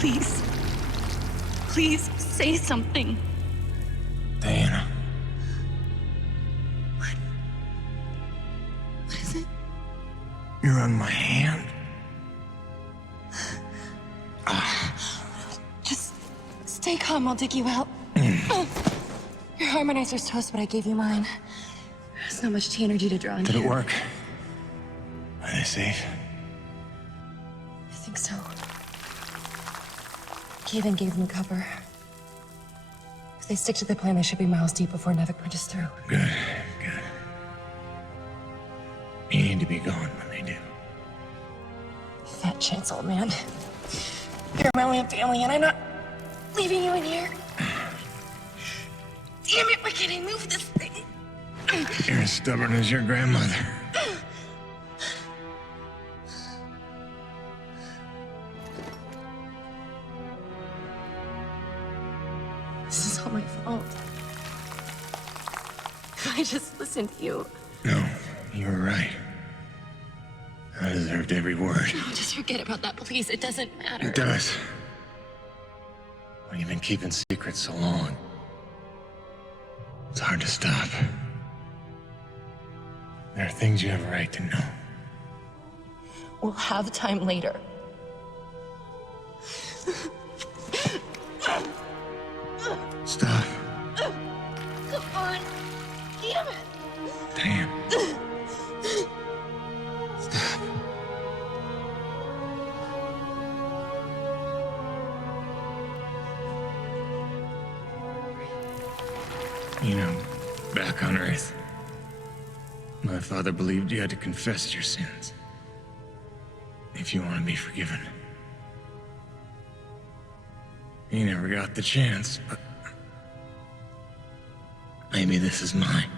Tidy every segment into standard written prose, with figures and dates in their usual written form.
Please. Please say something. Diana. What is it? You're on my hand. Just stay calm, I'll dig you out. Your harmonizer's toast, but I gave you mine. There's not much T energy to draw in Did here. it work? Are they safe? I think so. Kaven gave them cover. If they stick to the plan, they should be miles deep before Nevik punches through. Good, good. You need to be gone when they do. Fat chance, old man. You're my only family, and I'm not leaving you in here. Damn it, why can't I move this thing? You're as stubborn as your grandmother. This is all my fault. If I just listened to you. No, you were right. I deserved every word. No, just forget about that, please. It doesn't matter. It does. Well, you've been keeping secrets so long. It's hard to stop. There are things you have a right to know. We'll have time later. Stop. Come on. Damn it. Damn. Stop. You know, back on Earth, my father believed you had to confess your sins if you want to be forgiven. He never got the chance, but maybe this is mine.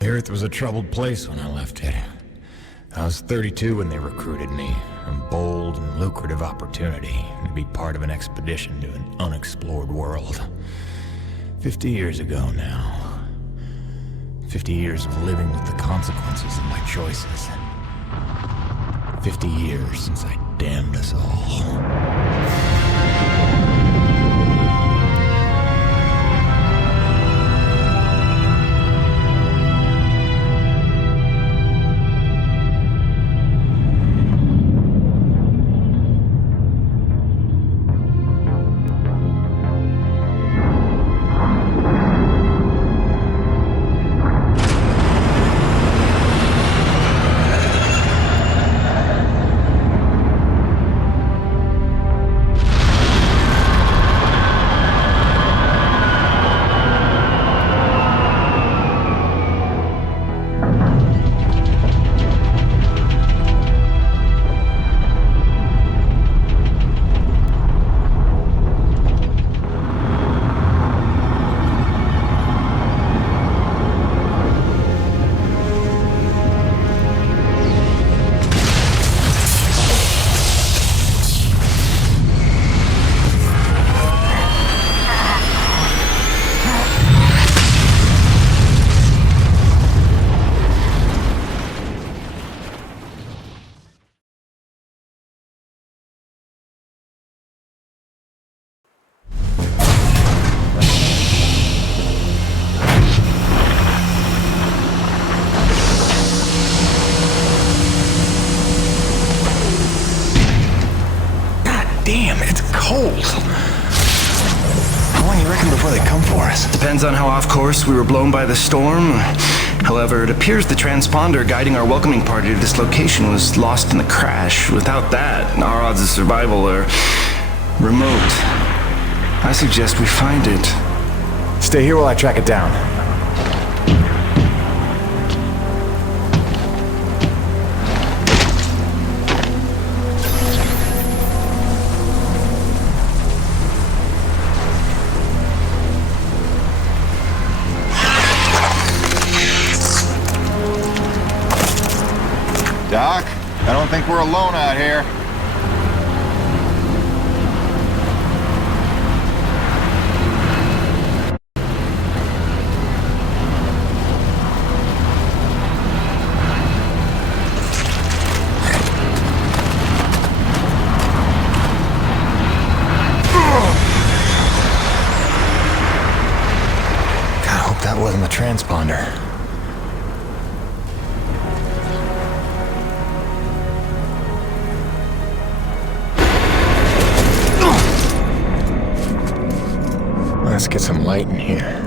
The Earth was a troubled place when I left it. I was 32 when they recruited me. A bold and lucrative opportunity to be part of an expedition to an unexplored world. 50 years ago now. 50 years of living with the consequences of my choices. 50 years since I damned us all. Damn, it's cold. How long you reckon before they come for us? Depends on how off course we were blown by the storm. However, it appears the transponder guiding our welcoming party to this location was lost in the crash. Without that, our odds of survival are remote. I suggest we find it. Stay here while I track it down. Doc, I don't think we're alone out here. That wasn't the transponder. Let's get some light in here.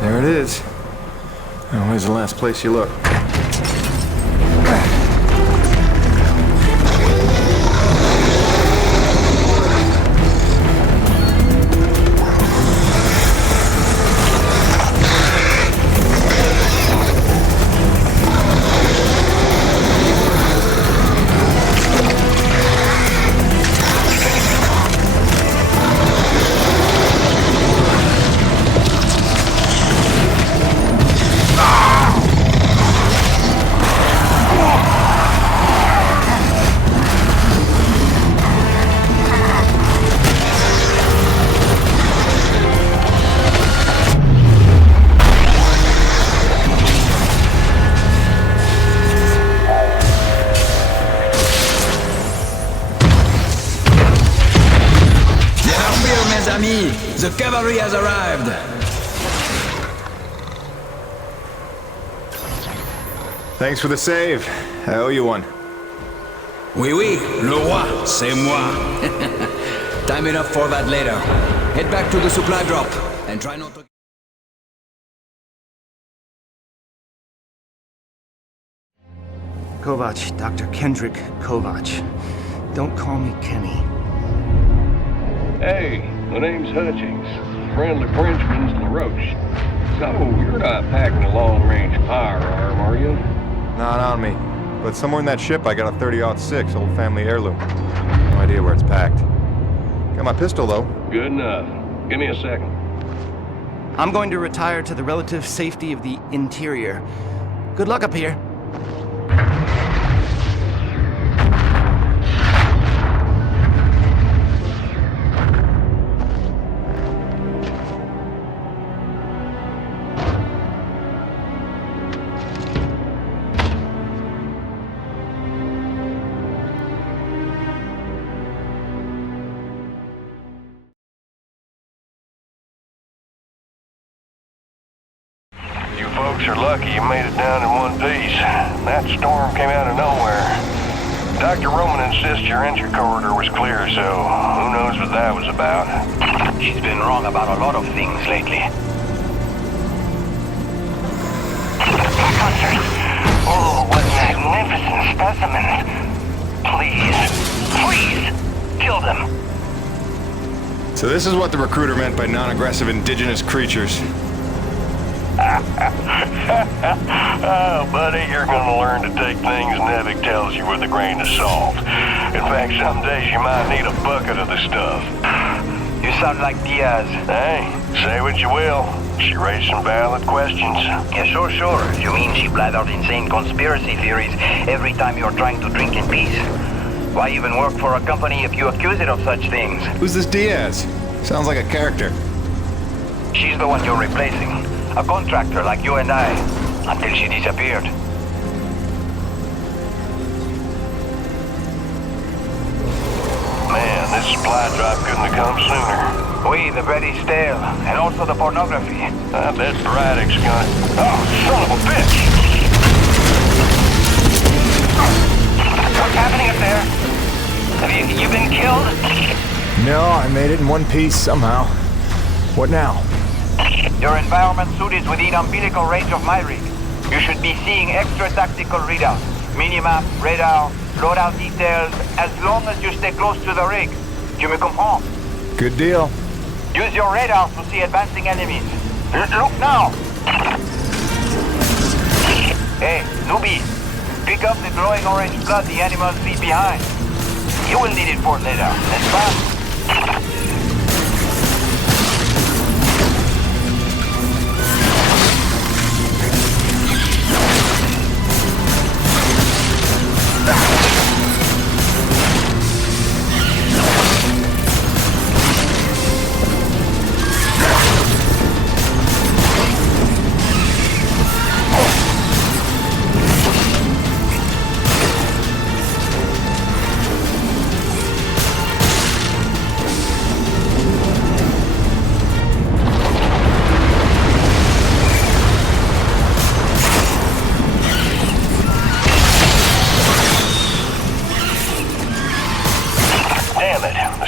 There it is. Now, where's the last place you look? The cavalry has arrived! Thanks for the save. I owe you one. Oui, oui, le roi, c'est moi. Time enough for that later. Head back to the supply drop, and try not to... Kovac, Dr. Kendrick Kovac. Don't call me Kenny. Hey, my name's Hutchings. Friendly Frenchman's LaRoche. So, you're not packing a long-range firearm, are you? Not on me. But somewhere in that ship I got a 30-06 old family heirloom. No idea where it's packed. Got my pistol, though. Good enough. Give me a second. I'm going to retire to the relative safety of the interior. Good luck up here. Folks are lucky you made it down in one piece. That storm came out of nowhere. Dr. Roman insists your entry corridor was clear, so who knows what that was about. She's been wrong about a lot of things lately. Hunter. Oh, what magnificent specimens. Please, kill them. So this is what the recruiter meant by non-aggressive indigenous creatures. Oh, buddy, you're gonna learn to take things Nevik tells you with a grain of salt. In fact, some days you might need a bucket of the stuff. You sound like Diaz. Hey, say what you will. She raised some valid questions. Yeah, sure. You mean she blathered insane conspiracy theories every time you're trying to drink in peace? Why even work for a company if you accuse it of such things? Who's this Diaz? Sounds like a character. She's the one you're replacing. A contractor like you and I. Until she disappeared. Man, this supply drop couldn't have come sooner. Oui, the bread is stale. And also the pornography. I bet Braddock's gonna... Oh, son of a bitch! What's happening up there? Have you been killed? No, I made it in one piece somehow. What now? Your environment suit is within umbilical range of my rig. You should be seeing extra tactical readouts. Minimap, radar, loadout details, as long as you stay close to the rig. Tu me comprends? Good deal. Use your radar to see advancing enemies. Look now! Hey, newbie. Pick up the glowing orange blood the animals leave behind. You will need it for later, n'est-ce pas?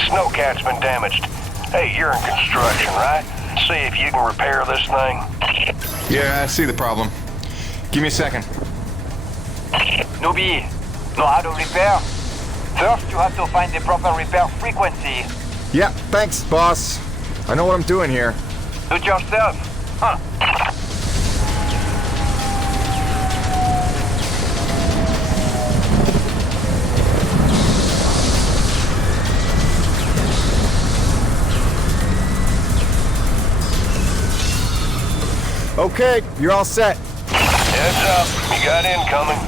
Snowcat's been damaged. Hey, you're in construction, right? See if you can repair this thing. Yeah, I see the problem. Give me a second. Newbie, know how to repair? First, you have to find the proper repair frequency. Yeah, thanks, boss. I know what I'm doing here. Do it yourself. Huh. Okay, you're all set. Heads up, you got incoming.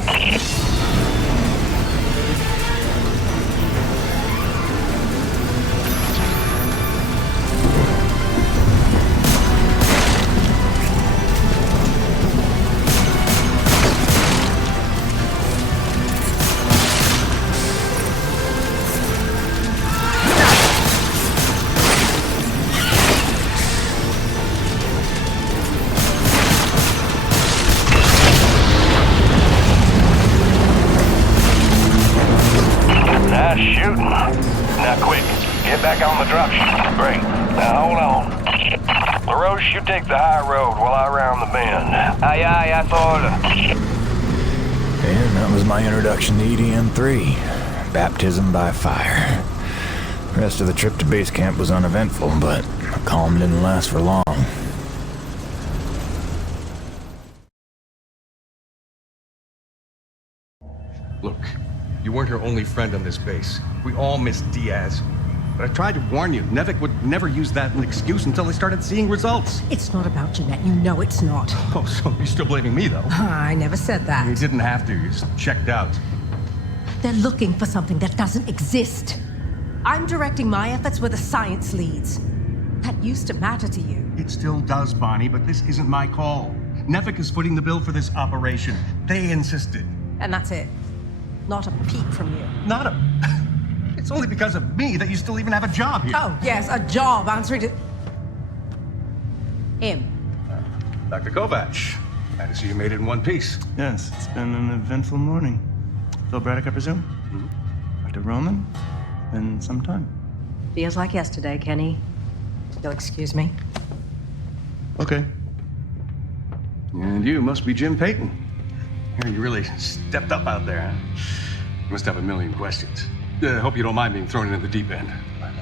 On the drop ship. Great. Now hold on. LaRoche, you take the high road while I round the bend. Aye, aye, asshole. And that was my introduction to EDM-3. Baptism by fire. The rest of the trip to base camp was uneventful, but the calm didn't last for long. Look, you weren't her only friend on this base. We all miss Diaz. But I tried to warn you. Nevik would never use that as an excuse until they started seeing results. It's not about Jeanette. You know it's not. Oh, so you're still blaming me, though? I never said that. You didn't have to. You just checked out. They're looking for something that doesn't exist. I'm directing my efforts where the science leads. That used to matter to you. It still does, Bonnie, but this isn't my call. Nevik is footing the bill for this operation. They insisted. And that's it. Not a peep from you. Not a... It's only because of me that you still even have a job here. Oh, yes, a job answering to... him. Dr. Kovac, glad to see you made it in one piece. Yes, it's been an eventful morning. Phil Braddock, I presume? Dr. Roman? Been some time. Feels like yesterday, Kenny. You'll excuse me. Okay. And you must be Jim Payton. Here, you really stepped up out there, huh? You must have a million questions. Hope you don't mind being thrown into the deep end.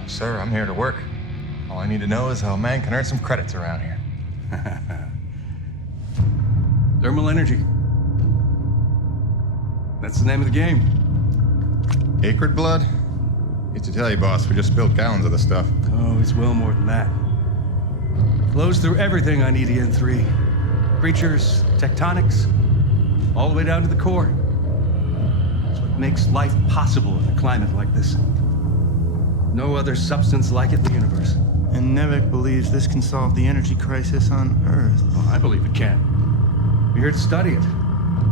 Sir, I'm here to work. All I need to know is how a man can earn some credits around here. Thermal energy. That's the name of the game. Acrid blood? Used to tell you, boss, we just spilled gallons of the stuff. Oh, it's well more than that. Flows through everything on EDN3. Creatures, tectonics, all the way down to the core. That's what makes life possible in a climate like this. No other substance like it in the universe. And Nevik believes this can solve the energy crisis on Earth. Oh, I believe it can. We're here to study it.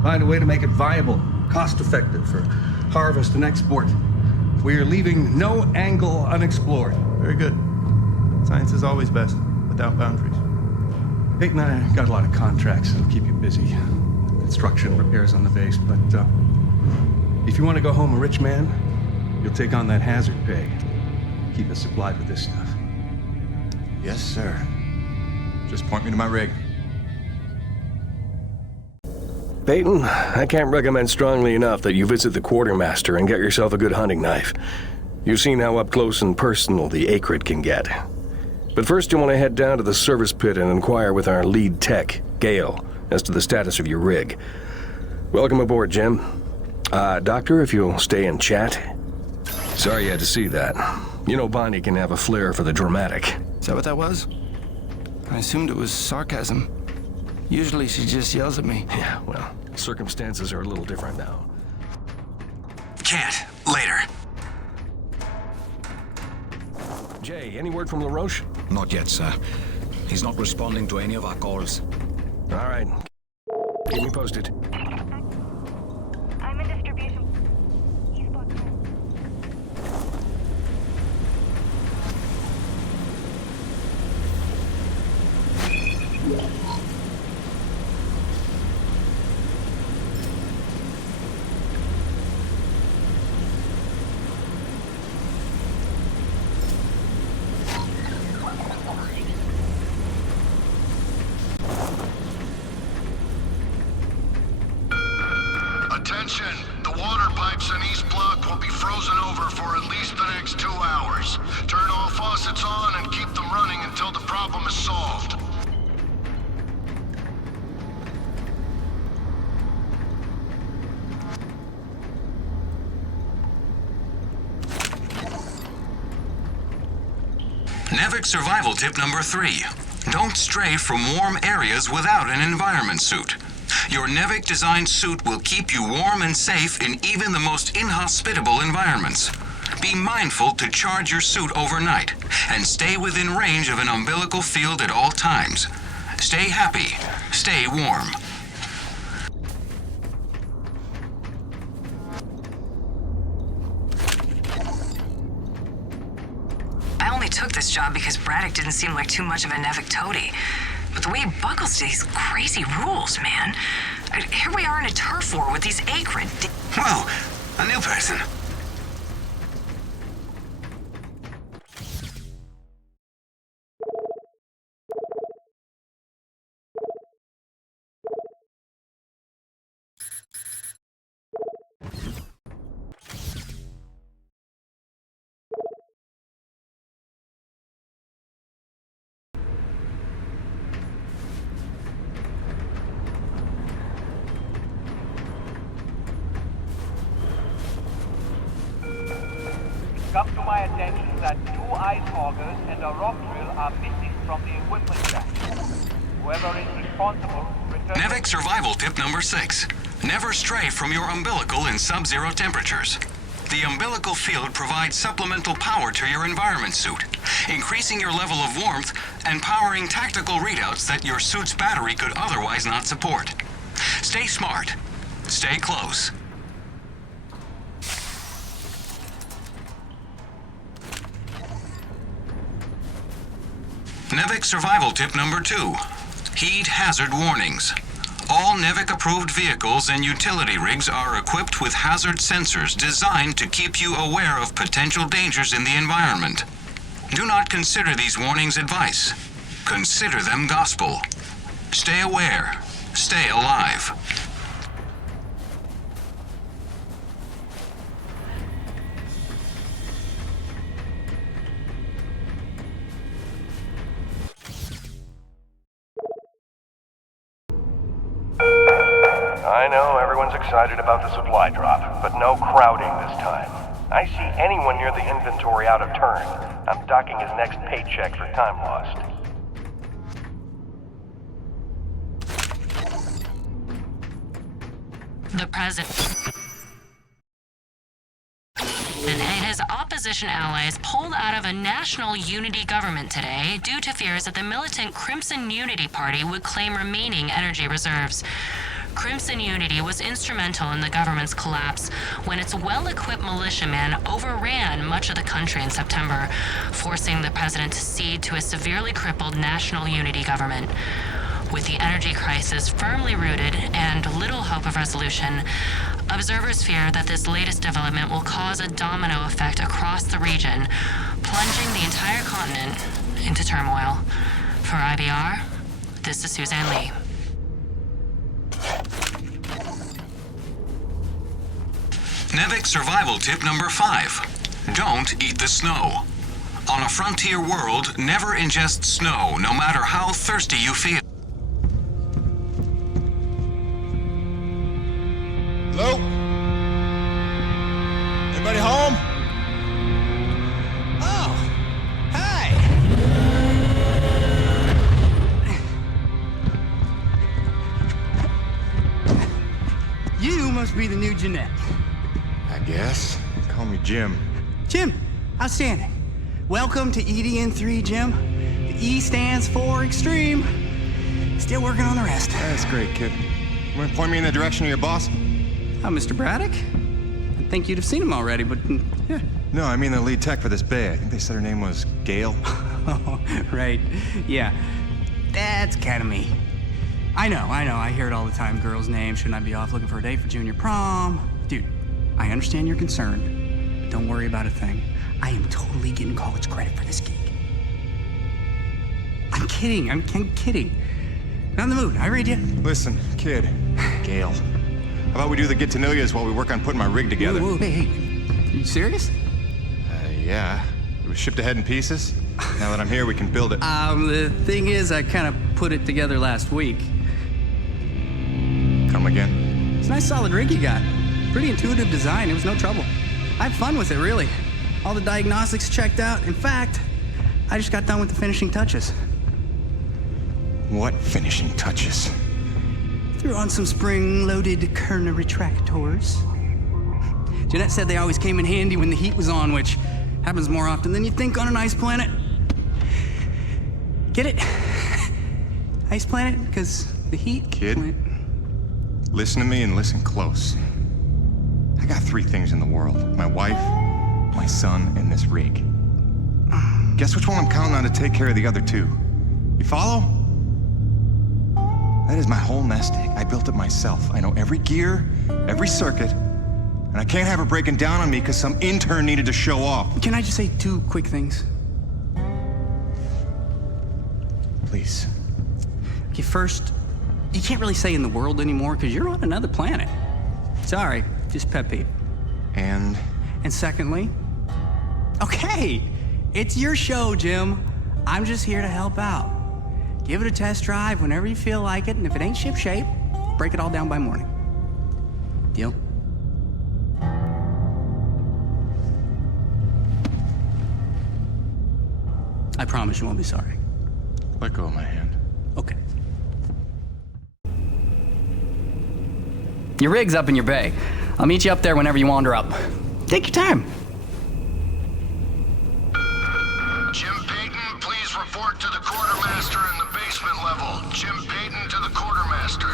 Find a way to make it viable, cost-effective for harvest and export. We're leaving no angle unexplored. Very good. Science is always best, without boundaries. Peyton and I got a lot of contracts that'll keep you busy. Construction, repairs on the base, but if you want to go home a rich man, you'll take on that hazard pay. Keep us supplied with this stuff. Yes, sir. Just point me to my rig. Peyton, I can't recommend strongly enough that you visit the quartermaster and get yourself a good hunting knife. You've seen how up close and personal the acrid can get. But first you want to head down to the service pit and inquire with our lead tech, Gale, as to the status of your rig. Welcome aboard, Jim. Doctor, if you'll stay and chat. Sorry you had to see that. You know Bonnie can have a flair for the dramatic. Is that what that was? I assumed it was sarcasm. Usually she just yells at me. Yeah, well, circumstances are a little different now. Can't. Later. Jay, any word from LaRoche? Not yet, sir. He's not responding to any of our calls. All right. Keep me posted. I'm in distribution. Attention! The water pipes in East Block will be frozen over for at least the next 2 hours. Turn all faucets on and keep them running until the problem is solved. Nevik survival tip number 3. Don't stray from warm areas without an environment suit. Your Nevik designed suit will keep you warm and safe in even the most inhospitable environments. Be mindful to charge your suit overnight and stay within range of an umbilical field at all times. Stay happy. Stay warm. I only took this job because Braddock didn't seem like too much of a Nevik toady. But the way he buckles to these crazy rules, man. Here we are in a turf war with these acrid... Whoa, a new person. Come to my attention that 2 ice augers and a rock drill are missing from the equipment shack. Whoever is responsible, return... Nevik survival tip number 6. Never stray from your umbilical in sub-zero temperatures. The umbilical field provides supplemental power to your environment suit, increasing your level of warmth and powering tactical readouts that your suit's battery could otherwise not support. Stay smart. Stay close. Nevik survival tip number 2. Heed hazard warnings. All Nevik-approved vehicles and utility rigs are equipped with hazard sensors designed to keep you aware of potential dangers in the environment. Do not consider these warnings advice. Consider them gospel. Stay aware. Stay alive. I know everyone's excited about the supply drop, but no crowding this time. I see anyone near the inventory out of turn. I'm docking his next paycheck for time lost. The present. opposition allies pulled out of a national unity government today due to fears that the militant Crimson Unity Party would claim remaining energy reserves. Crimson Unity was instrumental in the government's collapse when its well-equipped militiamen overran much of the country in September, forcing the president to cede to a severely crippled national unity government. With the energy crisis firmly rooted and little hope of resolution, observers fear that this latest development will cause a domino effect across the region, plunging the entire continent into turmoil. For IBR, this is Suzanne Lee. Nevik survival tip number 5. Don't eat the snow. On a frontier world, never ingest snow, no matter how thirsty you feel. Hello? Anybody home? Oh, hi. You must be the new Jeanette. I guess. Call me Jim. Jim, outstanding. Welcome to EDN3, Jim. The E stands for extreme. Still working on the rest. That's great, kid. You want to point me in the direction of your boss? Mr. Braddock? I think you'd have seen him already, but yeah. No, I mean the lead tech for this bay. I think they said her name was Gail. Oh, right. Yeah. That's kind of me. I know. I hear it all the time. Girl's name. Shouldn't I be off looking for a date for junior prom? Dude, I understand you're concerned, but don't worry about a thing. I am totally getting college credit for this gig. I'm kidding. I'm kidding. Not in the mood. I read you. Listen, kid. Gail. How about we do the get-to-know-yous while we work on putting my rig together? Whoa, hey. Are you serious? Yeah. It was shipped ahead in pieces. Now that I'm here, we can build it. The thing is, I kind of put it together last week. Come again? It's a nice solid rig you got. Pretty intuitive design. It was no trouble. I had fun with it, really. All the diagnostics checked out. In fact, I just got done with the finishing touches. What finishing touches? Threw on some spring-loaded Kerner retractors. Jeanette said they always came in handy when the heat was on, which happens more often than you think on an ice planet. Get it? Ice planet? Because the heat... Kid, listen to me and listen close. I got 3 things in the world. My wife, my son, and this rig. Guess which one I'm counting on to take care of the other 2? You follow? That is my whole nest egg. I built it myself. I know every gear, every circuit, and I can't have her breaking down on me because some intern needed to show off. Can I just say 2 quick things? Please. Okay, first, you can't really say in the world anymore because you're on another planet. Sorry, just pet peeve. And secondly, okay, it's your show, Jim. I'm just here to help out. Give it a test drive whenever you feel like it, and if it ain't ship-shape, break it all down by morning. Deal? I promise you won't be sorry. Let go of my hand. Okay. Your rig's up in your bay. I'll meet you up there whenever you wander up. Take your time. Jim Payton, please report to the quartermaster in the basement level. Jim Payton to the quartermaster.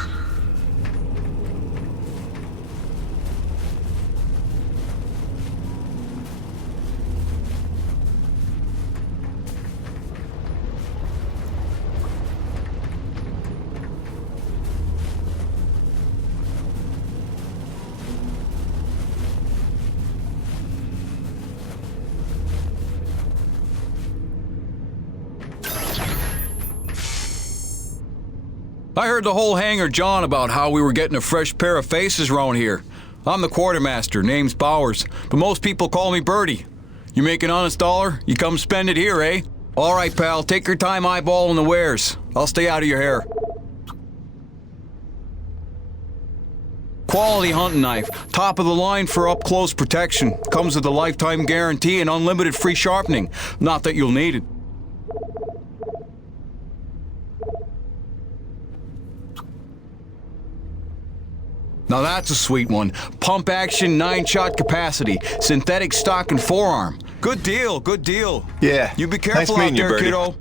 I heard the whole hangar John about how we were getting a fresh pair of faces around here. I'm the quartermaster, name's Bowers, but most people call me Birdie. You make an honest dollar, you come spend it here, eh? All right, pal, take your time eyeballing the wares. I'll stay out of your hair. Quality hunting knife, top of the line for up-close protection. Comes with a lifetime guarantee and unlimited free sharpening. Not that you'll need it. Now that's a sweet one. Pump action, 9-shot capacity. Synthetic stock and forearm. Good deal, good deal. Yeah. You be careful nice out meeting you, there, Birdie. kiddo.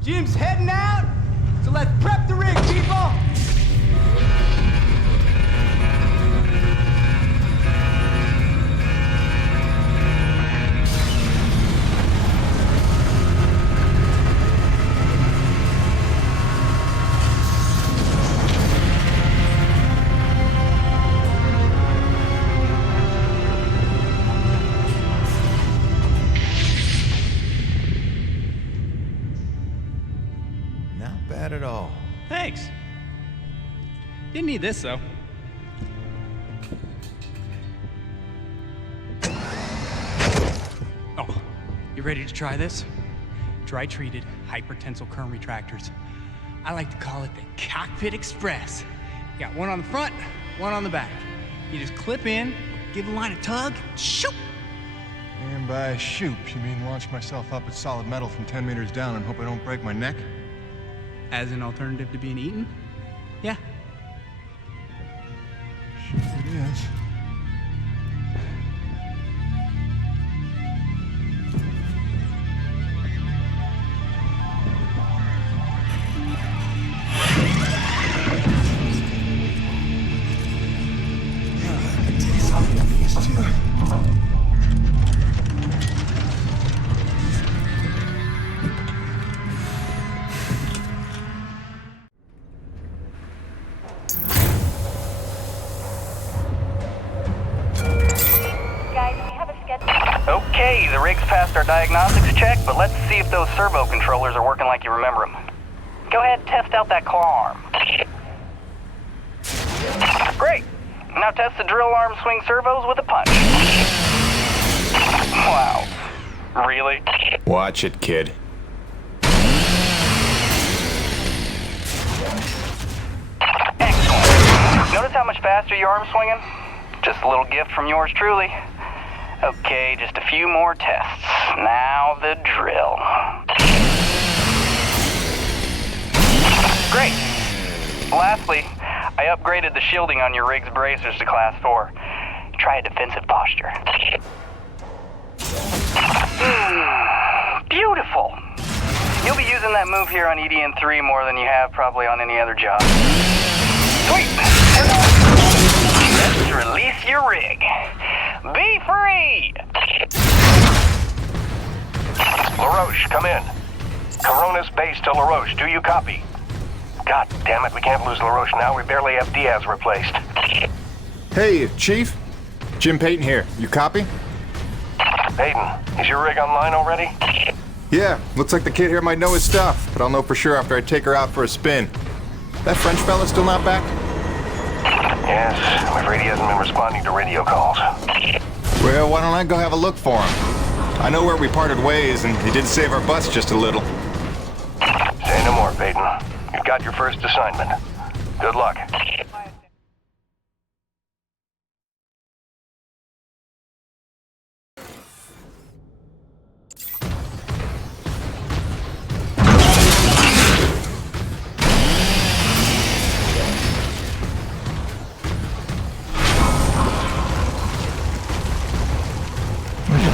Jim's heading out, so let's prep the rig, people! Not bad at all. Thanks. Didn't need this, though. Oh, you ready to try this? Dry-treated hypertensile current retractors. I like to call it the Cockpit Express. You got one on the front, one on the back. You just clip in, give the line a tug, shoot! And by shoot, you mean launch myself up at solid metal from 10 meters down and hope I don't break my neck? As an alternative to being eaten? Yeah. Shoot it is. Okay, the rig's passed our diagnostics check, but let's see if those servo controllers are working like you remember them. Go ahead, test out that claw arm. Great. Now test the drill arm swing servos with a punch. Wow. Really? Watch it, kid. Excellent. Notice how much faster your arm's swinging? Just a little gift from yours truly. Okay, just a few more tests. Now the drill. Great. Lastly, I upgraded the shielding on your rig's bracers to Class 4. Try a defensive posture. Beautiful. You'll be using that move here on EDN3 more than you have probably on any other job. Sweet. Let's release your rig. Be free! LaRoche, come in. Corona's base to LaRoche. Do you copy? God damn it, we can't lose LaRoche now. We barely have Diaz replaced. Hey, Chief. Jim Payton here. You copy? Payton, is your rig online already? Yeah, looks like the kid here might know his stuff, but I'll know for sure after I take her out for a spin. That French fella still not back? Yes, I'm afraid he hasn't been responding to radio calls. Well, why don't I go have a look for him? I know where we parted ways, and he did save our butts just a little. Say no more, Payton. You've got your first assignment. Good luck.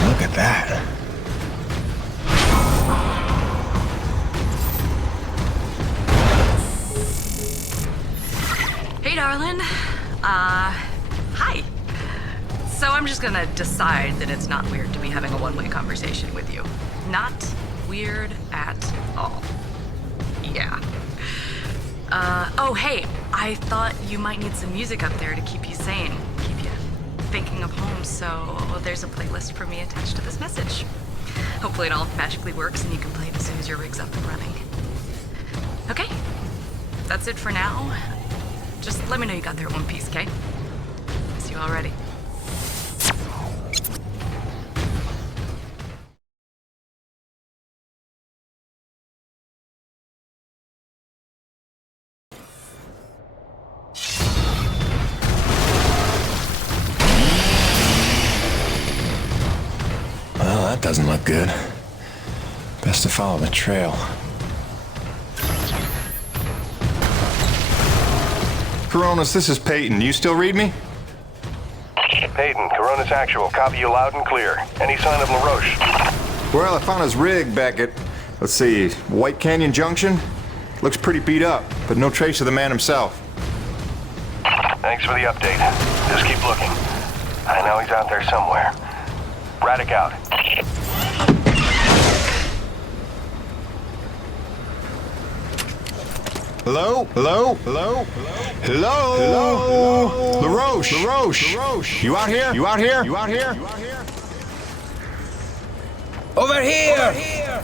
Look at that. Hey, darling. Hi. So I'm just gonna decide that it's not weird to be having a one-way conversation with you. Not weird at all. Yeah. Oh, hey, I thought you might need some music up there to keep you sane, keep you thinking of home, so there's a playlist for me attached to this message. Hopefully it all magically works and you can play it as soon as your rig's up and running. Okay, that's it for now. Just let me know you got there in one piece, okay? See you all ready. Well, that doesn't look good. Best to follow the trail. Coronas, this is Peyton. You still read me? Peyton, Coronas Actual. Copy you loud and clear. Any sign of LaRoche? Well, I found his rig back at, let's see, White Canyon Junction. Looks pretty beat up, but no trace of the man himself. Thanks for the update. Just keep looking. I know he's out there somewhere. Braddock out. Hello? Hello? Hello? Hello? Hello? LaRoche! LaRoche! LaRoche! You out here? You out here? You out here? Over here! Over here!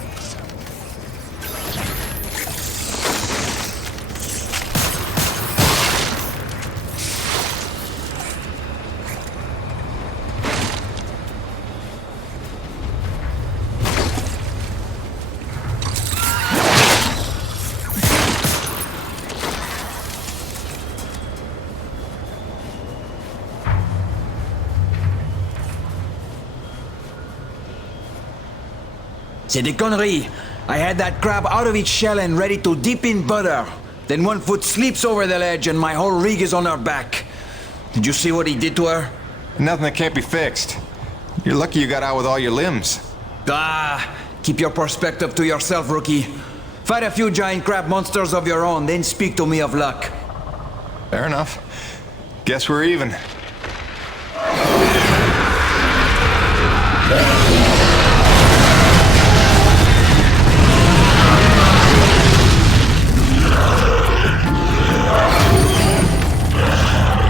C'est des conneries. I had that crab out of its shell and ready to dip in butter. Then one foot slips over the ledge and my whole rig is on her back. Did you see what he did to her? Nothing that can't be fixed. You're lucky you got out with all your limbs. Ah, keep your perspective to yourself, rookie. Fight a few giant crab monsters of your own, then speak to me of luck. Fair enough. Guess we're even.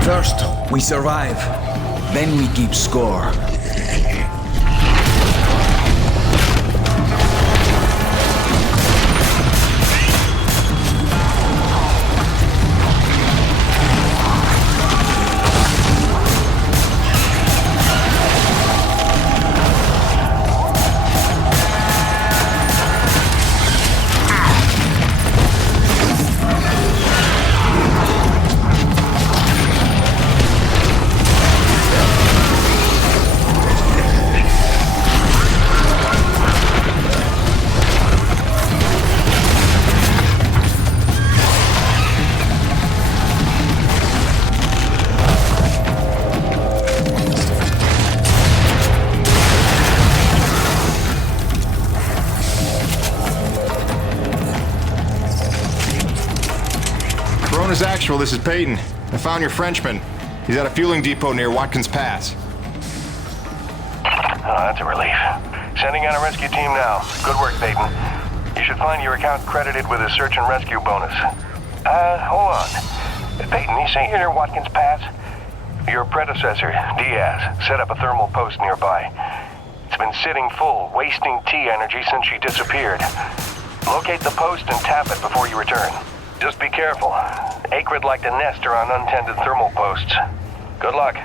First, we survive. Then we keep score. Actual, this is Peyton. I found your Frenchman. He's at a fueling depot near Watkins Pass. Oh, that's a relief. Sending out a rescue team now. Good work, Peyton. You should find your account credited with a search and rescue bonus. Hold on. Peyton, you say you're near Watkins Pass? Your predecessor, Diaz, set up a thermal post nearby. It's been sitting full, wasting T energy since she disappeared. Locate the post and tap it before you return. Just be careful. Acrid like to nest around untended thermal posts. Good luck.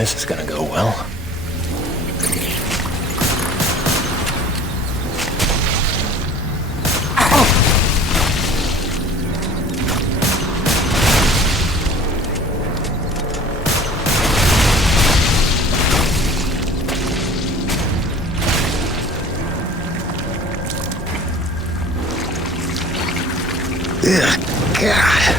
this is gonna go well. Ugh, God.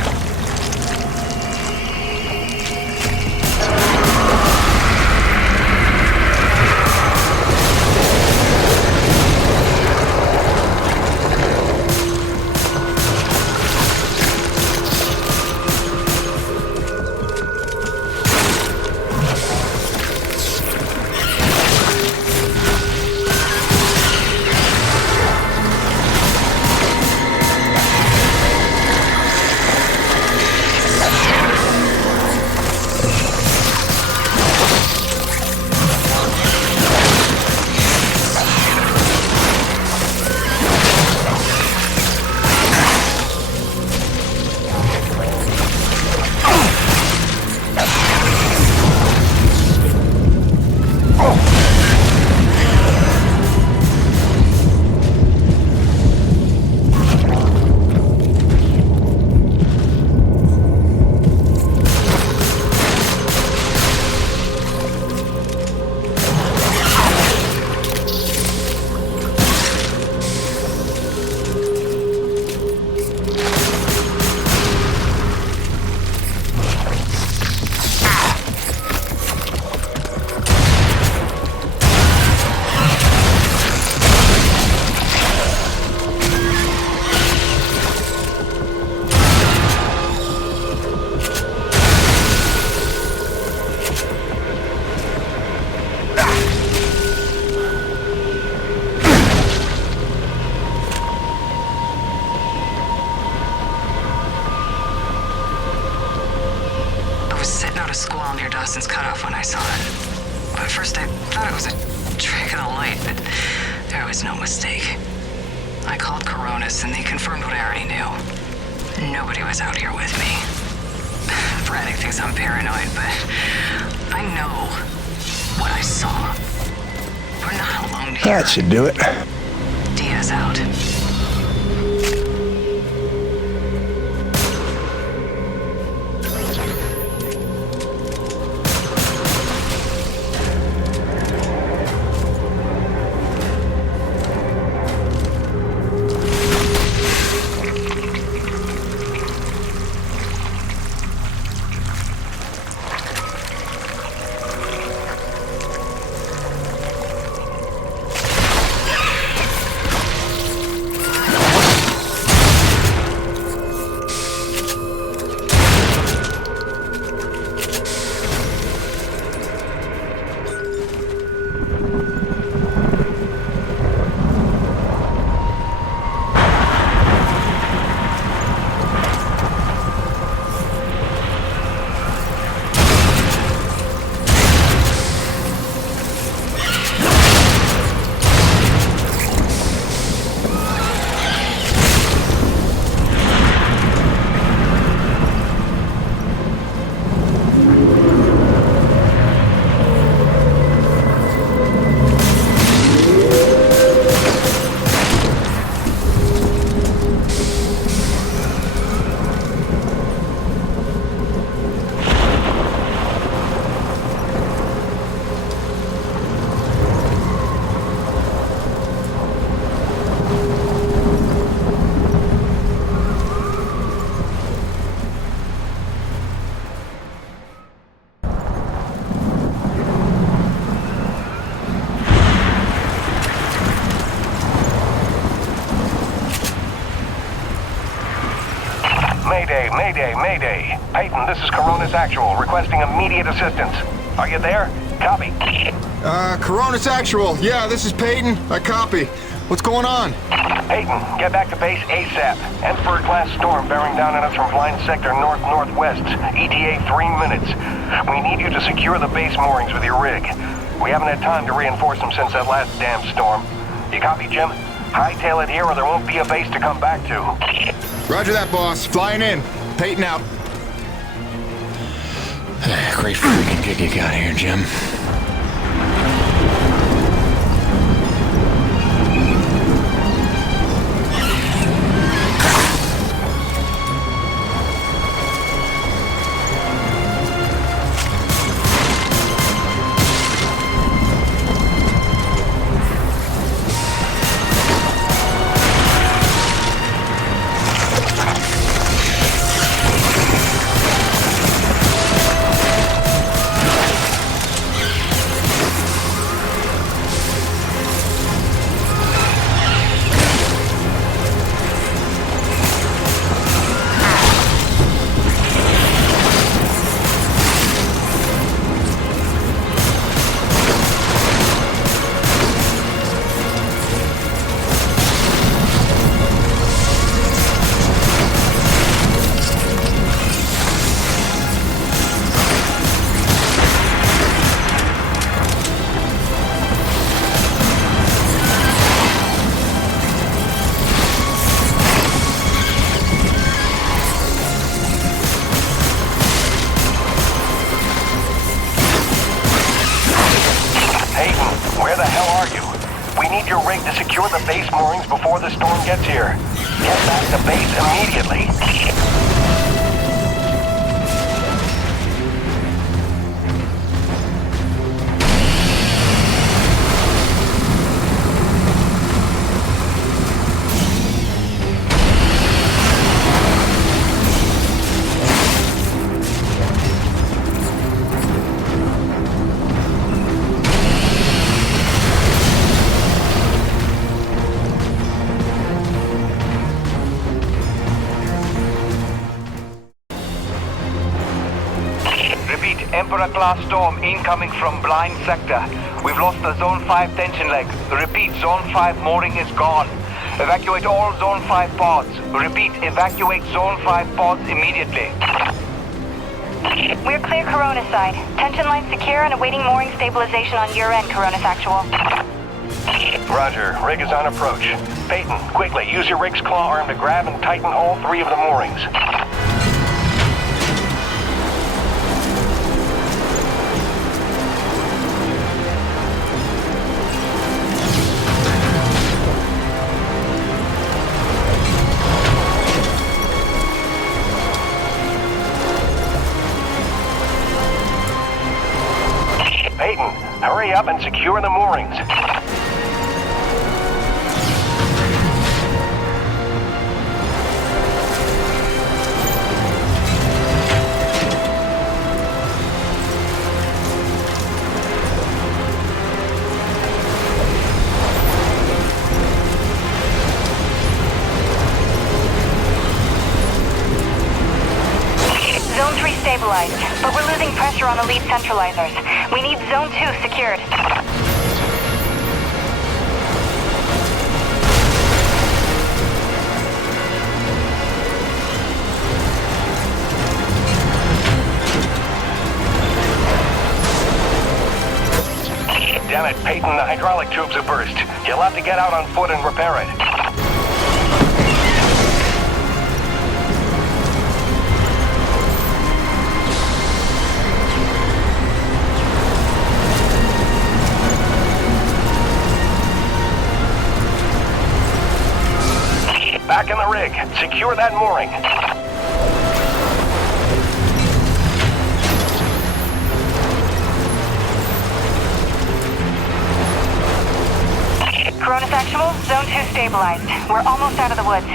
Dawson's cutoff when I saw it. At first I thought it was a trick of the light, but there was no mistake. I called Coronis and they confirmed what I already knew. Nobody was out here with me. Braddock thinks I'm paranoid, but I know what I saw. We're not alone here. That should do it. Diaz out. Mayday. Peyton, this is Coronis Actual, requesting immediate assistance. Are you there? Copy. Coronis Actual. Yeah, this is Peyton. I copy. What's going on? Peyton, get back to base ASAP. Esper-class storm bearing down on us from Blind Sector north-northwest. ETA 3 minutes. We need you to secure the base moorings with your rig. We haven't had time to reinforce them since that last damn storm. You copy, Jim? Hightail it here or there won't be a base to come back to. Roger that, boss. Flying in. Peyton out. Great freaking gig you got here, Jim. to secure the base moorings before the storm gets here. Get back to base immediately. Emperor-class storm incoming from blind sector. We've lost the Zone 5 tension leg. Repeat, Zone 5 mooring is gone. Evacuate all Zone 5 pods. Repeat, evacuate Zone 5 pods immediately. We're clear Coronis side. Tension line secure and awaiting mooring stabilization on your end, Coronis actual. Roger. Rig is on approach. Peyton, quickly, use your rig's claw arm to grab and tighten all 3 of the moorings. Peyton, hurry up and secure the moorings. Zone 3 stabilized, but we're losing pressure on the lead centralizers. We need Zone 2 secured. Damn it, Peyton, the hydraulic tubes have burst. You'll have to get out on foot and repair it. Back in the rig. Secure that mooring. Coronis actual, Zone 2 stabilized. We're almost out of the woods.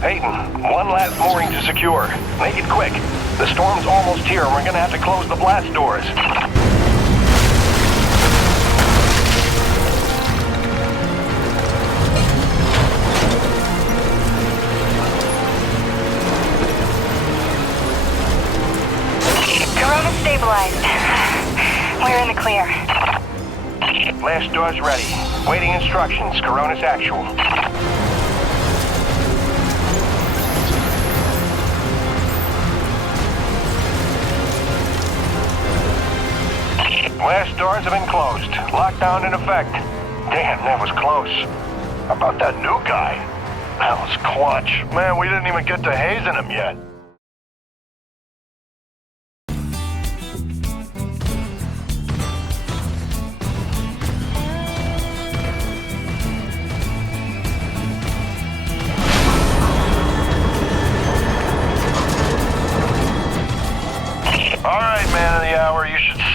Peyton, one last mooring to secure. Make it quick. The storm's almost here and we're gonna have to close the blast doors. Coronis stabilized. We're in the clear. Blast doors ready. Waiting instructions, Coronis actual. Blast doors have been closed. Lockdown in effect. Damn, that was close. How about that new guy? That was clutch. Man, we didn't even get to hazing him yet.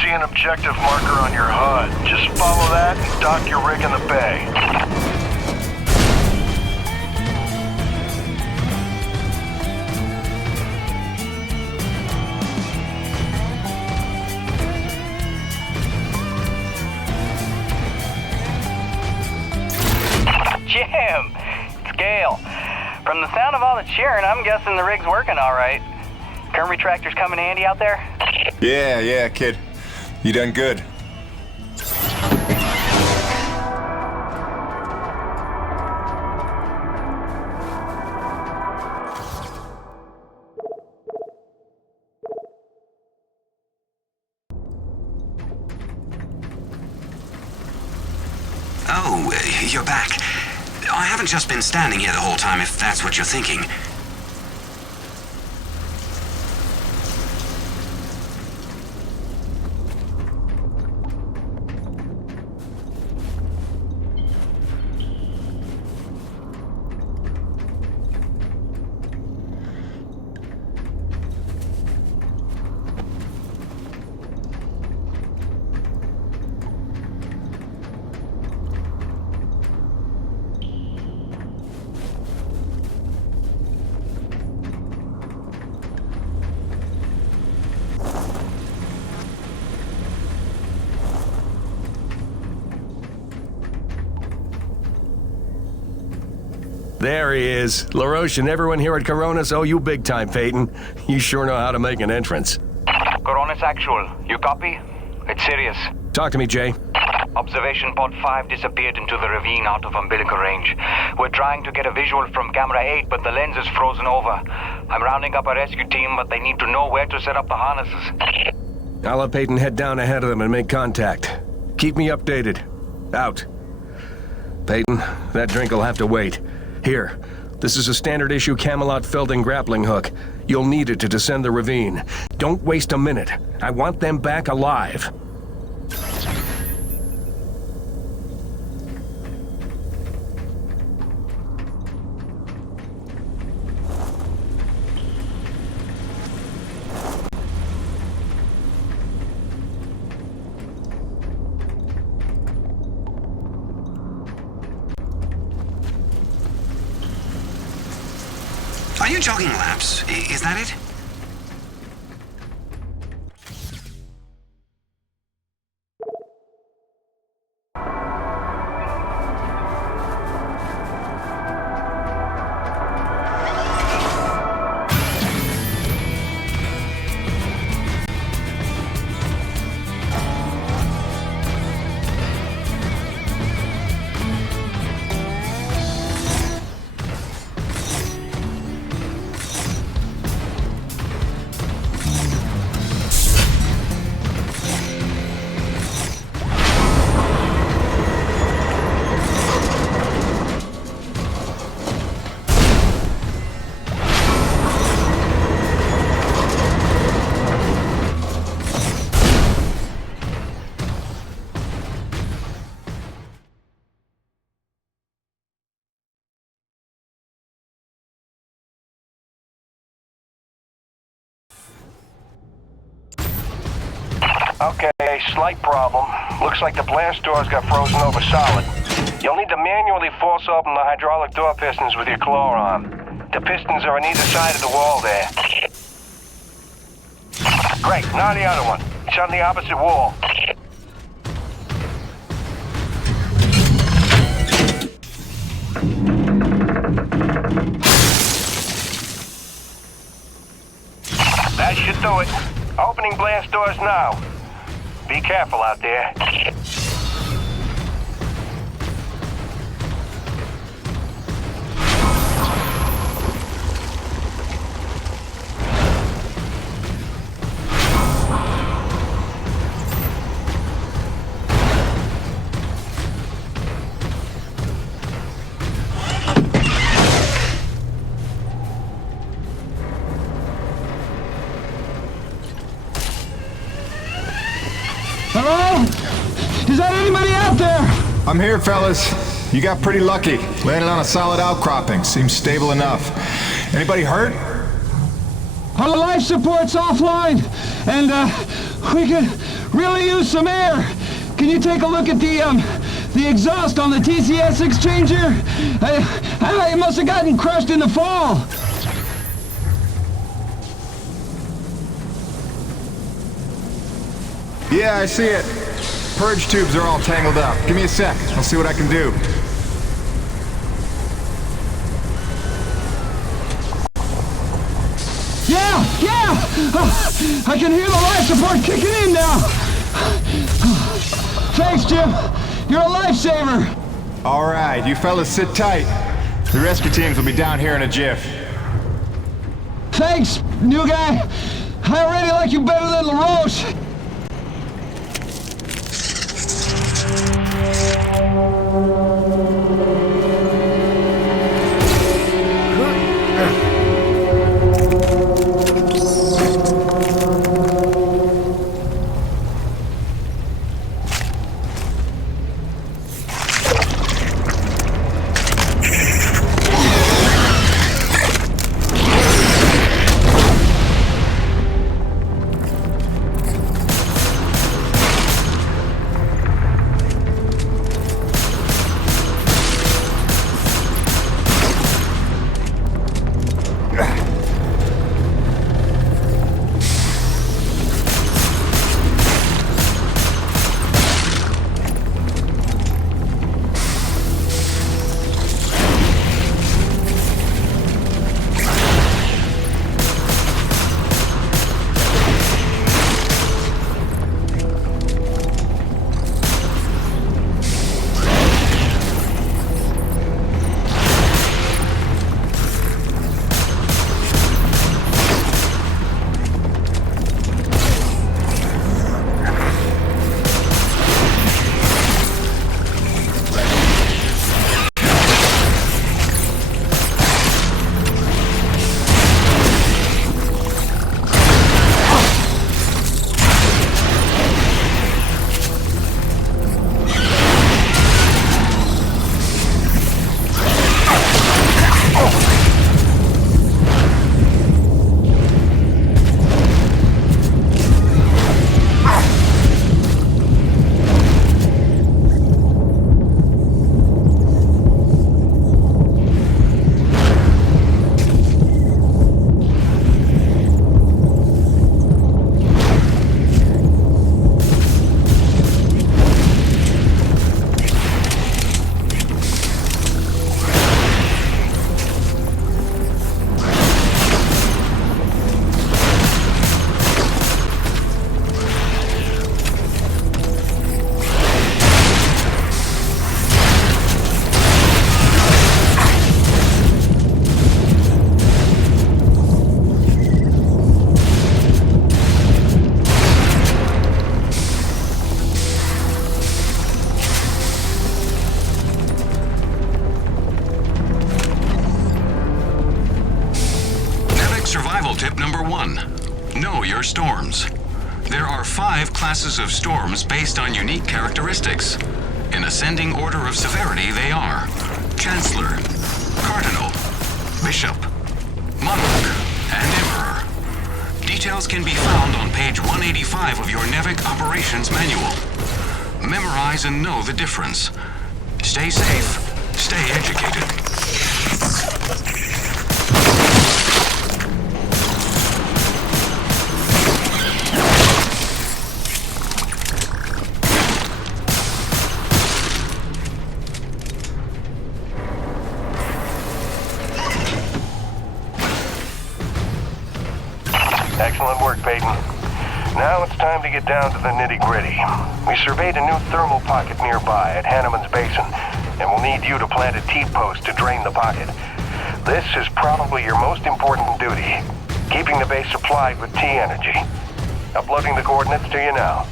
see an objective marker on your HUD. Just follow that and dock your rig in the bay. Jim! It's Gale. From the sound of all the cheering, I'm guessing the rig's working all right. Current retractors coming handy out there? Yeah, kid. You done good. Oh, you're back. I haven't just been standing here the whole time, if that's what you're thinking. There he is. LaRoche and everyone here at Coronis owe you big time, Peyton. You sure know how to make an entrance. Coronis Actual, you copy? It's serious. Talk to me, Jay. Observation pod 5 disappeared into the ravine out of umbilical range. We're trying to get a visual from camera 8, but the lens is frozen over. I'm rounding up a rescue team, but they need to know where to set up the harnesses. I'll have Peyton head down ahead of them and make contact. Keep me updated. Out. Peyton, that drink will have to wait. Here, this is a standard issue Camelot Felding grappling hook. You'll need it to descend the ravine. Don't waste a minute. I want them back alive. Are you jogging laps? Is that it? Okay, slight problem. Looks like the blast doors got frozen over solid. You'll need to manually force open the hydraulic door pistons with your claw arm. The pistons are on either side of the wall there. Great, now the other one. It's on the opposite wall. That should do it. Opening blast doors now. Be careful out there. Hello? Is that anybody out there? I'm here, fellas. You got pretty lucky. Landed on a solid outcropping. Seems stable enough. Anybody hurt? Our life support's offline, and we could really use some air. Can you take a look at the exhaust on the TCS exchanger? It must have gotten crushed in the fall. Yeah, I see it. Purge tubes are all tangled up. Give me a sec. I'll see what I can do. Yeah! I can hear the life support kicking in now. Thanks, Jim. You're a lifesaver. All right, you fellas sit tight. The rescue teams will be down here in a jiff. Thanks, new guy. I already like you better than LaRoche. Tip number 1. Know your storms. There are 5 classes of storms based on unique characteristics. In ascending order of severity, they are Chancellor, Cardinal, Bishop, Monarch, and Emperor. Details can be found on page 185 of your NEVIC Operations Manual. Memorize and know the difference. Stay safe, stay educated. Excellent work, Peyton. Now it's time to get down to the nitty-gritty. We surveyed a new thermal pocket nearby at Hanneman's Basin, and we'll need you to plant a T-post to drain the pocket. This is probably your most important duty, keeping the base supplied with T-energy. Uploading the coordinates to you now.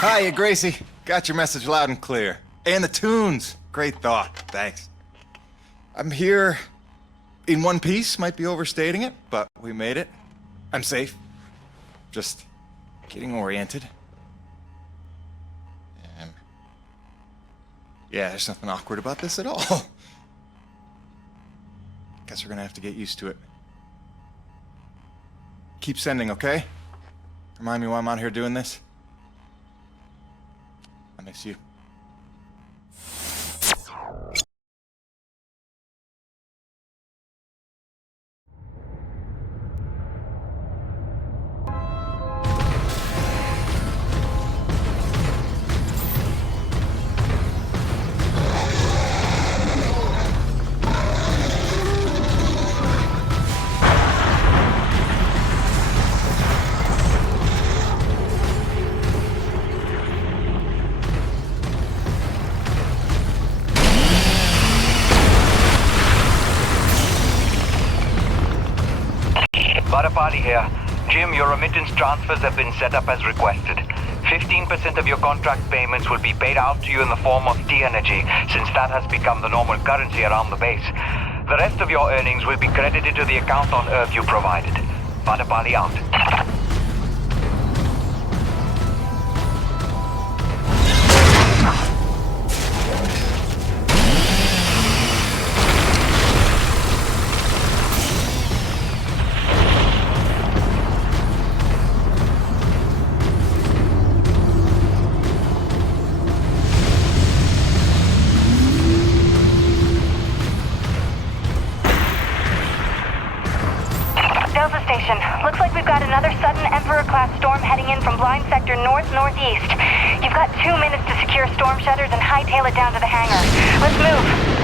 Hiya, Gracie. Got your message loud and clear. And the tunes. Great thought. Thanks. I'm here in one piece. Might be overstating it, but we made it. I'm safe. Just getting oriented. Yeah, there's nothing awkward about this at all. Guess we're gonna have to get used to it. Keep sending, okay? Remind me why I'm out here doing this. I miss you. Party here. Jim, your remittance transfers have been set up as requested. 15% of your contract payments will be paid out to you in the form of T-Energy, since that has become the normal currency around the base. The rest of your earnings will be credited to the account on Earth you provided. Vatapali out. Looks like we've got another sudden Emperor-class storm heading in from blind sector north-northeast. You've got 2 minutes to secure storm shutters and hightail it down to the hangar. Let's move.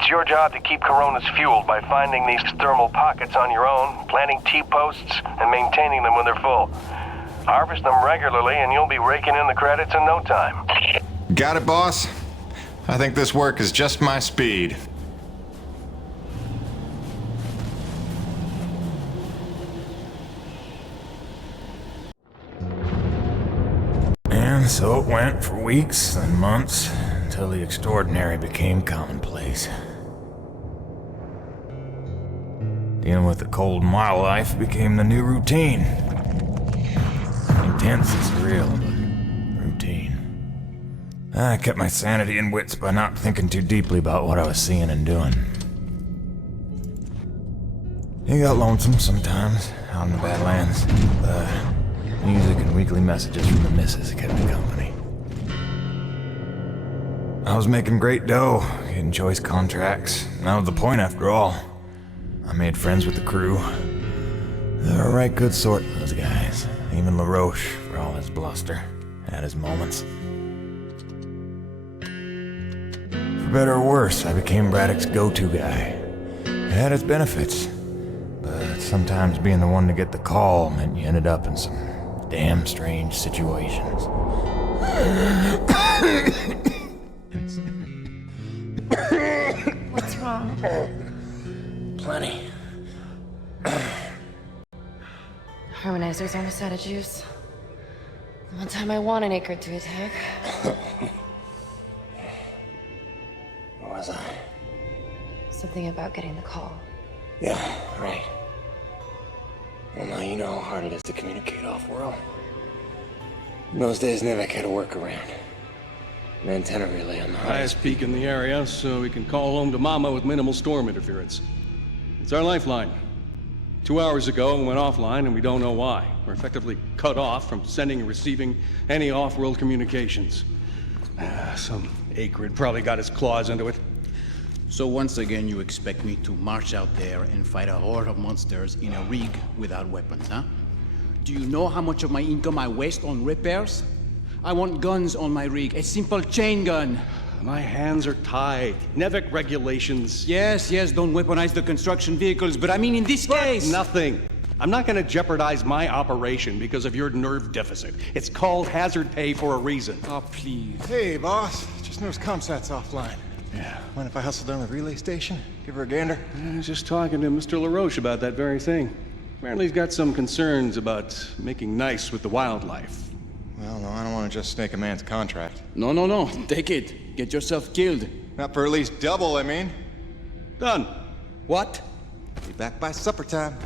It's your job to keep Coronas fueled by finding these thermal pockets on your own, planting T-posts, and maintaining them when they're full. Harvest them regularly and you'll be raking in the credits in no time. Got it, boss? I think this work is just my speed. And so it went for weeks and months, until the extraordinary became commonplace. Dealing with the cold mile life became the new routine. Intense and surreal, but routine. I kept my sanity and wits by not thinking too deeply about what I was seeing and doing. It got lonesome sometimes, out in the Badlands. Music and weekly messages from the missus kept me company. I was making great dough, getting choice contracts. And that was the point after all. I made friends with the crew. They were a right good sort, those guys. Even LaRoche, for all his bluster, had his moments. For better or worse, I became Braddock's go-to guy. It had its benefits. But sometimes being the one to get the call meant you ended up in some damn strange situations. What's wrong? Plenty. Harmonizers almost out of juice. The one time I want an acre to attack. Where was I? Something about getting the call. Yeah, right. Well, now you know how hard it is to communicate off-world. In those days, Nevek had a workaround. An antenna relay on the Highest peak in the area, so we can call home to Mama with minimal storm interference. It's our lifeline. 2 hours ago, we went offline, and we don't know why. We're effectively cut off from sending and receiving any off-world communications. Some acrid probably got his claws into it. So once again, you expect me to march out there and fight a horde of monsters in a rig without weapons, huh? Do you know how much of my income I waste on repairs? I want guns on my rig, a simple chain gun. My hands are tied. Nevek regulations. Yes, don't weaponize the construction vehicles, but I mean in this case... Nothing. I'm not gonna jeopardize my operation because of your nerve deficit. It's called hazard pay for a reason. Oh, please. Hey, boss. Just noticed ComSat's offline. Yeah. Mind if I hustle down to the relay station? Give her a gander? I was just talking to Mr. LaRoche about that very thing. Apparently he's got some concerns about making nice with the wildlife. Well, no, I don't want to just snake a man's contract. No. Take it. Get yourself killed. Not for at least double, I mean. Done. What? Be back by supper time.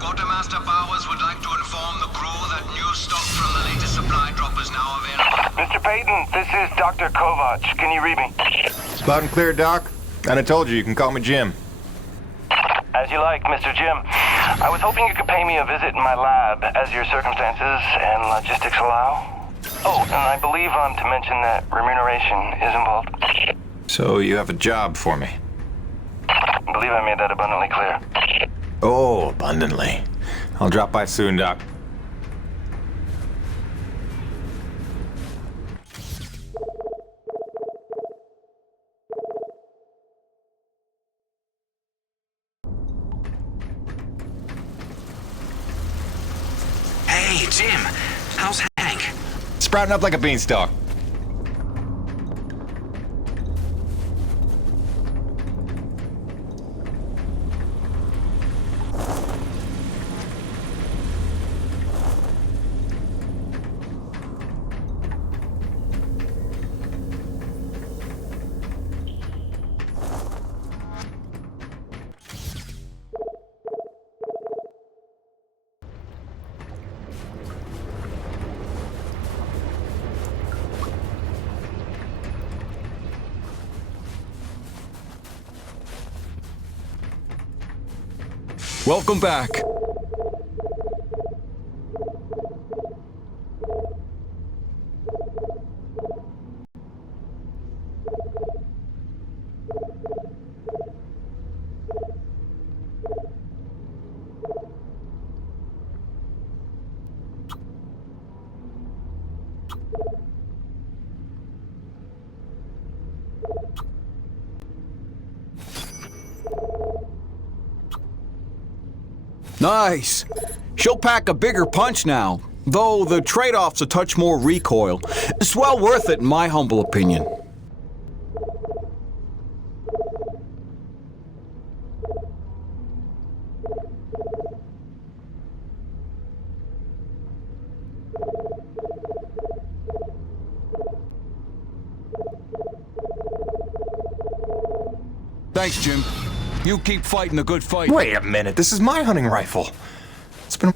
Quartermaster Bowers would like to inform the crew that new stock from the latest supply drop is now available. Mr. Payton, this is Dr. Kovac. Can you read me? Loud and clear, Doc. And I told you can call me Jim. As you like, Mr. Jim. I was hoping you could pay me a visit in my lab as your circumstances and logistics allow. Oh, and I believe I'm to mention that remuneration is involved. So you have a job for me? I believe I made that abundantly clear. Oh, abundantly. I'll drop by soon, Doc. Hey, Jim. How's Hank? Sprouting up like a beanstalk. Welcome back. Nice. She'll pack a bigger punch now, though the trade-off's a touch more recoil. It's well worth it in my humble opinion. Thanks, Jim. You keep fighting the good fight. Wait a minute, this is my hunting rifle. It's been...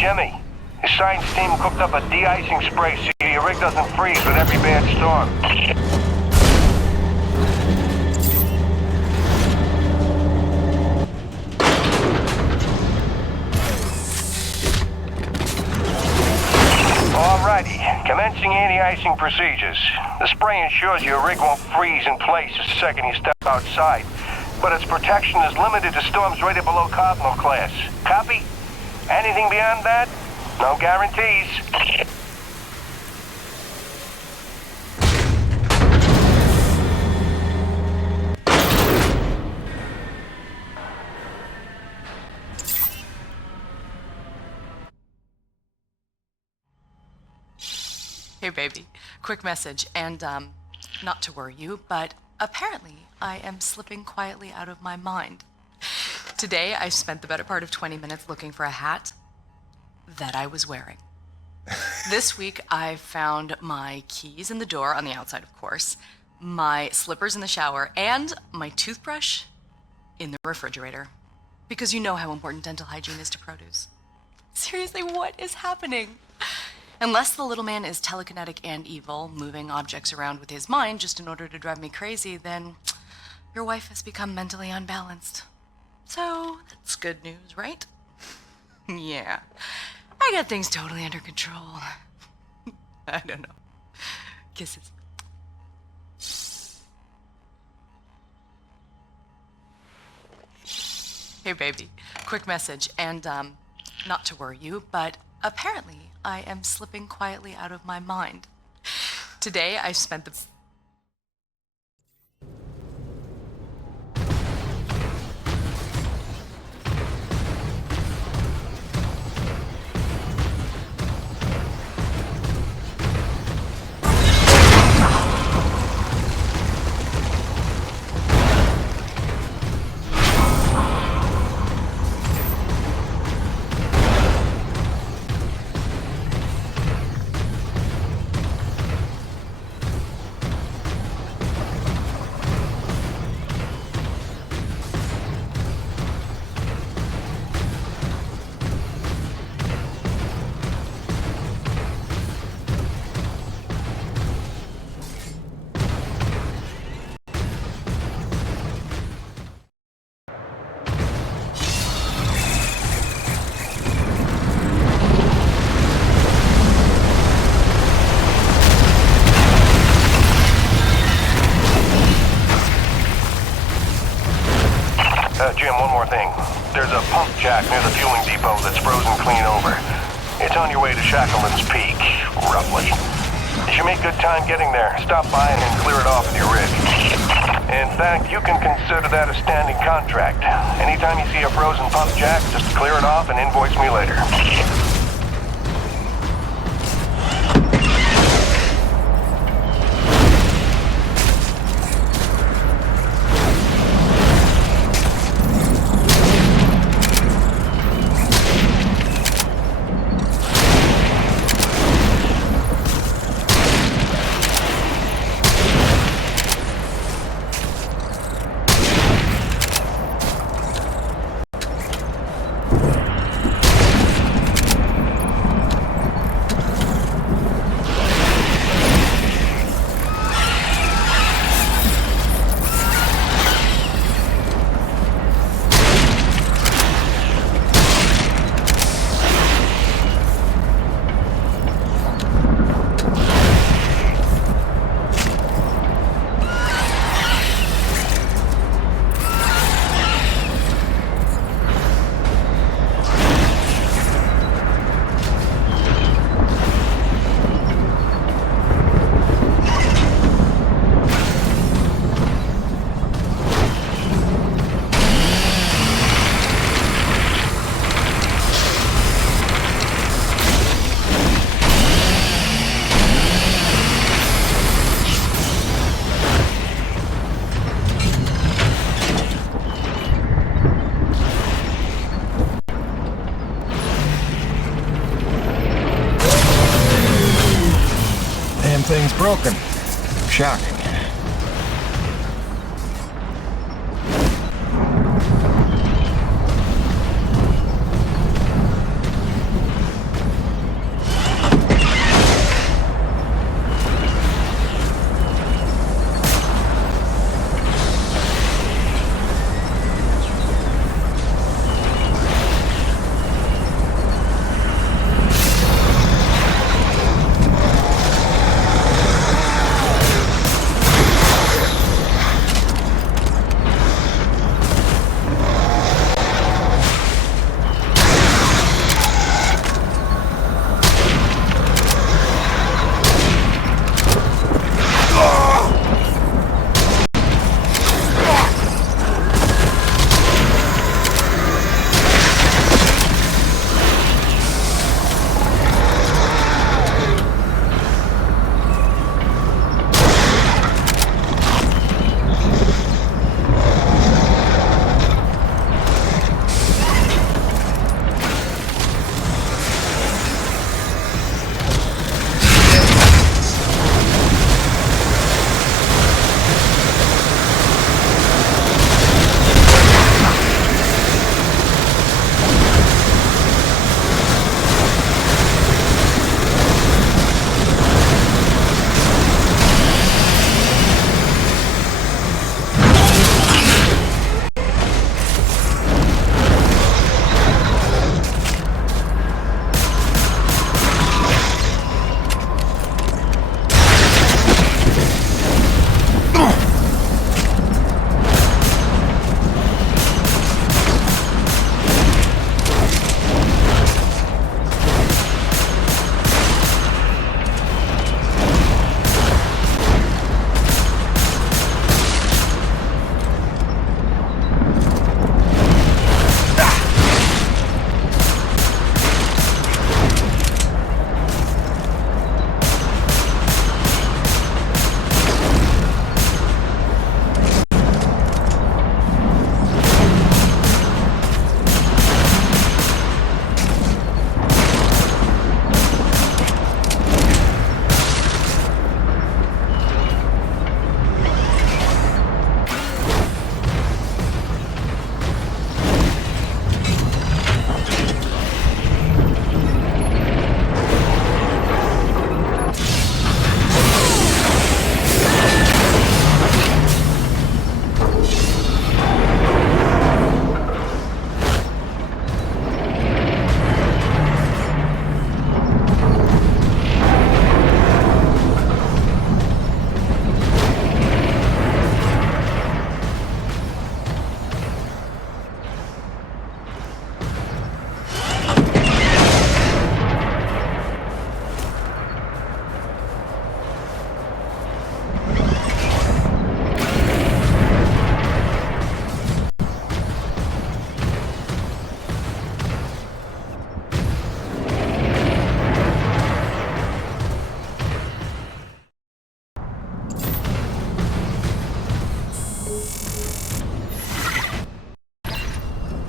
Jimmy, the science team cooked up a de-icing spray so your rig doesn't freeze with every bad storm. Alrighty, commencing anti-icing procedures. The spray ensures your rig won't freeze in place the second you step outside, but its protection is limited to storms rated below Cardinal class. Copy? Anything beyond that? No guarantees. Hey, baby. Quick message, and, not to worry you, but apparently I am slipping quietly out of my mind. Today, I spent the better part of 20 minutes looking for a hat that I was wearing. This week, I found my keys in the door, on the outside, of course, my slippers in the shower, and my toothbrush in the refrigerator. Because you know how important dental hygiene is to produce. Seriously, what is happening? Unless the little man is telekinetic and evil, moving objects around with his mind just in order to drive me crazy, then your wife has become mentally unbalanced. So, that's good news, right? Yeah. I got things totally under control. I don't know. Kisses. Hey, baby. Quick message, and, not to worry you, but apparently I am slipping quietly out of my mind. Today, I spent the... Jim, one more thing. There's a pump jack near the fueling depot that's frozen clean over. It's on your way to Shackleton's Peak, roughly. You should make good time getting there. Stop by and then clear it off with your rig. In fact, you can consider that a standing contract. Anytime you see a frozen pump jack, just clear it off and invoice me later. broken. Shocking.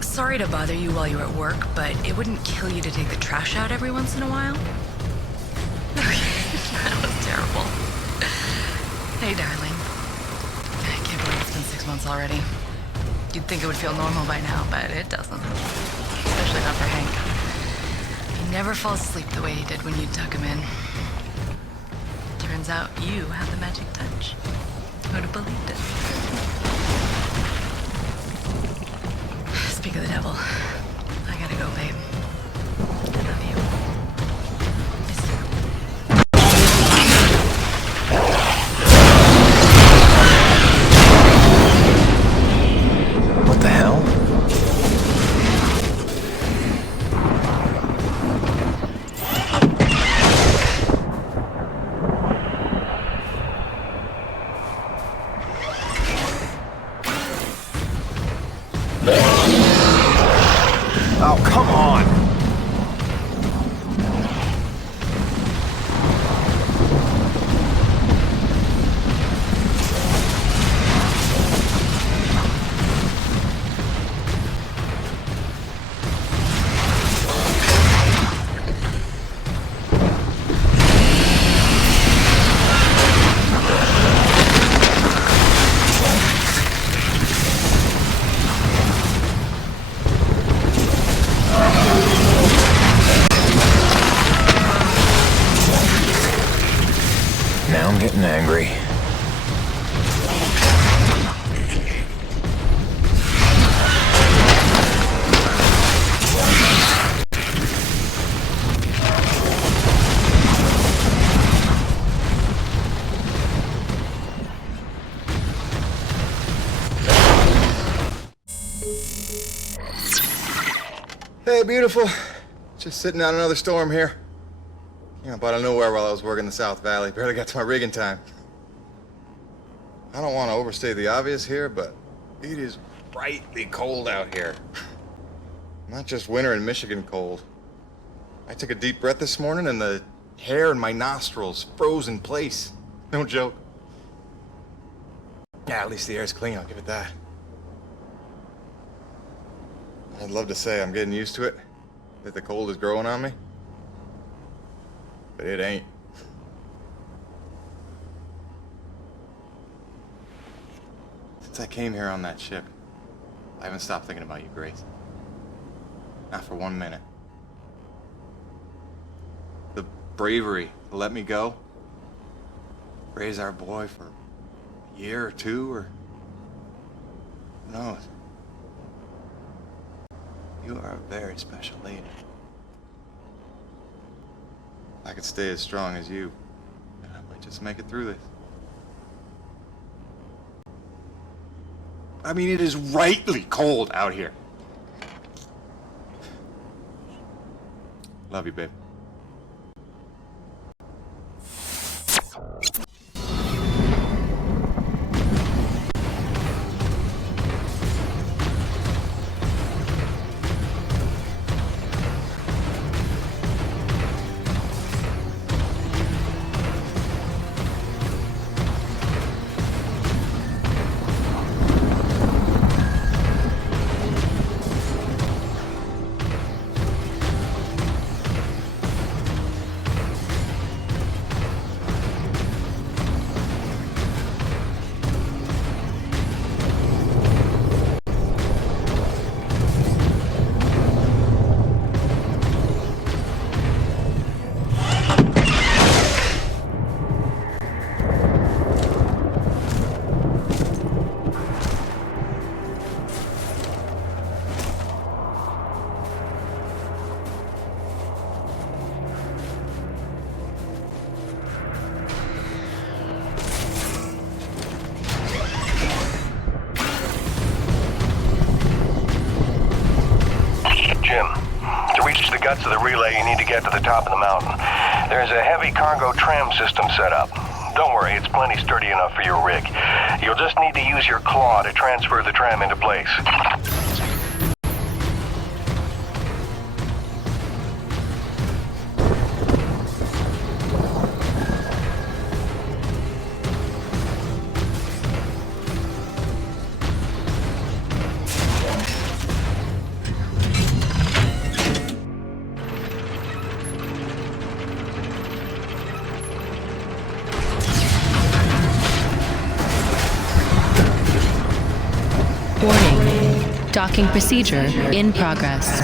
Sorry to bother you while you're at work, but it wouldn't kill you to take the trash out every once in a while? That was terrible. Hey, darling. I can't believe it's been 6 months already. You'd think it would feel normal by now, but it doesn't. Especially not for Hank. He never falls asleep the way he did when you tuck him in. Turns out you have the magic touch. Who'd have believed it? Speak of the devil, I gotta go, babe. I love you. Miss you. What the hell? Oh, come on! Hey, beautiful. Just sitting out another storm here. You know, but out of nowhere while I was working the South Valley. Barely got to my rig in time. I don't want to overstate the obvious here, but it is frightfully cold out here. Not just winter in Michigan cold. I took a deep breath this morning and the hair in my nostrils froze in place. No joke. Yeah, at least the air's clean, I'll give it that. I'd love to say I'm getting used to it, that the cold is growing on me. But it ain't. Since I came here on that ship, I haven't stopped thinking about you, Grace. Not for 1 minute. The bravery to let me go, raise our boy for a year or two, or who knows? You are a very special lady. If I could stay as strong as you, then I might just make it through this. I mean, it is rightly cold out here. Love you, babe. Guts of the relay, you need to get to the top of the mountain. There's a heavy cargo tram system set up. Don't worry, it's plenty sturdy enough for your rig. You'll just need to use your claw to transfer the tram into place. Docking procedure in progress.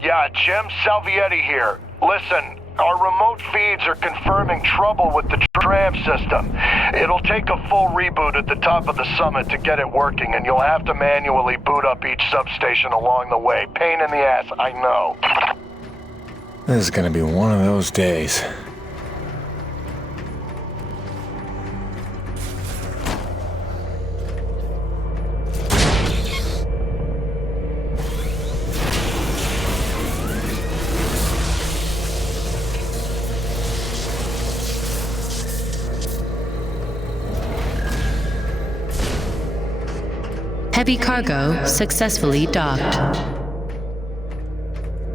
Yeah, Jim Salvietti here. Listen, our remote feeds are confirming trouble with the tram system. It'll take a full reboot at the top of the summit to get it working, and you'll have to manually boot up each substation along the way. Pain in the ass, I know. This is gonna be one of those days. Heavy cargo successfully docked.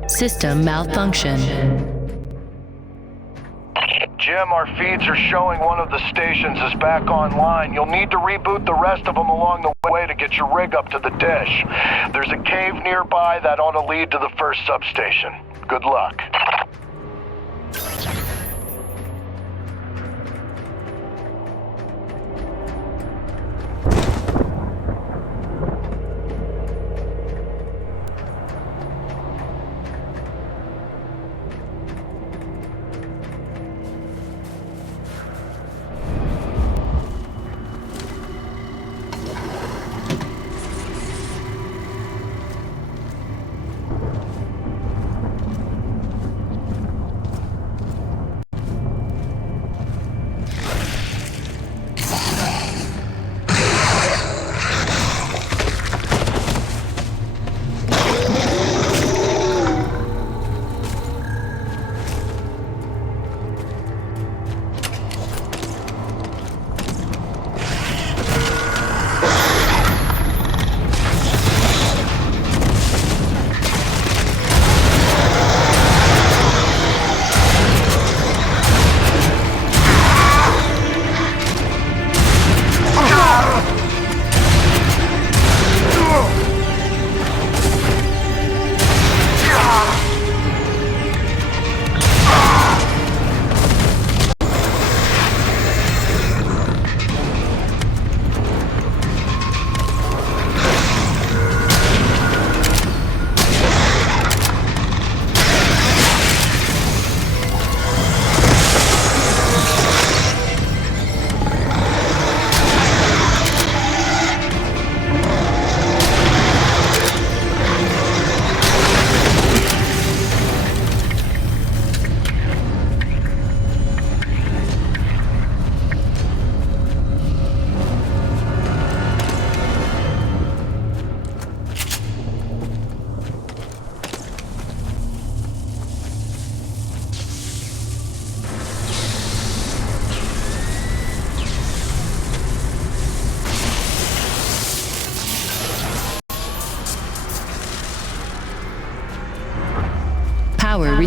System malfunction. Jim, our feeds are showing one of the stations is back online. You'll need to reboot the rest of them along the way to get your rig up to the dish. There's a cave nearby that ought to lead to the first substation. Good luck.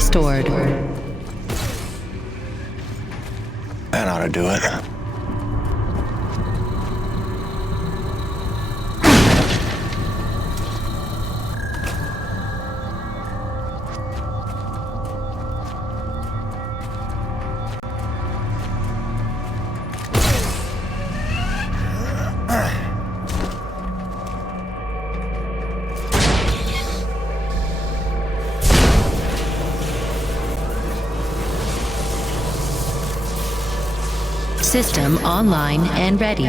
restored. That ought to do it. System online and ready.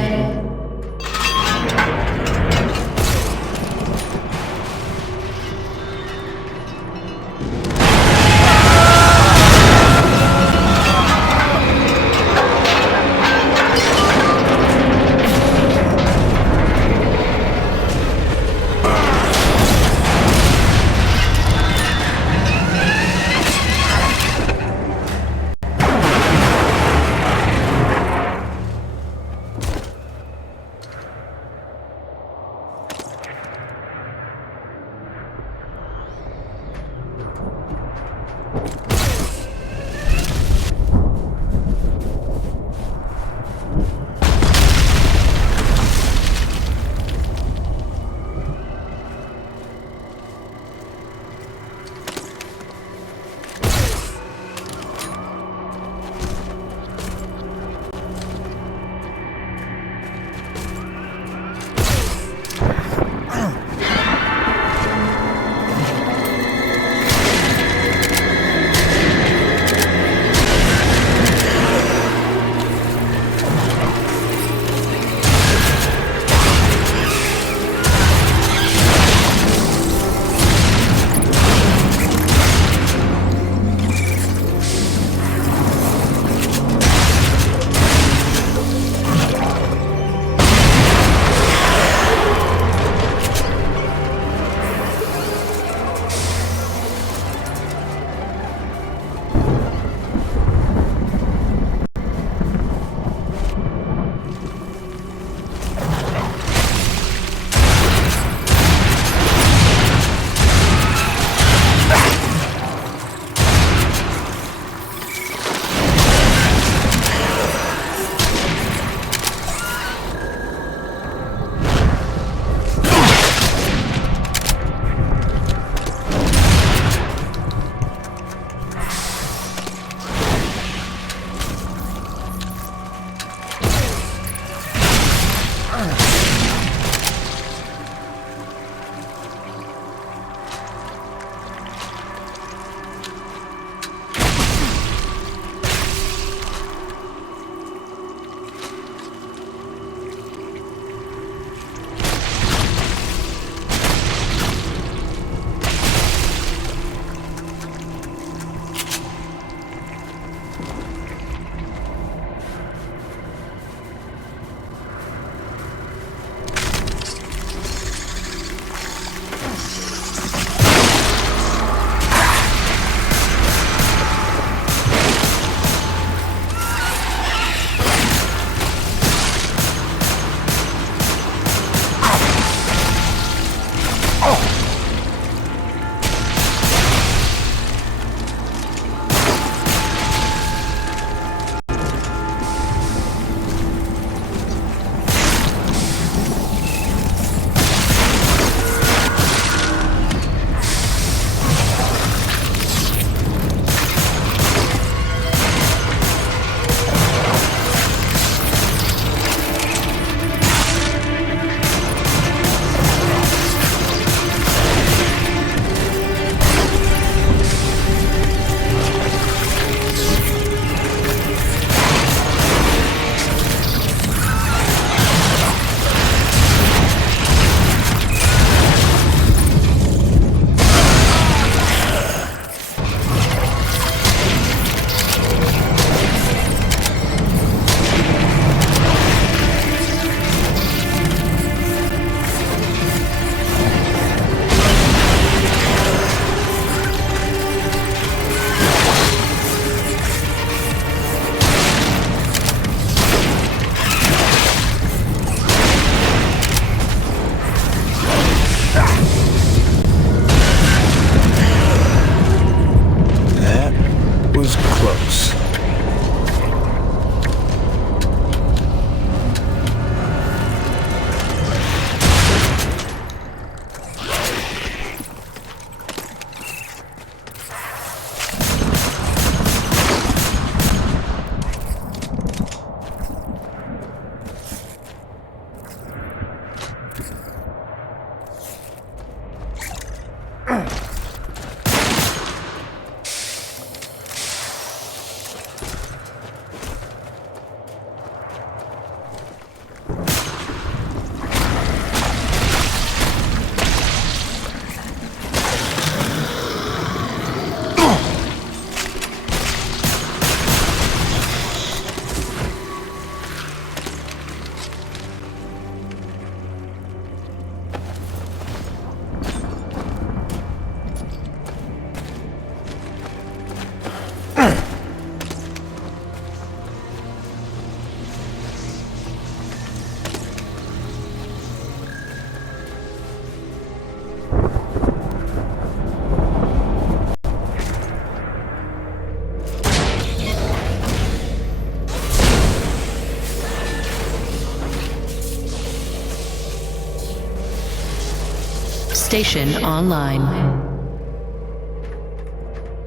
Infestation online.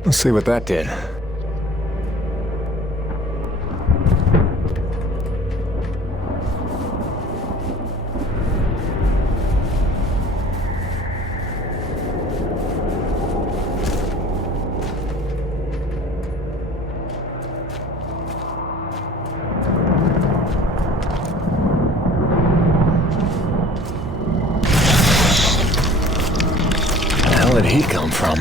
Let's see what that did. Where did he come from?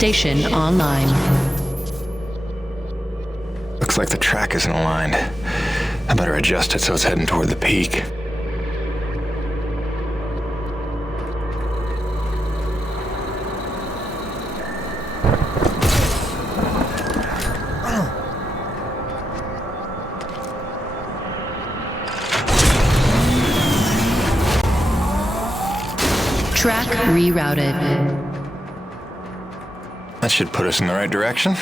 Station online. Looks like the track isn't aligned. I better adjust it so it's heading toward the peak. Track rerouted. That should put us in the right direction.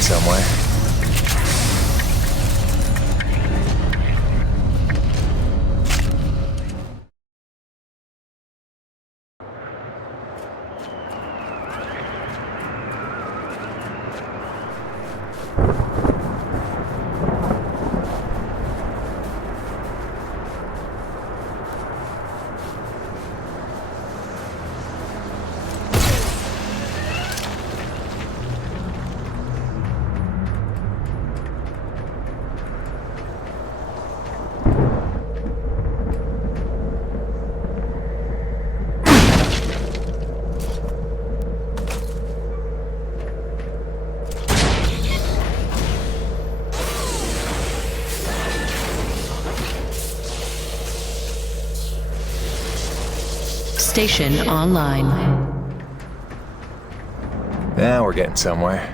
Somewhere. Station online. Now we're getting somewhere.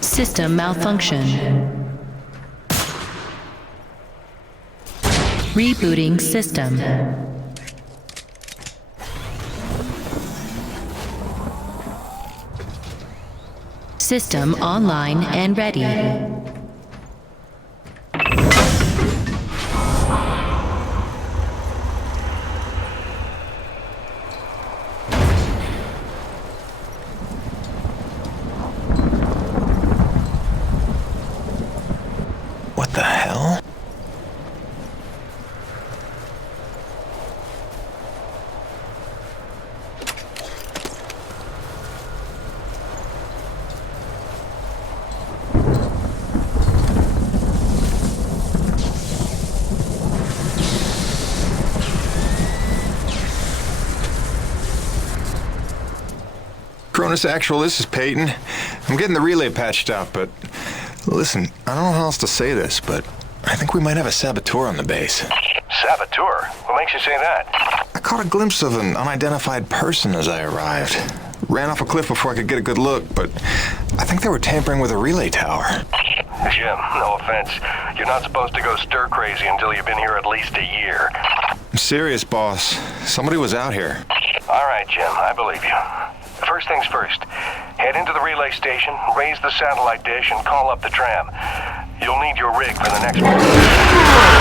System malfunction. Rebooting system. System online and ready. What the hell? Cronus Actual, this is Peyton. I'm getting the relay patched up, but listen, I don't know how else to say this, but I think we might have a saboteur on the base. Saboteur? What makes you say that? I caught a glimpse of an unidentified person as I arrived. Ran off a cliff before I could get a good look, but I think they were tampering with a relay tower. Jim, no offense. You're not supposed to go stir crazy until you've been here at least a year. I'm serious, boss. Somebody was out here. All right, Jim, I believe you. First things first, head into the relay station, raise the satellite dish, and call up the tram. You'll need your rig for the next one.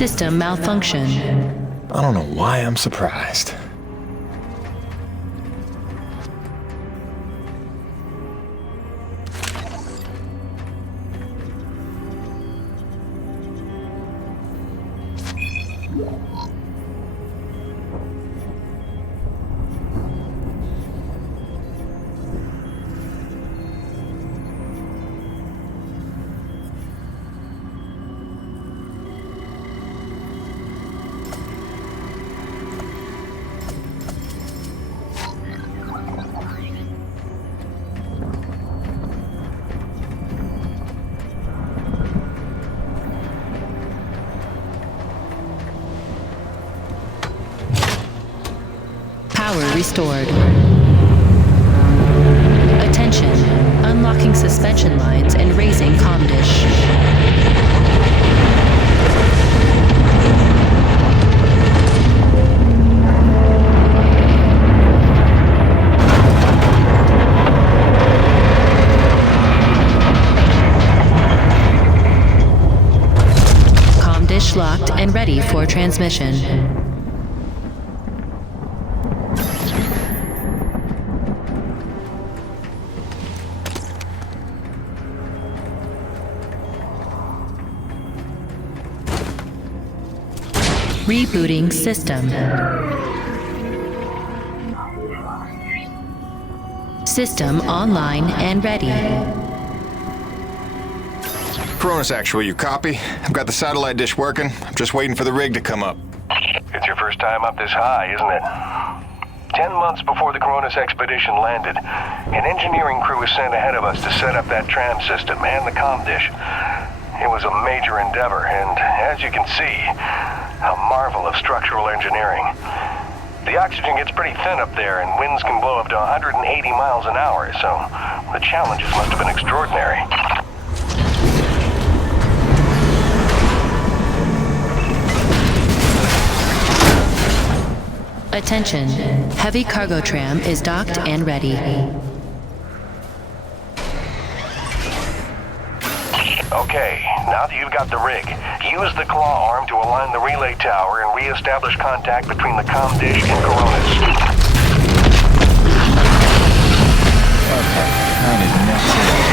System malfunction. I don't know why I'm surprised. Power restored. Attention. Unlocking suspension lines and raising comm dish. Comm dish locked and ready for transmission. Rebooting system. System online and ready. Cronus Actual, you copy? I've got the satellite dish working. I'm just waiting for the rig to come up. It's your first time up this high, isn't it? 10 months before the Cronus expedition landed, an engineering crew was sent ahead of us to set up that tram system and the comm dish. It was a major endeavor, and as you can see, a marvel of structural engineering. The oxygen gets pretty thin up there, and winds can blow up to 180 miles an hour, so the challenges must have been extraordinary. Attention. Heavy cargo tram is docked and ready. Okay, now that you've got the rig, use the claw arm to align the relay tower and re-establish contact between the comm dish and Coronas. Okay, I did not see that.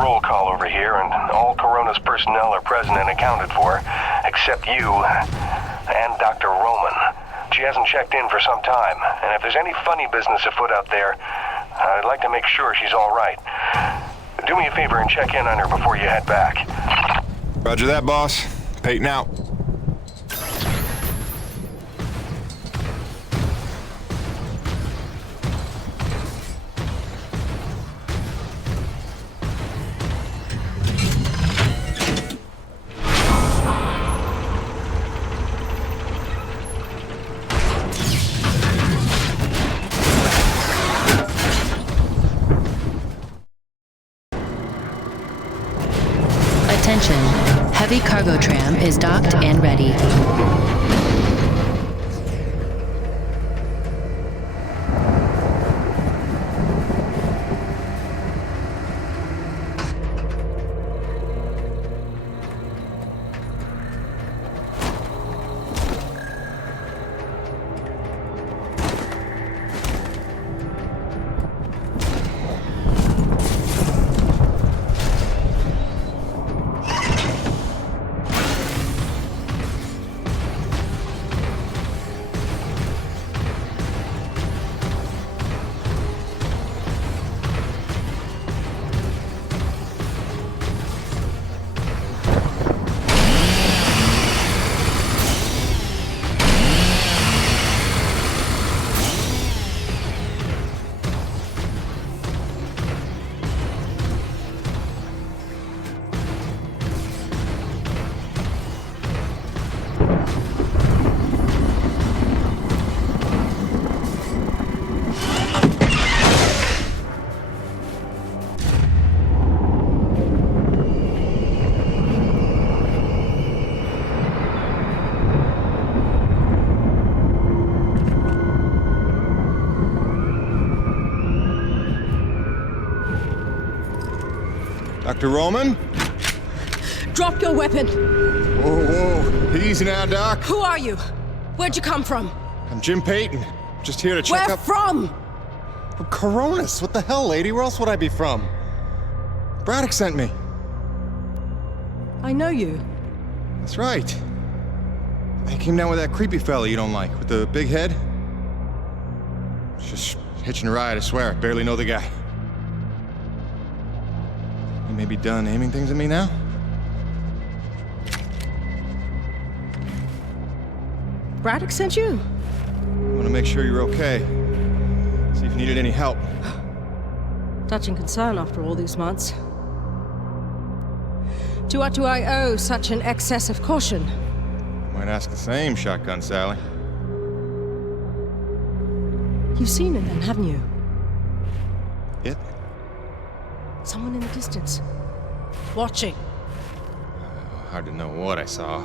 roll call over here, and all Corona's personnel are present and accounted for, except you and Dr. Roman. She hasn't checked in for some time, and if there's any funny business afoot out there, I'd like to make sure she's all right. Do me a favor and check in on her before you head back. Roger that, boss. Peyton out. Attention, heavy cargo tram is docked and ready. Dr. Roman? Drop your weapon. Whoa, whoa. Easy now, Doc. Who are you? Where'd you come from? I'm Jim Peyton. Just here to check Where up... from? From Coronas. What the hell, lady? Where else would I be from? Braddock sent me. I know you. That's right. I came down with that creepy fella you don't like, with the big head. Just hitching a ride, I swear. Barely know the guy. You may be done aiming things at me now? Braddock sent you? I want to make sure you're okay. See if you needed any help. Touching concern after all these months. To what do I owe such an excess of caution? Might ask the same, Shotgun Sally. You've seen it then, haven't you? It? Someone in the distance. Watching. Hard to know what I saw.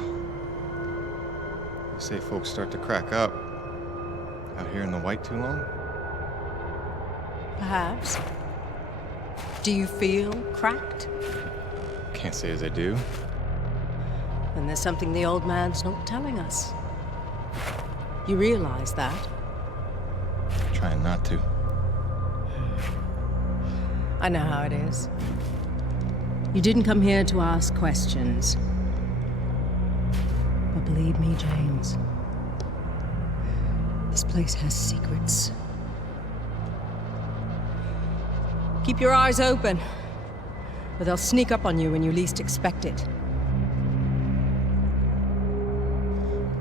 They say folks start to crack up. Out here in the white too long? Perhaps. Do you feel cracked? Can't say as I do. Then there's something the old man's not telling us. You realize that? Trying not to. I know how it is. You didn't come here to ask questions. But believe me, James, this place has secrets. Keep your eyes open, or they'll sneak up on you when you least expect it.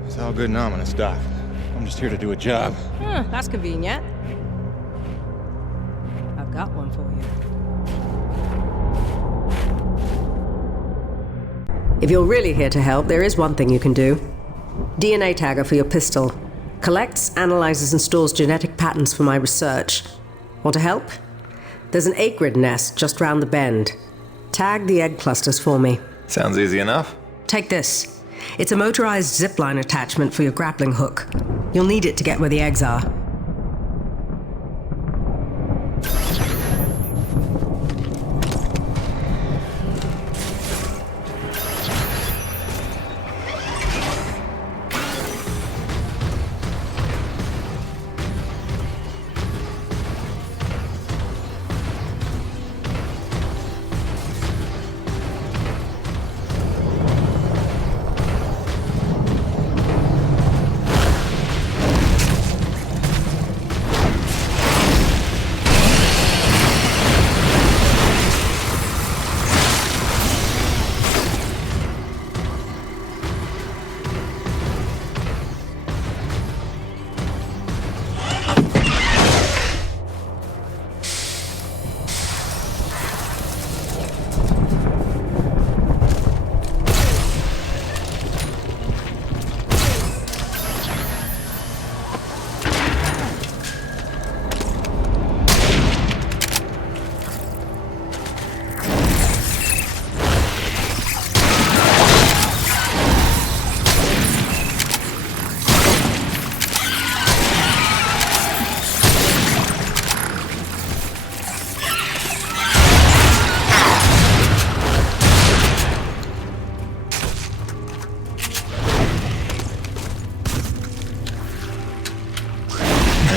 It's all good and ominous, Doc. I'm just here to do a job. That's convenient. I've got one for you. If you're really here to help, there is one thing you can do. DNA tagger for your pistol. Collects, analyzes, and stores genetic patterns for my research. Want to help? There's an acrid nest just round the bend. Tag the egg clusters for me. Sounds easy enough. Take this. It's a motorized zipline attachment for your grappling hook. You'll need it to get where the eggs are.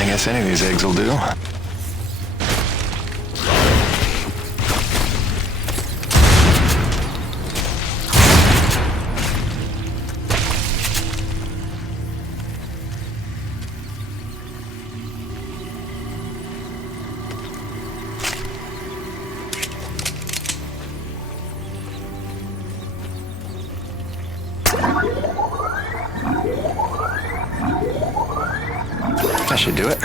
guess any of these eggs will do. That should do it.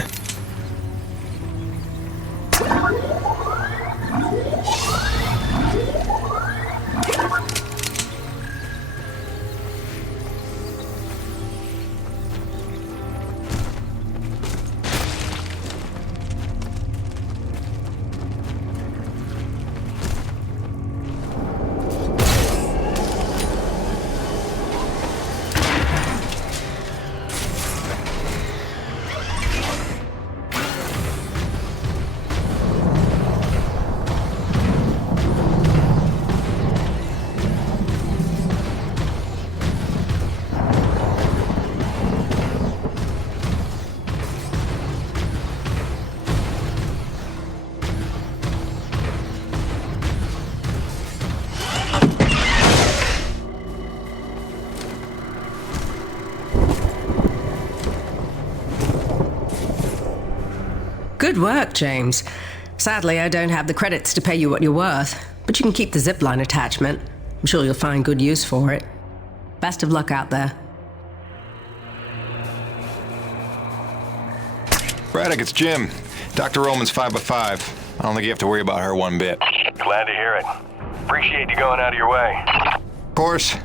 Good work, James. Sadly, I don't have the credits to pay you what you're worth, but you can keep the zipline attachment. I'm sure you'll find good use for it. Best of luck out there. Braddock, it's Jim. Dr. Roman's 5 by 5. I don't think you have to worry about her one bit. Glad to hear it. Appreciate you going out of your way. Of course.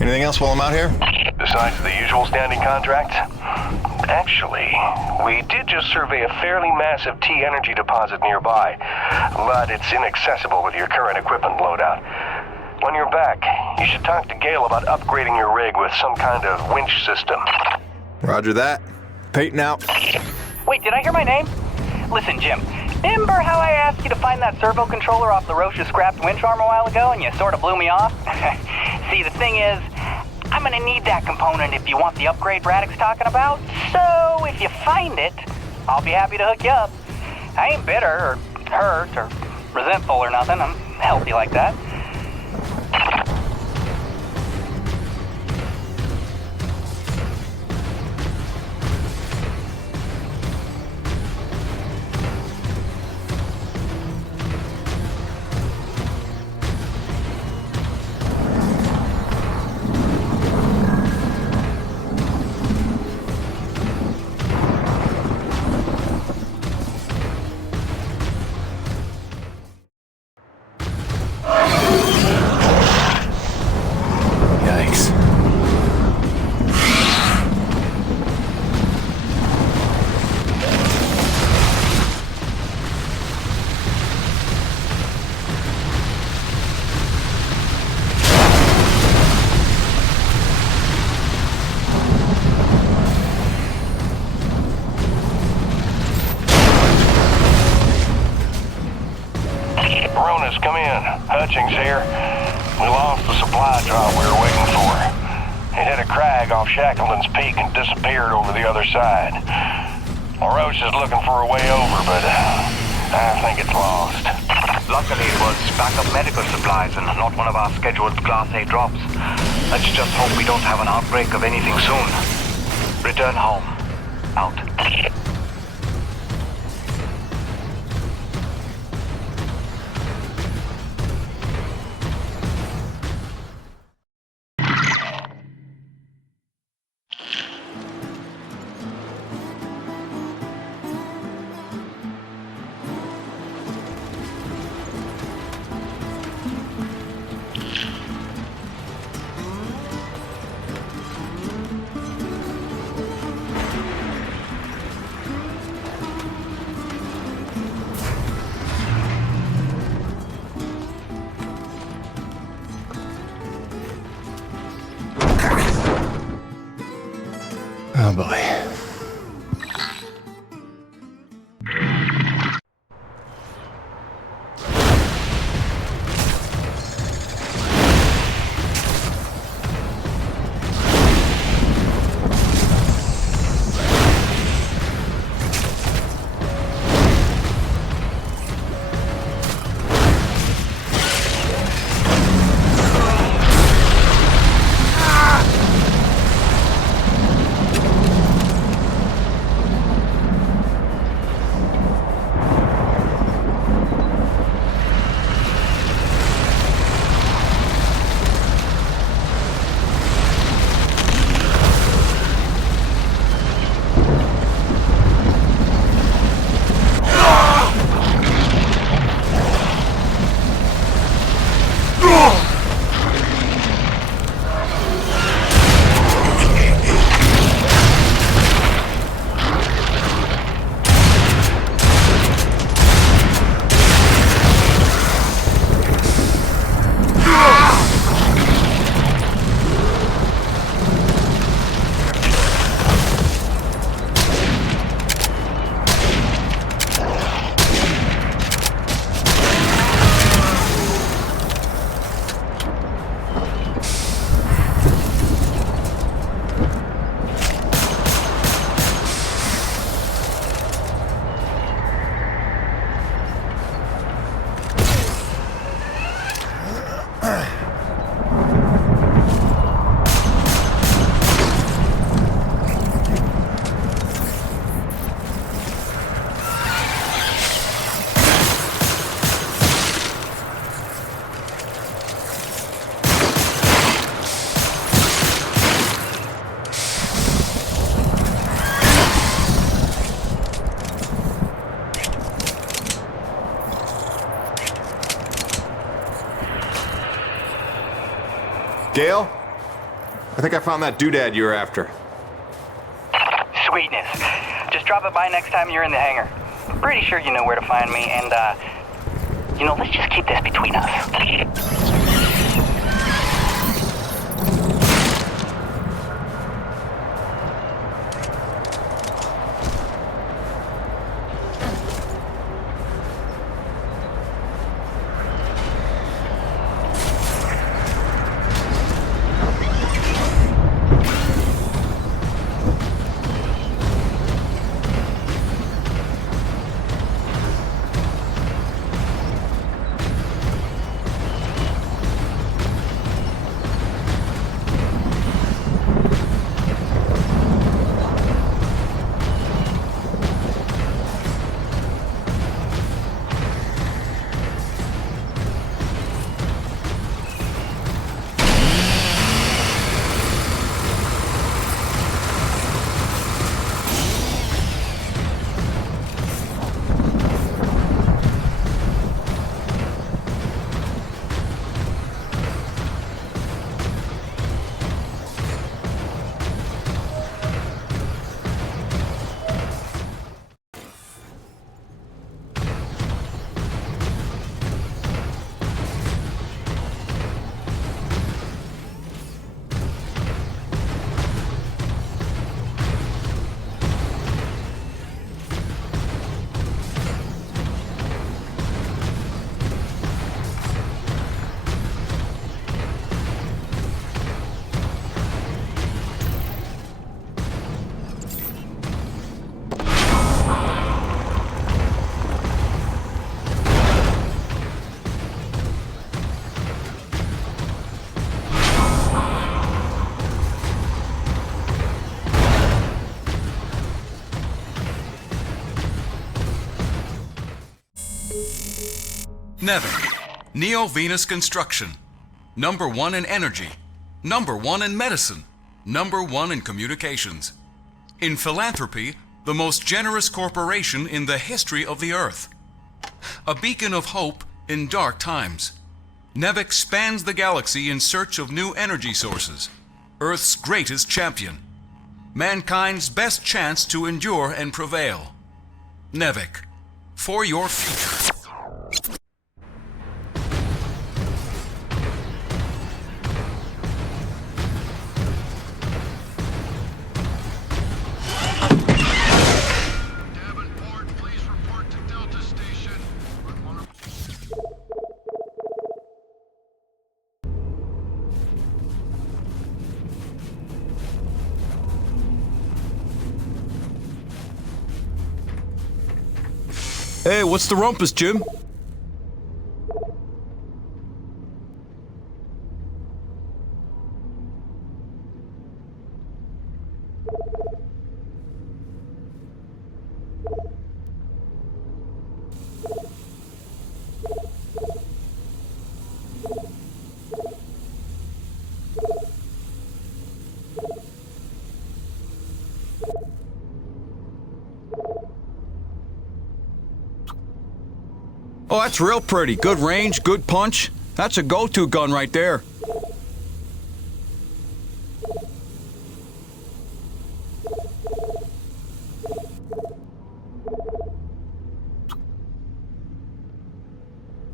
Anything else while I'm out here? Besides the usual standing contracts? Actually, we did just survey a fairly massive T-energy deposit nearby, but it's inaccessible with your current equipment loadout. When you're back, you should talk to Gale about upgrading your rig with some kind of winch system. Roger that. Peyton out. Wait, did I hear my name? Listen, Jim, remember how I asked you to find that servo controller off LaRoche's scrapped winch arm a while ago and you sort of blew me off? See, the thing is, I'm gonna need that component if you want the upgrade Braddock's talking about. So, if you find it, I'll be happy to hook you up. I ain't bitter or hurt or resentful or nothing. I'm healthy like that. Come in. Hutchings here. We lost the supply drop we were waiting for. It hit a crag off Shackleton's Peak and disappeared over the other side. LaRoche is looking for a way over, but I think it's lost. Luckily, it was backup medical supplies and not one of our scheduled Class A drops. Let's just hope we don't have an outbreak of anything soon. Return home. Out. Oh boy. Gale? I think I found that doodad you were after. Sweetness. Just drop it by next time you're in the hangar. Pretty sure you know where to find me, and, let's just keep this between us. Nevik, Neo-Venus Construction. #1 in energy. #1 in medicine. #1 in communications. In philanthropy, the most generous corporation in the history of the Earth. A beacon of hope in dark times. Nevik spans the galaxy in search of new energy sources. Earth's greatest champion. Mankind's best chance to endure and prevail. Nevik, for your future. Hey, what's the rumpus, Jim? Oh, that's real pretty. Good range, good punch. That's a go-to gun right there.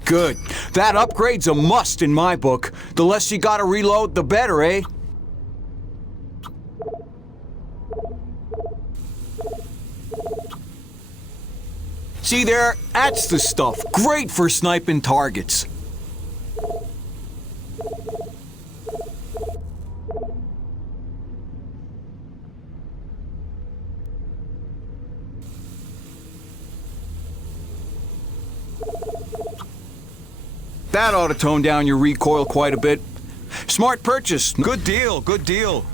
Good. That upgrade's a must in my book. The less you gotta reload, the better, eh? See there? That's the stuff. Great for sniping targets. That ought to tone down your recoil quite a bit. Smart purchase. Good deal, good deal.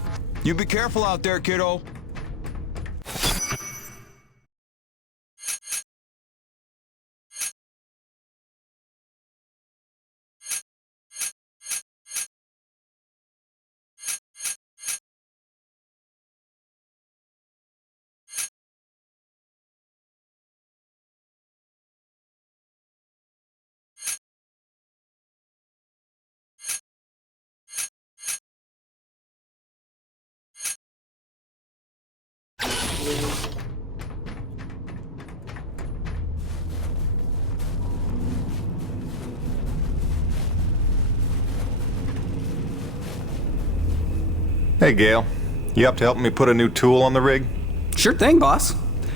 You be careful out there, kiddo. Hey, Gale. You up to helping me put a new tool on the rig? Sure thing, boss.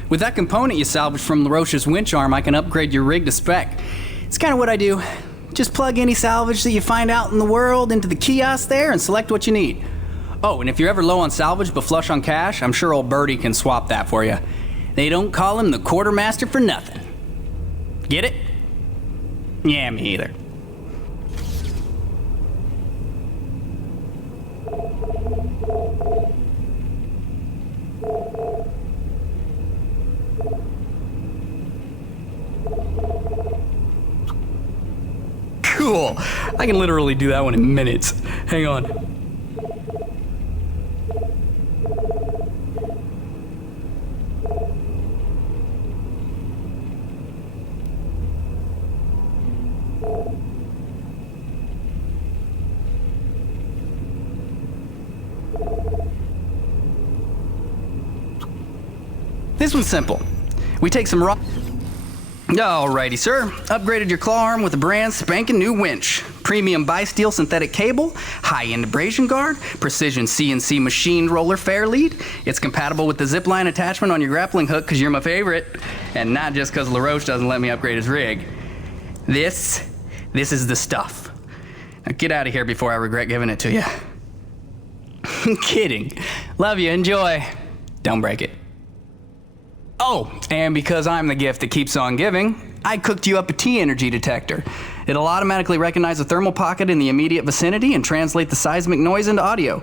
With that component you salvaged from LaRoche's winch arm, I can upgrade your rig to spec. It's kind of what I do. Just plug any salvage that you find out in the world into the kiosk there and select what you need. Oh, and if you're ever low on salvage but flush on cash, I'm sure old Birdie can swap that for you. They don't call him the quartermaster for nothing. Get it? Yeah, me either. Cool. I can literally do that one in minutes. Hang on. This one's simple. We take some raw... Alrighty, sir. Upgraded your claw arm with a brand spanking new winch. Premium bi-steel synthetic cable, high-end abrasion guard, precision CNC machined roller fair lead. It's compatible with the zipline attachment on your grappling hook because you're my favorite, and not just because LaRoche doesn't let me upgrade his rig. This is the stuff. Now get out of here before I regret giving it to you. Kidding. Love you, enjoy. Don't break it. Oh, and because I'm the gift that keeps on giving, I cooked you up a T-energy detector. It'll automatically recognize a thermal pocket in the immediate vicinity and translate the seismic noise into audio.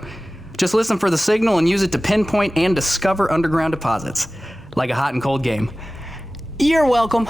Just listen for the signal and use it to pinpoint and discover underground deposits. Like a hot and cold game. You're welcome.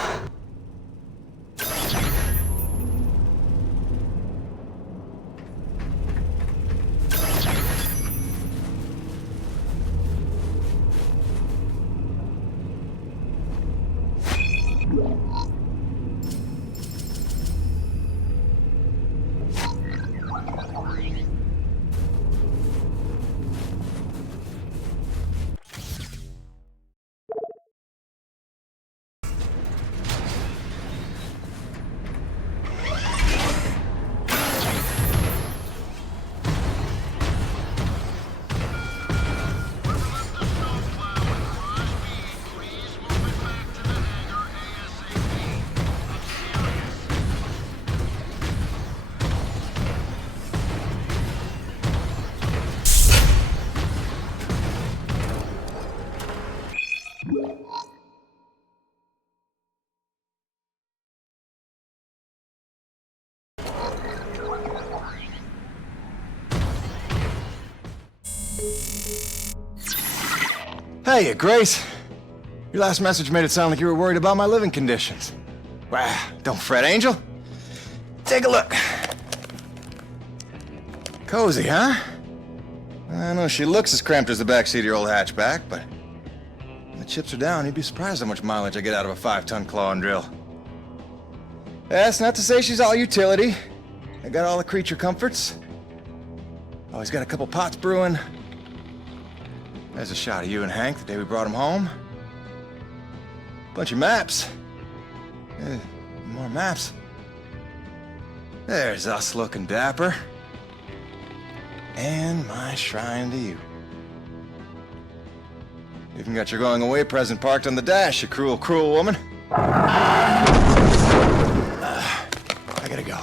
Hey, Grace. Your last message made it sound like you were worried about my living conditions. Wow, don't fret, Angel. Take a look. Cozy, huh? I know she looks as cramped as the backseat of your old hatchback, but when the chips are down, you'd be surprised how much mileage I get out of a 5-ton claw and drill. That's not to say she's all utility. I got all the creature comforts. Always got a couple pots brewing. There's a shot of you and Hank the day we brought him home. Bunch of maps. More maps. There's us looking dapper. And my shrine to you. Even got your going away present parked on the dash, you cruel, cruel woman. I gotta go.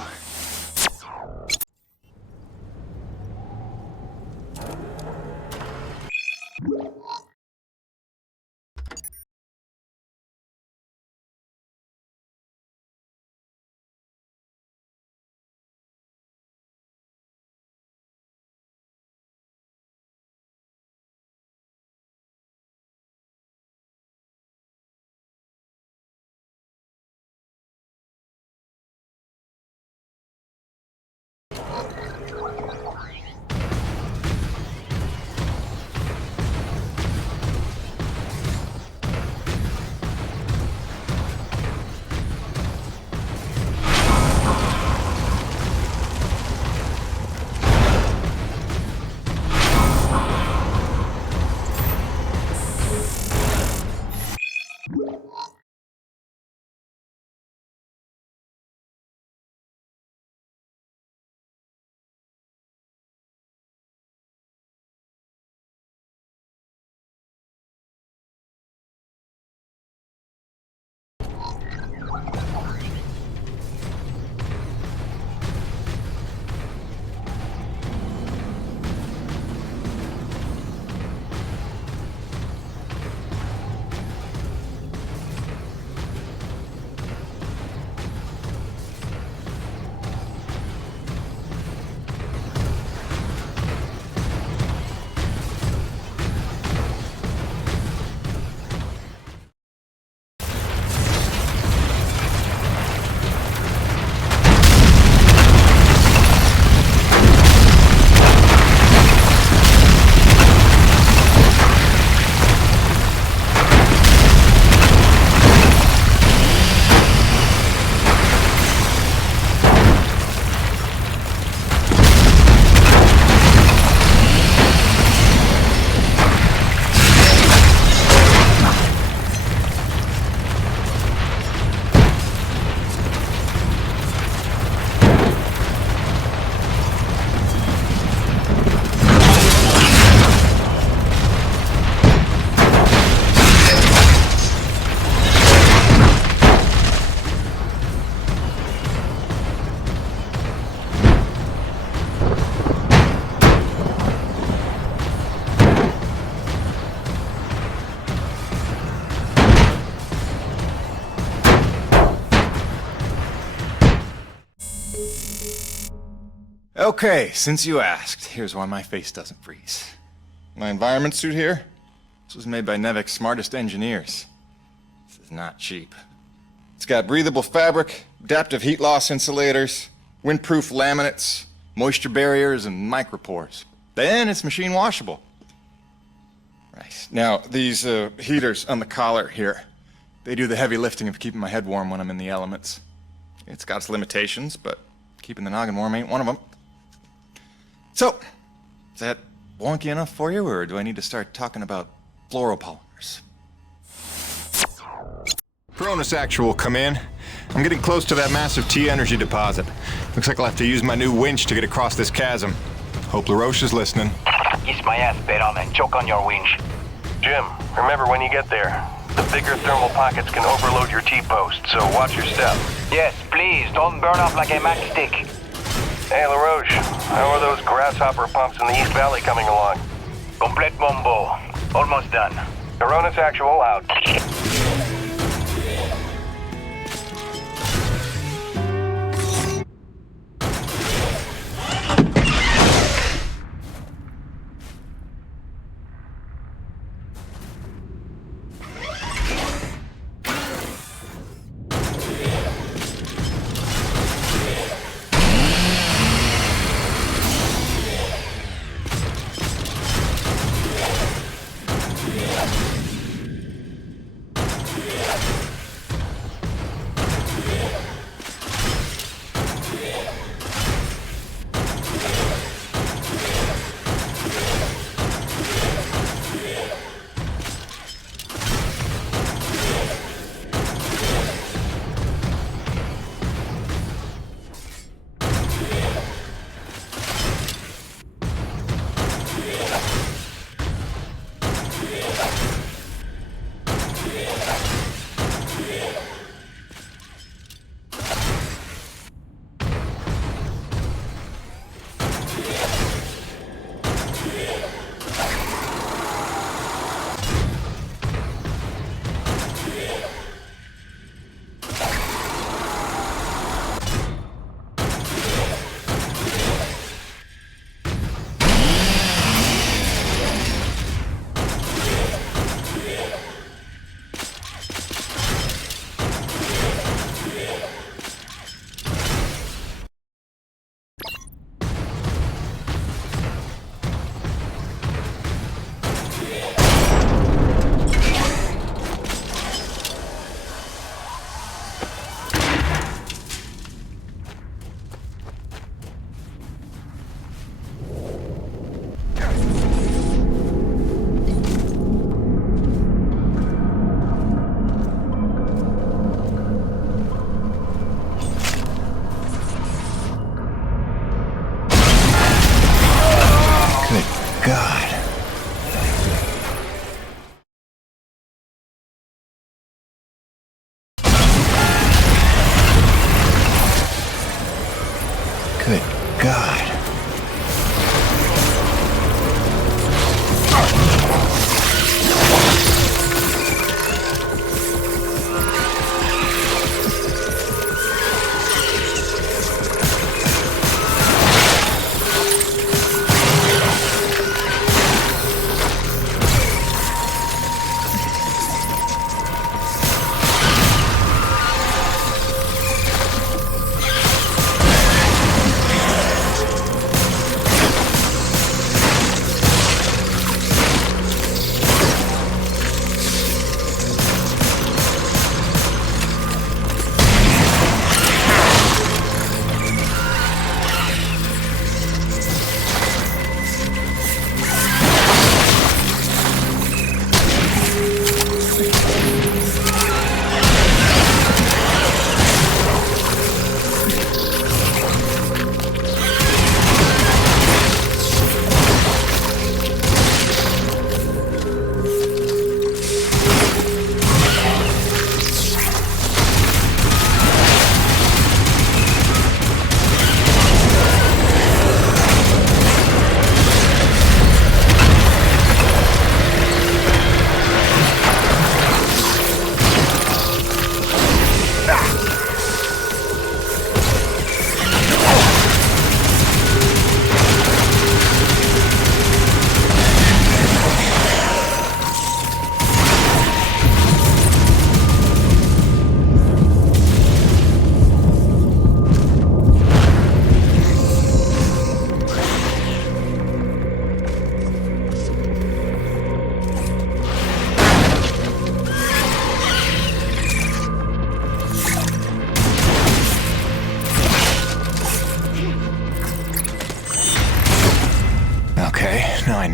Okay, since you asked, here's why my face doesn't freeze. My environment suit here, this was made by Nevik's smartest engineers. This is not cheap. It's got breathable fabric, adaptive heat loss insulators, windproof laminates, moisture barriers, and micropores. Then it's machine washable. Right. Now, these heaters on the collar here, they do the heavy lifting of keeping my head warm when I'm in the elements. It's got its limitations, but keeping the noggin warm ain't one of them. So, is that wonky enough for you, or do I need to start talking about fluoropolymers? Cronus Actual, come in. I'm getting close to that massive T-energy deposit. Looks like I'll have to use my new winch to get across this chasm. Hope LaRoche is listening. Kiss my ass, Baron, and choke on your winch. Jim, remember when you get there, the bigger thermal pockets can overload your T-post, so watch your step. Yes, please, don't burn up like a matchstick. Hey, LaRoche, how are those grasshopper pumps in the East Valley coming along? Complete bombo. Almost done. Cronus Actual out.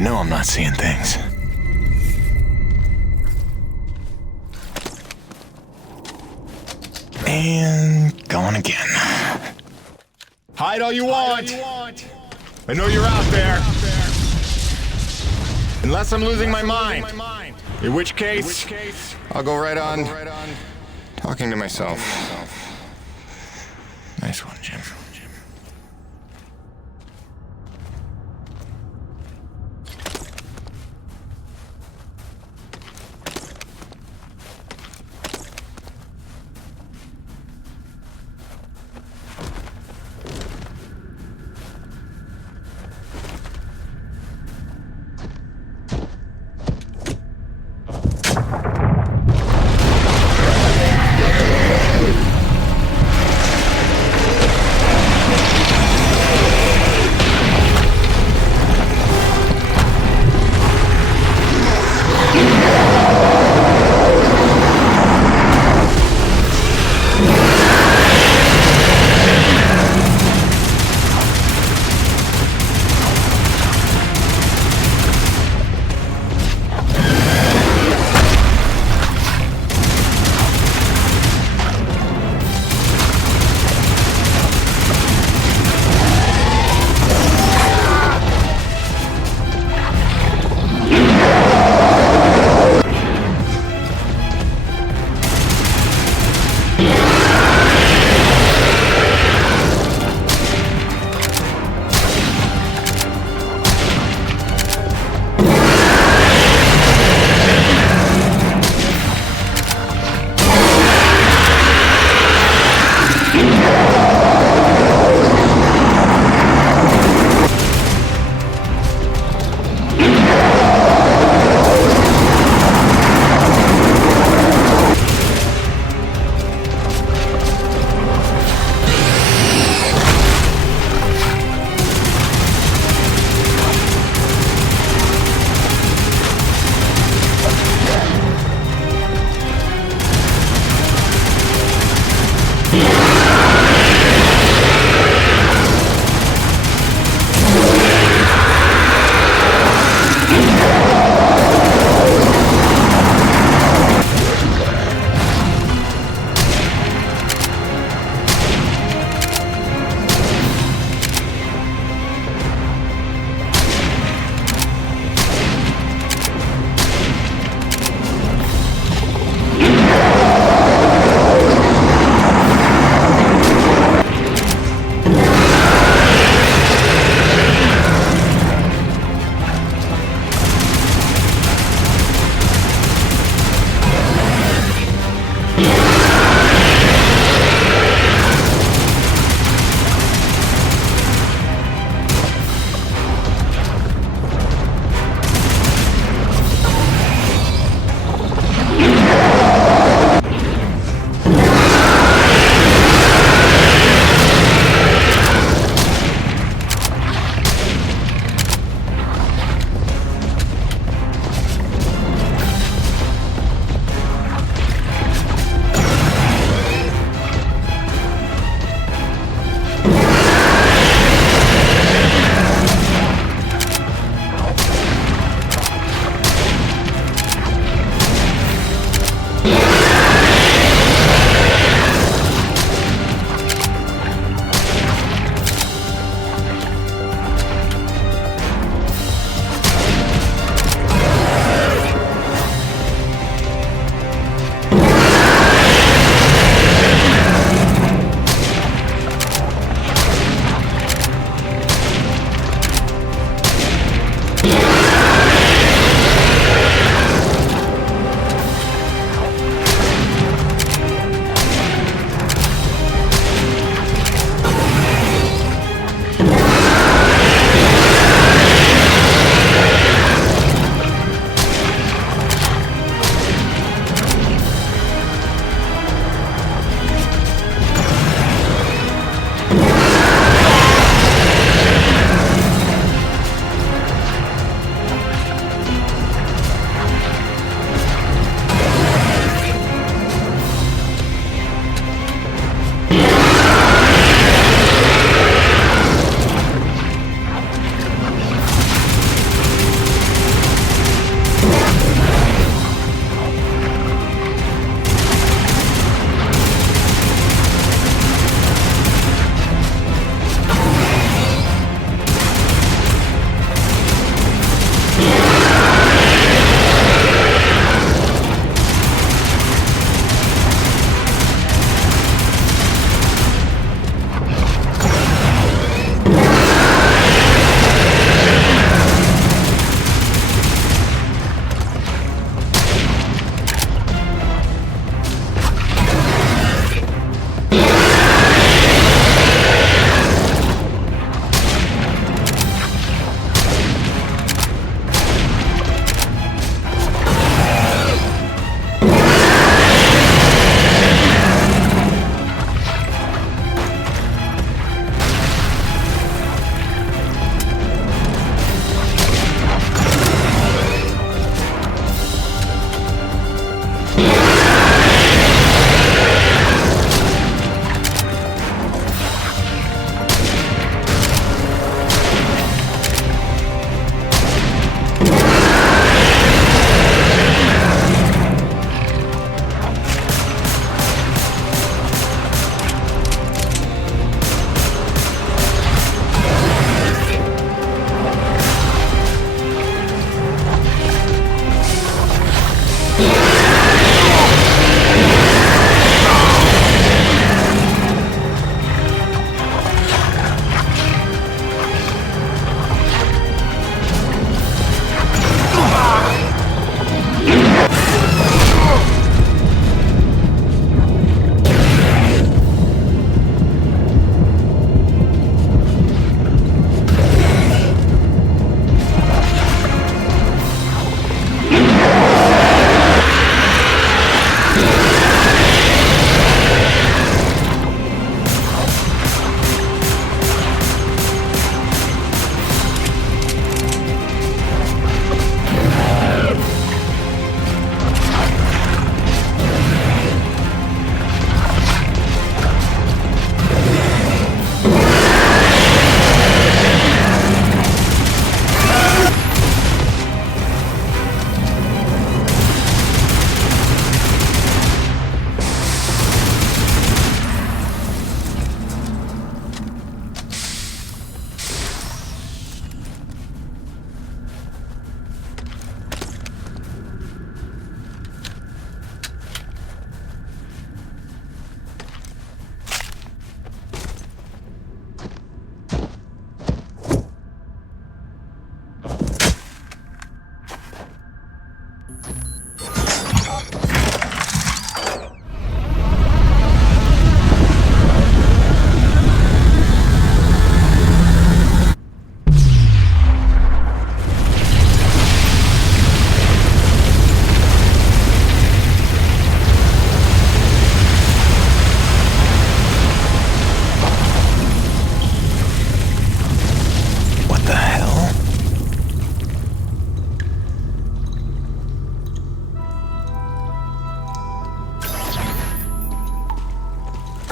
know I'm not seeing things. And going again. Hide all you want. I know you're out there. Unless I'm losing my mind. In which case, I'll go right on talking to myself. Nice one, Jim.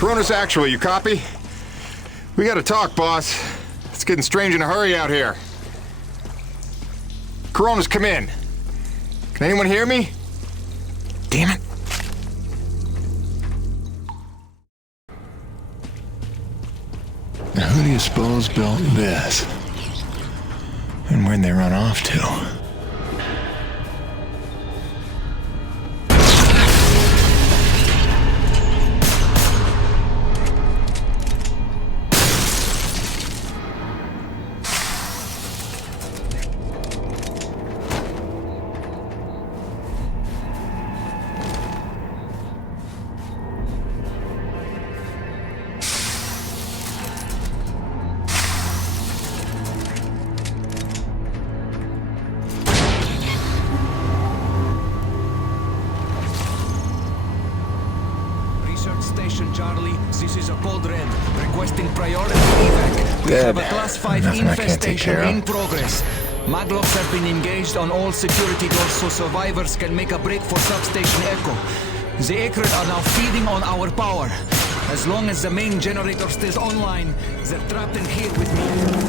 Cronus Actual, you copy? We gotta talk, boss. It's getting strange in a hurry out here. Cronus, come in. Can anyone hear me? Damn it. Now, who do you suppose built this? And where'd they run off to? Charlie, this is a code red, requesting priority evac. We have a class 5 infestation in progress. Maglocks have been engaged on all security doors so survivors can make a break for substation Echo. The Acrid are now feeding on our power. As long as the main generator stays online, they're trapped in here with me.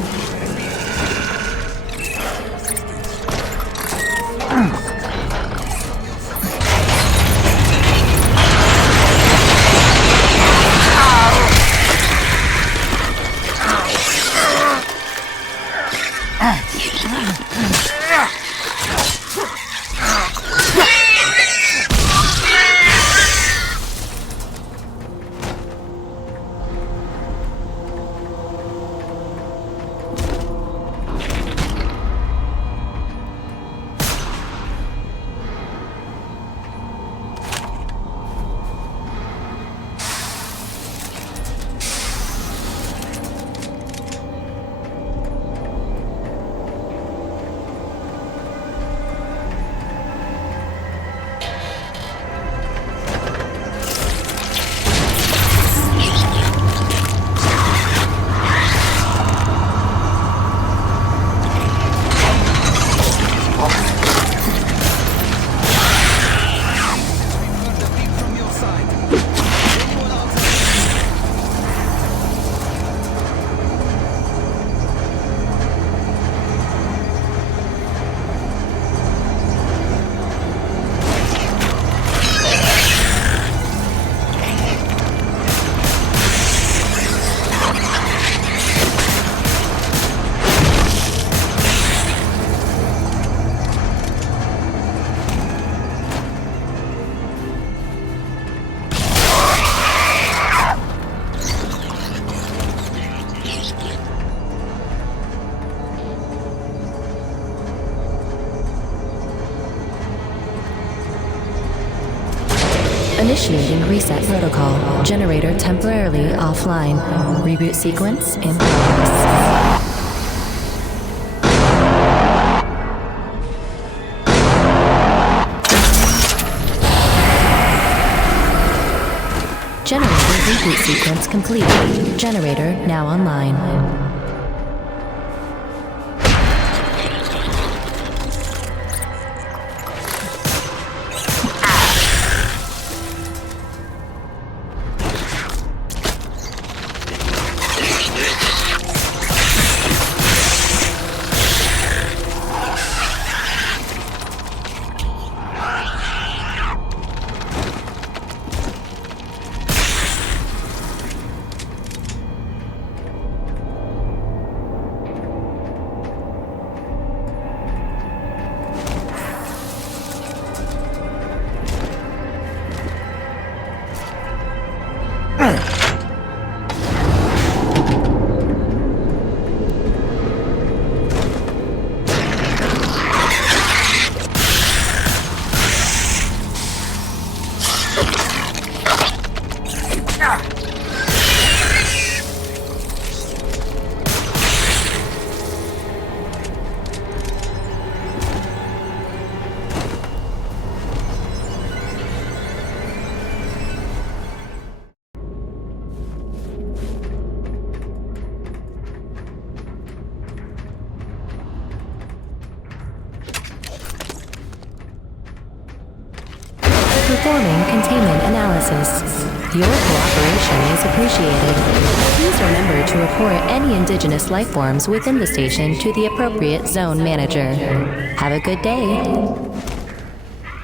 Initiating reset protocol. Generator temporarily offline. Reboot sequence in progress. Generator reboot sequence complete. Generator now online. Performing containment analysis. Your cooperation is appreciated. Please remember to report any indigenous life forms within the station to the appropriate zone manager. Have a good day.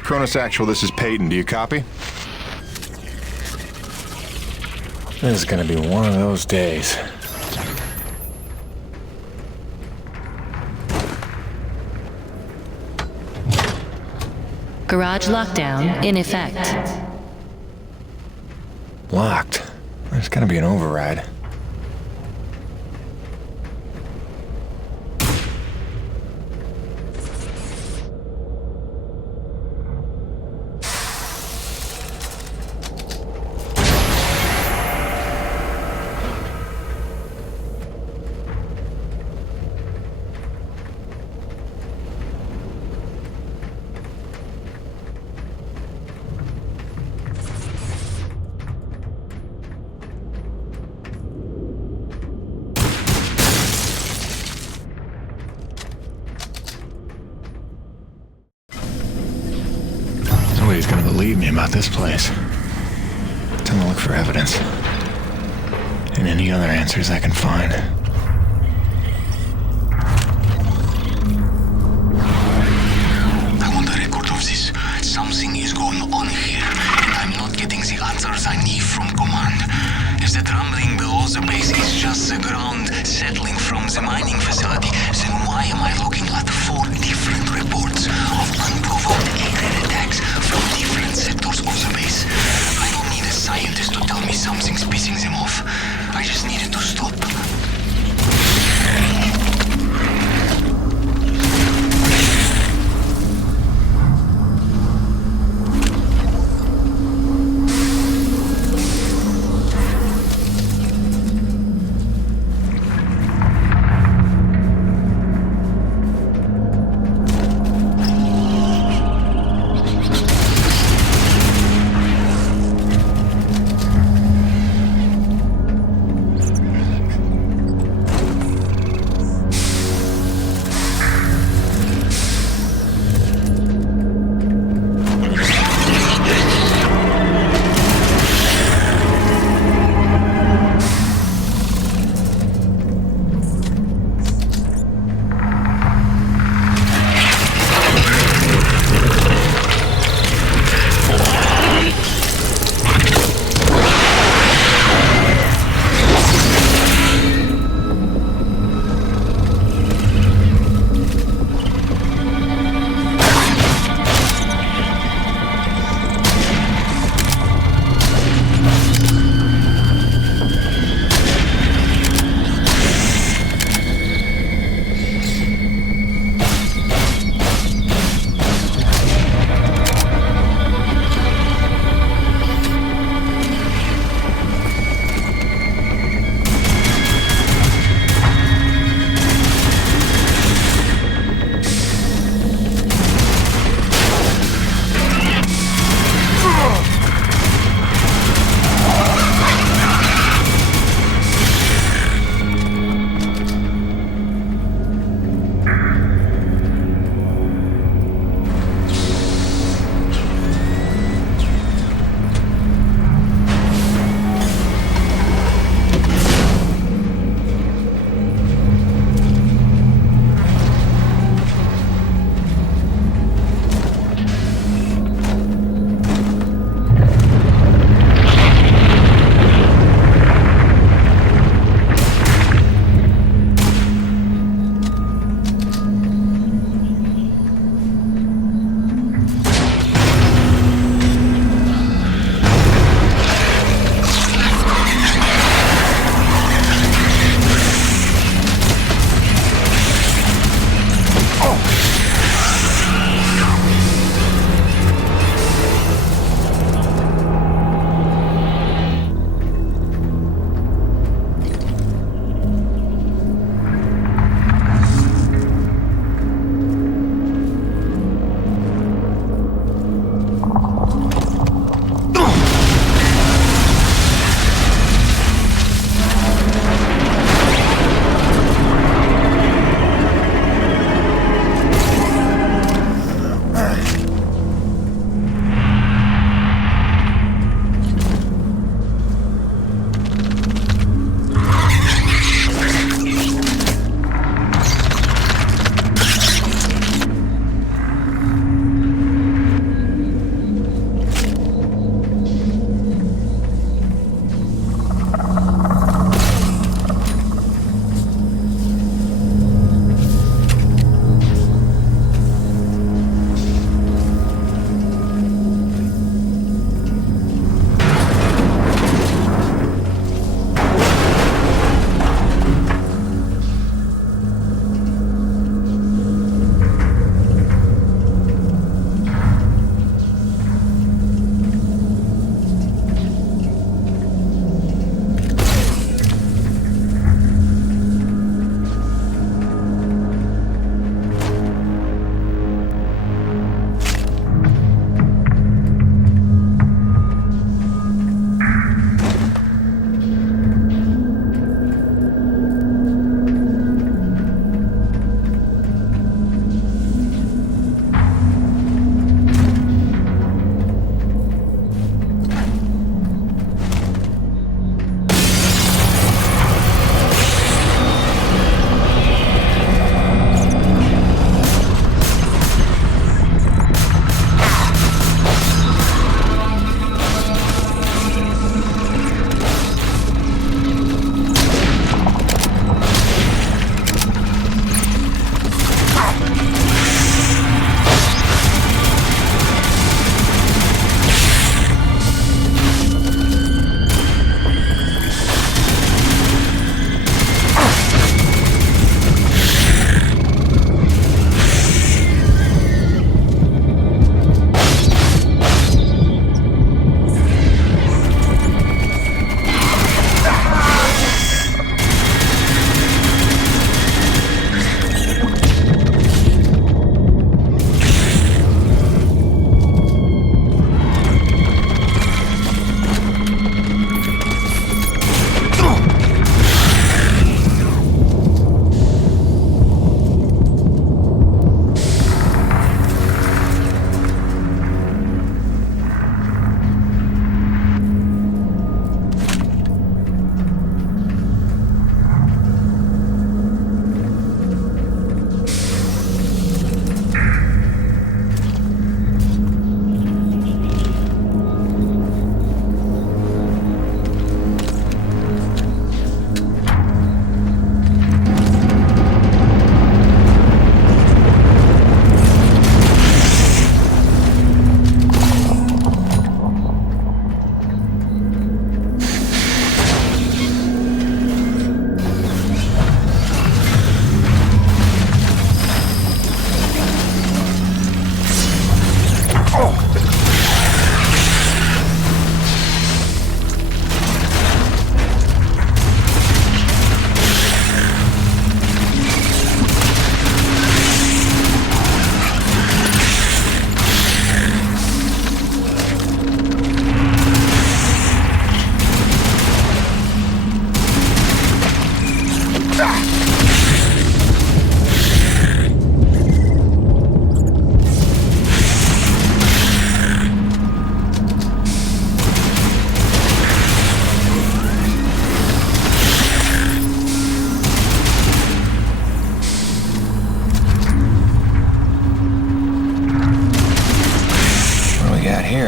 Cronus Actual, this is Peyton. Do you copy? This is gonna be one of those days. Garage lockdown in effect. Locked. There's gonna be an override. Nobody's gonna believe me about this place. Time to look for evidence. And any other answers I can find. I want a record of this. Something is going on here, and I'm not getting the answers I need from command. If the rumbling below the base is just the ground settling from the mining facility, then why am I looking at 4 different reports of unprovoked alien attacks from different sectors of the base? I don't need a scientist to tell me something's pissing them off. I just need it to stop.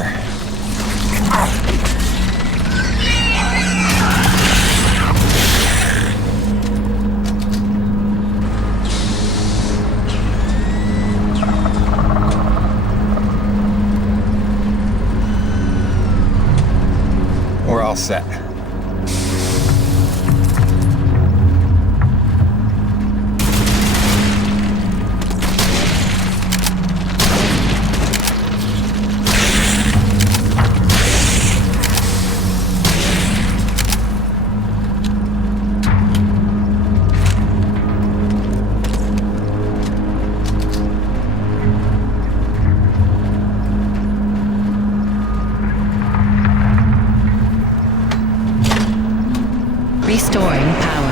here. We're all set. Restoring power.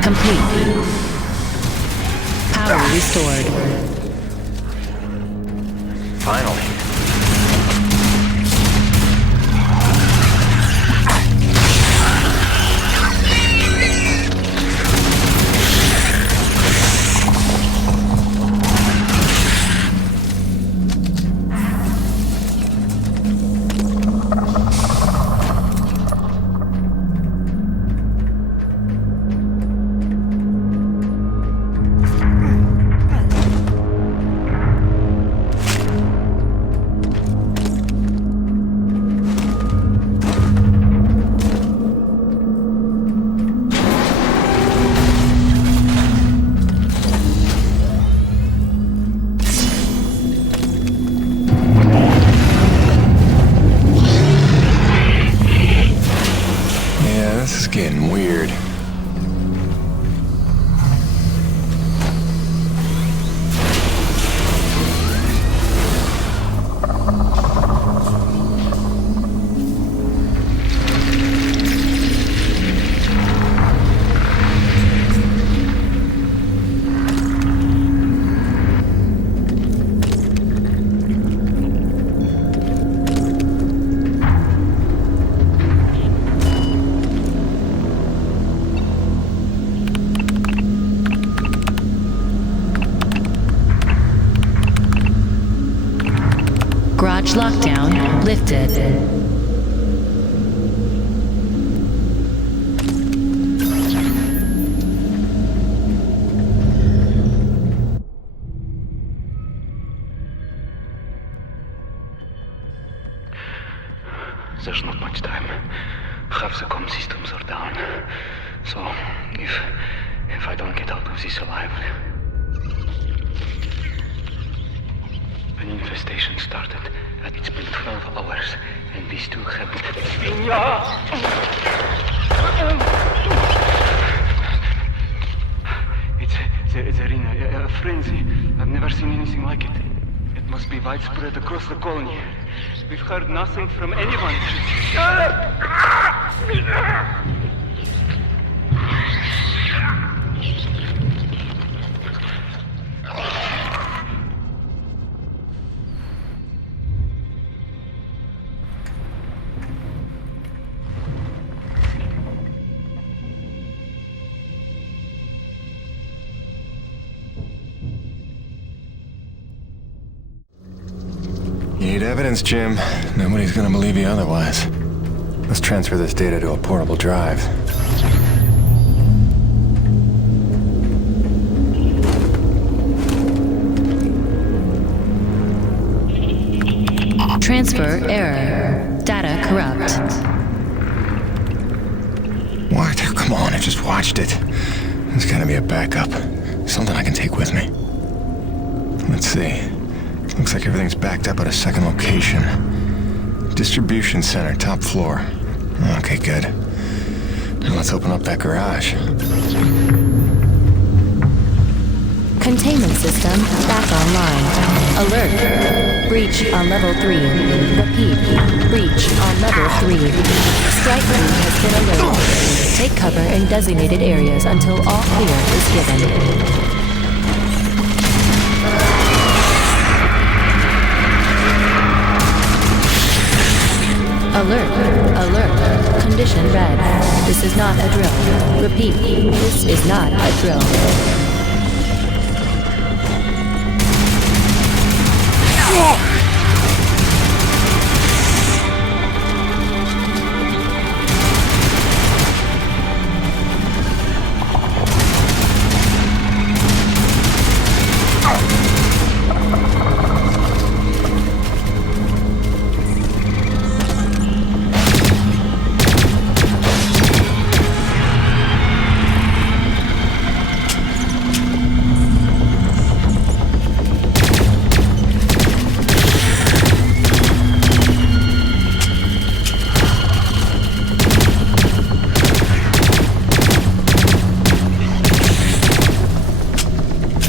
Complete. Power restored. Finally. This is getting weird. Garage lockdown lifted. There's not much time. Half the comm systems are down. So, if I don't get out of this alive... An infestation started, and it's been 12 hours, and these two haven't... It's a frenzy. I've never seen anything like it. It must be widespread across the colony. We've heard nothing from anyone. You need evidence, Jim. Nobody's gonna believe you otherwise. Let's transfer this data to a portable drive. Transfer error. corrupt. What? Come on, I just watched it. There's gotta be a backup. Something I can take with me. Let's see. Looks like everything's backed up at a second location. Distribution center, top floor. Okay, good. Now let's open up that garage. Containment system back online. Alert. Breach on level 3. Repeat. Breach on level 3. Strike team has been alerted. Take cover in designated areas until all clear is given. Alert. Alert. Condition red. This is not a drill. Repeat. This is not a drill.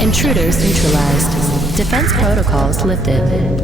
Intruders neutralized. Defense protocols lifted.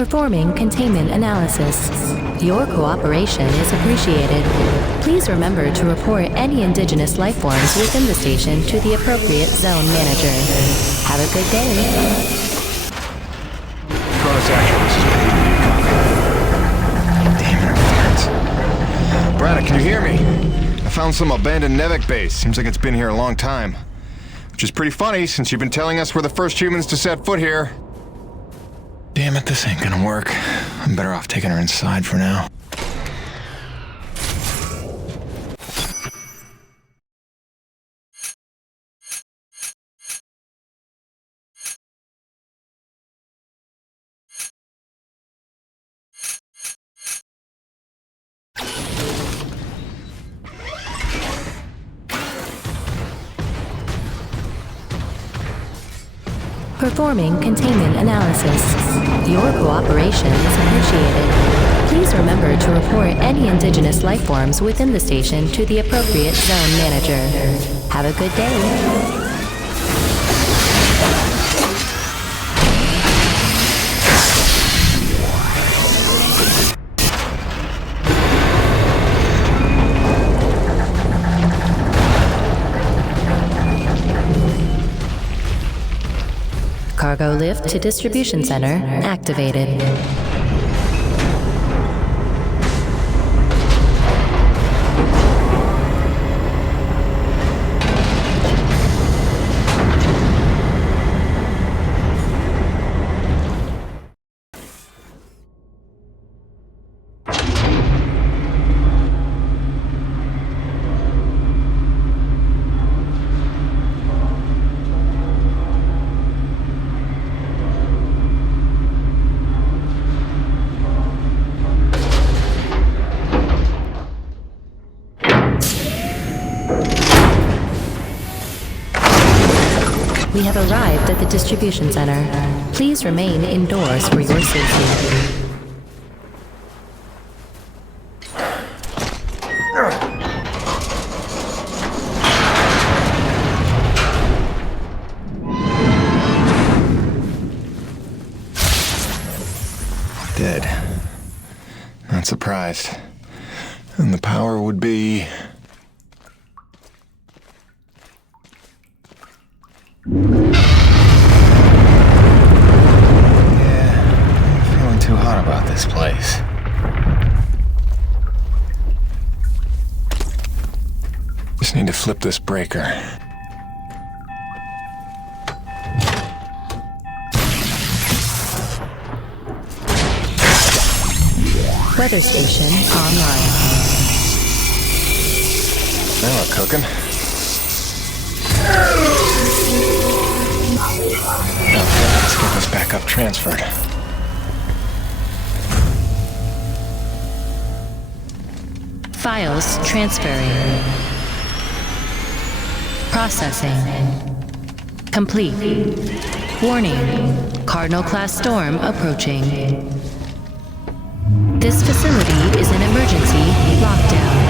Performing containment analysis. Your cooperation is appreciated. Please remember to report any indigenous life forms within the station to the appropriate zone manager. Have a good day. Cronus Actual, this is Peyton. Damn interference. Braddock, can you hear me? I found some abandoned Nevek base. Seems like it's been here a long time. Which is pretty funny, since you've been telling us we're the first humans to set foot here. Damn it, this ain't gonna work. I'm better off taking her inside for now. Performing containment analysis. Your cooperation is appreciated. Please remember to report any indigenous life forms within the station to the appropriate zone manager. Have a good day. Cargo lift to distribution center activated. We have arrived at the distribution center. Please remain indoors for your safety. Dead. Not surprised. And the power would be... too hot about this place. Just need to flip this breaker. Weather station online. Now we're cooking. Okay, let's get this backup transferred. Files transferring. Processing. Complete. Warning. Cardinal class storm approaching. This facility is an emergency lockdown.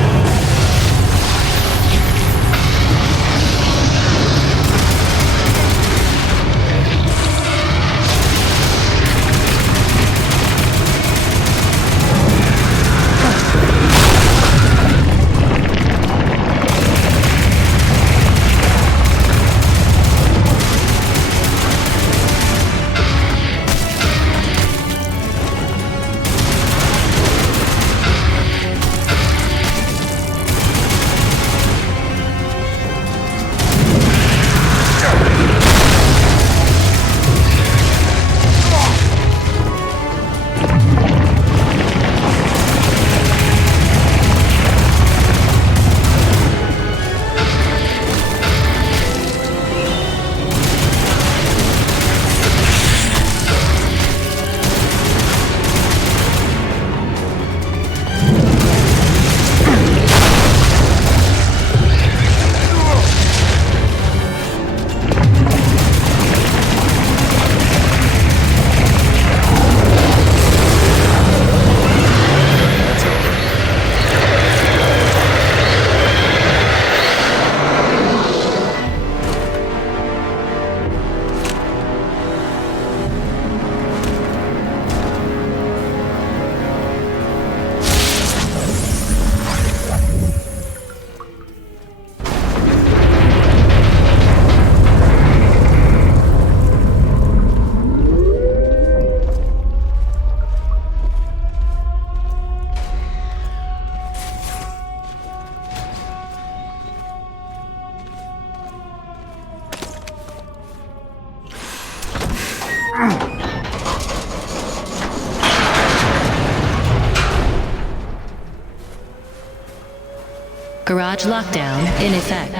Garage lockdown in effect.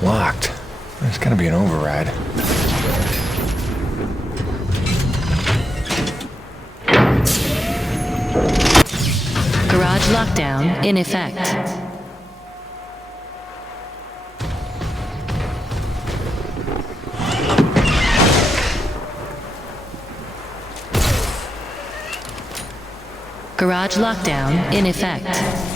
Locked. There's gotta be an override. Garage lockdown in effect. Garage lockdown in effect.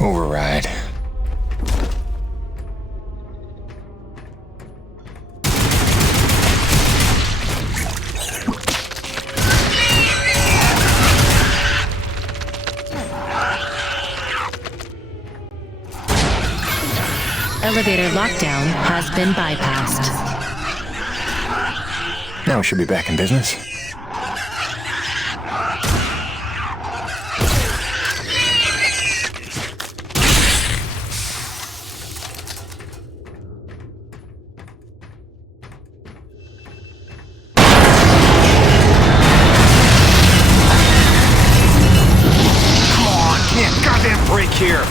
Override. Elevator lockdown has been bypassed. Now we should be back in business. Here.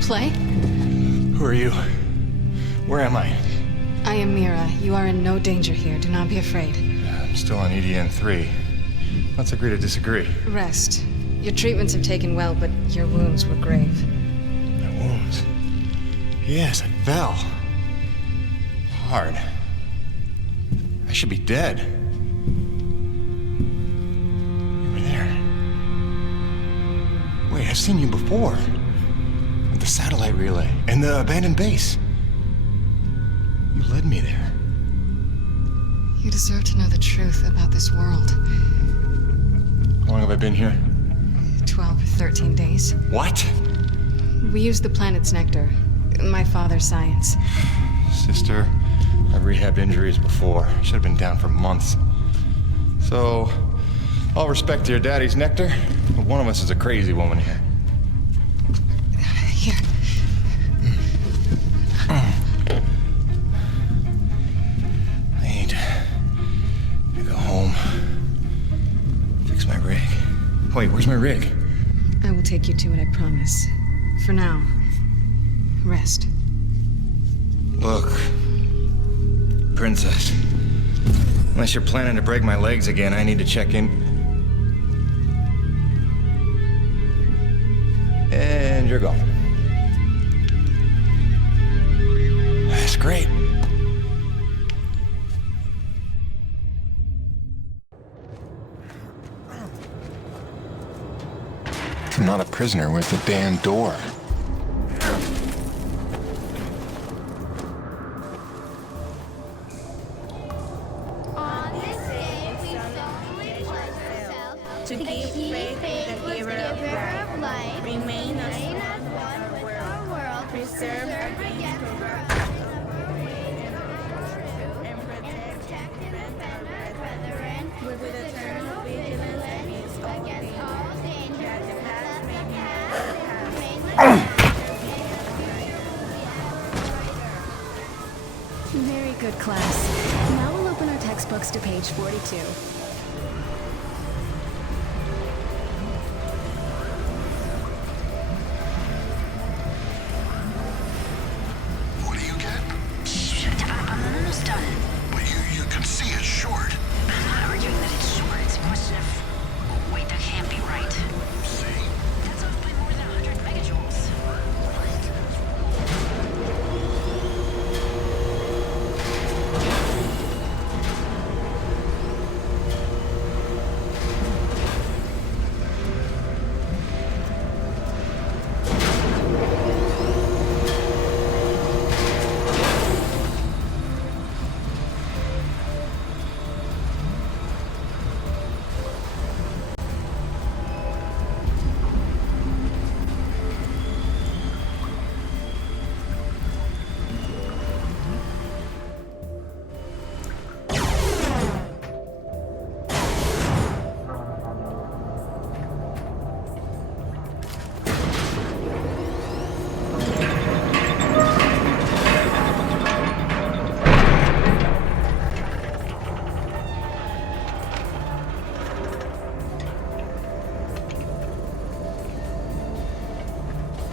play? Who are you? Where am I? I am Mira. You are in no danger here. Do not be afraid. I'm still on EDN 3. Let's agree to disagree. Rest. Your treatments have taken well, but your wounds were grave. My wounds? Yes, I fell. Hard. I should be dead. You were there. Wait, I've seen you before. At the satellite relay and the abandoned base. You led me there. You deserve to know the truth about this world. How long have I been here? 12 or 13 days. What? We used the planet's nectar. My father's science. Sister, I've rehabbed injuries before. Should have been down for months. So, all respect to your daddy's nectar, but one of us is a crazy woman here. Here. I need to go home. Fix my rig. Wait, where's my rig? I will take you to it, I promise. For now, rest. Look, Princess. Unless you're planning to break my legs again, I need to check in. And you're gone. That's great. I'm not a prisoner. Where's the damn door? To keep faith in the giver of life, remain as one with our world, preserve against corruption, and protect and defend our brethren with eternal vigilance against all danger that may Very good, class. Now we'll open our textbooks to page 42. What do you get? I'm almost done. But you can see it's short. I'm not arguing that it's short. It's a question of... Wait, that can't be right. See? That's off by more than 100 megajoules.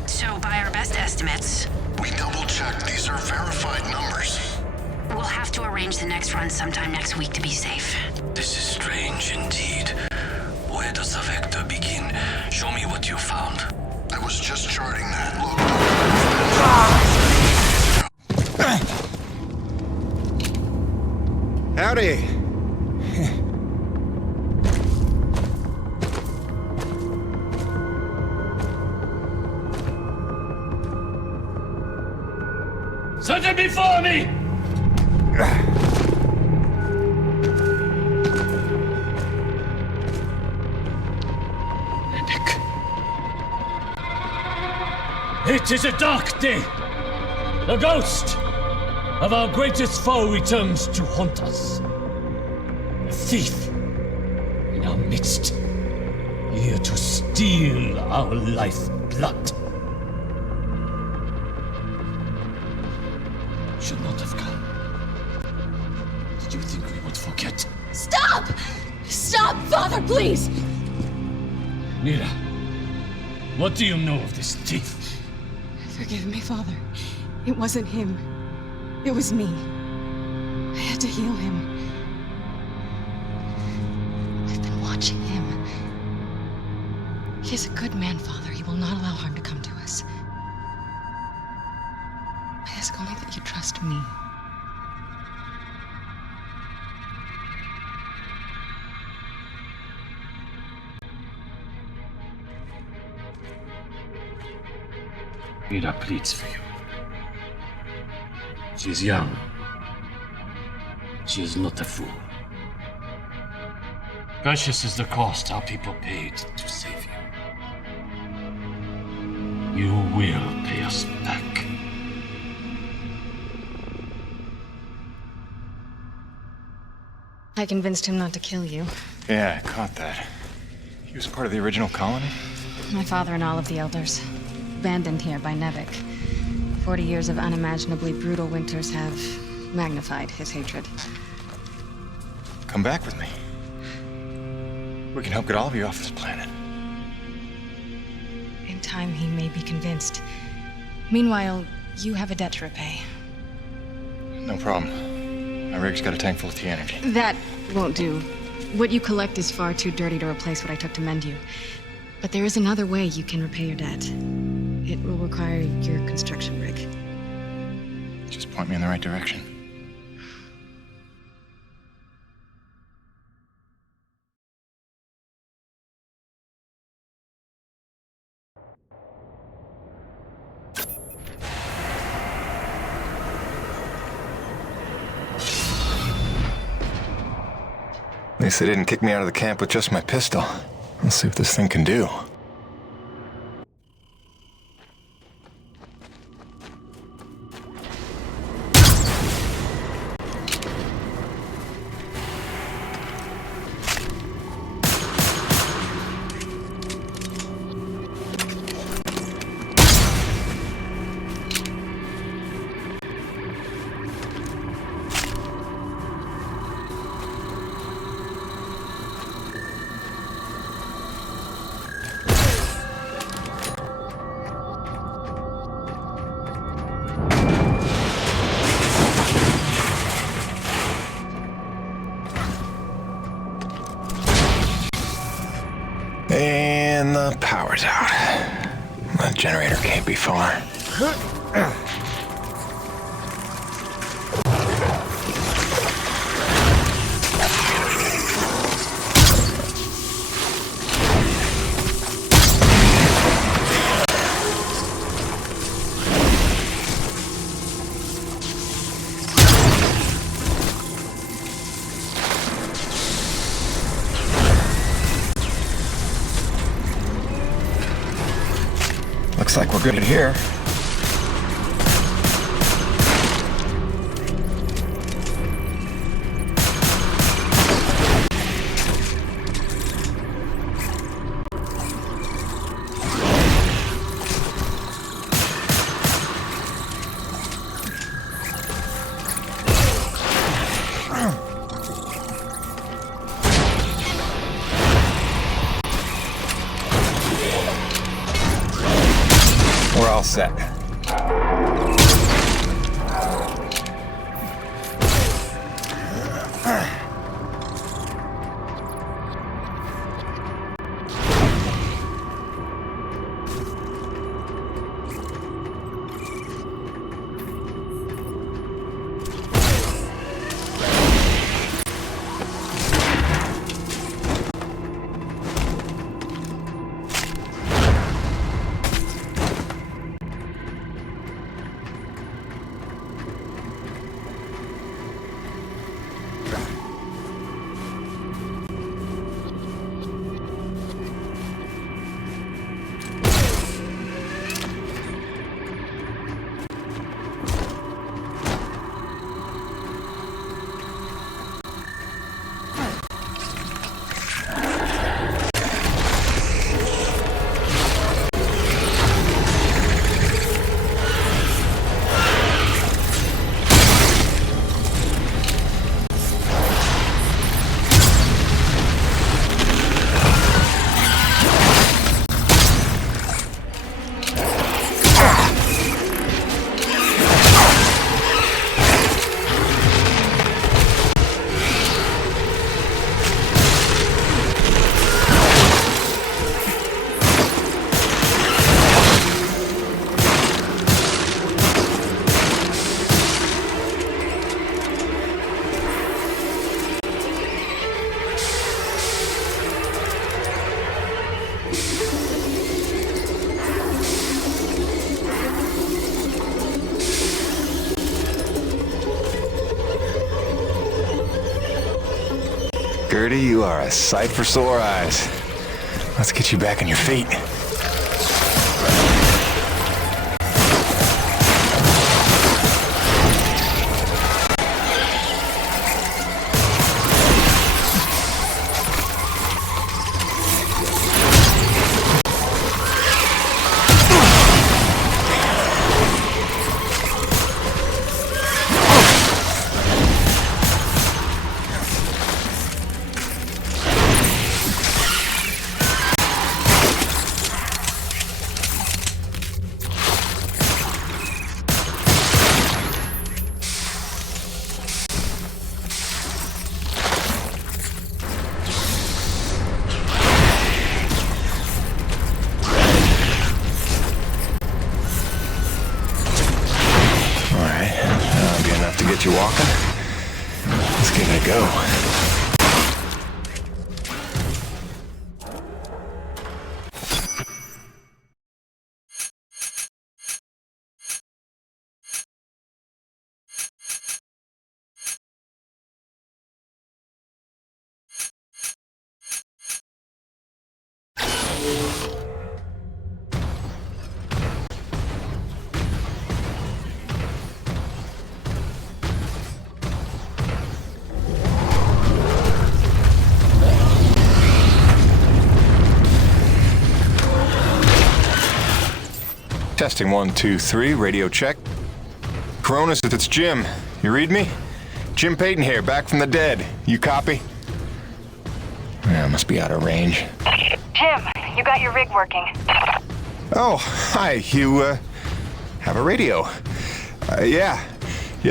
So, by our best estimates, We double-checked. These are verified numbers. we'll have to arrange the next run sometime next week to be safe. This is strange indeed. Where does the vector begin? Show me what you found. I was just charting that. Look. Howdy. Something before me! It is a dark day. The ghost of our greatest foe returns to haunt us. A thief in our midst, here to steal our lifeblood. Should not have come. Did you think we would forget? Stop! Stop, Father, please! Mira, what do you know of this thief? Forgive me, Father. It wasn't him. It was me. I had to heal him. I've been watching him. He is a good man, Father. He will not allow harm to come to us. I ask only that you trust me. Mira pleads for you. She is young. She is not a fool. Precious is the cost our people paid to save you. You will pay us back. I convinced him not to kill you. Yeah, I caught that. He was part of the original colony? My father and all of the elders. Abandoned here by Nevik. 40 years of unimaginably brutal winters have magnified his hatred. Come back with me. We can help get all of you off this planet. In time, he may be convinced. Meanwhile, you have a debt to repay. No problem. My rig's got a tank full of T-energy. That won't do. What you collect is far too dirty to replace what I took to mend you. But there is another way you can repay your debt. It will require your construction rig. Just point me in the right direction. At least they didn't kick me out of the camp with just my pistol. Let's see what this thing can do. And the power's out. The generator can't be far. Looks like we're good at here. We're all set. Gertie, you are a sight for sore eyes. Let's get you back on your feet. Get you walking? Let's give it a go. Testing 1, 2, 3, radio check. Cronus, it's Jim. You read me? Jim Payton here, back from the dead. You copy? Yeah, must be out of range. Jim, you got your rig working. Oh, hi. You, have a radio. Yeah,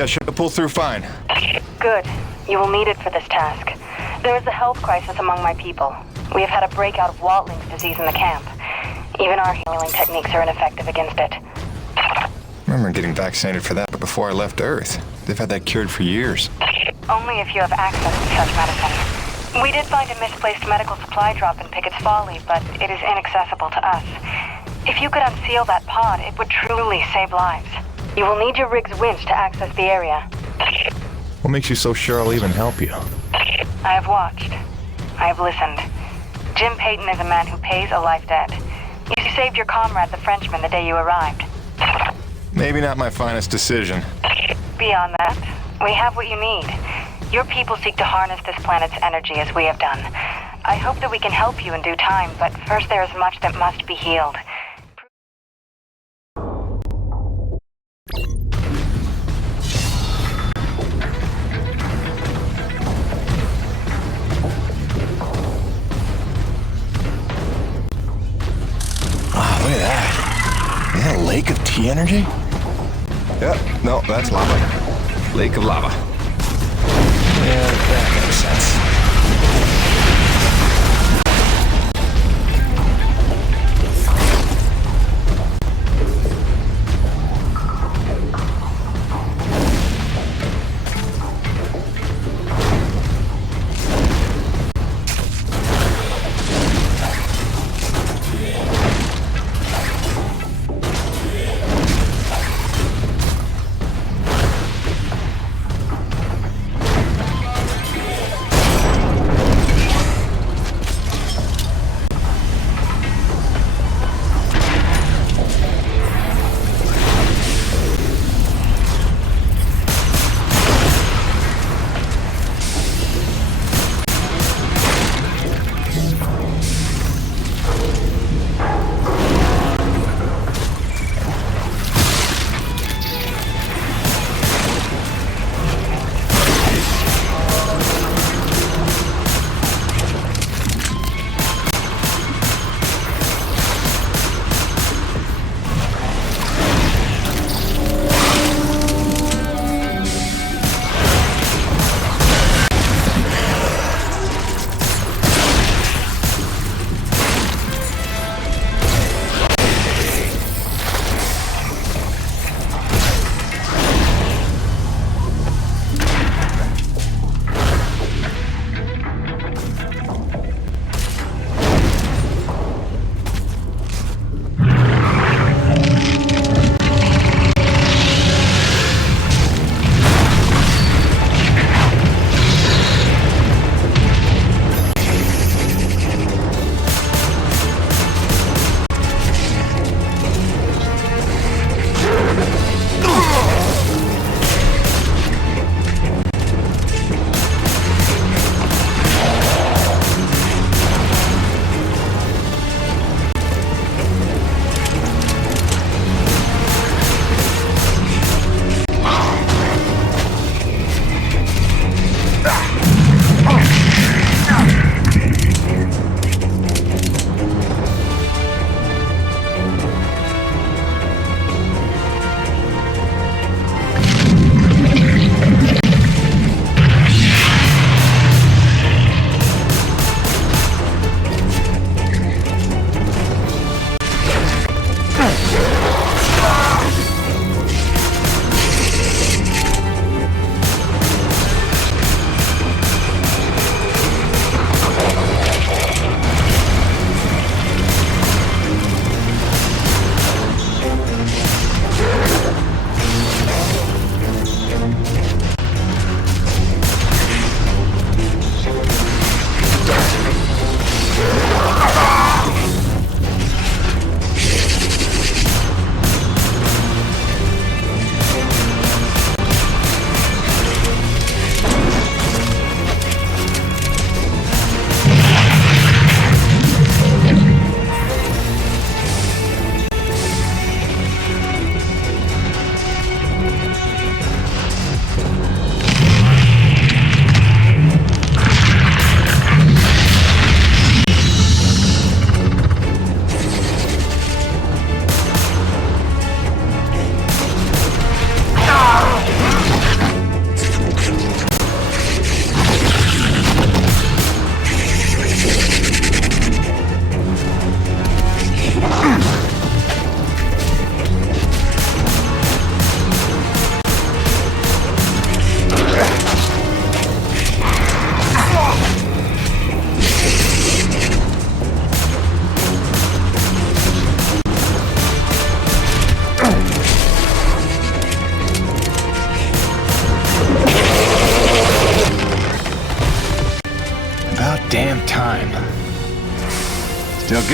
should pull through fine. Good. You will need it for this task. There is a health crisis among my people. We have had a breakout of Watling's disease in the camp. Even our healing techniques are ineffective against it. I remember getting vaccinated for that, but before I left Earth. They've had that cured for years. Only if you have access to such medicine. We did find a misplaced medical supply drop in Pickett's Folly, but it is inaccessible to us. If you could unseal that pod, it would truly save lives. You will need your rig's winch to access the area. What makes you so sure I'll even help you? I have watched. I have listened. Jim Payton is a man who pays a life debt. You saved your comrade, the Frenchman, the day you arrived. Maybe not my finest decision. Beyond that, we have what you need. Your people seek to harness this planet's energy as we have done. I hope that we can help you in due time, but first there is much that must be healed. Look at that. Is that a lake of T energy? Yep, no, that's lava. Lake of lava. Yeah, that makes sense.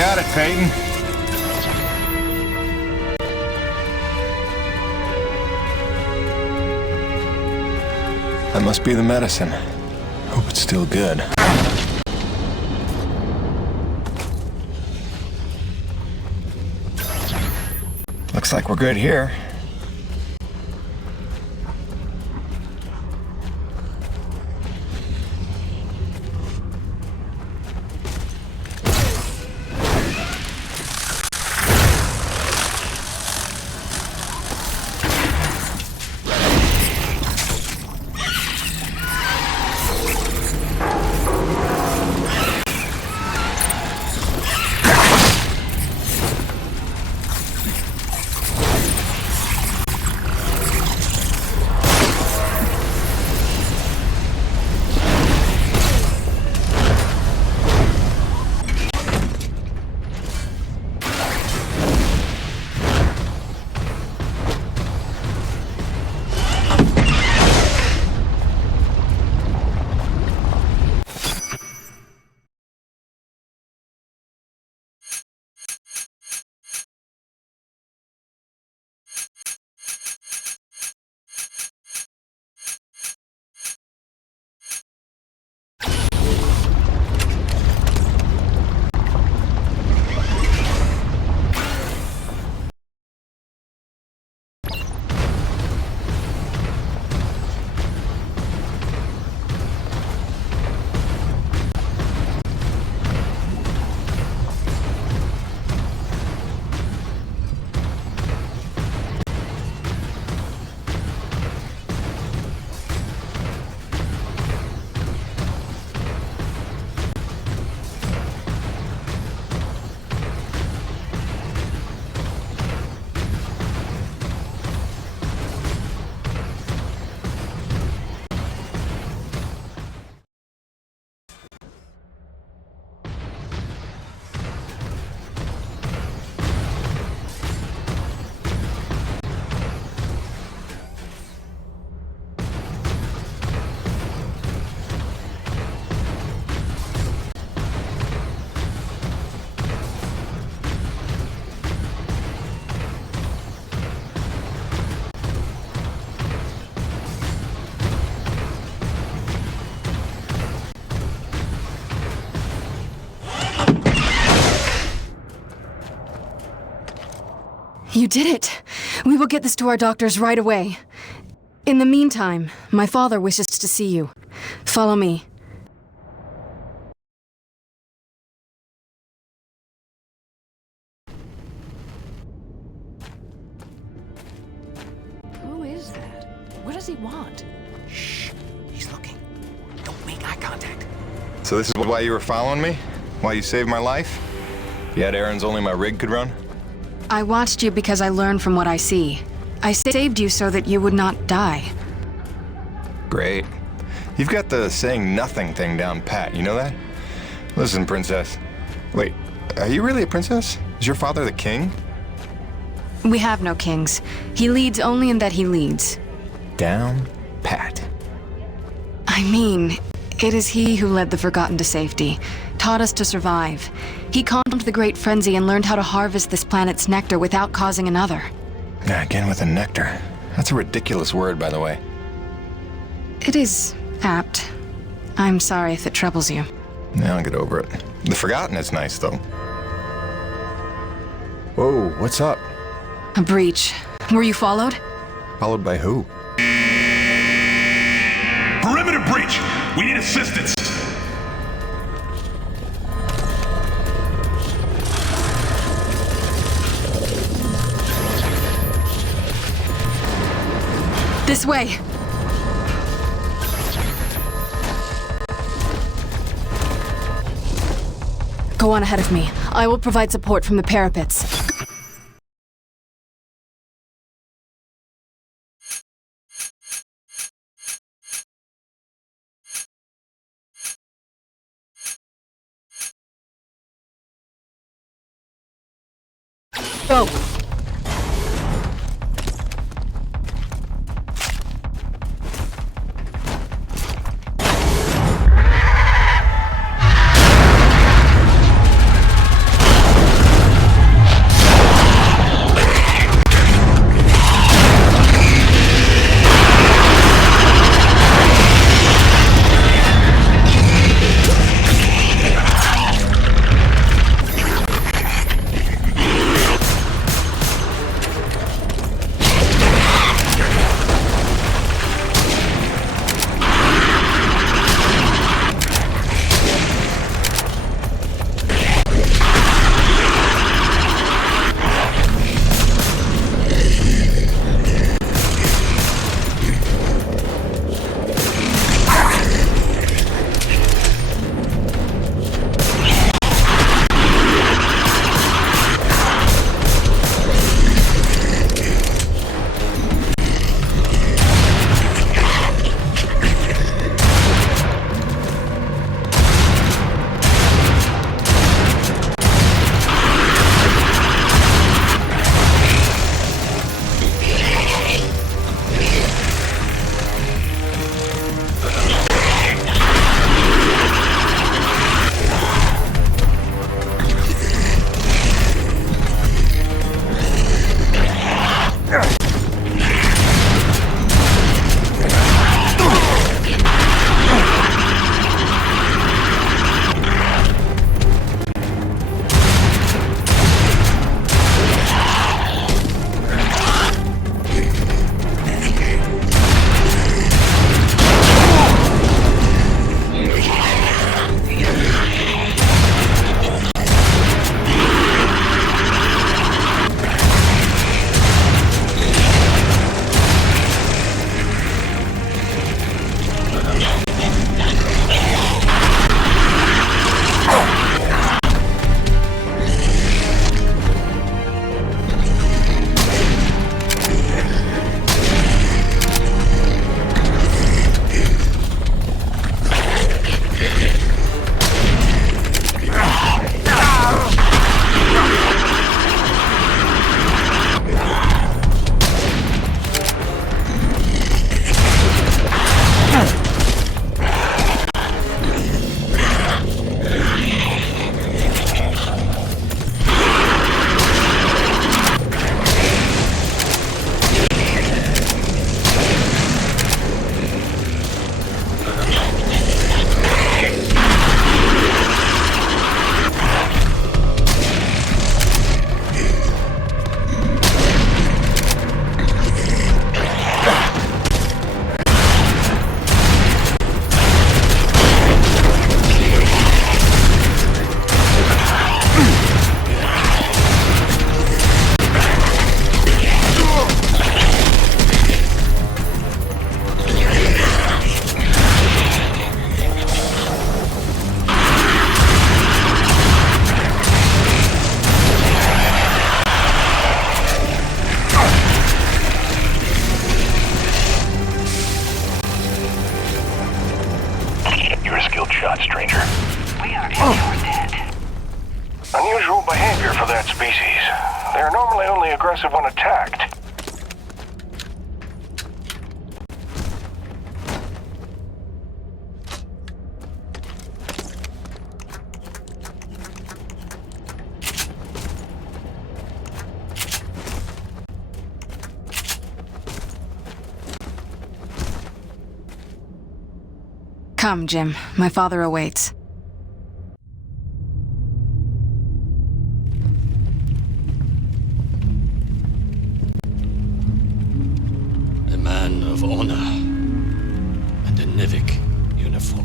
got it, Peyton. That must be the medicine. Hope it's still good. Looks like we're good here. You did it! We will get this to our doctors right away. In the meantime, my father wishes to see you. Follow me. Who is that? What does he want? Shh. He's looking. Don't make eye contact. So this is why you were following me? Why you saved my life? You had errands only my rig could run? I watched you because I learned from what I see. I saved you so that you would not die. Great. You've got the saying nothing thing down pat, you know that? Listen, princess. Wait, are you really a princess? Is your father the king? We have no kings. He leads only in that he leads. Down pat. I mean, it is he who led the Forgotten to safety, taught us to survive. He calmed the Great Frenzy and learned how to harvest this planet's nectar without causing another. Yeah, again with the nectar. That's a ridiculous word, by the way. It is apt. I'm sorry if it troubles you. Yeah, I'll get over it. The Forgotten is nice, though. Whoa, what's up? A breach. Were you followed? Followed by who? Perimeter breach! We need assistance! This way! Go on ahead of me. I will provide support from the parapets. Go! They're normally only aggressive when attacked. Come, Jim. My father awaits. A man of honor and a Nevik uniform.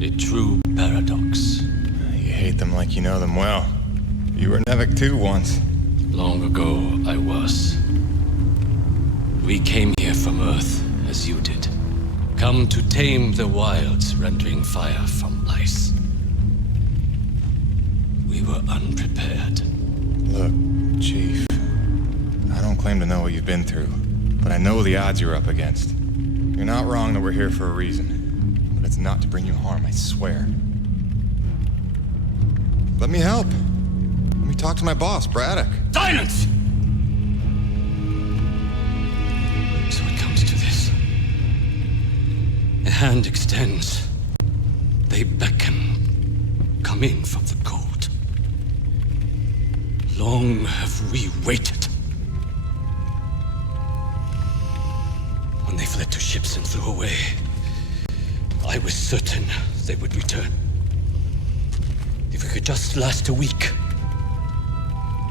A true paradox. You hate them like you know them well. You were Nevik too once. Long ago, I was. We came here from Earth, as you did. Come to tame the wilds, rendering fire from ice. We were unprepared. Look, Chief. I don't claim to know what you've been through, but I know the odds you're up against. You're not wrong that we're here for a reason, but it's not to bring you harm, I swear. Let me help. Let me talk to my boss, Braddock. Silence! So it comes to this. A hand extends. They beckon. Come in from the cold. Long have we waited. When they fled to ships and flew away, I was certain they would return. If we could just last a week,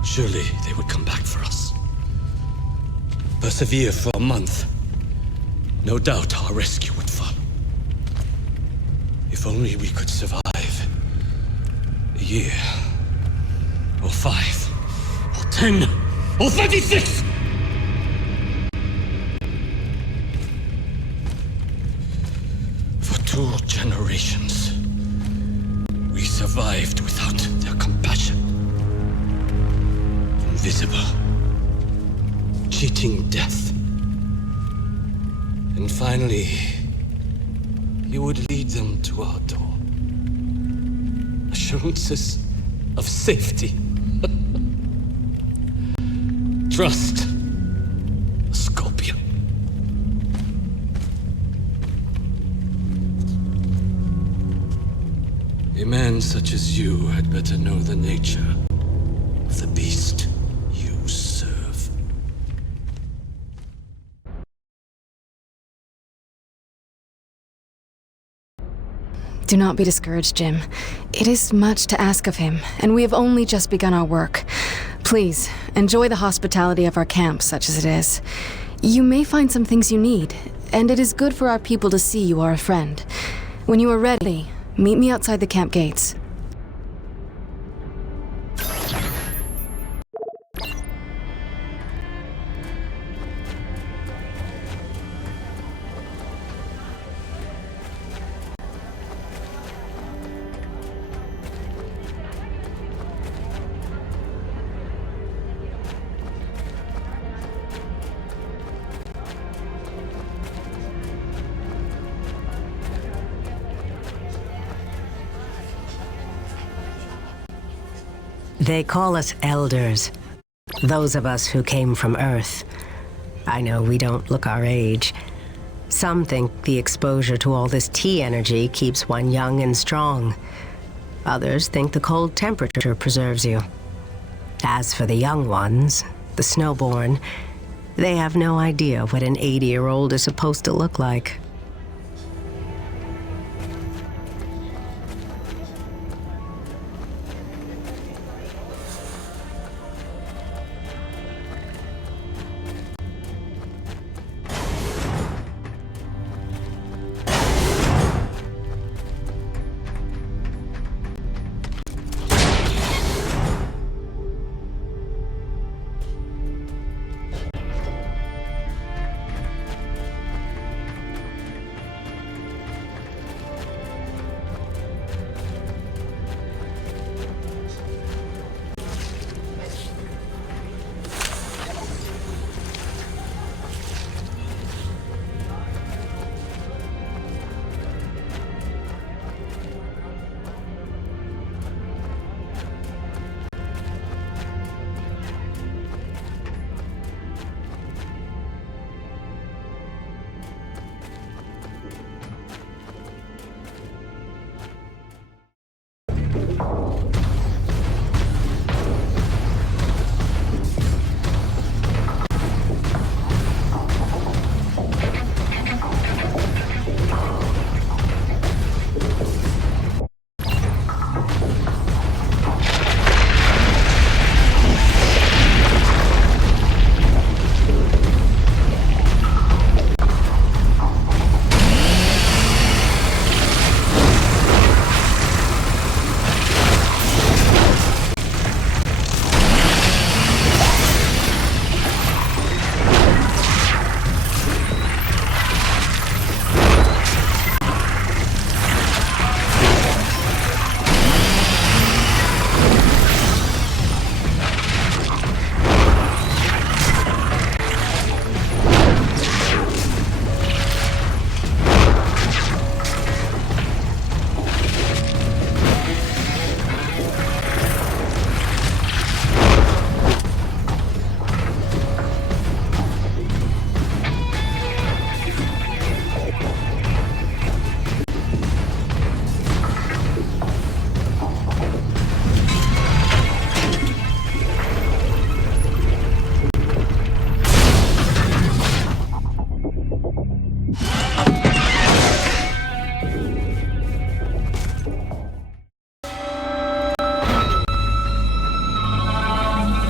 surely they would come back for us. Persevere for a month. No doubt our rescue would follow. If only we could survive. A year. Or 5. Or 10. Or 36! For 2 generations, we survived without their compassion. Invisible. Cheating death. And finally, you would lead them to our door. Assurances of safety. Trust. Scorpion. A man such as you had better know the nature of the beast you serve. Do not be discouraged, Jim. It is much to ask of him, and we have only just begun our work. Please, enjoy the hospitality of our camp, such as it is. You may find some things you need, and it is good for our people to see you are a friend. When you are ready, meet me outside the camp gates. They call us elders. Those of us who came from Earth. I know we don't look our age. Some think the exposure to all this T energy keeps one young and strong. Others think the cold temperature preserves you. As for the young ones, the snowborn, they have no idea what an 80-year-old is supposed to look like.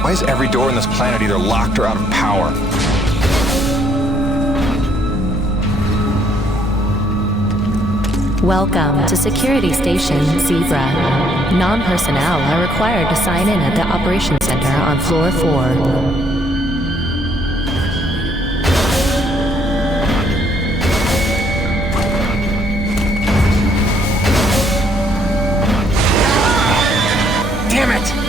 Why is every door on this planet either locked or out of power? Welcome to Security Station Zebra. Non-personnel are required to sign in at the Operations Center on Floor 4. Damn it!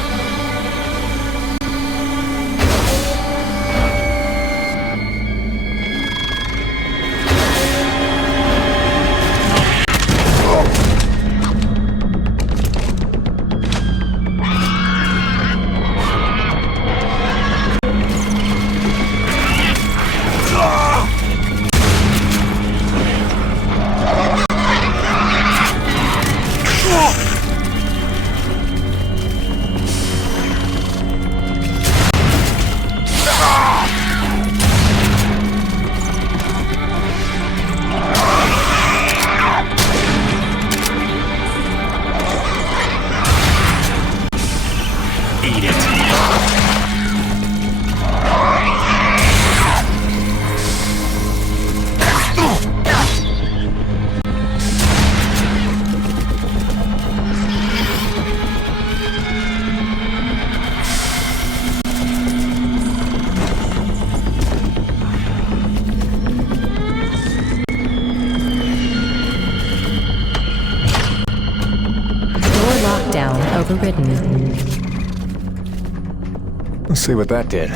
Let's see what that did.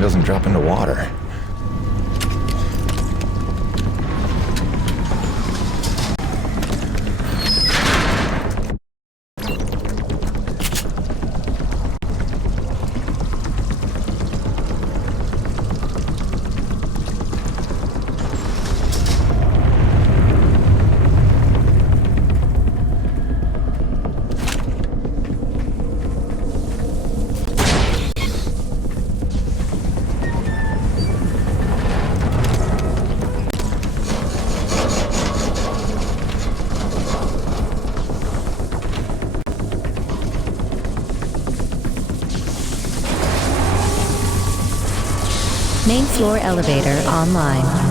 Doesn't drop into water. Main floor elevator online.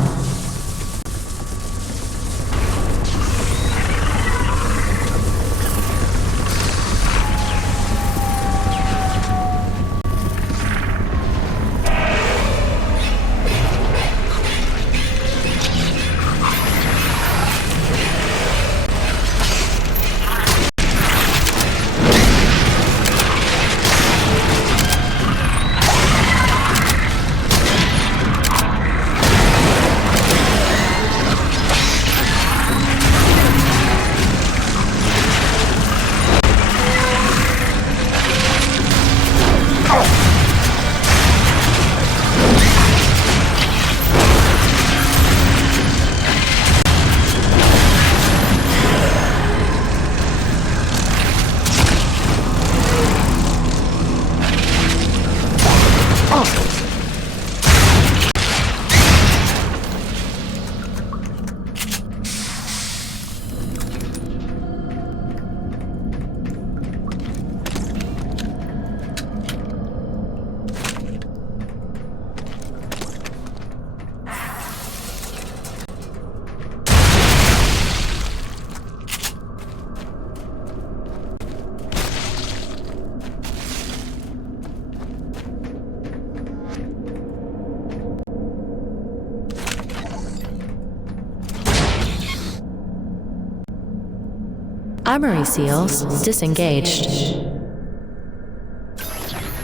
Armory seals disengaged.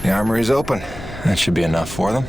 The armory's open. That should be enough for them.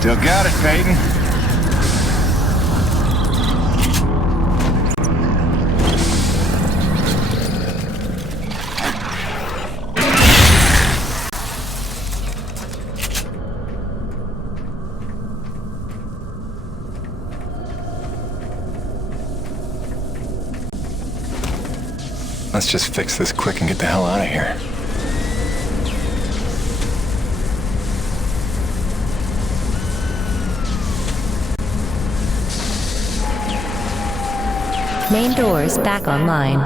Still got it, Peyton. Let's just fix this quick and get the hell out of here. Main doors back online.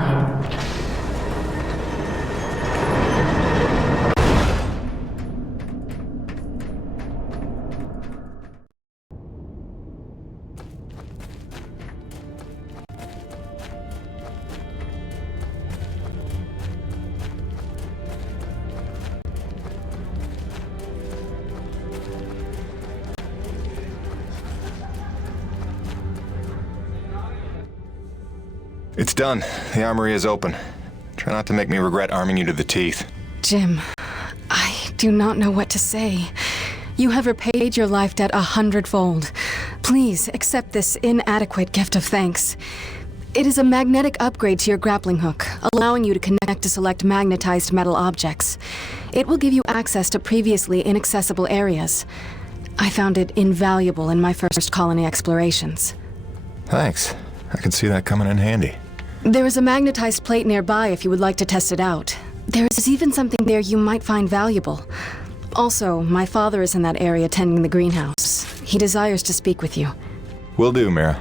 It's done. The armory is open. Try not to make me regret arming you to the teeth. Jim, I do not know what to say. You have repaid your life debt 100-fold. Please accept this inadequate gift of thanks. It is a magnetic upgrade to your grappling hook, allowing you to connect to select magnetized metal objects. It will give you access to previously inaccessible areas. I found it invaluable in my first colony explorations. Thanks. I can see that coming in handy. There is a magnetized plate nearby if you would like to test it out. There is even something there you might find valuable. Also, my father is in that area tending the greenhouse. He desires to speak with you. Will do, Mira.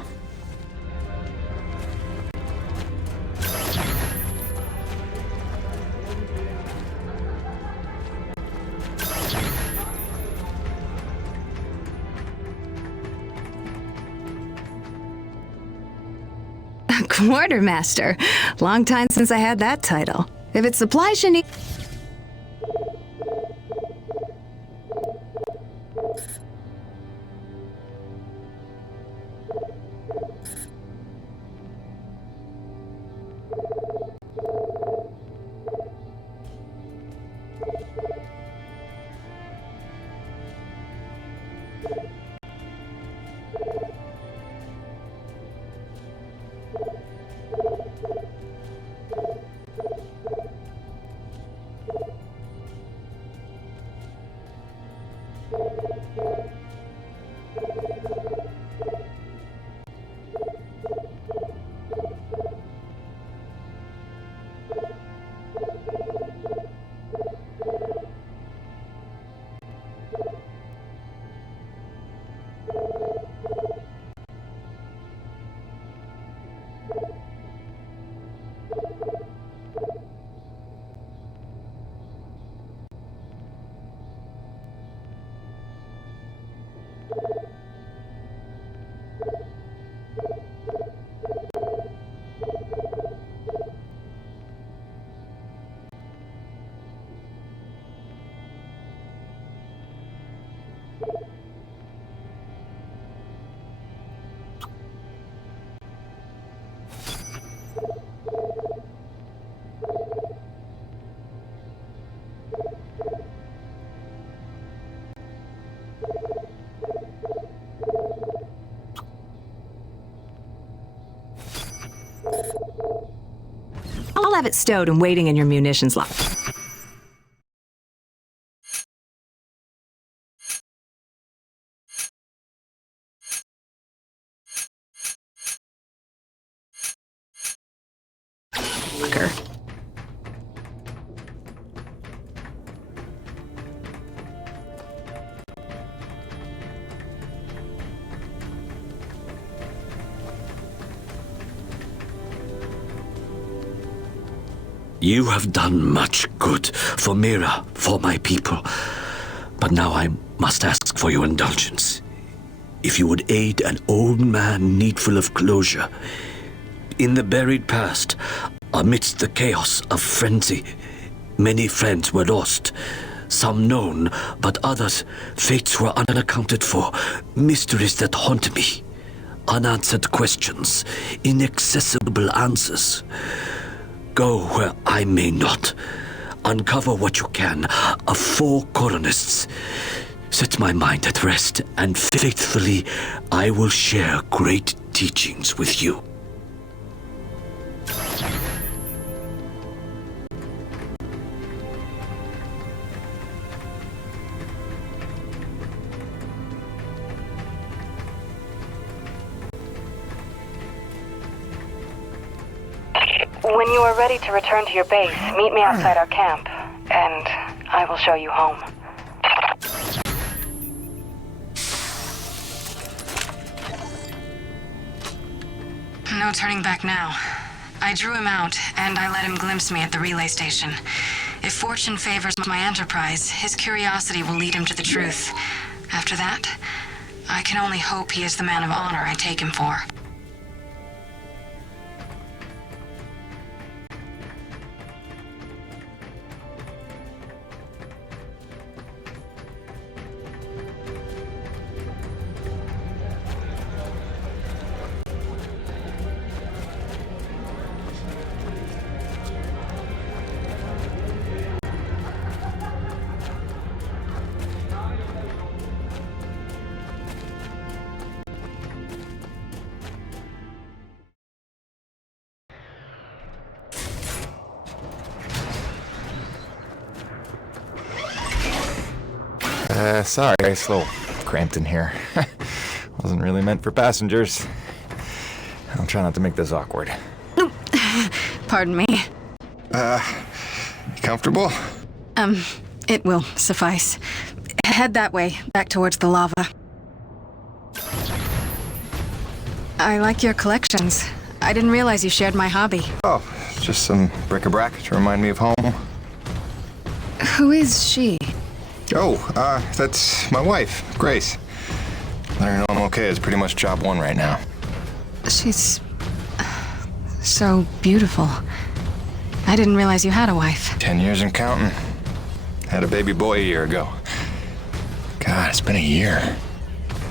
Quartermaster. Long time since I had that title. If it's supplies you need... I'll have it stowed and waiting in your munitions lock. You have done much good for Mira, for my people. But now I must ask for your indulgence. If you would aid an old man needful of closure. In the buried past, amidst the chaos of frenzy, many friends were lost. Some known, but others, fates were unaccounted for. Mysteries that haunt me. Unanswered questions, inaccessible answers. Go where I may not. Uncover what you can of 4 colonists. Set my mind at rest, and faithfully I will share great teachings with you. When you are ready to return to your base, meet me outside our camp, and I will show you home. No turning back now. I drew him out, and I let him glimpse me at the relay station. If fortune favors my enterprise, his curiosity will lead him to the truth. After that, I can only hope he is the man of honor I take him for. Sorry, it's a little cramped in here. Wasn't really meant for passengers. I'll try not to make this awkward. Pardon me. Comfortable? It will suffice. Head that way, back towards the lava. I like your collections. I didn't realize you shared my hobby. Oh, just some bric-a-brac to remind me of home. Who is she? Oh, that's my wife, Grace. Let her know I'm okay is pretty much job 1 right now. She's... So beautiful. I didn't realize you had a wife. 10 years and counting. Had a baby boy a year ago. God, it's been a year.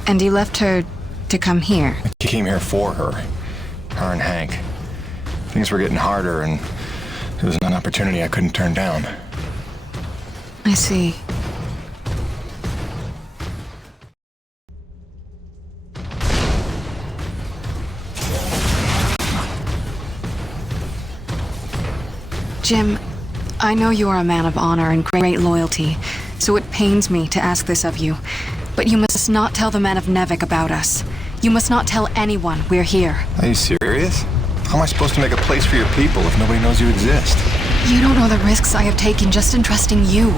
And you left her to come here? I came here for her. Her and Hank. Things were getting harder, and it was an opportunity I couldn't turn down. I see. Jim, I know you are a man of honor and great loyalty, so it pains me to ask this of you. But you must not tell the men of Nevik about us. You must not tell anyone we're here. Are you serious? How am I supposed to make a place for your people if nobody knows you exist? You don't know the risks I have taken just in trusting you.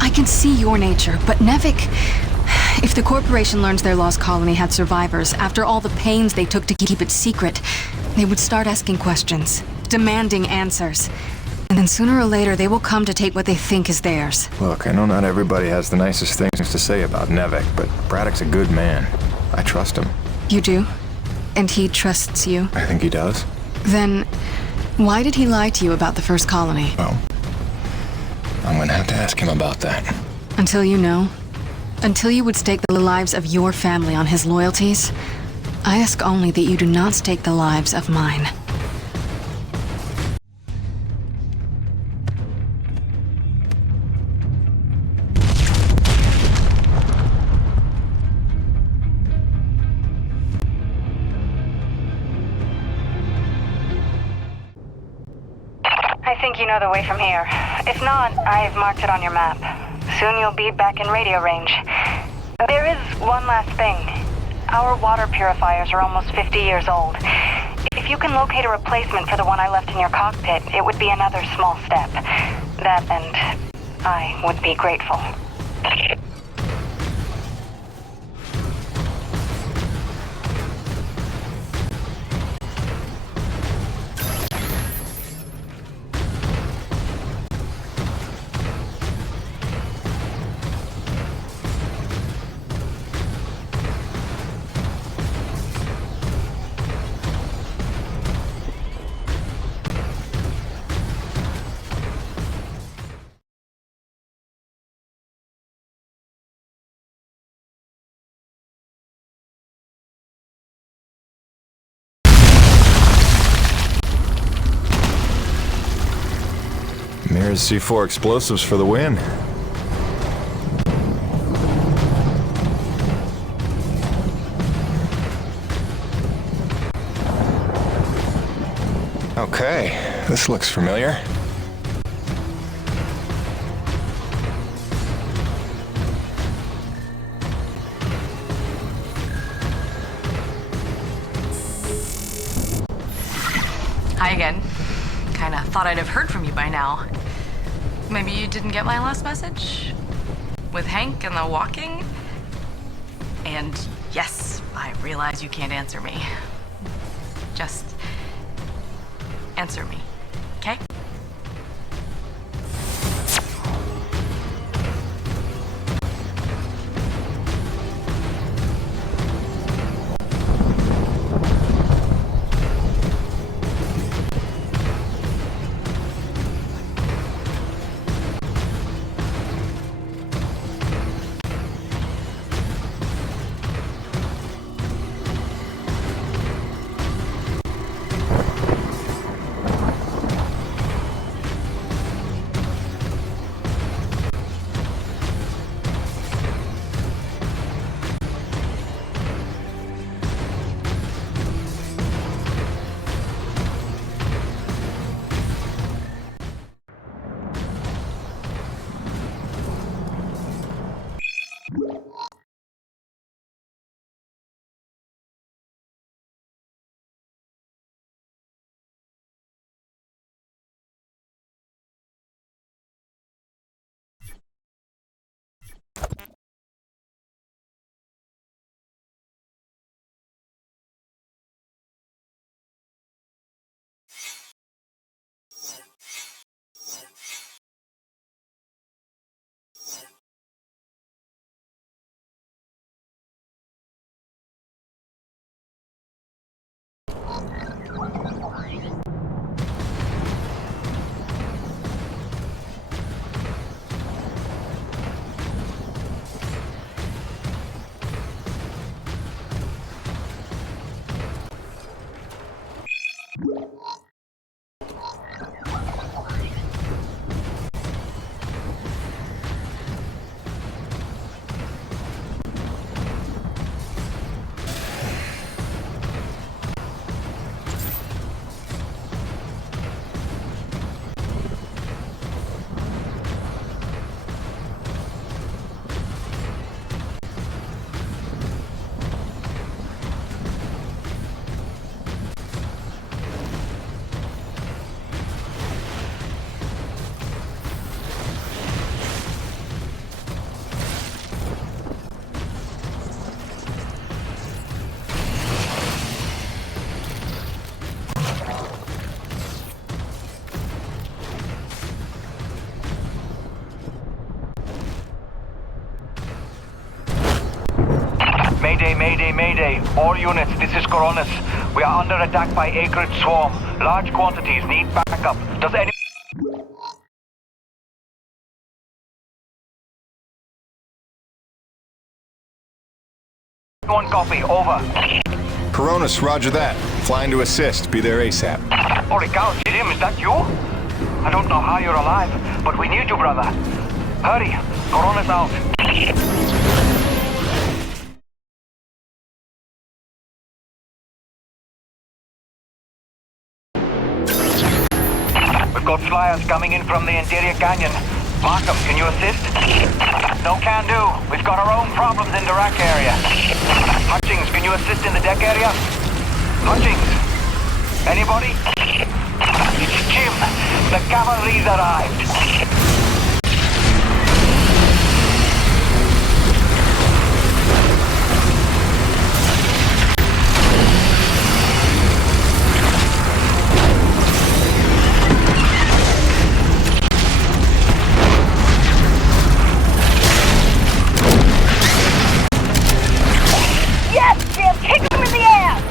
I can see your nature, but Nevik... If the corporation learns their lost colony had survivors, after all the pains they took to keep it secret, they would start asking questions, demanding answers. And then sooner or later, they will come to take what they think is theirs. Look, I know not everybody has the nicest things to say about Nevik, but Braddock's a good man. I trust him. You do? And he trusts you? I think he does. Then, why did he lie to you about the first colony? Well, I'm gonna have to ask him about that. Until you know? Until you would stake the lives of your family on his loyalties? I ask only that you do not stake the lives of mine. I think you know the way from here. If not, I've marked it on your map. Soon you'll be back in radio range. There is one last thing. Our water purifiers are almost 50 years old. If you can locate a replacement for the one I left in your cockpit, it would be another small step. That and I would be grateful. Here's C4 explosives for the win. Okay, this looks familiar. Hi again. Kinda thought I'd have heard from you by now. Maybe you didn't get my last message? With Hank and the walking? And yes, I realize you can't answer me. Just answer me, okay? Mayday, mayday. All units, this is Coronis. We are under attack by acrid swarm. Large quantities need backup. Does anyone copy? Over. Coronis, roger that. Flying to assist. Be there ASAP. Holy cow, Jim, is that you? I don't know how you're alive, but we need you, brother. Hurry, Coronis out. We've got flyers coming in from the interior canyon. Markham, can you assist? No can do. We've got our own problems in the rack area. Hutchings, can you assist in the deck area? Hutchings? Anybody? It's Jim. The cavalry's arrived. Yes, Jim! Kick him in the ass!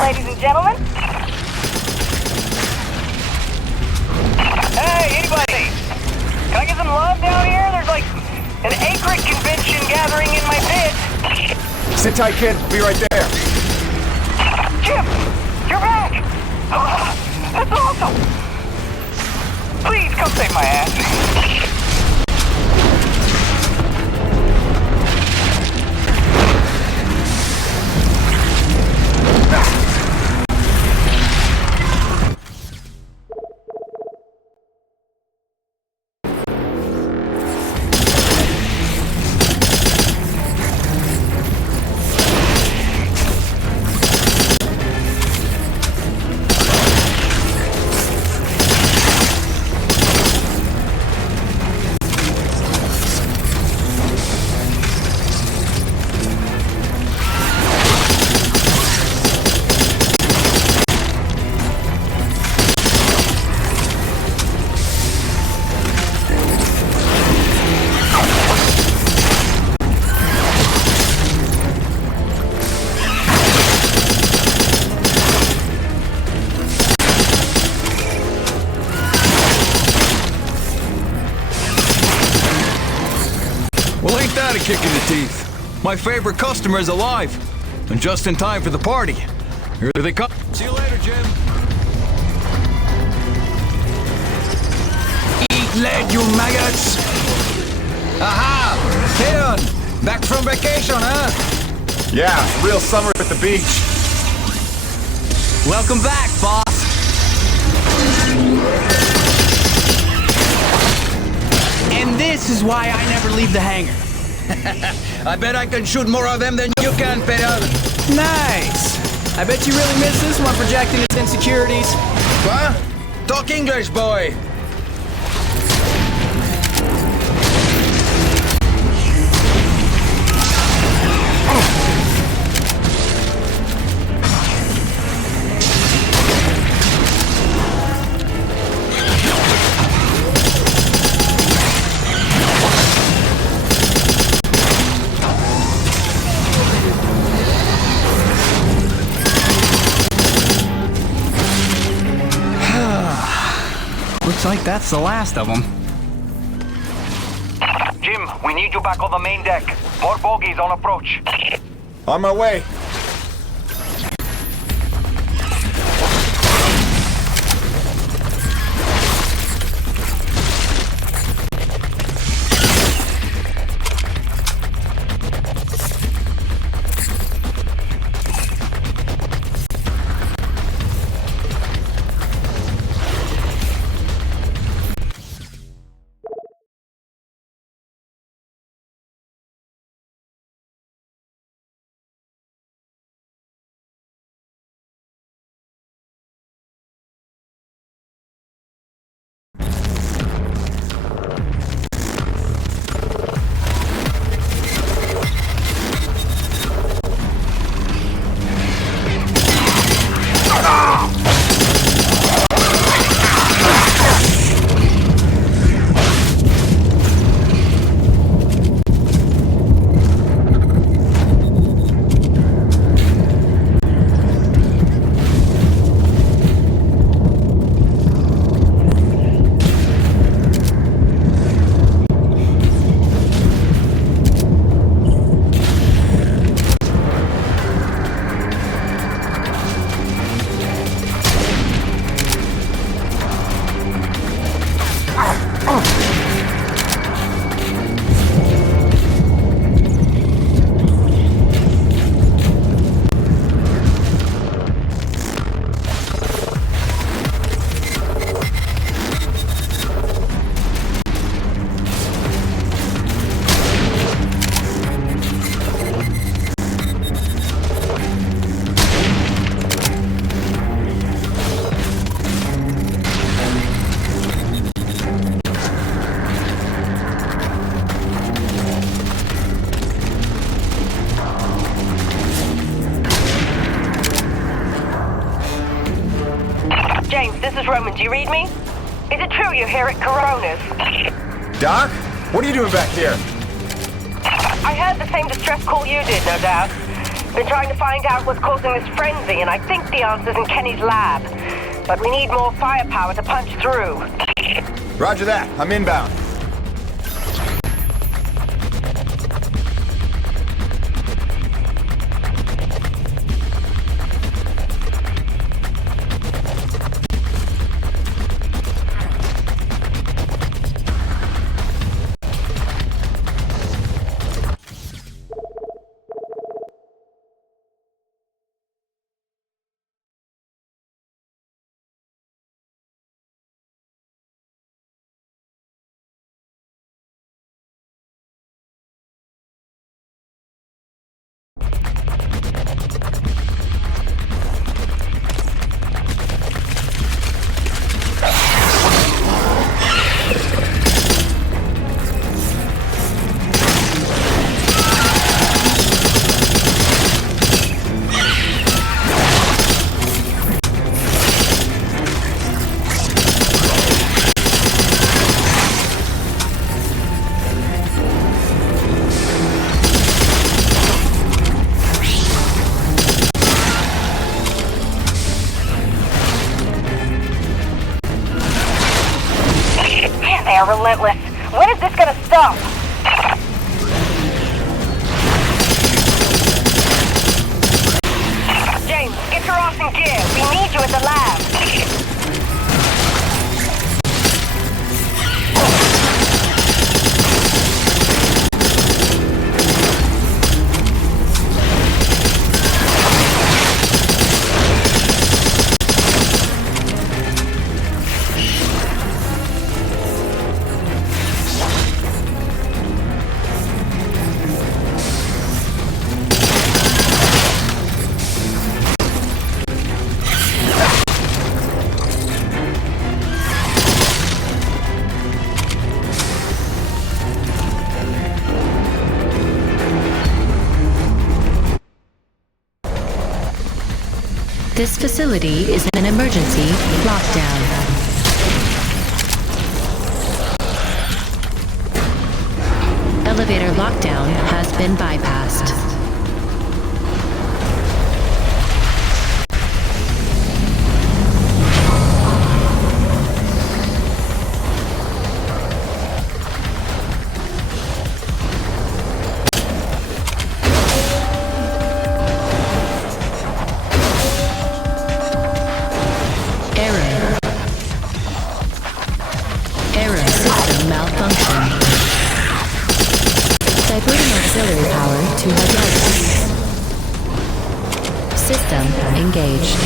Ladies and gentlemen. Hey, anybody! Can I get some love down here? There's like an acrid convention gathering in my pit. Sit tight, kid. Be right there. Jim! You're back! That's awesome! Please come save my ass. Well, ain't that a kick in the teeth? My favorite customer is alive, and just in time for the party. Here they come. See you later, Jim. Eat lead, you maggots! Aha! Theon! Back from vacation, huh? Yeah, real summer at the beach. Welcome back, boss! And this is why I never leave the hangar. I bet I can shoot more of them than you can, Pedro. Nice! I bet you really miss this one projecting its insecurities. What? Talk English, boy! Looks like that's the last of them. We need you back on the main deck. More bogies on approach. On my way. James, this is Roman. Do you read me? Is it true you're here at Corona's? Doc? What are you doing back here? I heard the same distress call you did, no doubt. Been trying to find out what's causing this frenzy, and I think the answer's in Kenny's lab. But we need more firepower to punch through. Roger that. I'm inbound. They are relentless. When is this gonna stop? James, get your ass in gear. We need you at the lab. This facility is in an emergency lockdown. Elevator lockdown has been bypassed. engaged.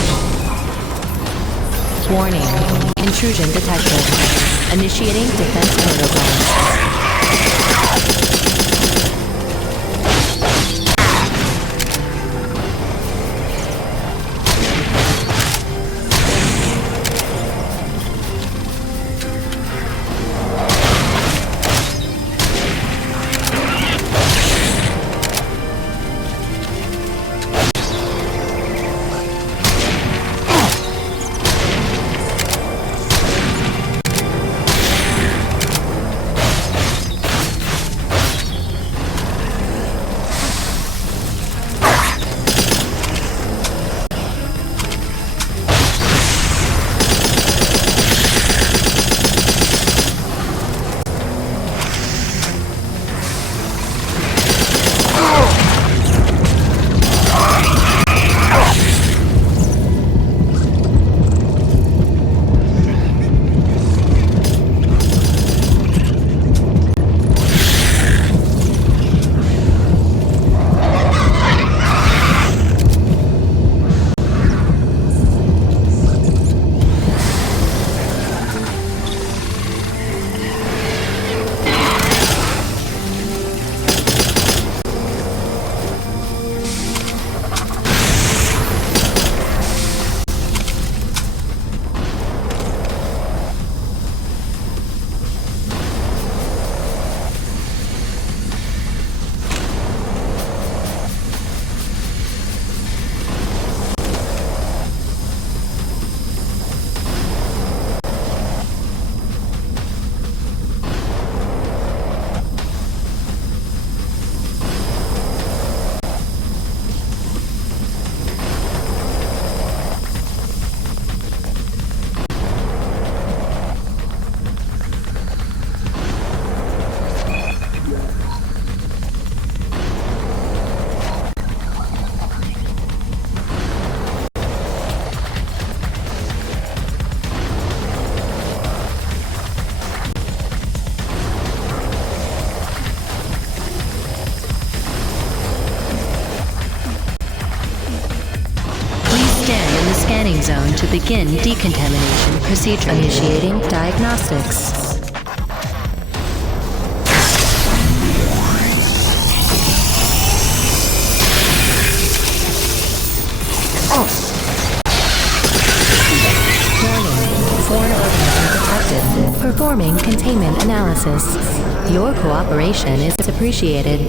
Warning. Intrusion detected. Initiating defense protocols. Zone to begin decontamination procedure. Initiating diagnostics. Warning. Foreign organism detected. Performing containment analysis. Your cooperation is appreciated.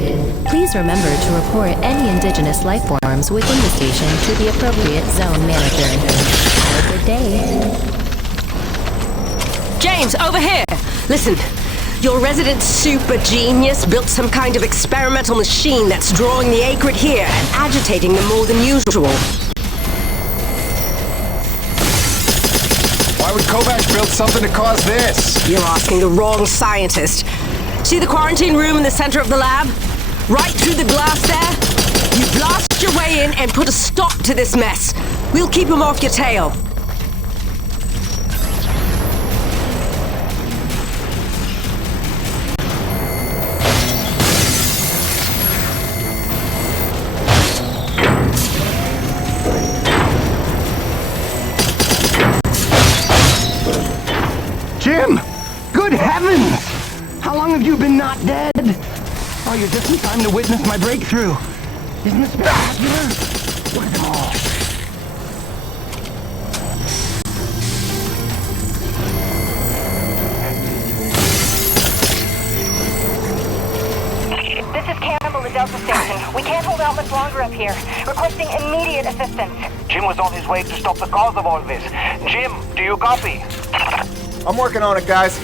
Please remember to report any indigenous life forms within the station to the appropriate zone manager. Have a good day. James, over here! Listen, your resident super genius built some kind of experimental machine that's drawing the acrid here and agitating them more than usual. Why would Kovash build something to cause this? You're asking the wrong scientist. See the quarantine room in the center of the lab? Right through the glass there? You blast your way in and put a stop to this mess. We'll keep him off your tail. Jim! Good heavens! How long have you been not dead? Oh, you're just in time to witness my breakthrough. Isn't this spectacular? Look at them all. This is Campbell at Delta Station. We can't hold out much longer up here. Requesting immediate assistance. Jim was on his way to stop the cause of all this. Jim, do you copy? I'm working on it, guys.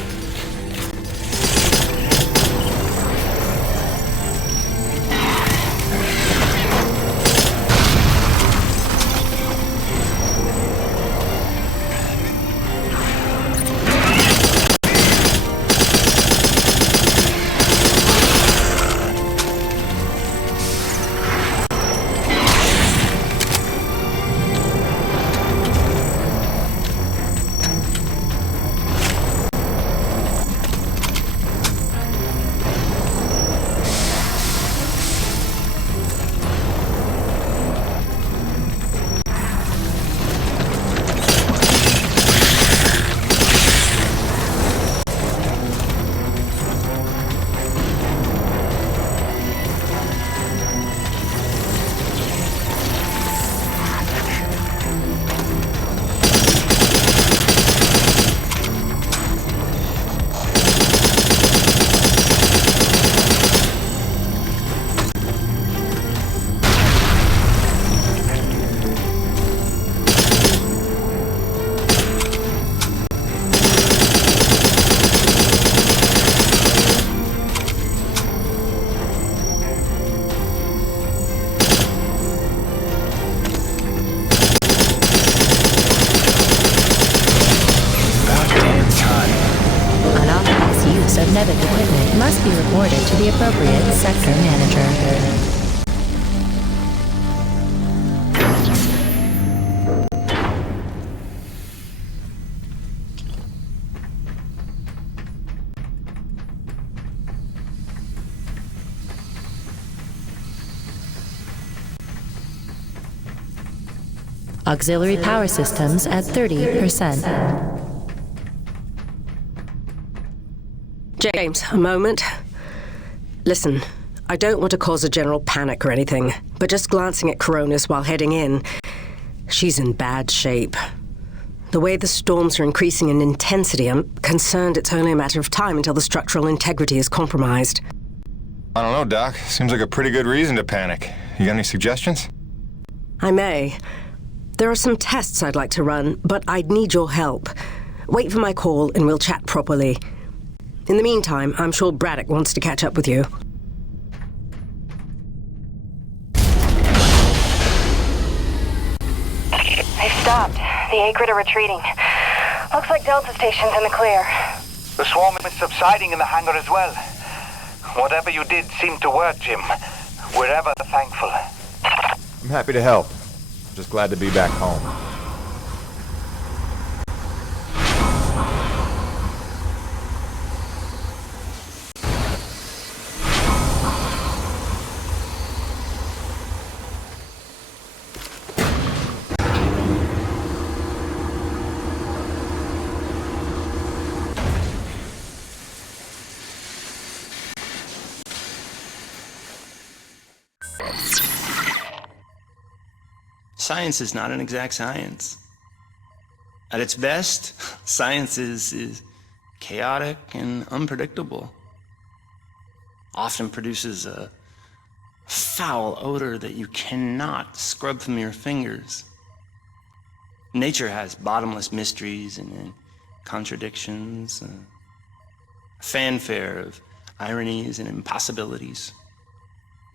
NEVIC equipment must be reported to the appropriate sector manager. Auxiliary power systems at 30%. James, a moment. Listen, I don't want to cause a general panic or anything, but just glancing at Coronis while heading in, she's in bad shape. The way the storms are increasing in intensity, I'm concerned it's only a matter of time until the structural integrity is compromised. I don't know, Doc. Seems like a pretty good reason to panic. You got any suggestions? I may. There are some tests I'd like to run, but I'd need your help. Wait for my call and we'll chat properly. In the meantime, I'm sure Braddock wants to catch up with you. They stopped. The A-Grid are retreating. Looks like Delta Station's in the clear. The swarm is subsiding in the hangar as well. Whatever you did seemed to work, Jim. We're ever thankful. I'm happy to help. Just glad to be back home. Science is not an exact science. At its best, science is chaotic and unpredictable. Often produces a foul odor that you cannot scrub from your fingers. Nature has bottomless mysteries and contradictions, a fanfare of ironies and impossibilities.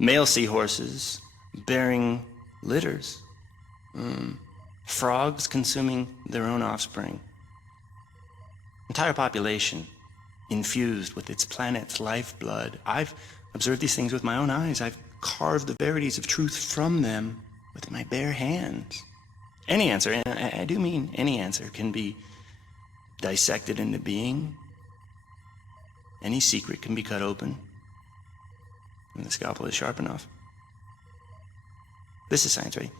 Male seahorses bearing litters. Frogs consuming their own offspring. Entire population infused with its planet's lifeblood. I've observed these things with my own eyes. I've carved the verities of truth from them with my bare hands. Any answer, and I do mean any answer, can be dissected into being. Any secret can be cut open when the scalpel is sharp enough. This is science, right?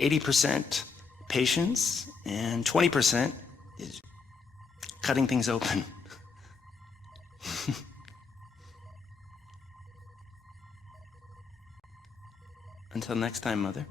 80% patience and 20% is cutting things open. Until next time, Mother.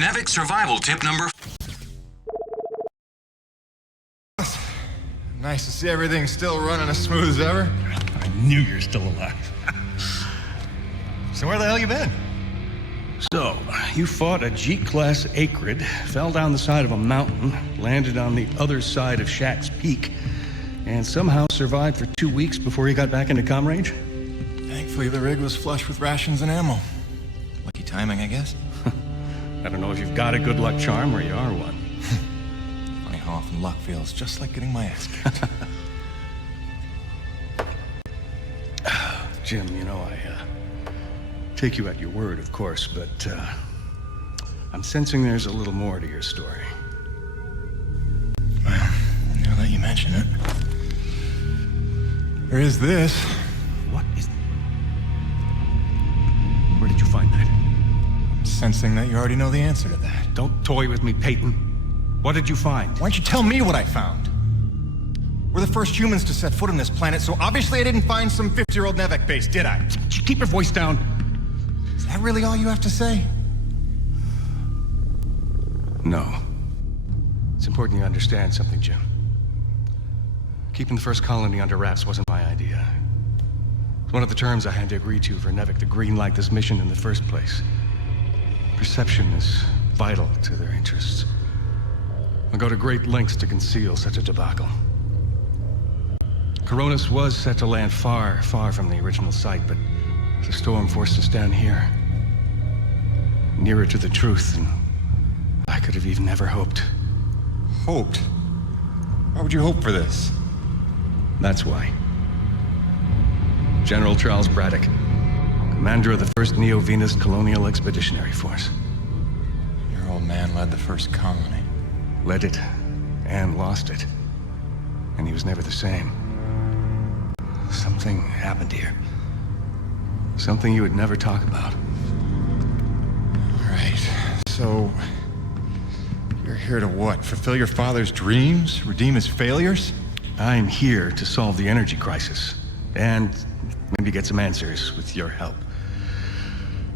NEVIC survival tip number... Nice to see everything still running as smooth as ever. I knew you're still alive. So where the hell you been? So, you fought a G-class A-Grid, fell down the side of a mountain, landed on the other side of Shack's Peak, and somehow survived for 2 weeks before you got back into comm range? Thankfully, the rig was flush with rations and ammo. Lucky timing, I guess. I don't know if you've got a good luck charm or you are one. Funny how often luck feels just like getting my ass kicked. Jim, you know, I take you at your word, of course, but I'm sensing there's a little more to your story. Well, now that you mention it, there is this. What is... Where did you find that? I'm sensing that you already know the answer to that. Don't toy with me, Peyton. What did you find? Why don't you tell me what I found? We're the first humans to set foot on this planet, so obviously I didn't find some 50-year-old Nevek base, did I? Keep your voice down. Is that really all you have to say? No. It's important you understand something, Jim. Keeping the first colony under wraps wasn't my idea. It's one of the terms I had to agree to for Nevek to greenlight this mission in the first place. Perception is vital to their interests. I'll go to great lengths to conceal such a debacle. Coronis was set to land far, far from the original site, but the storm forced us down here. Nearer to the truth than I could have even ever hoped. Hoped? Why would you hope for this? That's why. General Charles Braddock, commander of the 1st Neo-Venus Colonial Expeditionary Force. Your old man led the first colony. Led it, and lost it. And he was never the same. Something happened here. Something you would never talk about. All right, so... you're here to what? Fulfill your father's dreams? Redeem his failures? I'm here to solve the energy crisis. And maybe get some answers with your help.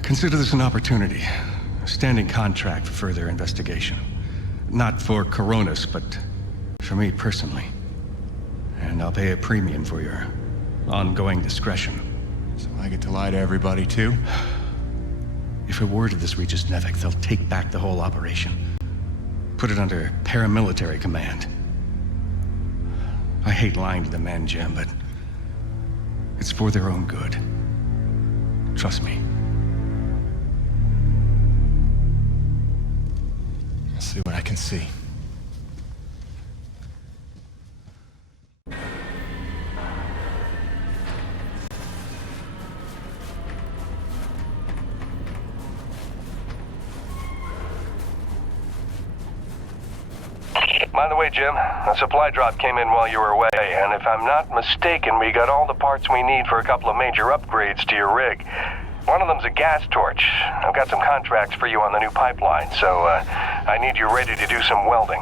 Consider this an opportunity. A standing contract for further investigation. Not for Coronis, but for me personally. And I'll pay a premium for your ongoing discretion. So I get to lie to everybody too? If a word of this reaches Nevek, they'll take back the whole operation. Put it under paramilitary command. I hate lying to the men, Jim, but it's for their own good. Trust me. I'll see what I can see. By the way, Jim, a supply drop came in while you were away, and if I'm not mistaken, we got all the parts we need for a couple of major upgrades to your rig. One of them's a gas torch. I've got some contracts for you on the new pipeline, so I need you ready to do some welding.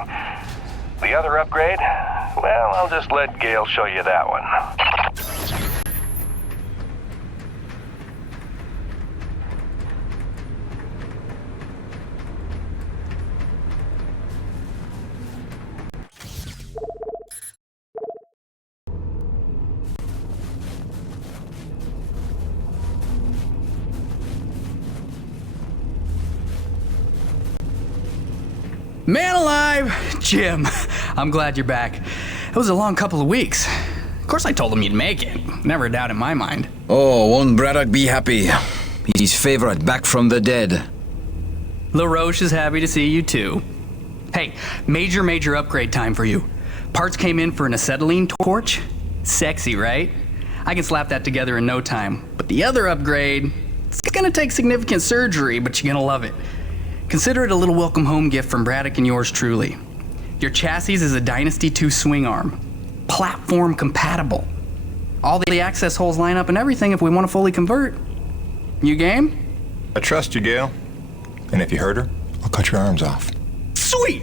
The other upgrade? Well, I'll just let Gale show you that one. Man alive! Jim, I'm glad you're back. It was a long couple of weeks. Of course I told him you'd make it. Never a doubt in my mind. Oh, won't Braddock be happy? He's his favorite back from the dead. LaRoche is happy to see you too. Hey, major upgrade time for you. Parts came in for an acetylene torch. Sexy, right? I can slap that together in no time. But the other upgrade, it's gonna take significant surgery, but you're gonna love it. Consider it a little welcome home gift from Braddock and yours truly. Your chassis is a Dynasty 2 swing arm. Platform compatible. All the access holes line up and everything if we want to fully convert. You game? I trust you, Gale. And if you hurt her, I'll cut your arms off. Sweet!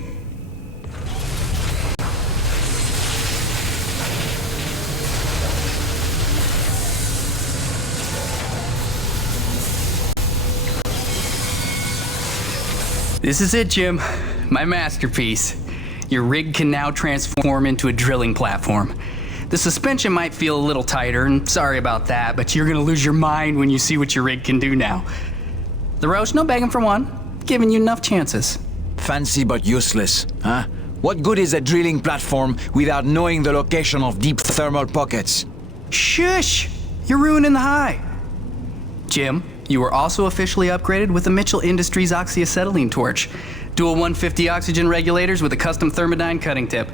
This is it, Jim. My masterpiece. Your rig can now transform into a drilling platform. The suspension might feel a little tighter, and sorry about that, but you're gonna lose your mind when you see what your rig can do now. LaRoche, no begging for one. Giving you enough chances. Fancy but useless, huh? What good is a drilling platform without knowing the location of deep thermal pockets? Shush! You're ruining the high. Jim, you were also officially upgraded with the Mitchell Industries oxyacetylene torch. Dual 150 oxygen regulators with a custom thermodyne cutting tip.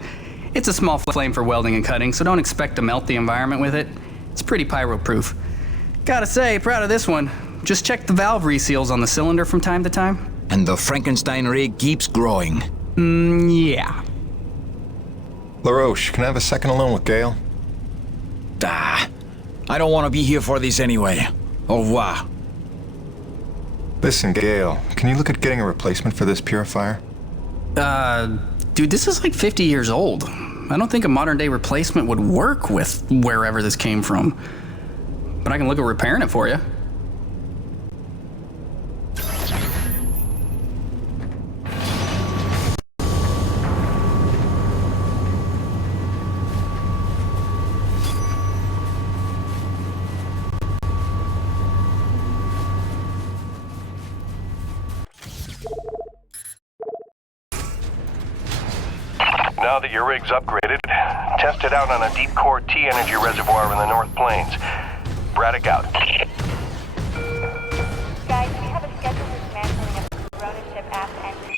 It's a small flame for welding and cutting, so don't expect to melt the environment with it. It's pretty pyro-proof. Gotta say, proud of this one. Just check the valve reseals on the cylinder from time to time. And the Frankenstein rig keeps growing. Yeah. LaRoche, can I have a second alone with Gale? I don't want to be here for this anyway. Au revoir. Listen, Gale, can you look at getting a replacement for this purifier? Dude, this is like 50 years old. I don't think a modern-day replacement would work with wherever this came from. But I can look at repairing it for you. Now that your rig's upgraded, test it out on a deep core T-energy reservoir in the North Plains. Braddock out. Guys, we have a scheduled dismantling of the Corona ship aft engine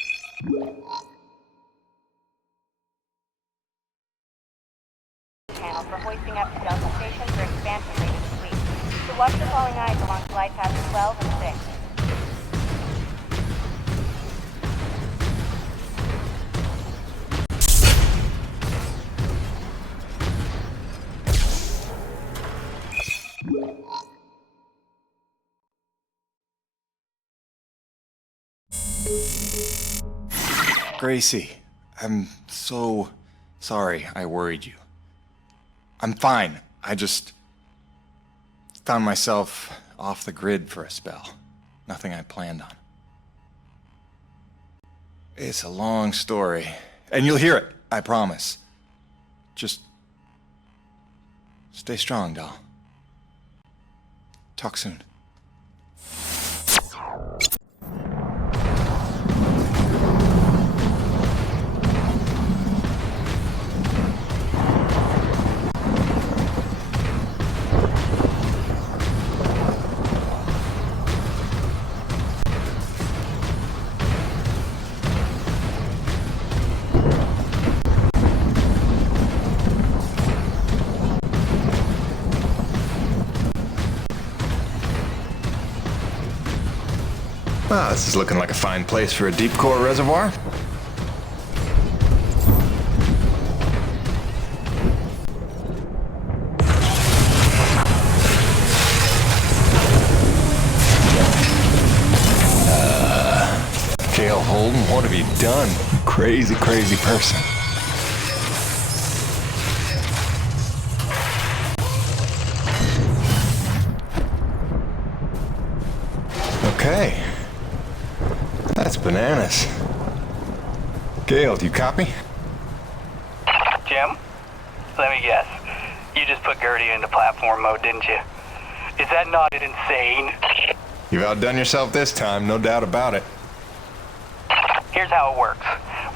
channel for hoisting up to Delta Station for expansion later this week. So watch the falling ice along glide paths 12 and 6. Gracie, I'm so sorry I worried you. I'm fine. I just found myself off the grid for a spell. Nothing I planned on. It's a long story, and you'll hear it, I promise. Just stay strong, doll. Talk soon. Wow, this is looking like a fine place for a deep core reservoir. Gail Holden, what have you done? Crazy, crazy person. Okay. That's bananas. Gail, do you copy? Jim? Let me guess. You just put Gertie into platform mode, didn't you? Is that not insane? You've outdone yourself this time, no doubt about it. Here's how it works.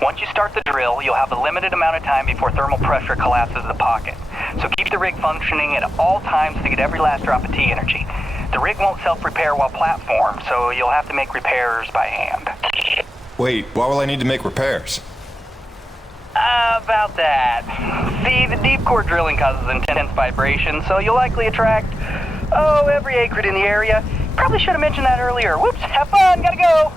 Once you start the drill, you'll have a limited amount of time before thermal pressure collapses the pocket. So keep the rig functioning at all times to get every last drop of T energy. The rig won't self-repair while platformed, so you'll have to make repairs by hand. Wait, why will I need to make repairs? About that. See, the deep core drilling causes intense vibration, so you'll likely attract, every acrid in the area. Probably should have mentioned that earlier. Whoops, have fun, gotta go!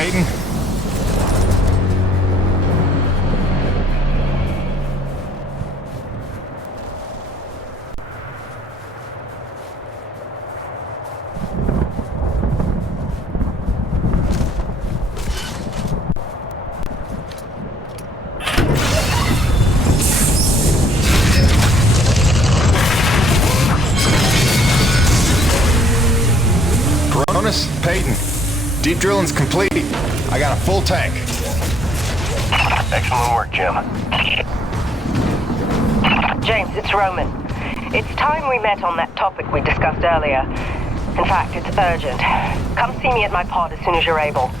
Peyton? Peyton, deep drilling's complete. I got a full tank. Excellent work, Jim. James, it's Roman. It's time we met on that topic we discussed earlier. In fact, it's urgent. Come see me at my pod as soon as you're able.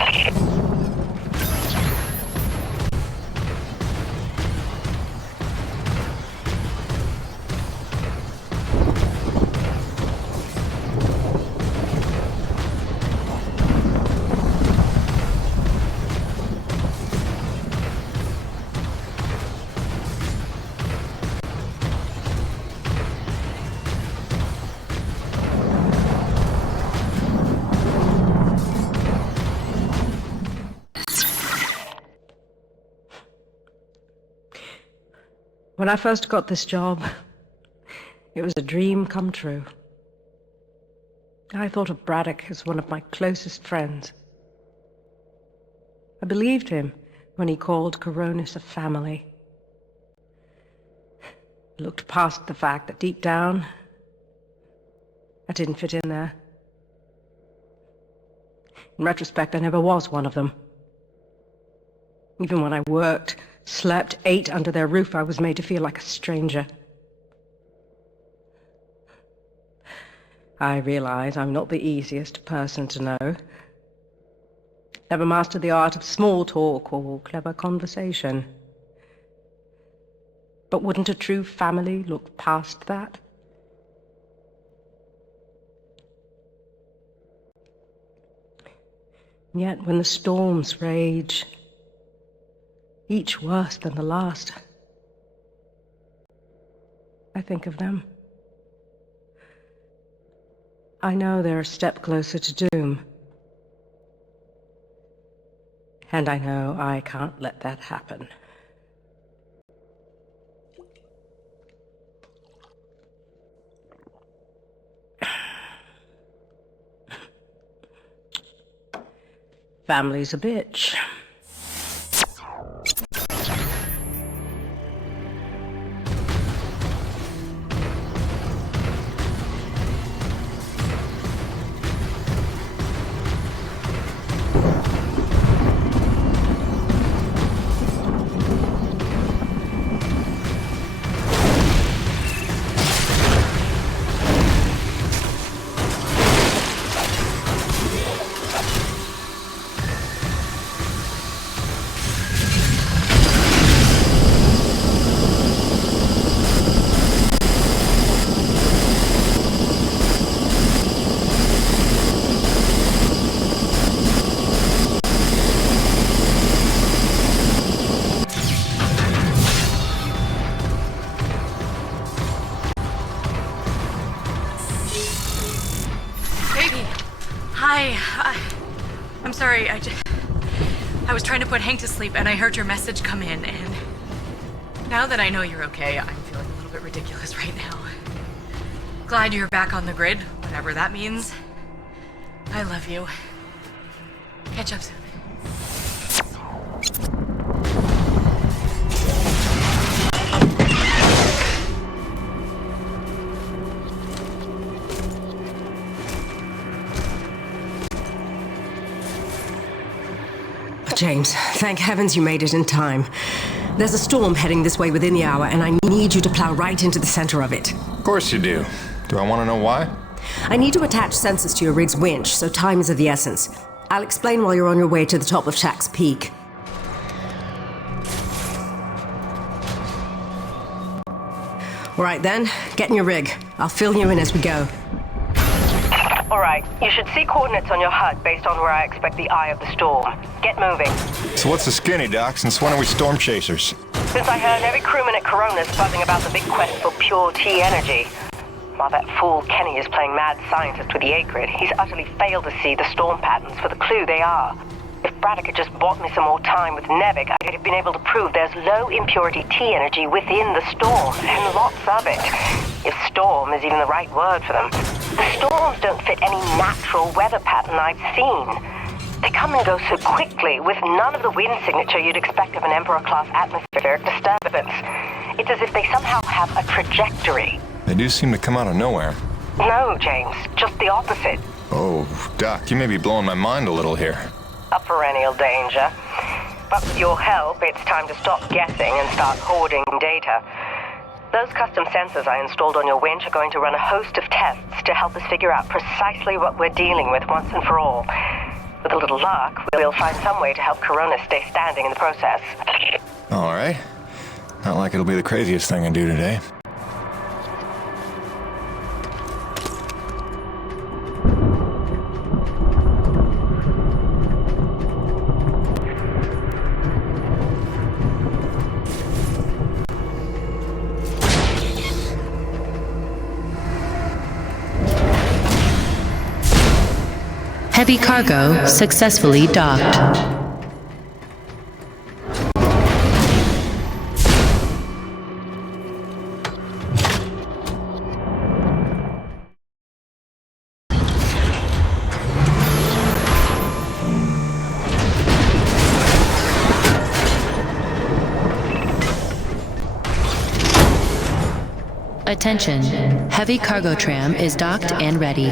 When I first got this job, it was a dream come true. I thought of Braddock as one of my closest friends. I believed him when he called Coronis a family. I looked past the fact that deep down, I didn't fit in there. In retrospect, I never was one of them. Even when I worked, slept, ate under their roof, I was made to feel like a stranger. I realize I'm not the easiest person to know. Never mastered the art of small talk or clever conversation. But wouldn't a true family look past that? Yet when the storms rage, each worse than the last, I think of them. I know they're a step closer to doom. And I know I can't let that happen. Family's a bitch. I'm sorry, I was trying to put Hank to sleep and I heard your message come in, and now that I know you're okay, I'm feeling a little bit ridiculous right now. Glad you're back on the grid, whatever that means. I love you. Catch up soon. James, thank heavens you made it in time. There's a storm heading this way within the hour, and I need you to plow right into the center of it. Of course you do. Do I want to know why? I need to attach sensors to your rig's winch, so time is of the essence. I'll explain while you're on your way to the top of Shack's Peak. All right then, get in your rig. I'll fill you in as we go. All right, you should see coordinates on your HUD based on where I expect the eye of the storm. Get moving. So what's the skinny, Doc? Since when are we storm chasers? Since I heard every crewman at Coronis buzzing about the big quest for pure T energy. While that fool Kenny is playing mad scientist with the Acrid, he's utterly failed to see the storm patterns for the clue they are. If Braddock had just bought me some more time with Nevik, I'd have been able to prove there's low impurity T energy within the storm, and lots of it. If storm is even the right word for them. The storms don't fit any natural weather pattern I've seen. They come and go so quickly, with none of the wind signature you'd expect of an Emperor-class atmospheric disturbance. It's as if they somehow have a trajectory. They do seem to come out of nowhere. No, James, just the opposite. Oh, Doc, you may be blowing my mind a little here. A perennial danger. But with your help, it's time to stop guessing and start hoarding data. Those custom sensors I installed on your winch are going to run a host of tests to help us figure out precisely what we're dealing with once and for all. With a little luck, we'll find some way to help Corona stay standing in the process. All right. Not like it'll be the craziest thing I do today. Heavy cargo successfully docked. Attention, heavy cargo tram is docked and ready.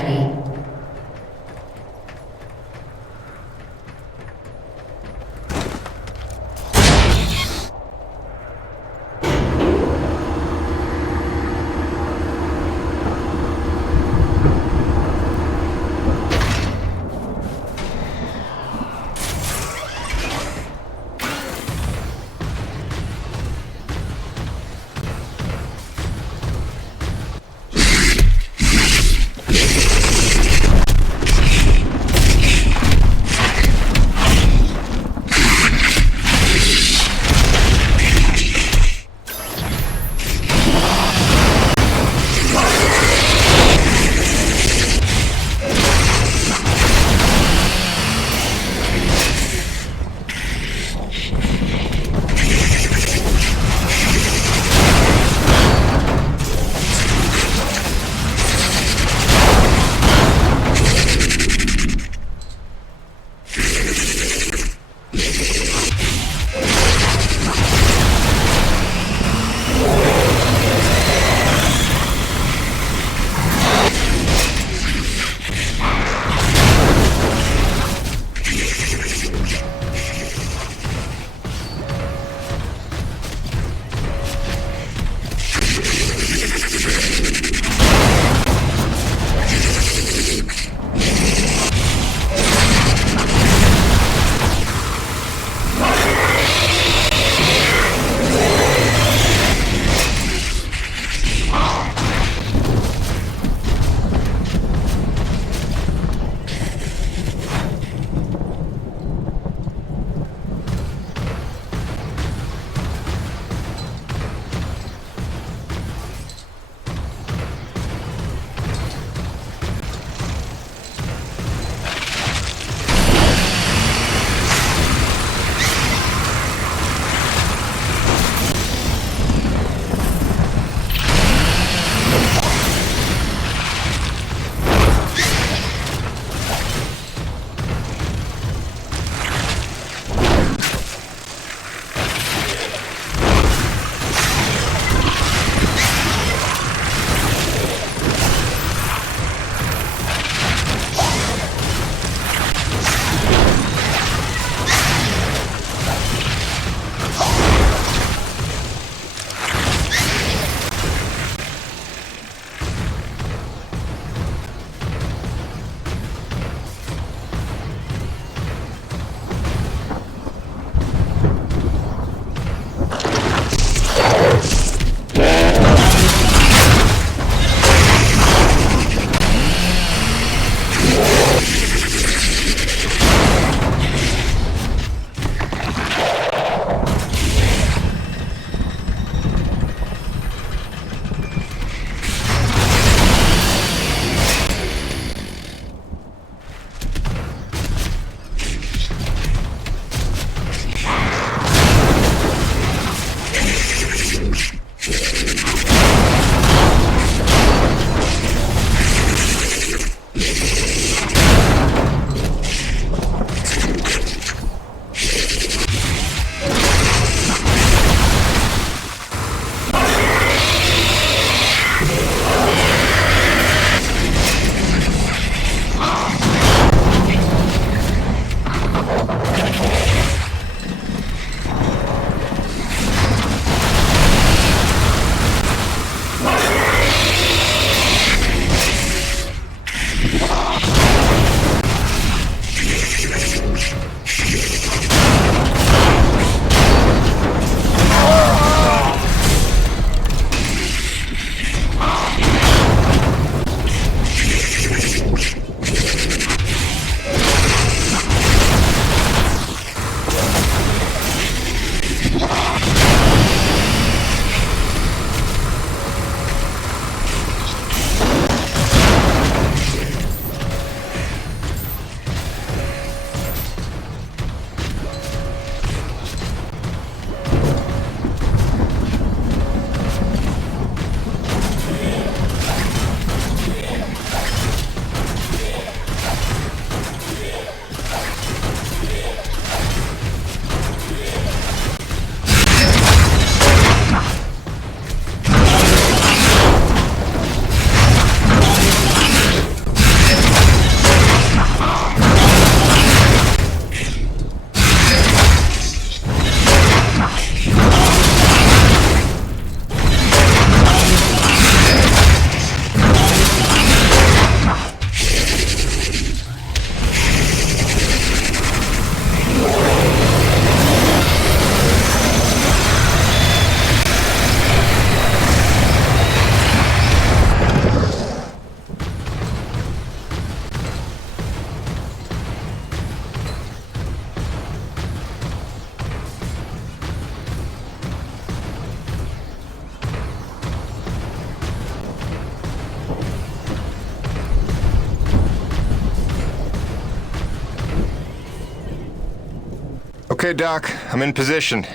Okay, Doc, I'm in position.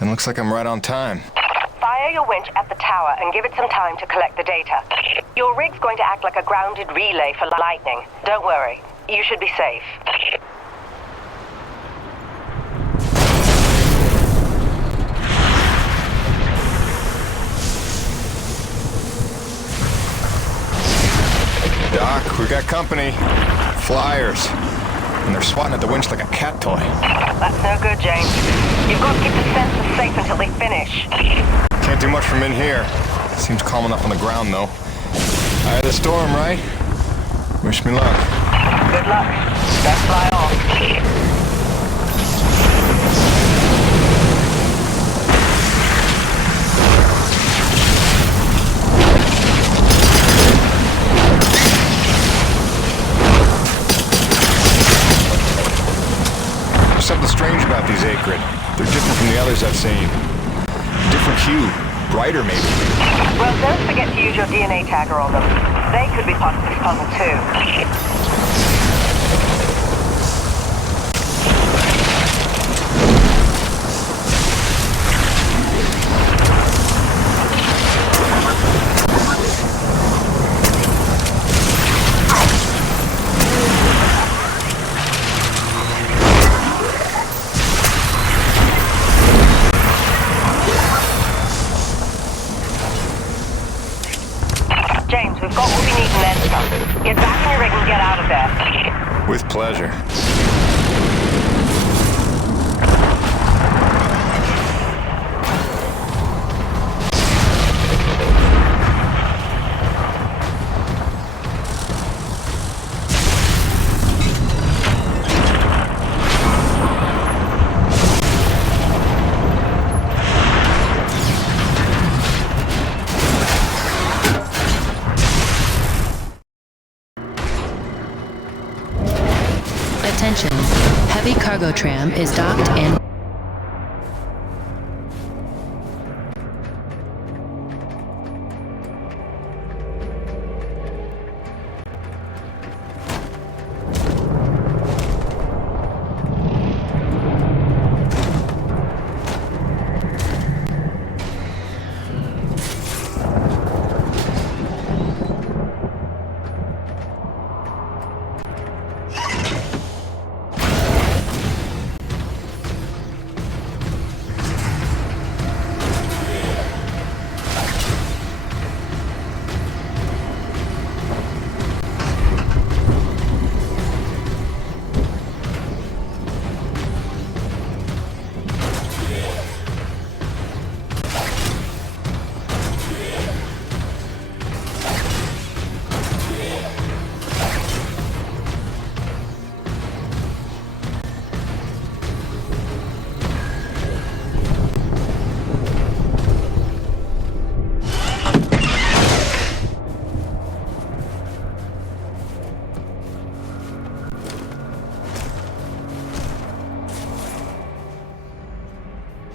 And looks like I'm right on time. Fire your winch at the tower and give it some time to collect the data. Your rig's going to act like a grounded relay for lightning. Don't worry, you should be safe. Doc, we got company. Flyers. And they're swatting at the winch like a cat toy. That's no good, James. You've got to keep the sensors safe until they finish. Can't do much from in here. Seems calm enough on the ground, though. Eye of the storm, right? Wish me luck. Good luck. Best fly off. Something strange about these Acrid. They're different from the others I've seen. Different hue. Brighter, maybe. Well, don't forget to use your DNA tagger on them. They could be part of this puzzle, too. James, we've got what we need and then some. Get back in your rig and get out of there. With pleasure. Attention, heavy cargo tram is docked and...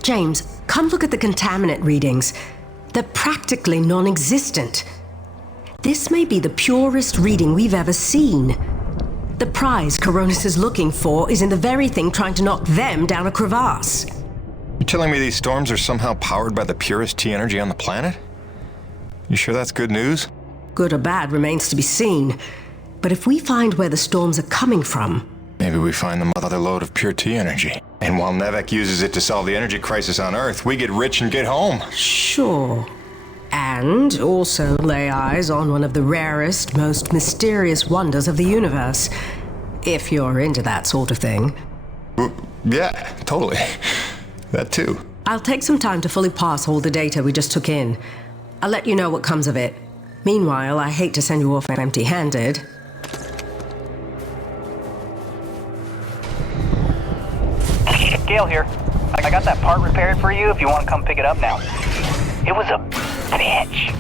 James, come look at the contaminant readings. They're practically non-existent. This may be the purest reading we've ever seen. The prize Coronis is looking for is in the very thing trying to knock them down a crevasse. You're telling me these storms are somehow powered by the purest T energy on the planet? You sure that's good news? Good or bad remains to be seen. But if we find where the storms are coming from... Maybe we find the mother load of pure T energy. And while Nevek uses it to solve the energy crisis on Earth, we get rich and get home. Sure. And also lay eyes on one of the rarest, most mysterious wonders of the universe. If you're into that sort of thing. Yeah, totally. That too. I'll take some time to fully parse all the data we just took in. I'll let you know what comes of it. Meanwhile, I hate to send you off empty-handed. Gale here. I got that part repaired for you if you want to come pick it up now. It was a bitch.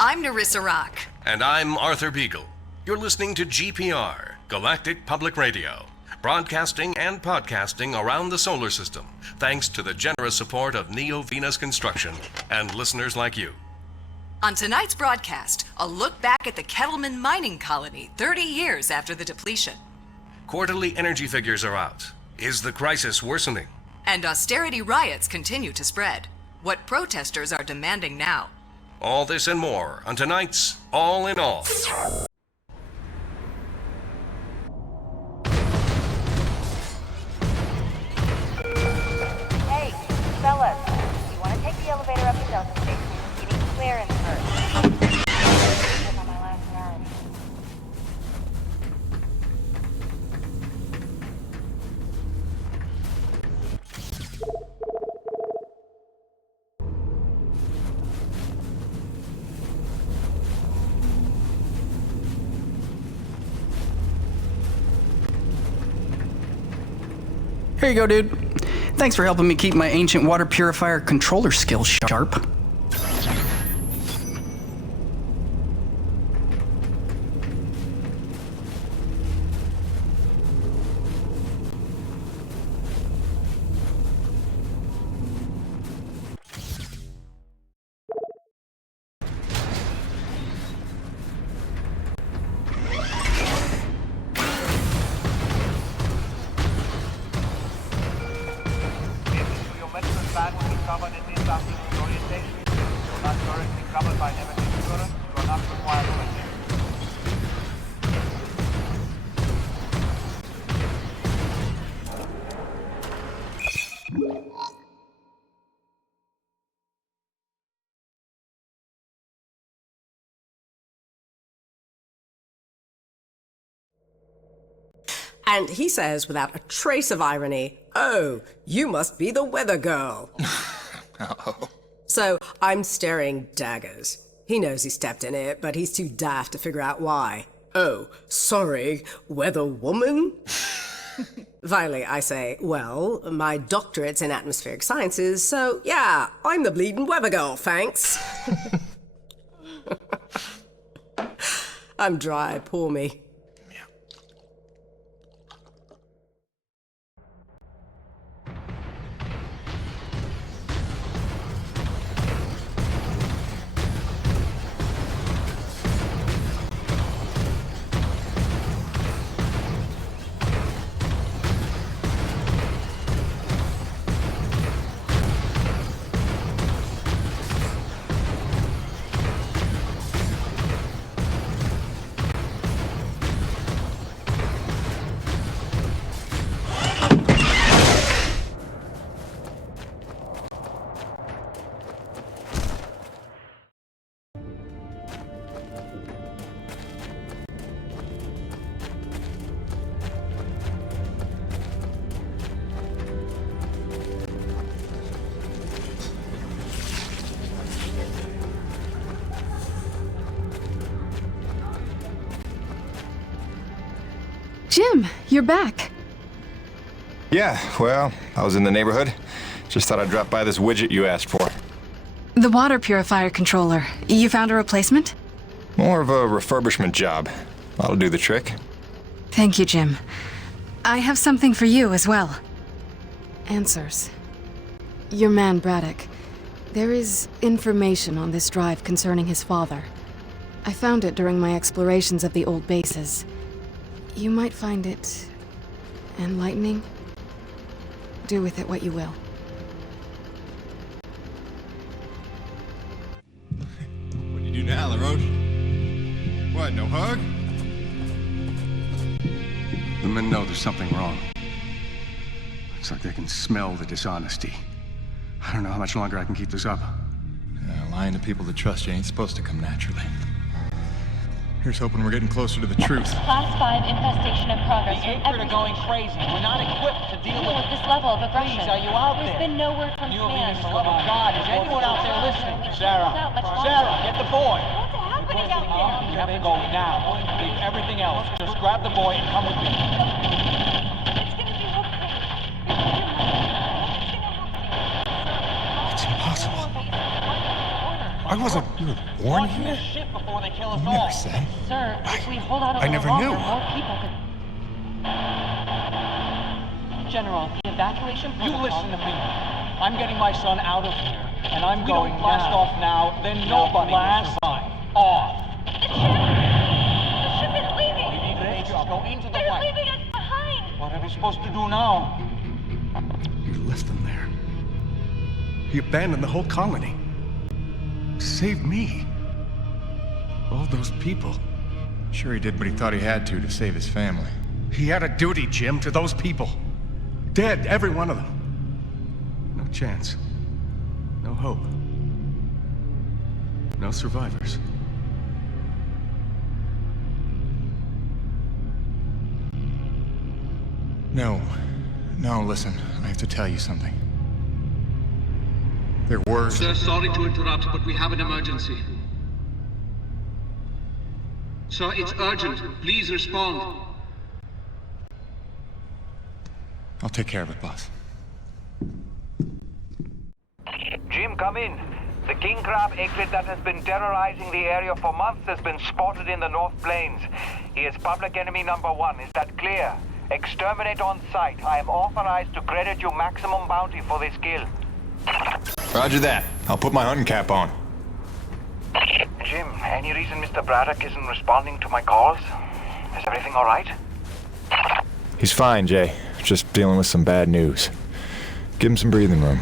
I'm Narissa Rock. And I'm Arthur Beagle. You're listening to GPR, Galactic Public Radio, broadcasting and podcasting around the solar system, thanks to the generous support of Neo Venus Construction and listeners like you. On tonight's broadcast, a look back at the Kettleman mining colony 30 years after the depletion. Quarterly energy figures are out. Is the crisis worsening? And austerity riots continue to spread. What protesters are demanding now. All this and more on tonight's All in All. Hey, fellas, you want to take the elevator up to Delta Station? You need clearance first. I'm on my last nerve. Here you go, dude. Thanks for helping me keep my ancient water purifier controller skills sharp. And he says, without a trace of irony, "Oh, you must be the weather girl." Oh. So I'm staring daggers. He knows he stepped in it, but he's too daft to figure out why. "Oh, sorry, weather woman?" Finally, I say, "Well, my doctorate's in atmospheric sciences, so yeah, I'm the bleeding weather girl, thanks." I'm dry, poor me. Jim, you're back. Yeah, well, I was in the neighborhood. Just thought I'd drop by this widget you asked for. The water purifier controller. You found a replacement? More of a refurbishment job. That'll do the trick. Thank you, Jim. I have something for you as well. Answers. Your man, Braddock. There is information on this drive concerning his father. I found it during my explorations of the old bases. You might find it enlightening. Do with it what you will. What do you do now, LaRoche? What, no hug? The men know there's something wrong. It's like they can smell the dishonesty. I don't know how much longer I can keep this up. Lying to people that trust you ain't supposed to come naturally. Here's hoping we're getting closer to the truth. Class 5 infestation in progress. The Acrid are going crazy. We're not equipped to deal with this level of aggression. Please, are you out There's there? been no word from command. For the love of God, is anyone out there listening? Sarah, get the boy. What's happening out there? You have to go now. Leave everything else. Just grab the boy and come with me. It's impossible. I wasn't born here? Shit before they kill us You all. never said. Sir, if we hold out a I little never longer, knew. more people could... General, the evacuation You protocol... listen to me. I'm getting my son out of here, and I'm going now. Blast off now, then nobody will survive. Off. The ship is leaving! Great job. Go into the They're white. leaving us behind! What are we supposed to do now? You left them there. He abandoned the whole colony. Saved me. All those people. Sure he did what he thought he had to save his family. He had a duty, Jim, to those people. Dead, every one of them. No chance. No hope. No survivors. No, listen. I have to tell you something. There were... Sir, sorry to interrupt, but we have an emergency. Sir, it's urgent. Please respond. I'll take care of it, boss. Jim, come in. The king crab acrid that has been terrorizing the area for months has been spotted in the North Plains. He is public enemy number 1. Is that clear? Exterminate on sight. I am authorized to credit you maximum bounty for this kill. Roger that. I'll put my hunting cap on. Jim, any reason Mr. Braddock isn't responding to my calls? Is everything all right? He's fine, Jay. Just dealing with some bad news. Give him some breathing room.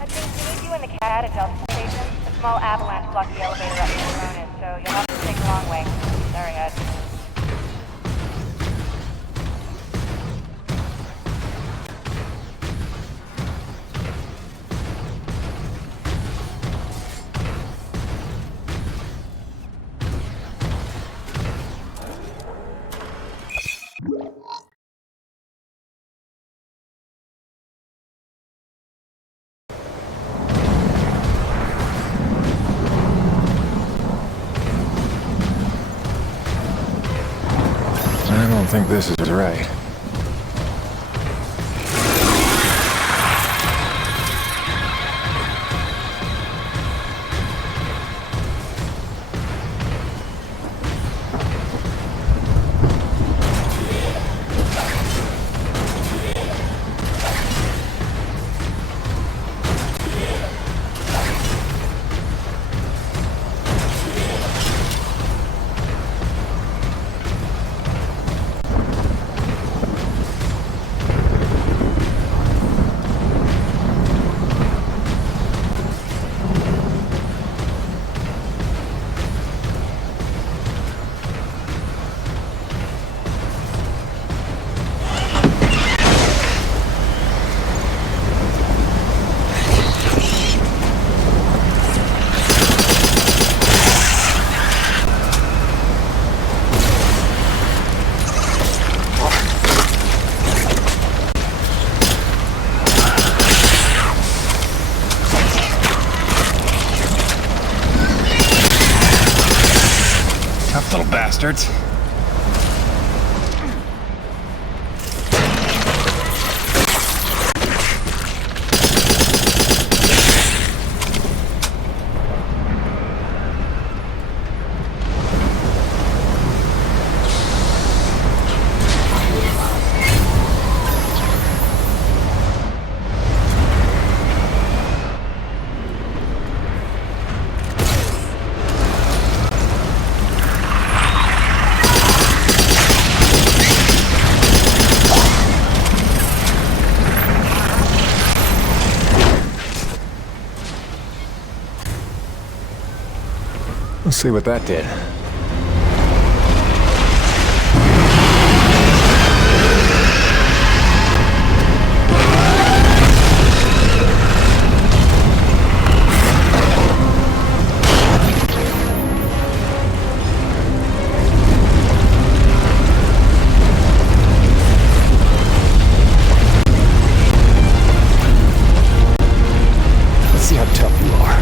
I think we need you in the CAD at Delta Station. A small avalanche blocked the elevator up near Ronan, so you'll have to take the long way. Sorry, Ed. I don't think this is right. Little bastards. Let's see what that did. Let's see how tough you are.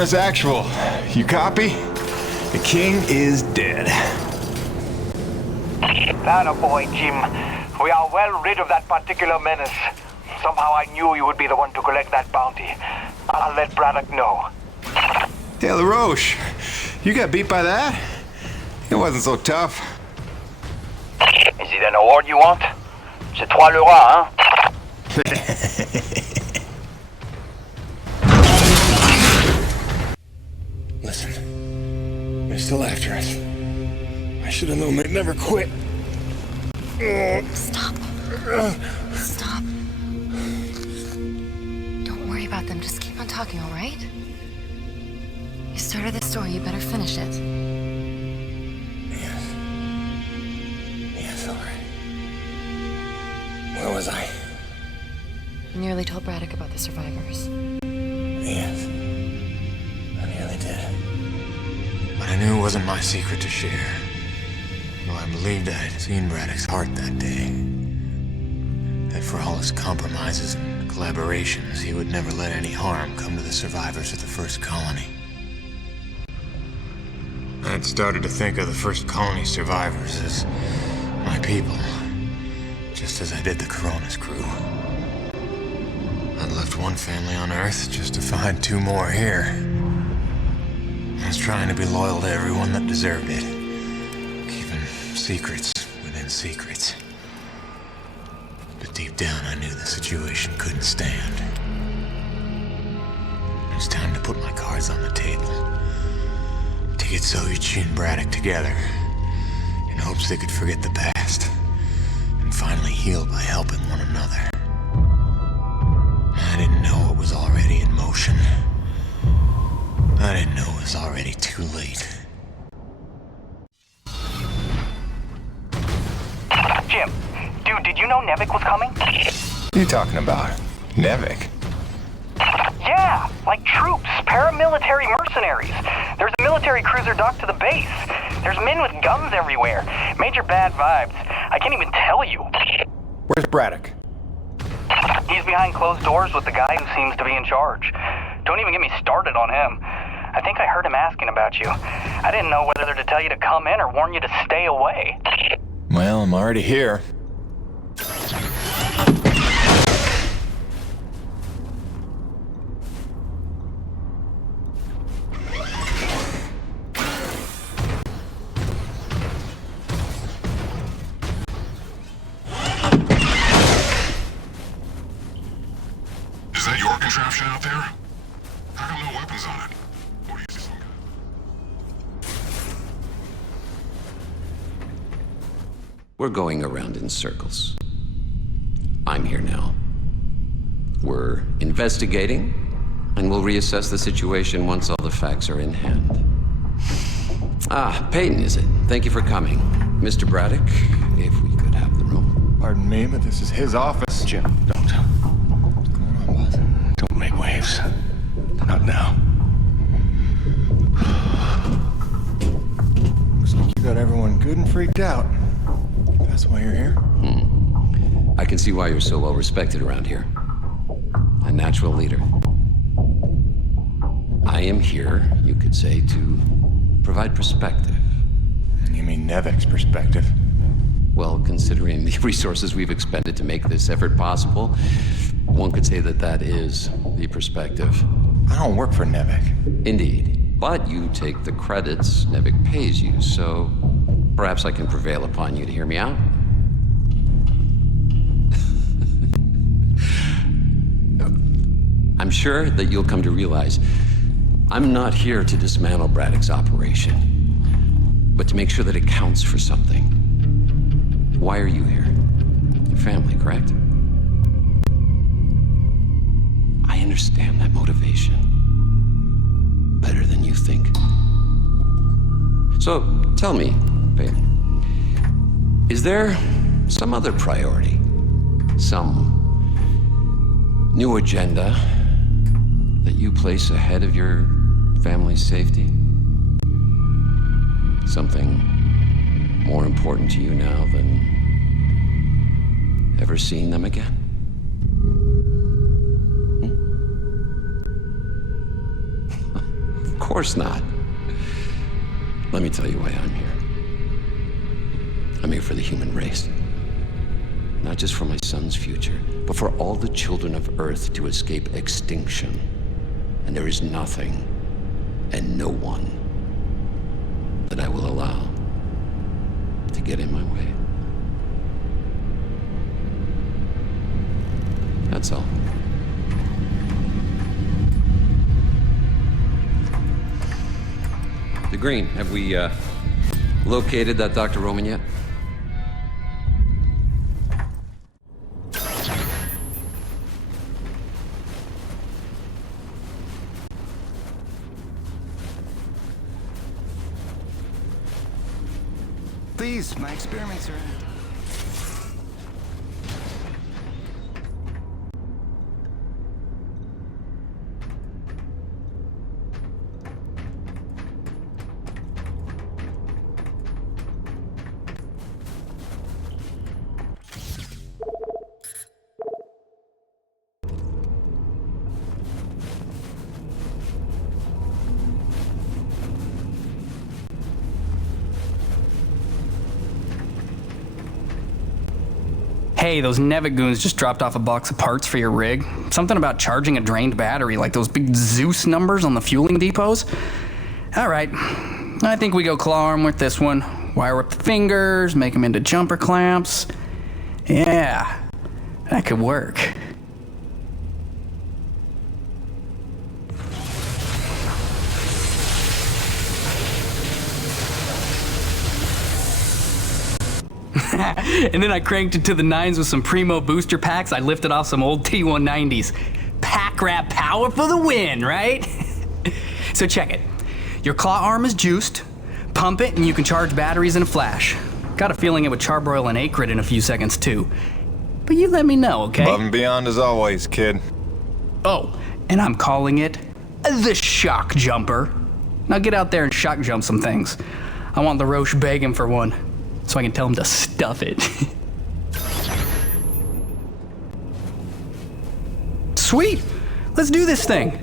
known as actual. You copy? The king is dead. Attaboy, Jim. We are well rid of that particular menace. Somehow I knew you would be the one to collect that bounty. I'll let Braddock know. Hey, LaRoche, you got beat by that? It wasn't so tough. Is it an award you want? C'est toi le roi, hein? Listen, they're still after us. I should have known they'd never quit. Stop. Stop. Don't worry about them. Just keep on talking, all right? You started this story. You better finish it. Yes, all right. Where was I? You nearly told Braddock about the survivors. Yes. I nearly did. But I knew it wasn't my secret to share. Though I believed I had seen Braddock's heart that day. That for all his compromises and collaborations, he would never let any harm come to the survivors of the first colony. I had started to think of the first colony survivors as my people, just as I did the Corona's crew. I'd left one family on Earth just to find two more here. I was trying to be loyal to everyone that deserved it, keeping secrets within secrets. But deep down, I knew the situation couldn't stand. It was time to put my cards on the table. To get Soyuchi and Braddock together, in hopes they could forget the past, and finally heal by helping one another. I didn't know it was already in motion. I didn't know it was already too late. Jim, dude, did you know Nevik was coming? What are you talking about? Nevik? Yeah, like troops, paramilitary mercenaries. There's a military cruiser docked to the base. There's men with guns everywhere. Major bad vibes. I can't even tell you. Where's Braddock? He's behind closed doors with the guy who seems to be in charge. Don't even get me started on him. I think I heard him asking about you. I didn't know whether to tell you to come in or warn you to stay away. Well, I'm already here. Is that your contraption out there? How come no weapons on it? What do you see? We're going around in circles. I'm here now. We're investigating, and we'll reassess the situation once all the facts are in hand. Ah, Peyton, is it? Thank you for coming. Mr. Braddock, if we could have the room. Pardon me, but this is his office. Jim, don't. Don't make waves. Not now. Looks like you got everyone good and freaked out. That's why you're here? I can see why you're so well respected around here. A natural leader. I am here, you could say, to provide perspective. And you mean Nevik's perspective? Well, considering the resources we've expended to make this effort possible, one could say that that is the perspective. I don't work for Nevik. Indeed. But you take the credits Nevik pays you, so perhaps I can prevail upon you to hear me out. I'm sure that you'll come to realize I'm not here to dismantle Braddock's operation, but to make sure that it counts for something. Why are you here? Your family, correct? I understand that motivation better than you think. So, tell me, Peyton, is there some other priority? Some new agenda that you place ahead of your family's safety? Something more important to you now than ever seeing them again? course not. Let me tell you why I'm here. I'm here for the human race. Not just for my son's future, but for all the children of Earth to escape extinction. And there is nothing and no one that I will allow to get in my way. That's all. The Green, have we located that Dr. Roman yet? Please, my experiments are... Hey, those Nevic goons just dropped off a box of parts for your rig. Something about charging a drained battery, like those big Zeus numbers on the fueling depots. Alright, I think we go claw arm with this one. Wire up the fingers, make them into jumper clamps. Yeah, that could work. And then I cranked it to the nines with some primo booster packs. I lifted off some old T190s. Pack rat power for the win, right? So check it. Your claw arm is juiced. Pump it and you can charge batteries in a flash. Got a feeling it would charbroil an acrid in a few seconds too. But you let me know, okay? Above and beyond as always, kid. Oh, and I'm calling it the shock jumper. Now get out there and shock jump some things. I want the Roche begging for one, so I can tell him to stuff it. Sweet! Let's do this thing!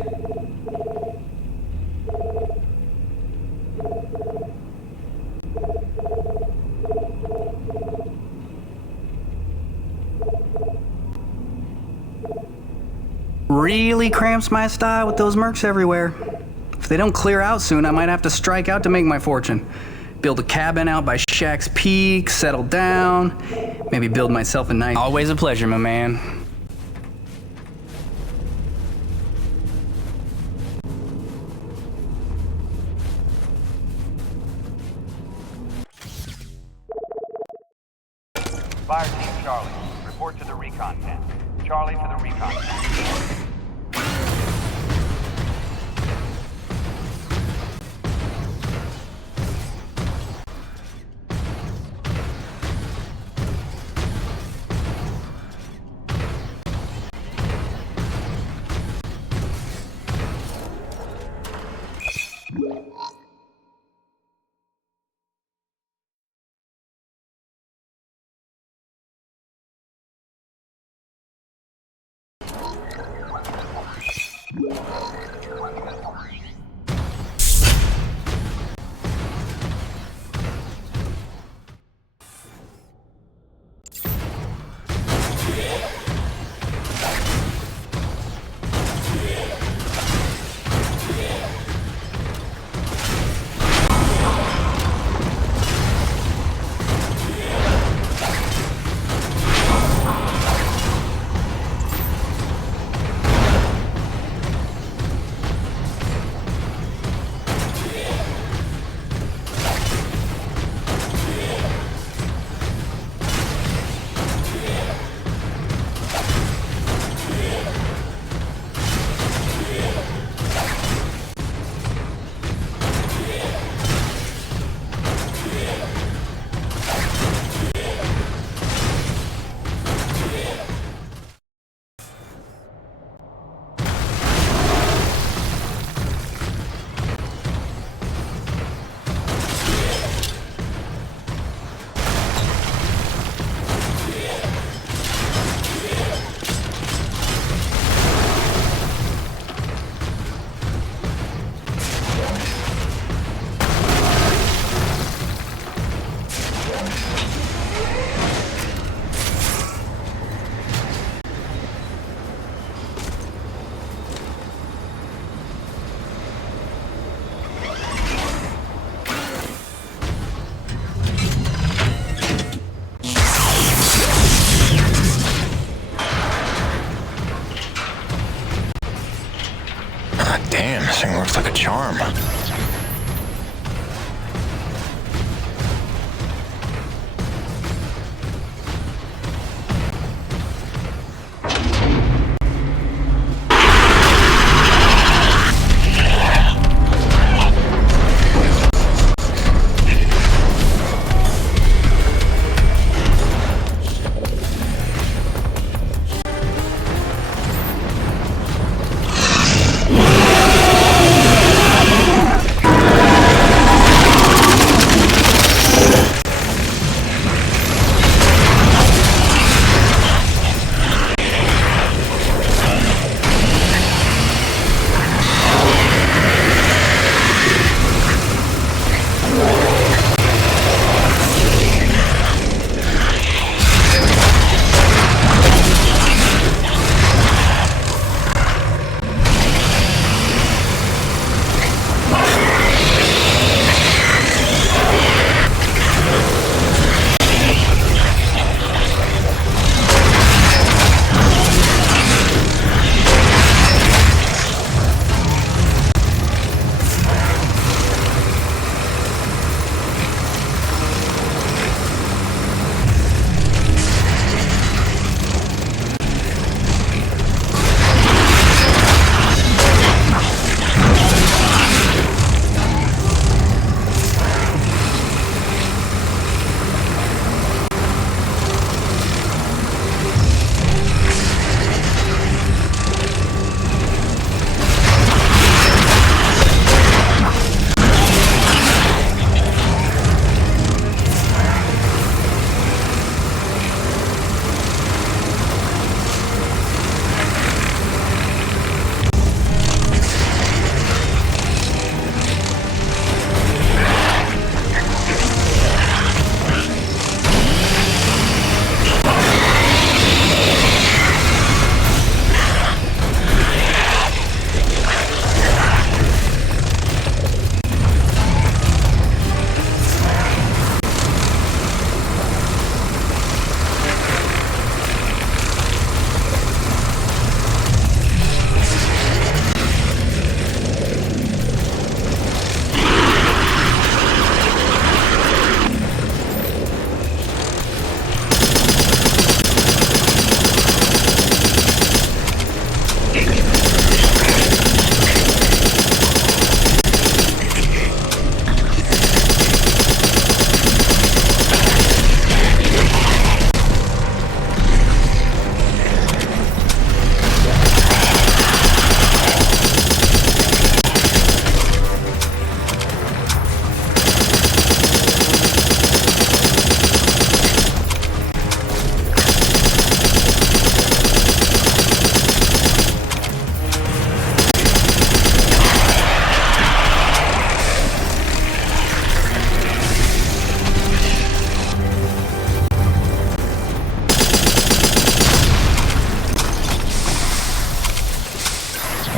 Really cramps my style with those mercs everywhere. If they don't clear out soon, I might have to strike out to make my fortune. Build a cabin out by Shack's Peak, settle down, maybe build myself a nice... Always a pleasure, my man. Fire Team Charlie, report to the recon tent. Charlie to the recon tent.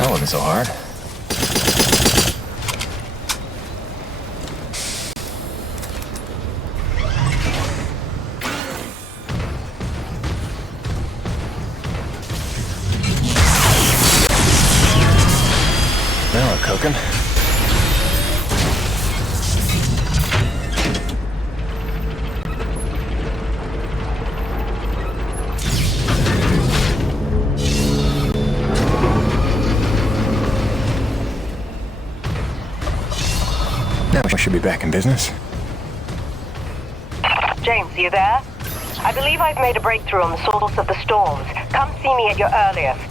That wasn't so hard. Now we're cooking. Now we should be back in business. James, are you there? I believe I've made a breakthrough on the source of the storms. Come see me at your earliest.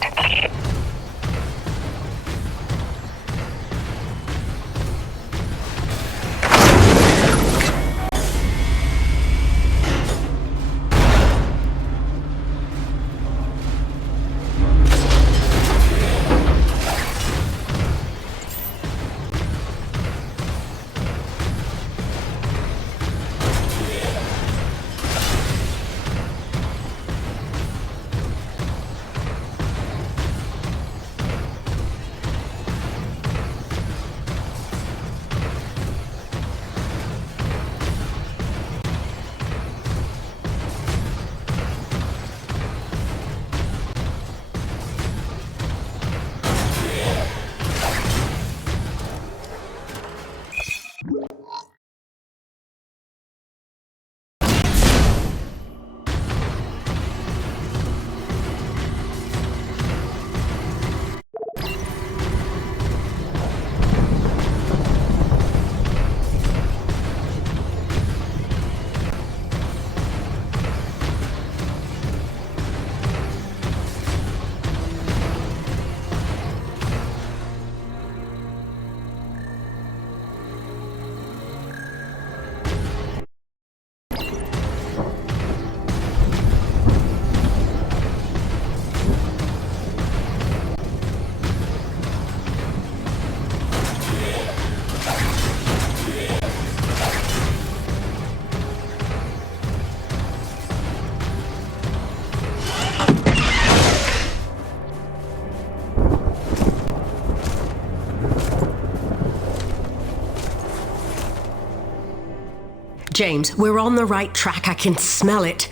James, we're on the right track. I can smell it.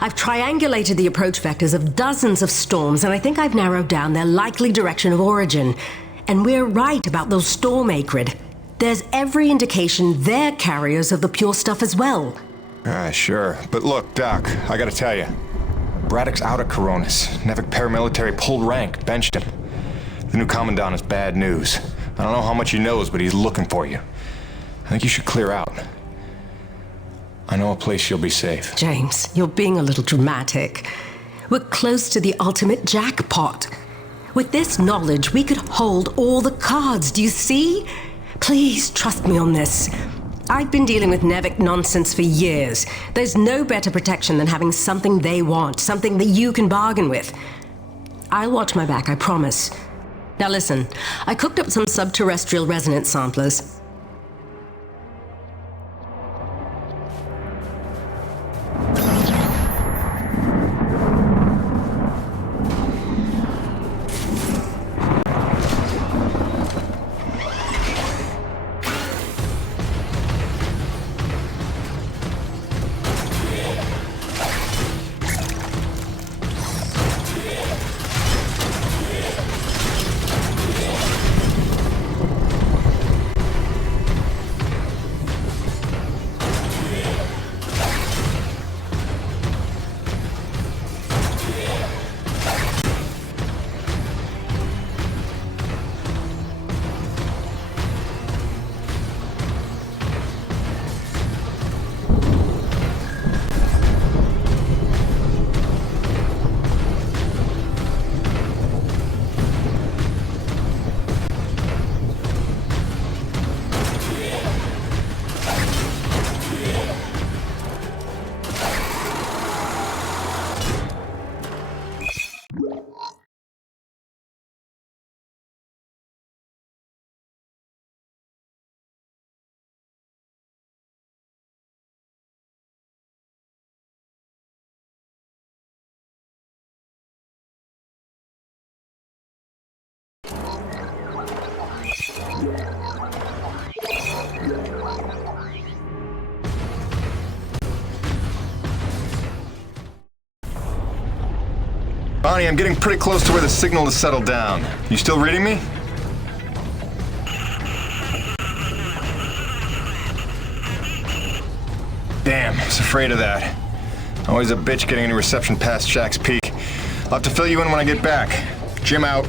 I've triangulated the approach vectors of dozens of storms, and I think I've narrowed down their likely direction of origin. And we're right about those storm acrid. There's every indication they're carriers of the pure stuff as well. Sure. But look, Doc, I gotta tell you. Braddock's out of Coronis. Nevik paramilitary pulled rank, benched him. The new commandant is bad news. I don't know how much he knows, but he's looking for you. I think you should clear out. I know a place you'll be safe. James, you're being a little dramatic. We're close to the ultimate jackpot. With this knowledge, we could hold all the cards, do you see? Please, trust me on this. I've been dealing with Nevik nonsense for years. There's no better protection than having something they want, something that you can bargain with. I'll watch my back, I promise. Now listen, I cooked up some subterrestrial resonance samplers. Bonnie, I'm getting pretty close to where the signal has settled down. You still reading me? Damn, I was afraid of that. Always a bitch getting any reception past Shack's Peak. I'll have to fill you in when I get back. Jim out.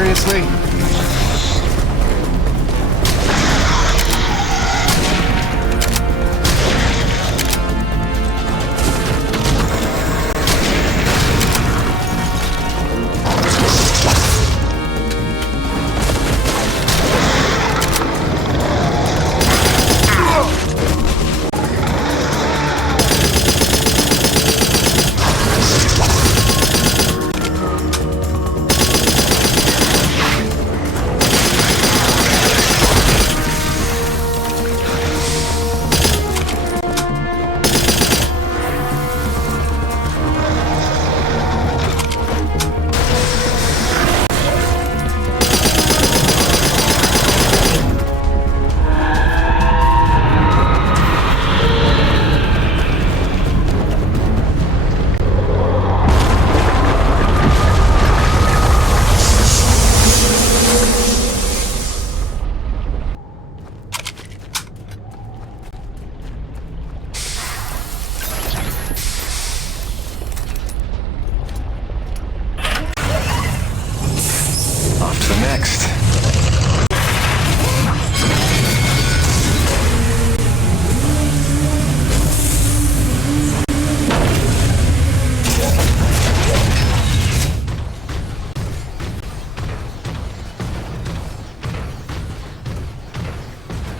Seriously?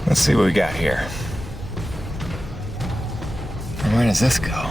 Let's see what we got here. Where does this go?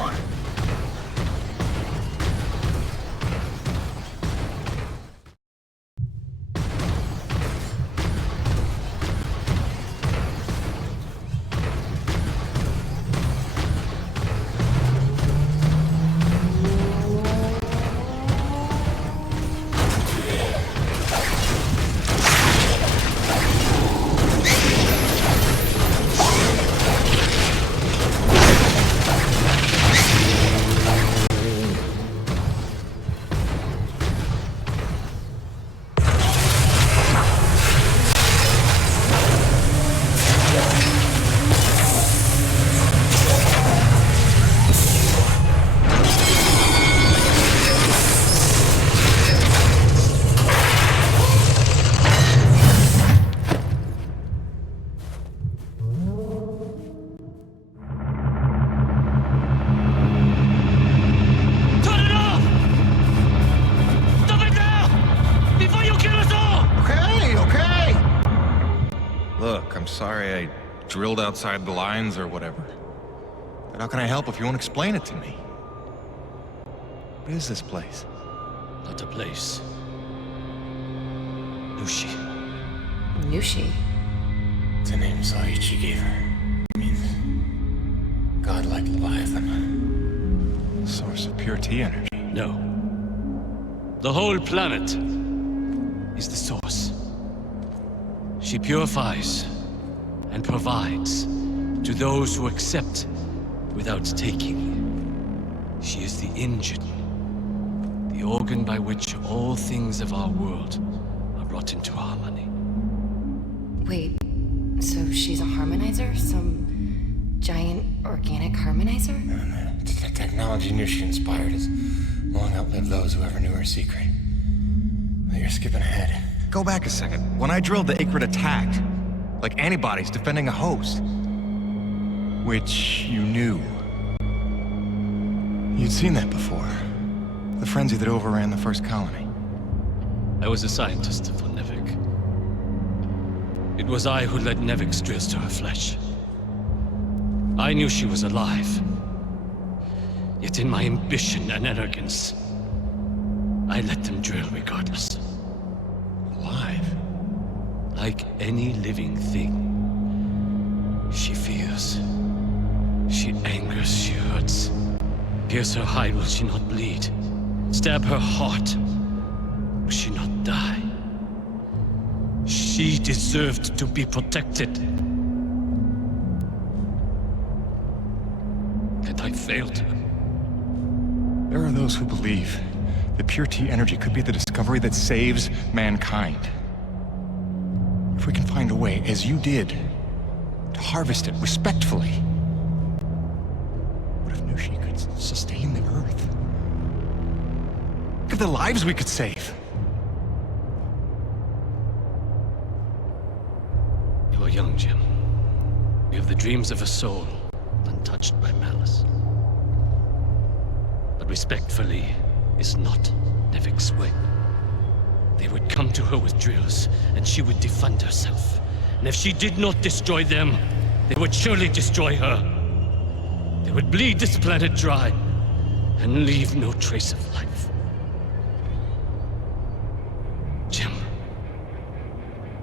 Sorry I drilled outside the lines or whatever. But how can I help if you won't explain it to me? What is this place? Not a place. Nushi. Nushi? It's a name Saichi gave her. It means godlike Leviathan. Source of pure T energy. No. The whole planet is the source. She purifies and provides to those who accept without taking. She is the engine, the organ by which all things of our world are brought into harmony. Wait, so she's a harmonizer? Some giant organic harmonizer? No. The technology Nushi inspired has long outlived those who ever knew her secret. But you're skipping ahead. Go back a second. When I drilled, the Acrid attacked. Like antibodies defending a host. Which you knew. You'd seen that before. The frenzy that overran the first colony. I was a scientist for Nevik. It was I who led Nevik's drills to her flesh. I knew she was alive. Yet in my ambition and arrogance, I let them drill regardless. Alive? Like any living thing. She fears. She angers, she hurts. Pierce her hide, will she not bleed? Stab her heart, will she not die? She deserved to be protected. And I failed her. There are those who believe that pure T energy could be the discovery that saves mankind. If we can find a way, as you did, to harvest it respectfully. What if Nushi could sustain the Earth? Look at the lives we could save. You're young, Jim. You have the dreams of a soul, untouched by malice. But respectfully is not Nevik's way. They would come to her with drills, and she would defend herself. And if she did not destroy them, they would surely destroy her. They would bleed this planet dry, and leave no trace of life. Jim,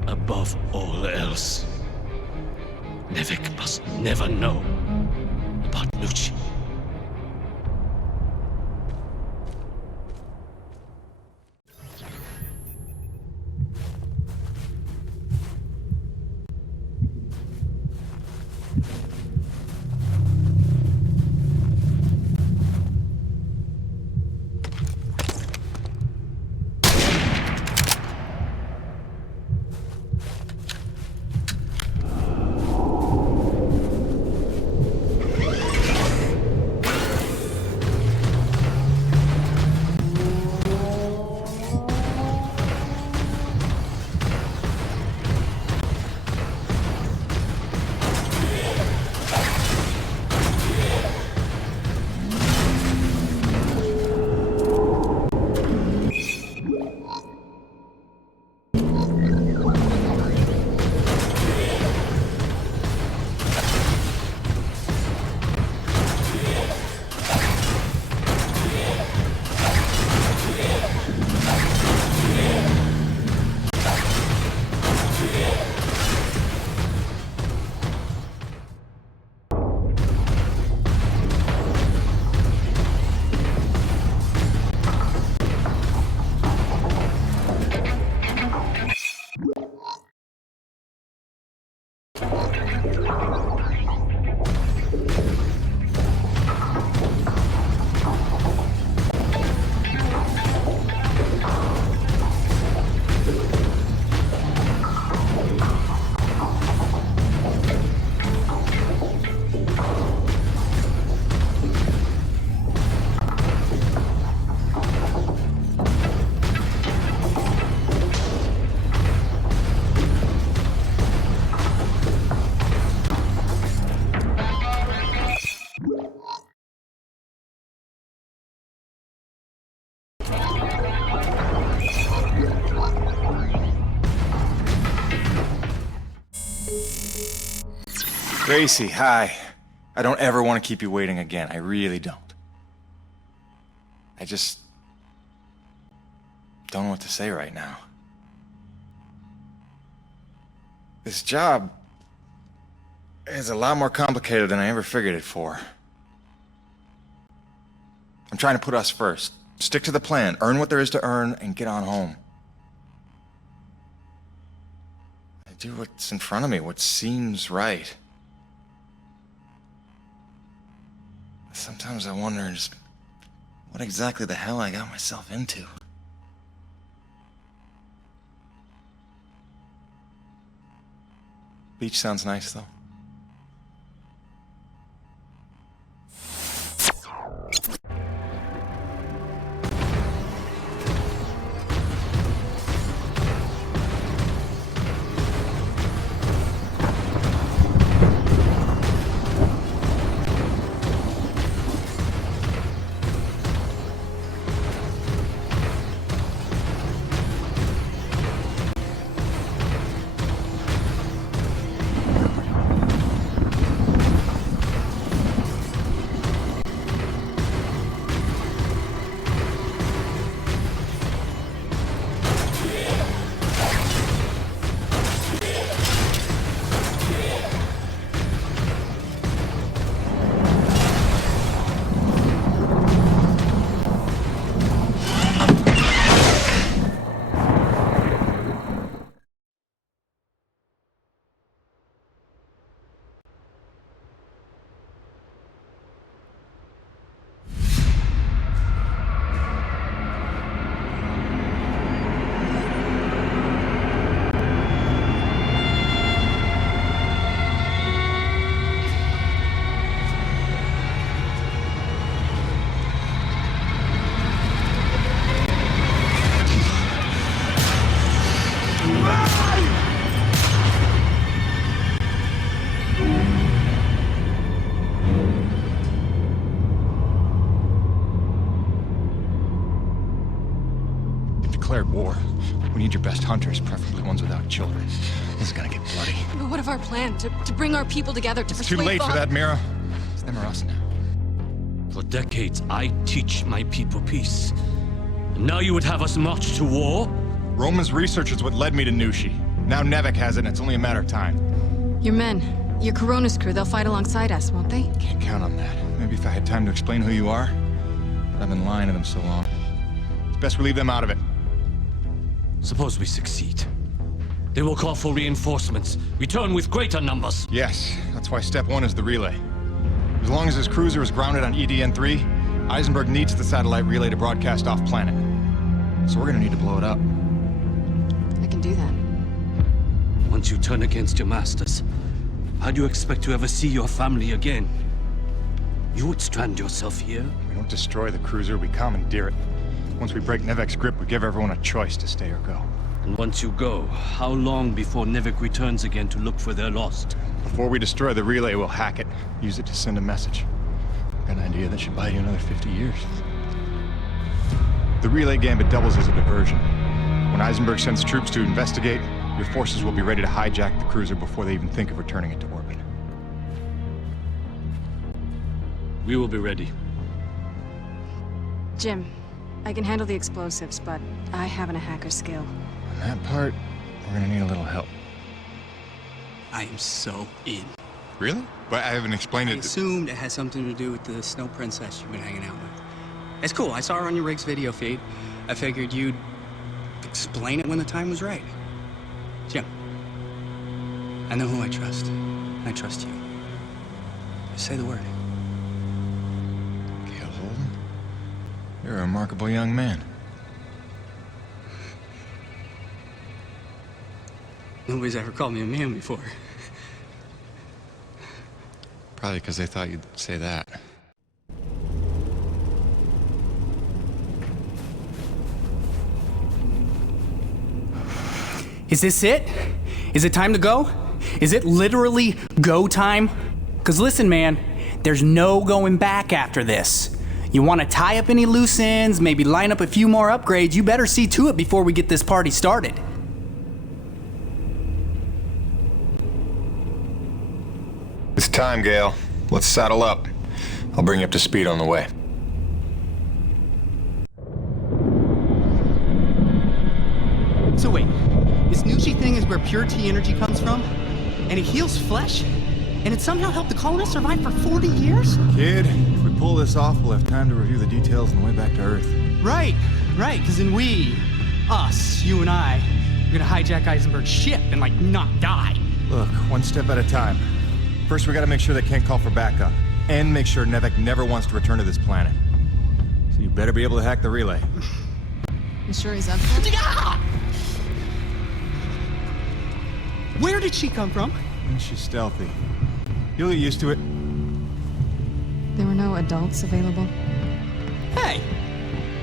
above all else, Nevik must never know about Nushi. Gracie, hi. I don't ever want to keep you waiting again. I really don't. I just don't know what to say right now. This job is a lot more complicated than I ever figured it for. I'm trying to put us first. Stick to the plan, earn what there is to earn, and get on home. I do what's in front of me, what seems right. Sometimes I wonder just what exactly the hell I got myself into. Beach sounds nice, though. declared war. We need your best hunters, preferably ones without children. This is gonna get bloody. But what of our plan? To bring our people together to It's too late for that, Mira. It's them or us now. For decades, I teach my people peace. And now you would have us march to war? Roman's research is what led me to Nushi. Now Nevek has it, and it's only a matter of time. Your men, your Corona's crew, they'll fight alongside us, won't they? Can't count on that. Maybe if I had time to explain who you are. But I've been lying to them so long. It's best we leave them out of it. Suppose we succeed. They will call for reinforcements. Return with greater numbers. Yes, that's why step one is the relay. As long as his cruiser is grounded on EDN-3, Eisenberg needs the satellite relay to broadcast off-planet. So we're gonna need to blow it up. I can do that. Once you turn against your masters, how do you expect to ever see your family again? You would strand yourself here? We don't destroy the cruiser, we commandeer it. Once we break Nevek's grip, we give everyone a choice to stay or go. And once you go, how long before Nevek returns again to look for their lost? Before we destroy the relay, we'll hack it. Use it to send a message. Got an idea that should buy you another 50 years. The relay gambit doubles as a diversion. When Eisenberg sends troops to investigate, your forces will be ready to hijack the cruiser before they even think of returning it to orbit. We will be ready. Jim, I can handle the explosives, but I haven't a hacker skill. On that part, we're gonna need a little help. I am so in. Really? But I haven't explained I it. assumed it has something to do with the snow princess you've been hanging out with. It's cool. I saw her on your rig's video feed. I figured you'd explain it when the time was right. Jim, I know who I trust. I trust you. Just say the word. Gale Holden? You're a remarkable young man. Nobody's ever called me a man before. Probably because they thought you'd say that. Is this it? Is it time to go? Is it literally go time? Because listen, man, there's no going back after this. You want to tie up any loose ends, maybe line up a few more upgrades, you better see to it before we get this party started. It's time, Gale. Let's saddle up. I'll bring you up to speed on the way. So wait, this Nushi thing is where pure T energy comes from? And it heals flesh? And it somehow helped the colonists survive for 40 years? Kid, if we pull this off, we'll have time to review the details on the way back to Earth. Right, because then us, you and I, we're gonna hijack Eisenberg's ship and, like, not die. Look, one step at a time. First, we gotta make sure they can't call for backup. And make sure Nevek never wants to return to this planet. So you better be able to hack the relay. You sure he's up for it? Where did she come from? She's stealthy. You'll get used to it. There were no adults available? Hey,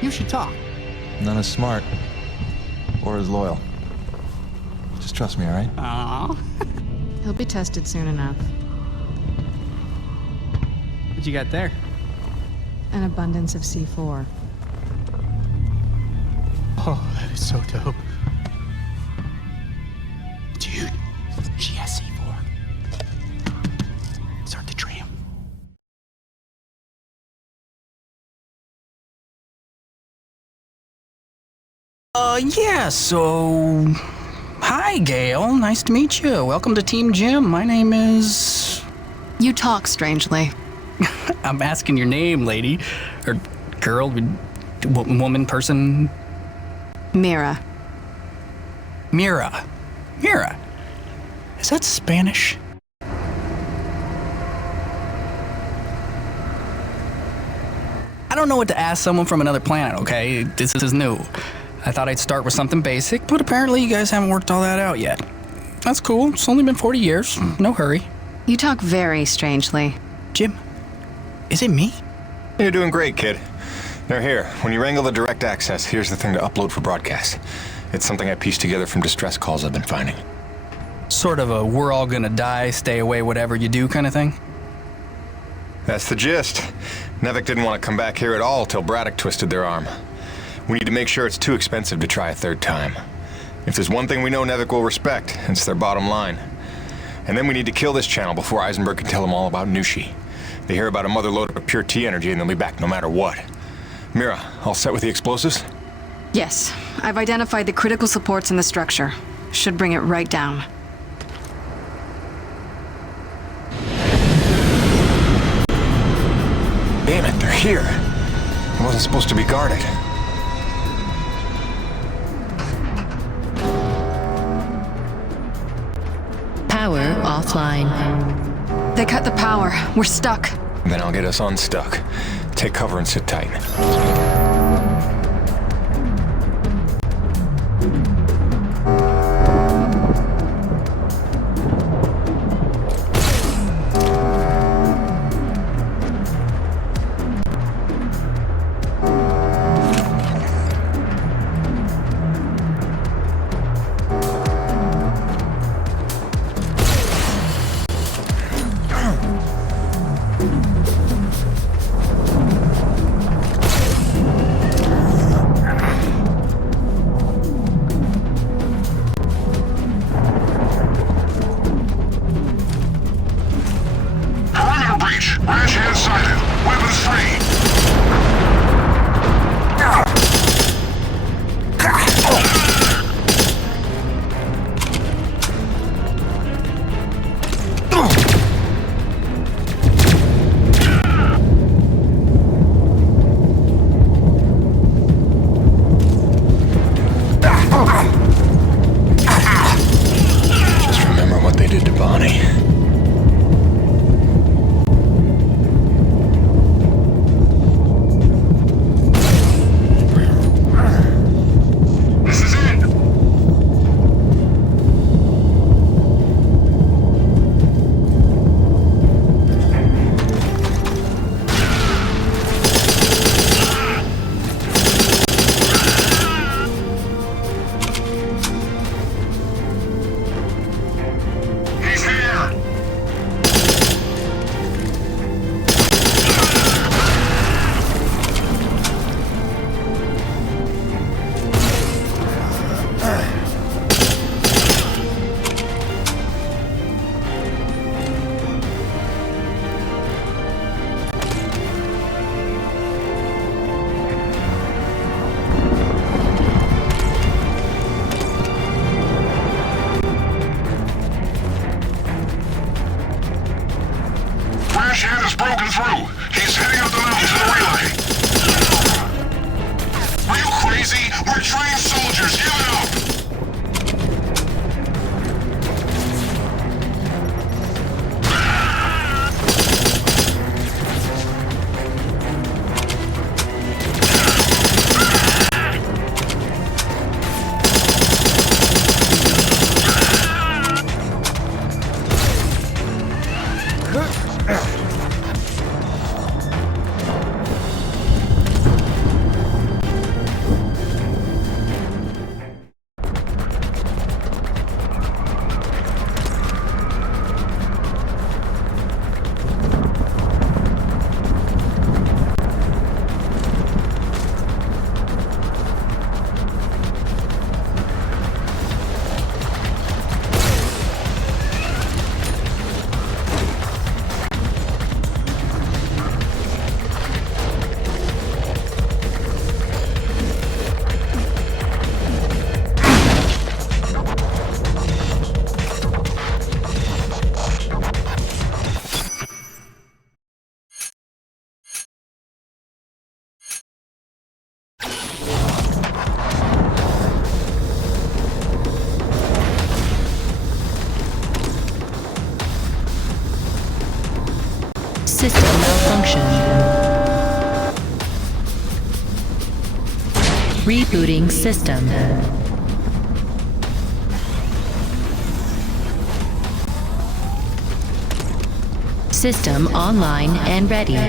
you should talk. None as smart. Or as loyal. Just trust me, alright? Aww. He'll be tested soon enough. What you got there? An abundance of C4. Oh, that is so dope. Dude, she has C4. Start the tram. Yeah, so... Hi, Gale. Nice to meet you. Welcome to Team Jim. My name is... You talk strangely. I'm asking your name, lady. Or girl, woman, person... Mira. Mira. Is that Spanish? I don't know what to ask someone from another planet, okay? This is new. I thought I'd start with something basic, but apparently you guys haven't worked all that out yet. That's cool. It's only been 40 years. No hurry. You talk very strangely. Jim, is it me? You're doing great, kid. Now here, when you wrangle the direct access, here's the thing to upload for broadcast. It's something I pieced together from distress calls I've been finding. Sort of a we're all gonna die, stay away, whatever you do kind of thing? That's the gist. Nevek didn't want to come back here at all till Braddock twisted their arm. We need to make sure it's too expensive to try a third time. If there's one thing we know Nevik will respect, it's their bottom line. And then we need to kill this channel before Eisenberg can tell them all about Nushi. They hear about a mother load of pure T energy and they'll be back no matter what. Mira, all set with the explosives? Yes. I've identified the critical supports in the structure. Should bring it right down. Damn it, they're here. It wasn't supposed to be guarded. Power offline. They cut the power. We're stuck. Then I'll get us unstuck. Take cover and sit tight. System malfunction. Rebooting system. System online and ready.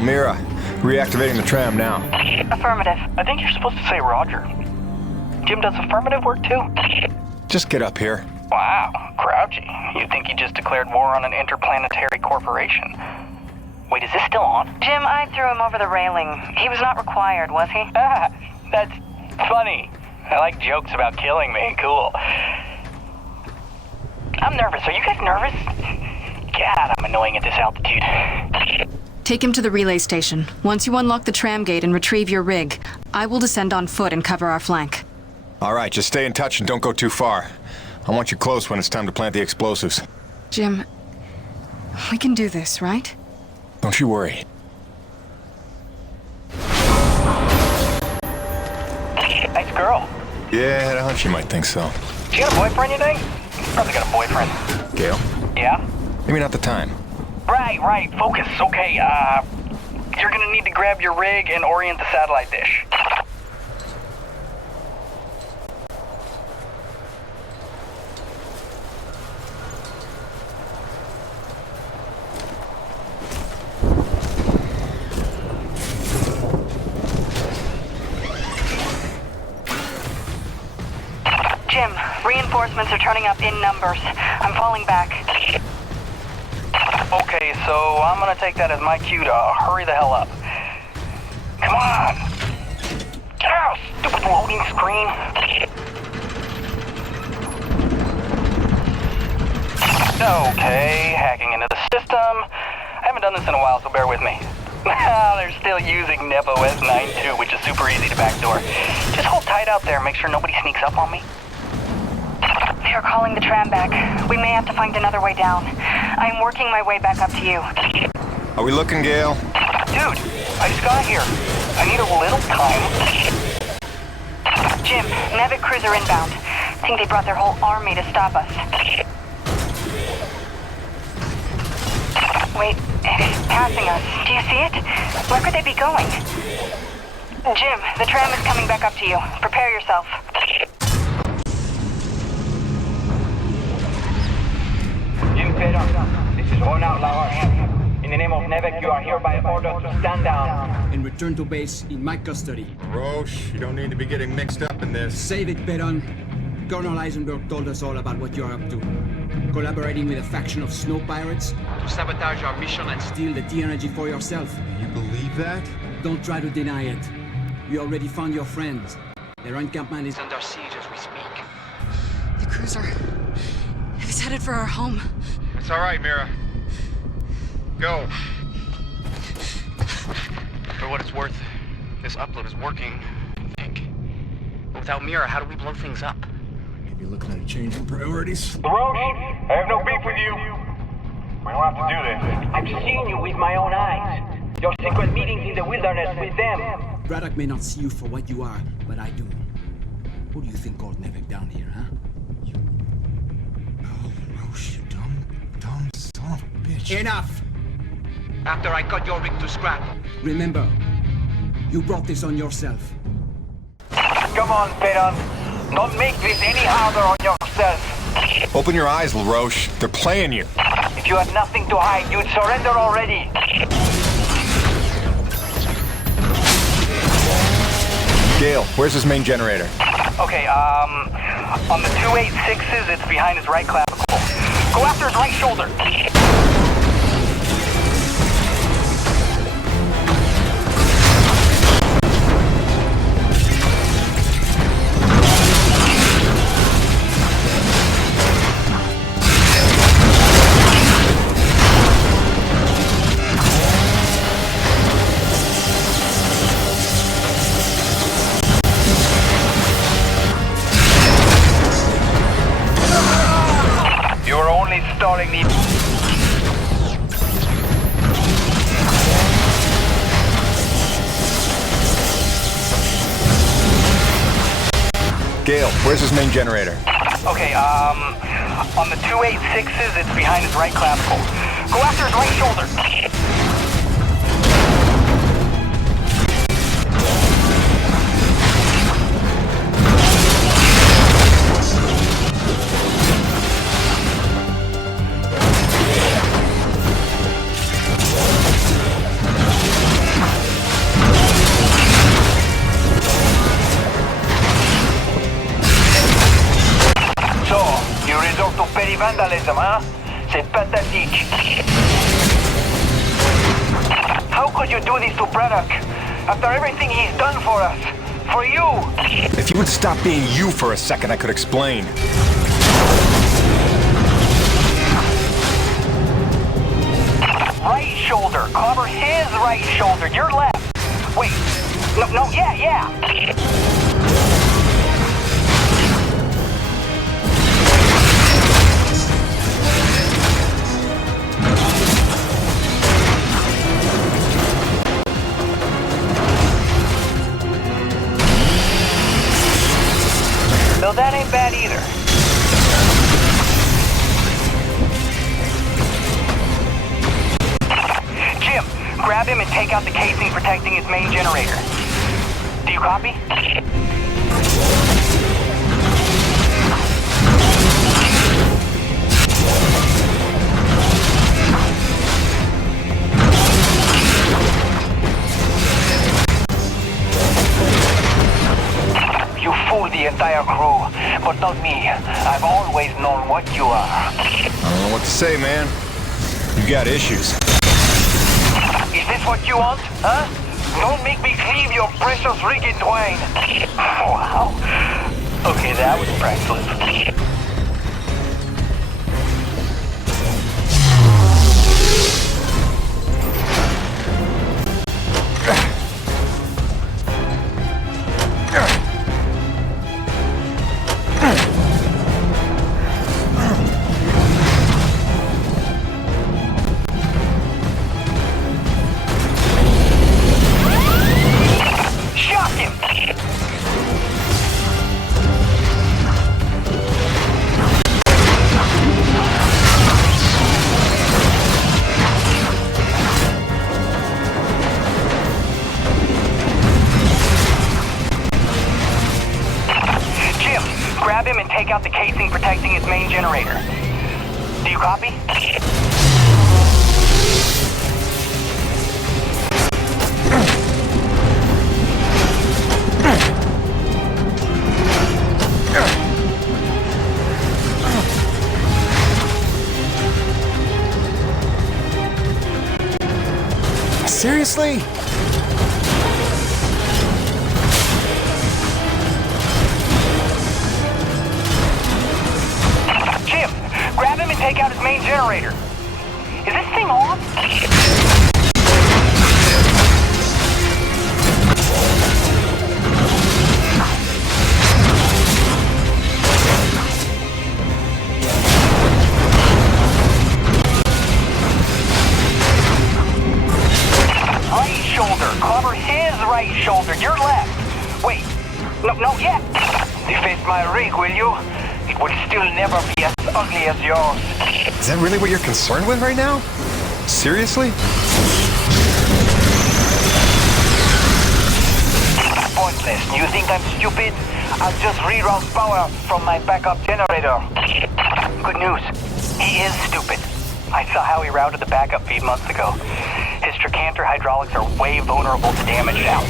Mira. Reactivating the tram now. Affirmative. I think you're supposed to say Roger. Jim, does affirmative work too? Just get up here. Wow, grouchy. You think he just declared war on an interplanetary corporation? Wait, is this still on? Jim, I threw him over the railing. He was not required, was he? Ah, that's funny. I like jokes about killing me. Cool. I'm nervous. Are you guys nervous? God, I'm annoying at this altitude. Take him to the relay station. Once you unlock the tram gate and retrieve your rig, I will descend on foot and cover our flank. All right, just stay in touch and don't go too far. I want you close when it's time to plant the explosives. Jim, we can do this, right? Don't you worry. Nice girl. Yeah, I had a hunch you might think so. She got a boyfriend, you think? Probably got a boyfriend. Gail? Yeah? Maybe not the time. Right. Focus. Okay, you're gonna need to grab your rig and orient the satellite dish. Jim, reinforcements are turning up in numbers. I'm falling back. Okay, so I'm gonna take that as my cue to hurry the hell up. Come on! Get out, stupid loading screen! Okay, hacking into the system. I haven't done this in a while, so bear with me. They're still using NebOS 9.2, which is super easy to backdoor. Just hold tight out there, make sure nobody sneaks up on me. They are calling the tram back. We may have to find another way down. I'm working my way back up to you. Are we looking, Gail? Dude, I just got here. I need a little time. Jim, Nevik cruiser inbound. Think they brought their whole army to stop us. Wait, it is passing us. Do you see it? Where could they be going? Jim, the tram is coming back up to you. Prepare yourself. Jim Pedro, this is Ronald Lauer. In the name of Nevik, you are hereby ordered to stand down. And return to base in my custody. Roche, you don't need to be getting mixed up in this. Save it, Pedon. Colonel Eisenberg told us all about what you're up to. Collaborating with a faction of snow pirates to sabotage our mission and steal the T-energy for yourself. You believe that? Don't try to deny it. You already found your friends. Their encampment is under siege as we speak. The cruiser. It's headed for our home. It's all right, Mira. Go. For what it's worth, this upload is working, I think. But without Mira, how do we blow things up? Maybe looking at a change in priorities. Roche, I have no beef with you. We don't have to do this. I've seen you with my own eyes. Your secret meetings in the wilderness with them. Braddock may not see you for what you are, but I do. Who do you think called Nevik down here, huh? Roche, you dumb son of a bitch. Enough! After I cut your rig to scrap. Remember, you brought this on yourself. Come on, Pedon. Don't make this any harder on yourself. Open your eyes, LaRoche. They're playing you. If you had nothing to hide, you'd surrender already. Gail, where's his main generator? Okay, on the 286s, it's behind his right clavicle. Go after his right shoulder. Stalling the... Gail, where's his main generator? Okay, on the 286s, it's behind his right clavicle. Go after his right shoulder. resort to petty vandalism, huh? C'est pathetique. How could you do this to Braddock? After everything he's done for us. For you. If you would stop being you for a second, I could explain. Right shoulder. Cover his right shoulder. Your left. Wait. No, yeah. No, that ain't bad either. Jim, grab him and take out the casing protecting his main generator. Do you copy? You fooled the entire crew, but not me. I've always known what you are. I don't know what to say, man. You got issues. Is this what you want, huh? Don't make me cleave your precious rig in twain. Wow. Okay, that was priceless. Grab him and take out the casing protecting his main generator. Do you copy? Seriously? Grab him and take out his main generator. Is this thing on? Right shoulder. Cover his right shoulder. Your left. Wait. No, yeah. Deface my rig, will you? It would still never be as ugly as yours. Is that really what you're concerned with right now? Seriously? Pointless. You think I'm stupid? I'll just reroute power from my backup generator. Good news. He is stupid. I saw how he routed the backup feed months ago. His trachanter hydraulics are way vulnerable to damage now.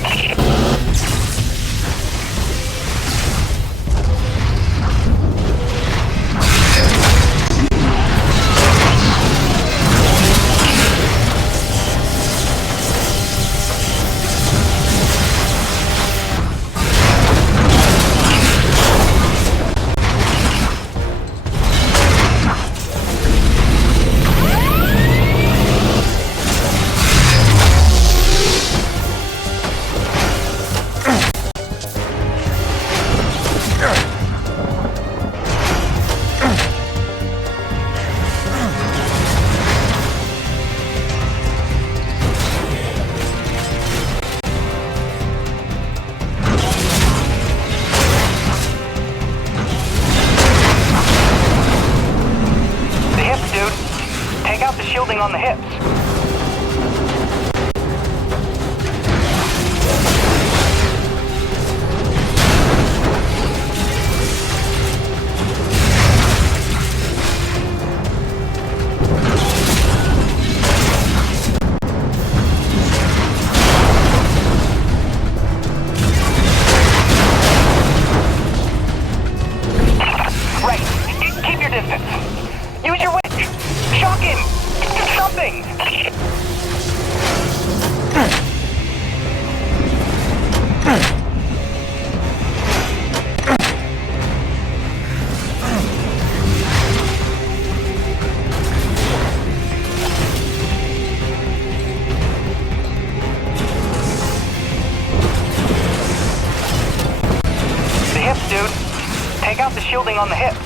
On the hips. Right. Keep your distance. missing! The hips, dude. Take out the shielding on the hips.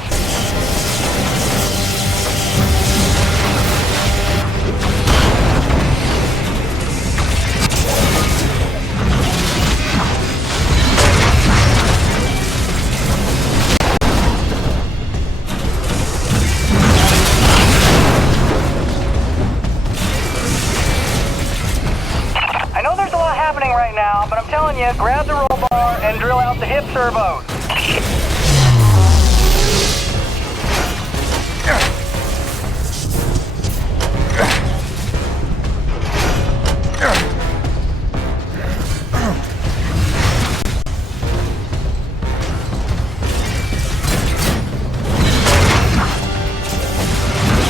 I know there's a lot happening right now, but I'm telling you, grab the roll bar and drill out the hip servos.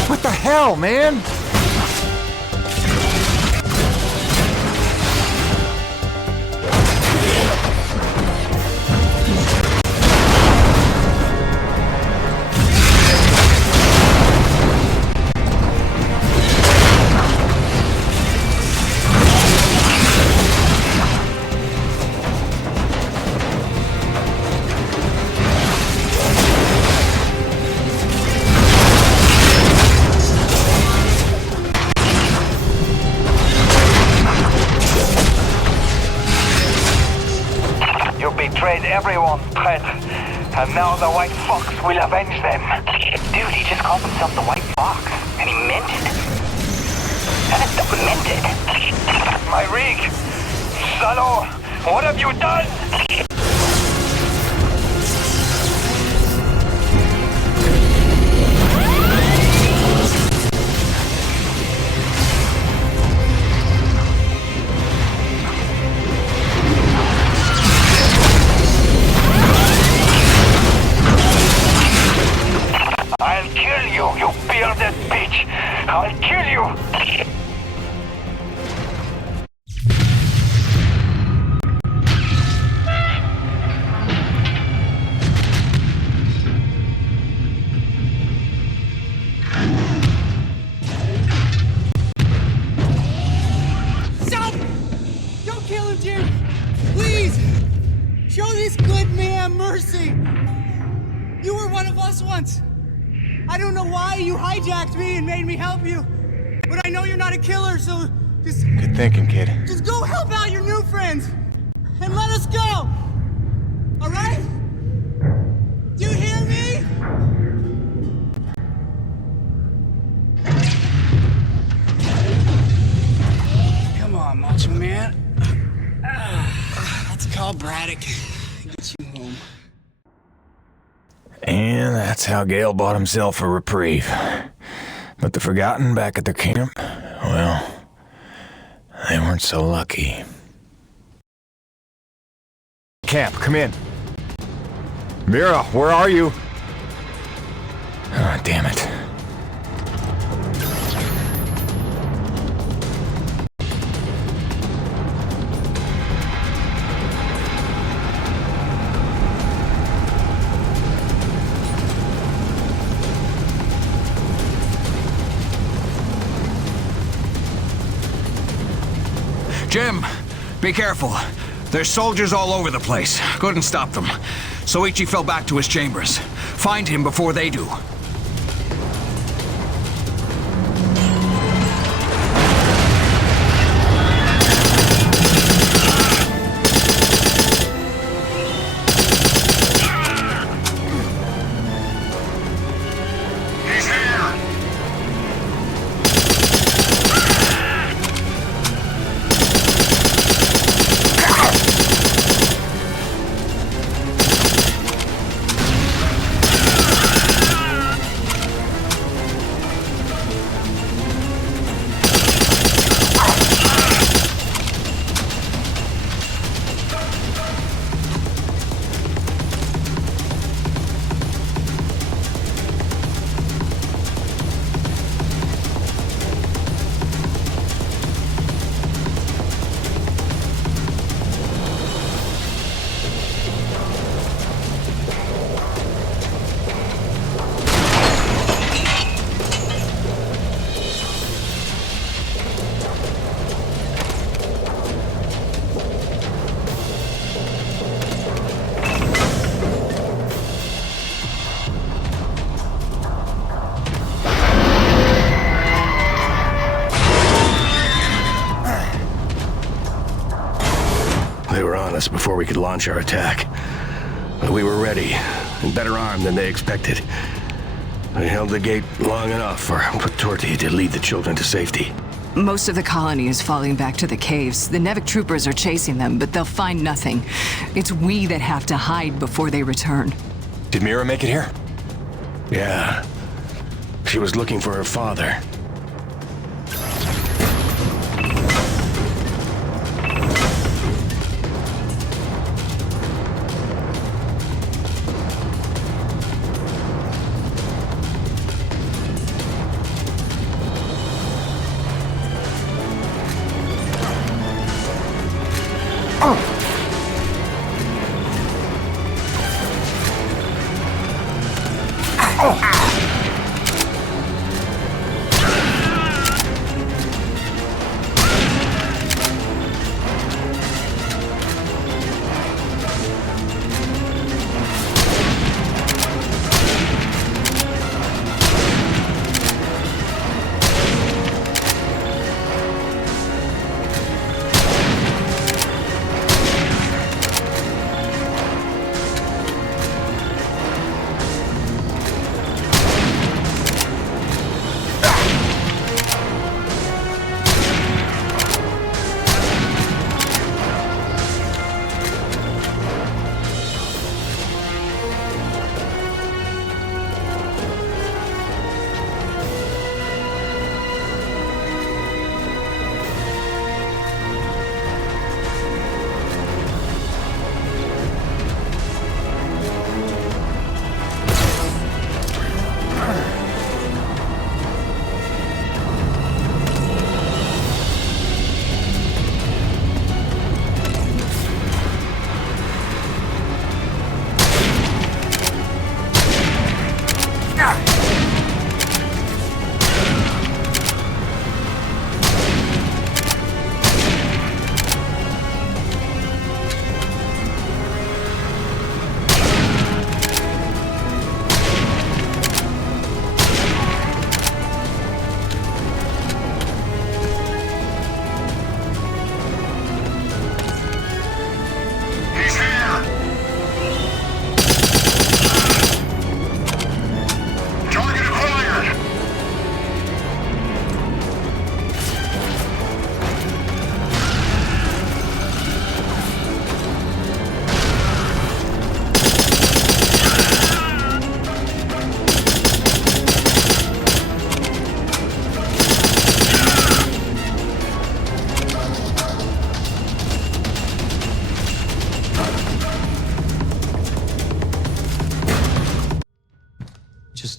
What the hell, man? You betrayed everyone, Fred. And now the White Fox will avenge them. Dude, he just called himself the White Fox. And he meant it. Meant it. My rig! Salo, what have you done? I'll kill you, you bearded bitch! I'll kill you! Stop! Don't kill him, Jim! Please! Show this good man mercy! You were one of us once! I don't know why you hijacked me and made me help you, but I know you're not a killer, so just... Good thinking, kid. Just go help out your new friends! And let us go! Alright? Do you hear me? Come on, Macho Man. Let's call Braddock. Get you home. And that's how Gale bought himself a reprieve. But the Forgotten back at their camp, well, they weren't so lucky. Camp, come in. Mira, where are you? Oh, damn it. Jim, be careful. There's soldiers all over the place. Couldn't stop them. Soichi fell back to his chambers. Find him before they do. on us before we could launch our attack. But we were ready, and better armed than they expected. We held the gate long enough for Patorti to lead the children to safety. Most of the colony is falling back to the caves. The Nevik troopers are chasing them, but they'll find nothing. It's we that have to hide before they return. Did Mira make it here? Yeah. She was looking for her father.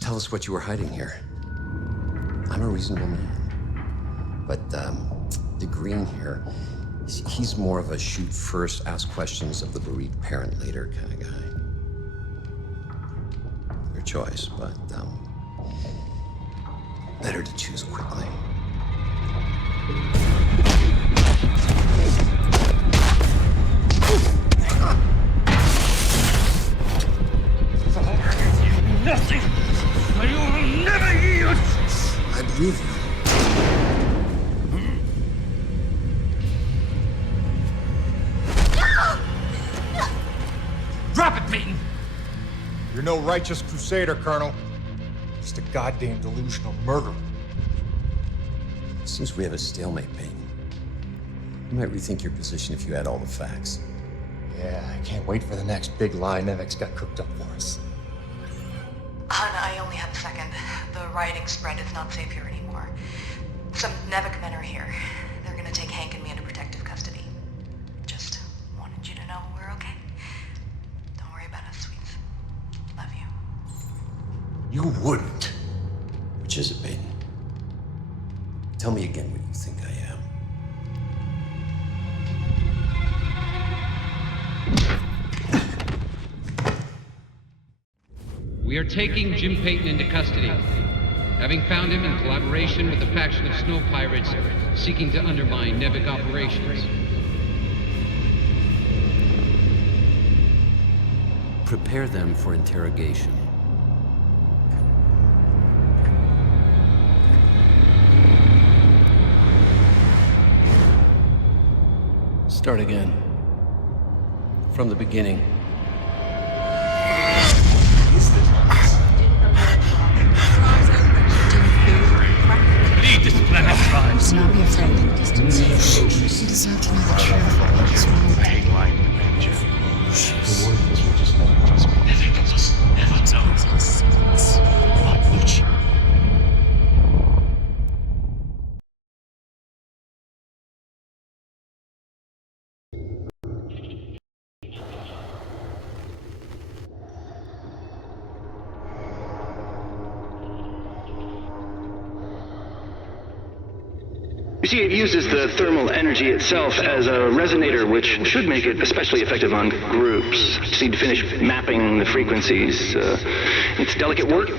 Tell us what you were hiding here. I'm a reasonable man. But, the Green here, he's more of a shoot first, ask questions of the bereaved parent later kind of guy. Your choice, but, better to choose quickly. Nothing! I will never yield! I believe you. Drop it, Peyton! You're no righteous crusader, Colonel. Just a goddamn delusional murderer. Seems we have a stalemate, Peyton. You might rethink your position if you had all the facts. Yeah, I can't wait for the next big lie Nevik's got cooked up for us. Hun, I only have a second. The rioting spread is not safe here anymore. Some Nevik men are here. They're gonna take Hank and me into protective custody. Just wanted you to know we're okay. Don't worry about us, sweets. Love you. You wouldn't. Which is it, Peyton? Tell me again what you think I am. We are taking Jim Peyton into custody, having found him in collaboration with a faction of snow pirates seeking to undermine Nevik operations. Prepare them for interrogation. Start again. From the beginning. Lead this planet, tribes. Do not be afraid. You deserve to know the truth. What's wrong with you? I hate lying to men, Jim. The word is we just never trust me. Never know. Nushi. You see, it uses the thermal energy itself as a resonator, which should make it especially effective on groups. Just need to finish mapping the frequencies. It's delicate work,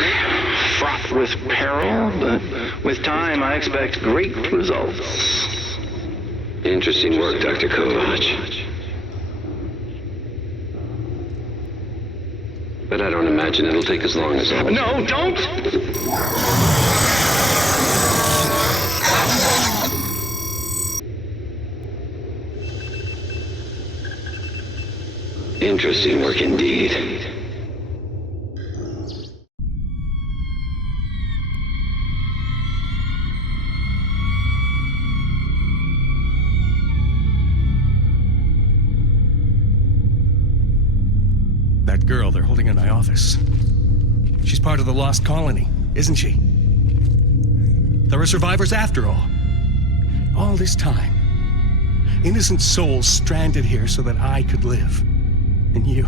fraught with peril, but with time, I expect great results. Interesting work, Dr. Sabotage. But I don't imagine it'll take as long as all. No, don't! Interesting work indeed. That girl they're holding in my office. She's part of the lost colony, isn't she? There are survivors after all. All this time. Innocent souls stranded here so that I could live. And you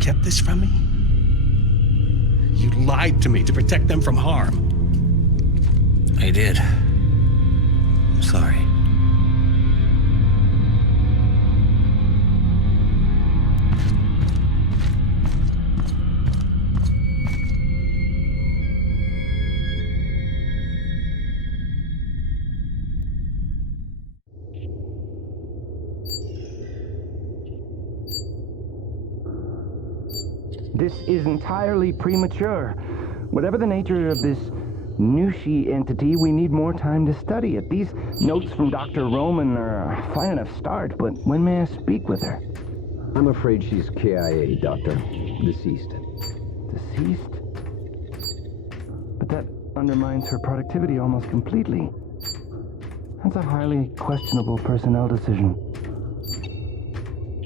kept this from me? You lied to me to protect them from harm. I did. I'm sorry. This is entirely premature. Whatever the nature of this Nushi entity, we need more time to study it. These notes from Dr. Roman are a fine enough start, but when may I speak with her? I'm afraid she's KIA, Doctor. Deceased. Deceased? But that undermines her productivity almost completely. That's a highly questionable personnel decision.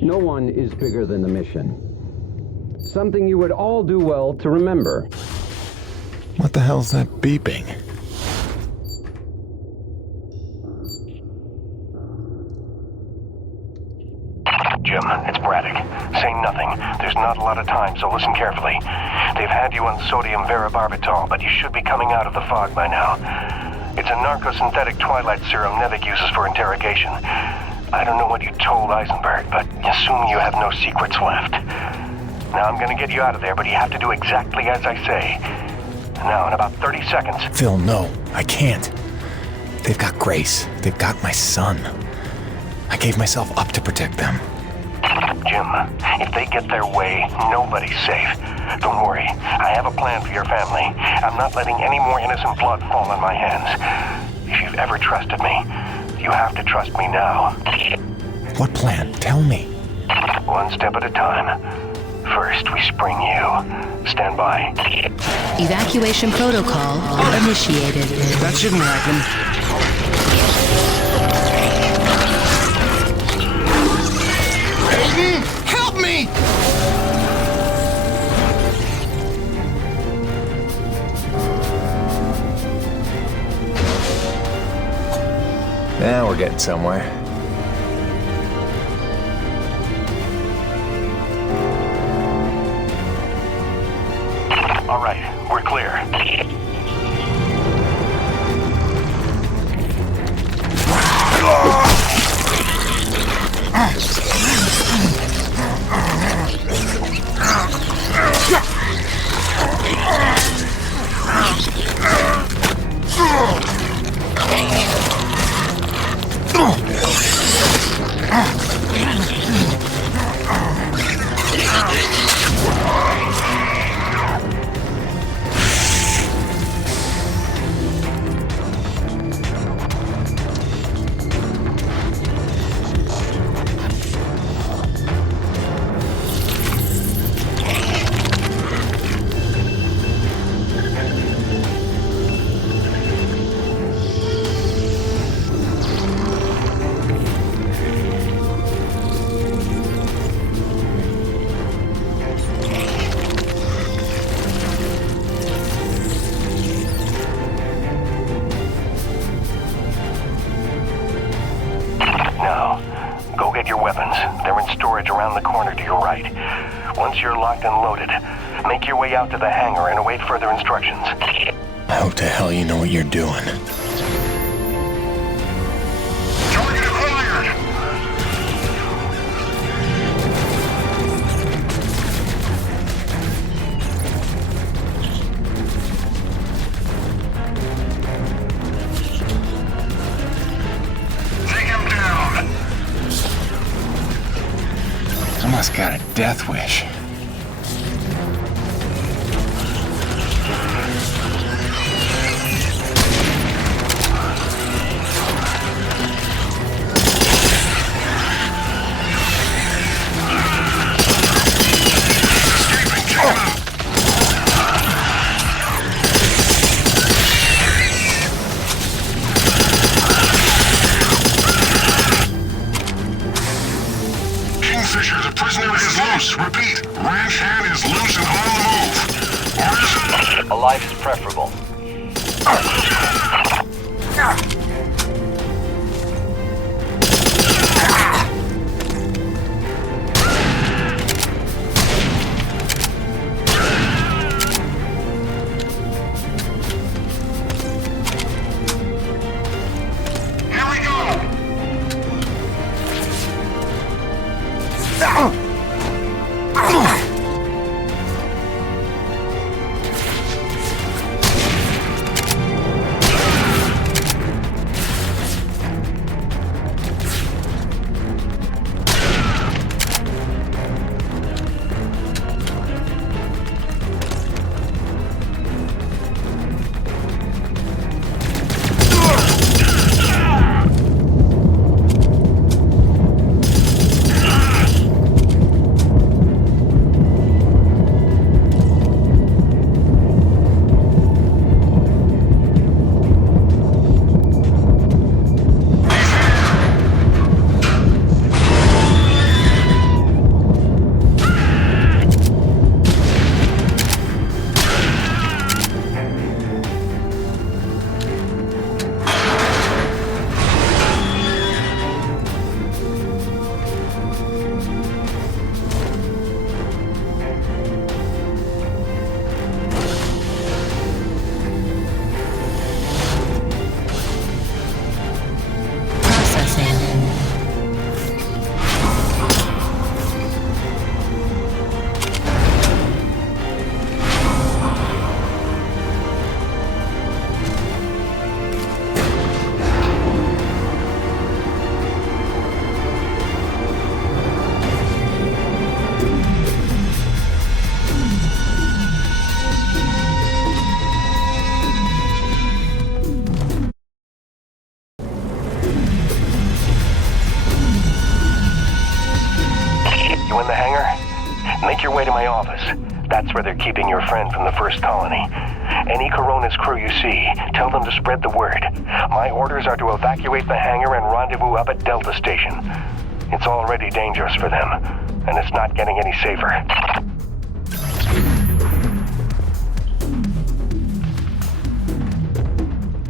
No one is bigger than the mission. Something you would all do well to remember. What the hell's that beeping? Jim, it's Braddock. Say nothing. There's not a lot of time, so listen carefully. They've had you on sodium varibarbital, but you should be coming out of the fog by now. It's a narcosynthetic twilight serum Nevik uses for interrogation. I don't know what you told Eisenberg, but assume you have no secrets left. Now I'm gonna get you out of there, but you have to do exactly as I say. Now, in about 30 seconds... Phil, no, I can't. They've got Grace. They've got my son. I gave myself up to protect them. Jim, if they get their way, nobody's safe. Don't worry, I have a plan for your family. I'm not letting any more innocent blood fall on my hands. If you've ever trusted me, you have to trust me now. What plan? Tell me. One step at a time. First, we spring you. Stand by. Evacuation protocol initiated. That shouldn't happen. Aiden, help me! Now we're getting somewhere. All right, we're clear. around the corner to your right. Once you're locked and loaded, make your way out to the hangar and await further instructions. I hope to hell you know what you're doing. Target acquired! Take him down! Almost got a death wish. Kingfisher, the prisoner is loose. Repeat, Ranch Hand is loose and on the move. Or is it? Alive is preferable. Here we go! You in the hangar? Make your way to my office. That's where they're keeping your friend from the first colony. Any Coronas crew you see, tell them to spread the word. My orders are to evacuate the hangar and rendezvous up at Delta Station. It's already dangerous for them, and it's not getting any safer.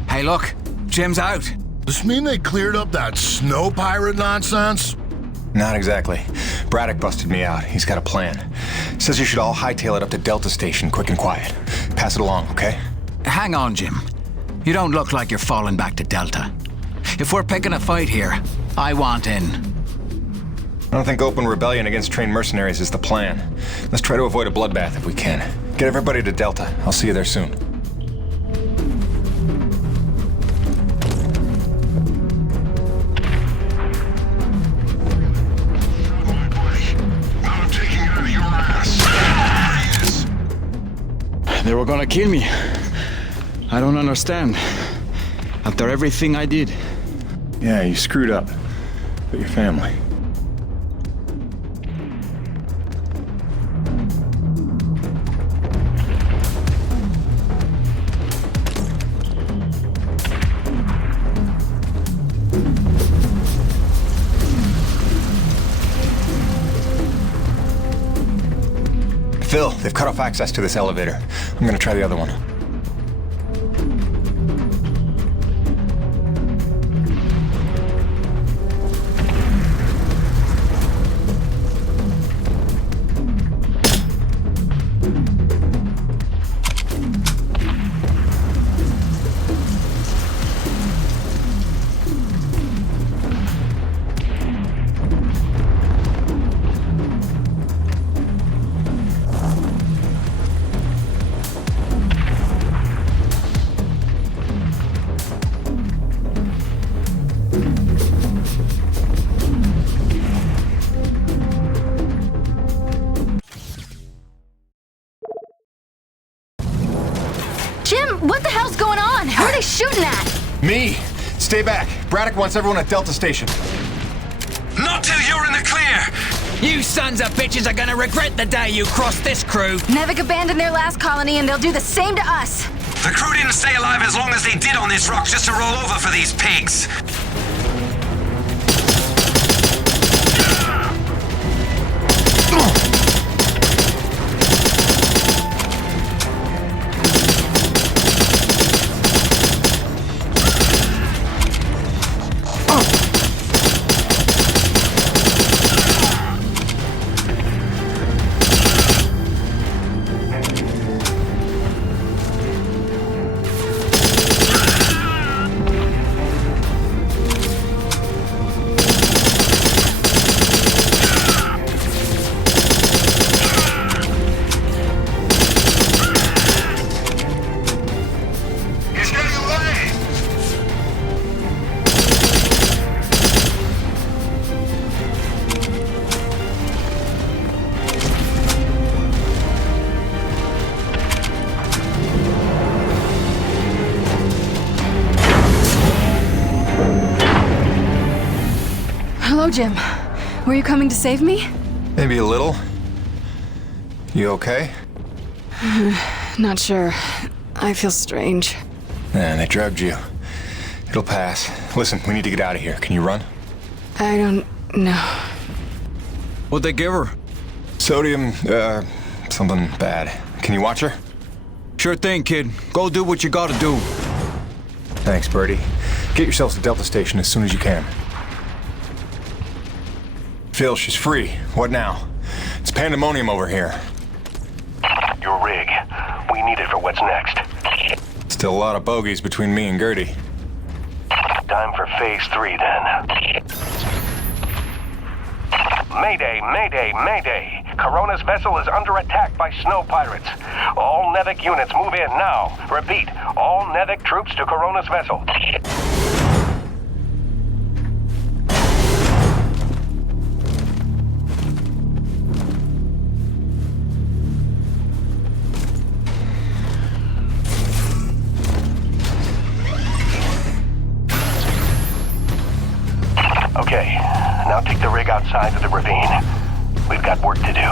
Hey, look. Jim's out. Does this mean they cleared up that snow pirate nonsense? Not exactly. Braddock busted me out. He's got a plan. Says you should all hightail it up to Delta Station quick and quiet. Pass it along, okay? Hang on, Jim. You don't look like you're falling back to Delta. If we're picking a fight here, I want in. I don't think open rebellion against trained mercenaries is the plan. Let's try to avoid a bloodbath if we can. Get everybody to Delta. I'll see you there soon. They were gonna kill me. I don't understand. After everything I did. Yeah, you screwed up. But your family. Phil, they've cut off access to this elevator. I'm gonna try the other one. they shooting at? Me! Stay back. Braddock wants everyone at Delta Station. Not till you're in the clear! You sons of bitches are gonna regret the day you crossed this crew. Nevik abandoned their last colony and they'll do the same to us. The crew didn't stay alive as long as they did on this rock just to roll over for these pigs. Hello, Jim. Were you coming to save me? Maybe a little. You okay? Not sure. I feel strange. Man, they drugged you. It'll pass. Listen, we need to get out of here. Can you run? I don't know. What'd they give her? Sodium, something bad. Can you watch her? Sure thing, kid. Go do what you gotta do. Thanks, Birdie. Get yourselves to Delta Station as soon as you can. Phil, she's free. What now? It's pandemonium over here. Your rig. We need it for what's next. Still a lot of bogeys between me and Gertie. Time for Phase 3, then. Mayday, mayday, mayday! Corona's vessel is under attack by snow pirates. All Nevik units move in now. Repeat, all Nevik troops to Corona's vessel. Okay, now take the rig outside of the ravine. We've got work to do.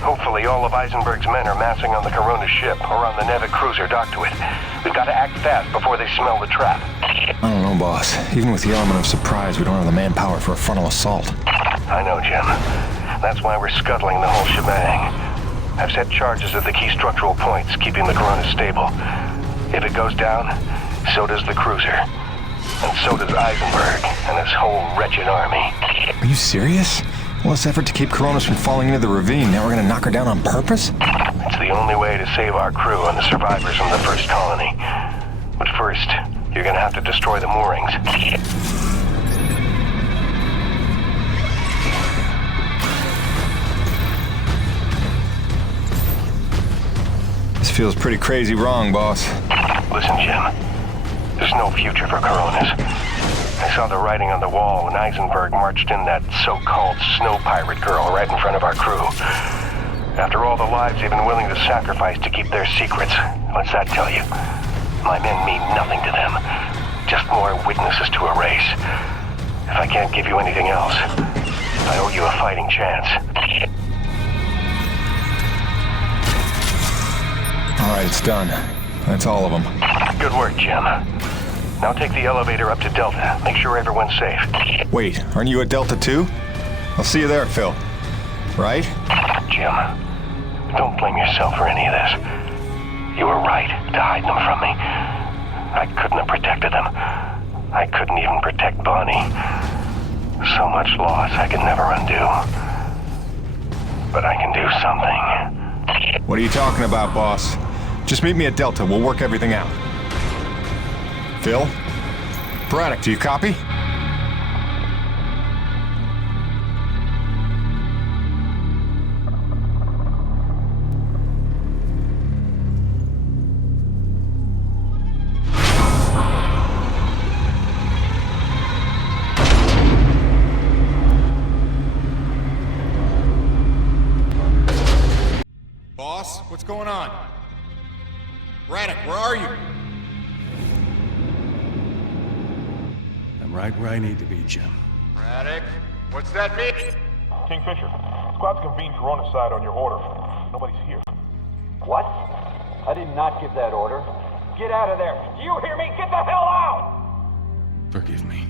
Hopefully all of Eisenberg's men are massing on the Corona ship or on the Nevik cruiser docked to it. We've got to act fast before they smell the trap. I don't know, boss. Even with the element of surprise, we don't have the manpower for a frontal assault. I know, Jim. That's why we're scuttling the whole shebang. I've set charges at the key structural points, keeping the Corona stable. If it goes down, so does the cruiser. And so does Eisenberg and his whole wretched army. Are you serious? All this effort to keep Coronas from falling into the ravine, now we're gonna knock her down on purpose? It's the only way to save our crew and the survivors from the first colony. But first, you're gonna have to destroy the moorings. This feels pretty crazy wrong, boss. Listen, Jim. There's no future for Coronas. I saw the writing on the wall when Eisenberg marched in that so-called snow pirate girl right in front of our crew. After all the lives they've been willing to sacrifice to keep their secrets, what's that tell you? My men mean nothing to them. Just more witnesses to erase. If I can't give you anything else, I owe you a fighting chance. All right, it's done. That's all of them. Good work, Jim. Now take the elevator up to Delta. Make sure everyone's safe. Wait, aren't you at Delta too? I'll see you there, Phil. Right? Jim, don't blame yourself for any of this. You were right to hide them from me. I couldn't have protected them. I couldn't even protect Bonnie. So much loss I can never undo. But I can do something. What are you talking about, boss? Just meet me at Delta. We'll work everything out. Phil? Braddock, do you copy? Boss, what's going on? Braddock, where are you? I'm right where I need to be, Jim. Braddock, what's that mean? Kingfisher, squad's convened Corona side on your order. Nobody's here. What? I did not give that order. Get out of there. Do you hear me? Get the hell out! Forgive me.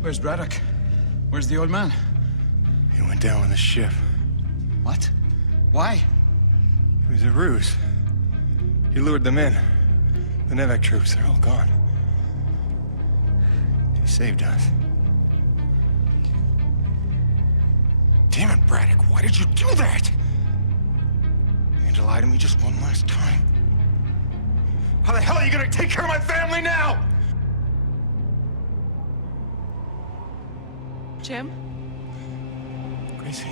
Where's Braddock? Where's the old man? He went down with the ship. What? Why? It was a ruse. He lured them in. The Nevek troops, they're all gone. He saved us. Damn it, Braddock, why did you do that? You had to lie to me just one last time. How the hell are you gonna take care of my family now? Jim? Gracie.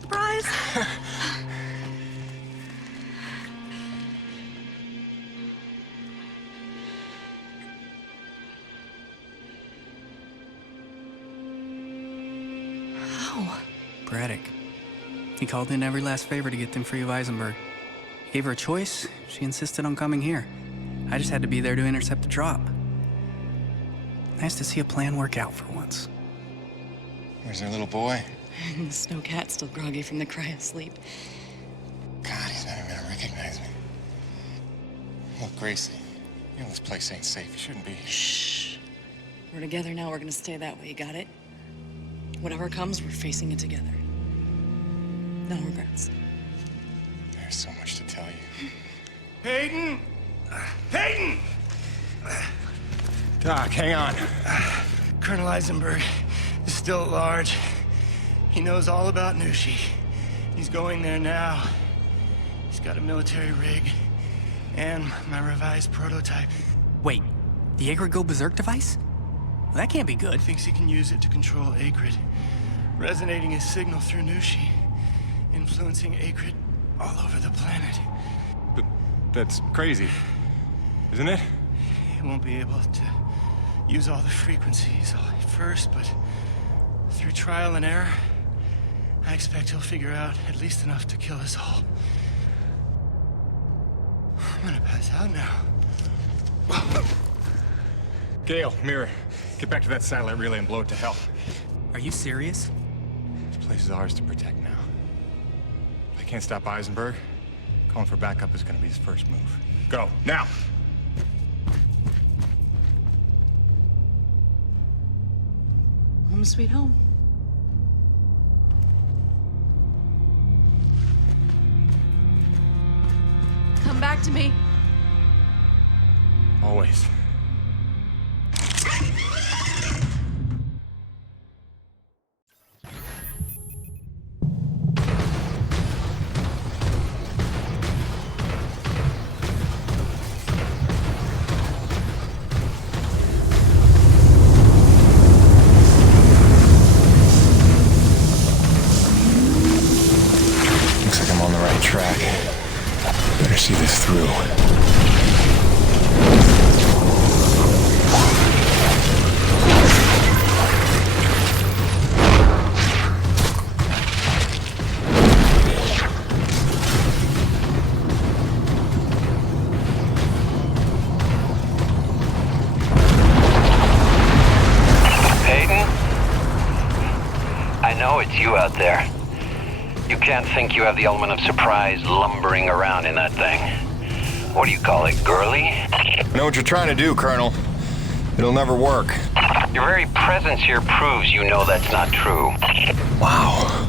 Surprise! How? Braddock. He called in every last favor to get them free of Eisenberg. He gave her a choice. She insisted on coming here. I just had to be there to intercept the drop. Nice to see a plan work out for once. Where's their little boy? The snowcat's still groggy from the cryo sleep. God, he's not even gonna recognize me. Look, Gracie, you know this place ain't safe. You shouldn't be here. Shh. We're together now. We're gonna stay that way. You got it? Whatever comes, we're facing it together. No regrets. There's so much to tell you. Peyton! Peyton! Doc, hang on. Colonel Eisenberg is still at large. He knows all about Nushi. He's going there now. He's got a military rig and my revised prototype. Wait, the Akrid go berserk device? Well, that can't be good. He thinks he can use it to control Akrid, resonating his signal through Nushi, influencing Akrid all over the planet. But that's crazy, isn't it? He won't be able to use all the frequencies at first, but through trial and error, I expect he'll figure out at least enough to kill us all. I'm gonna pass out now. Gale, Mirror, get back to that satellite relay and blow it to hell. Are you serious? This place is ours to protect now. If I can't stop Eisenberg, calling for backup is gonna be his first move. Go, now! Home sweet home. Come back to me. Always. Looks like I'm on the right track. Better see this through. Peyton? I know it's you out there. You can't think you have the element of surprise lumbering around in that thing. What do you call it, girly? I know what you're trying to do, Colonel. It'll never work. Your very presence here proves you know that's not true. Wow.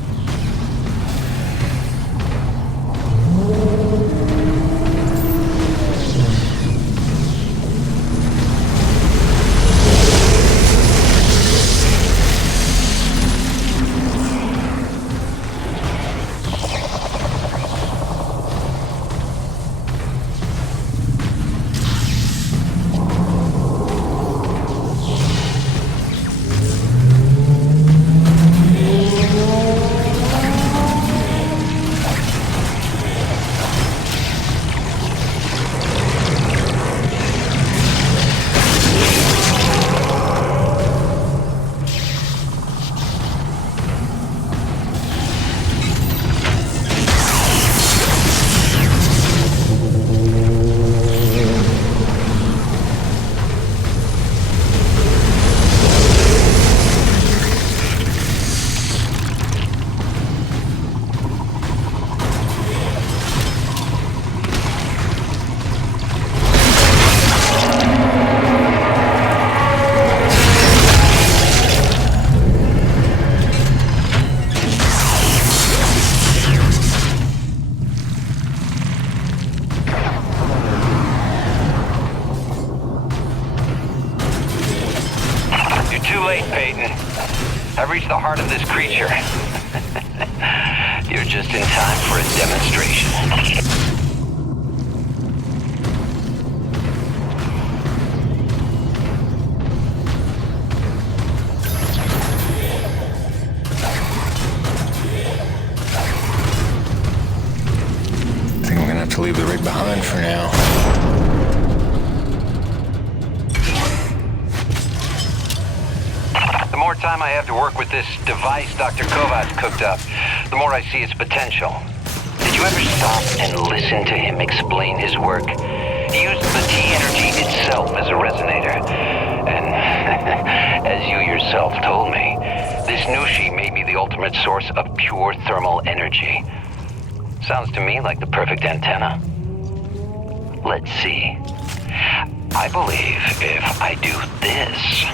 creature. You're just in time for a demonstration. I think I'm gonna have to leave the rig behind for now. The more time I have to work with this device Dr. Kovacs cooked up, the more I see its potential. Did you ever stop and listen to him explain his work? He used the T-energy itself as a resonator. And as you yourself told me, this Nushi may be the ultimate source of pure thermal energy. Sounds to me like the perfect antenna. Let's see. I believe if I do this...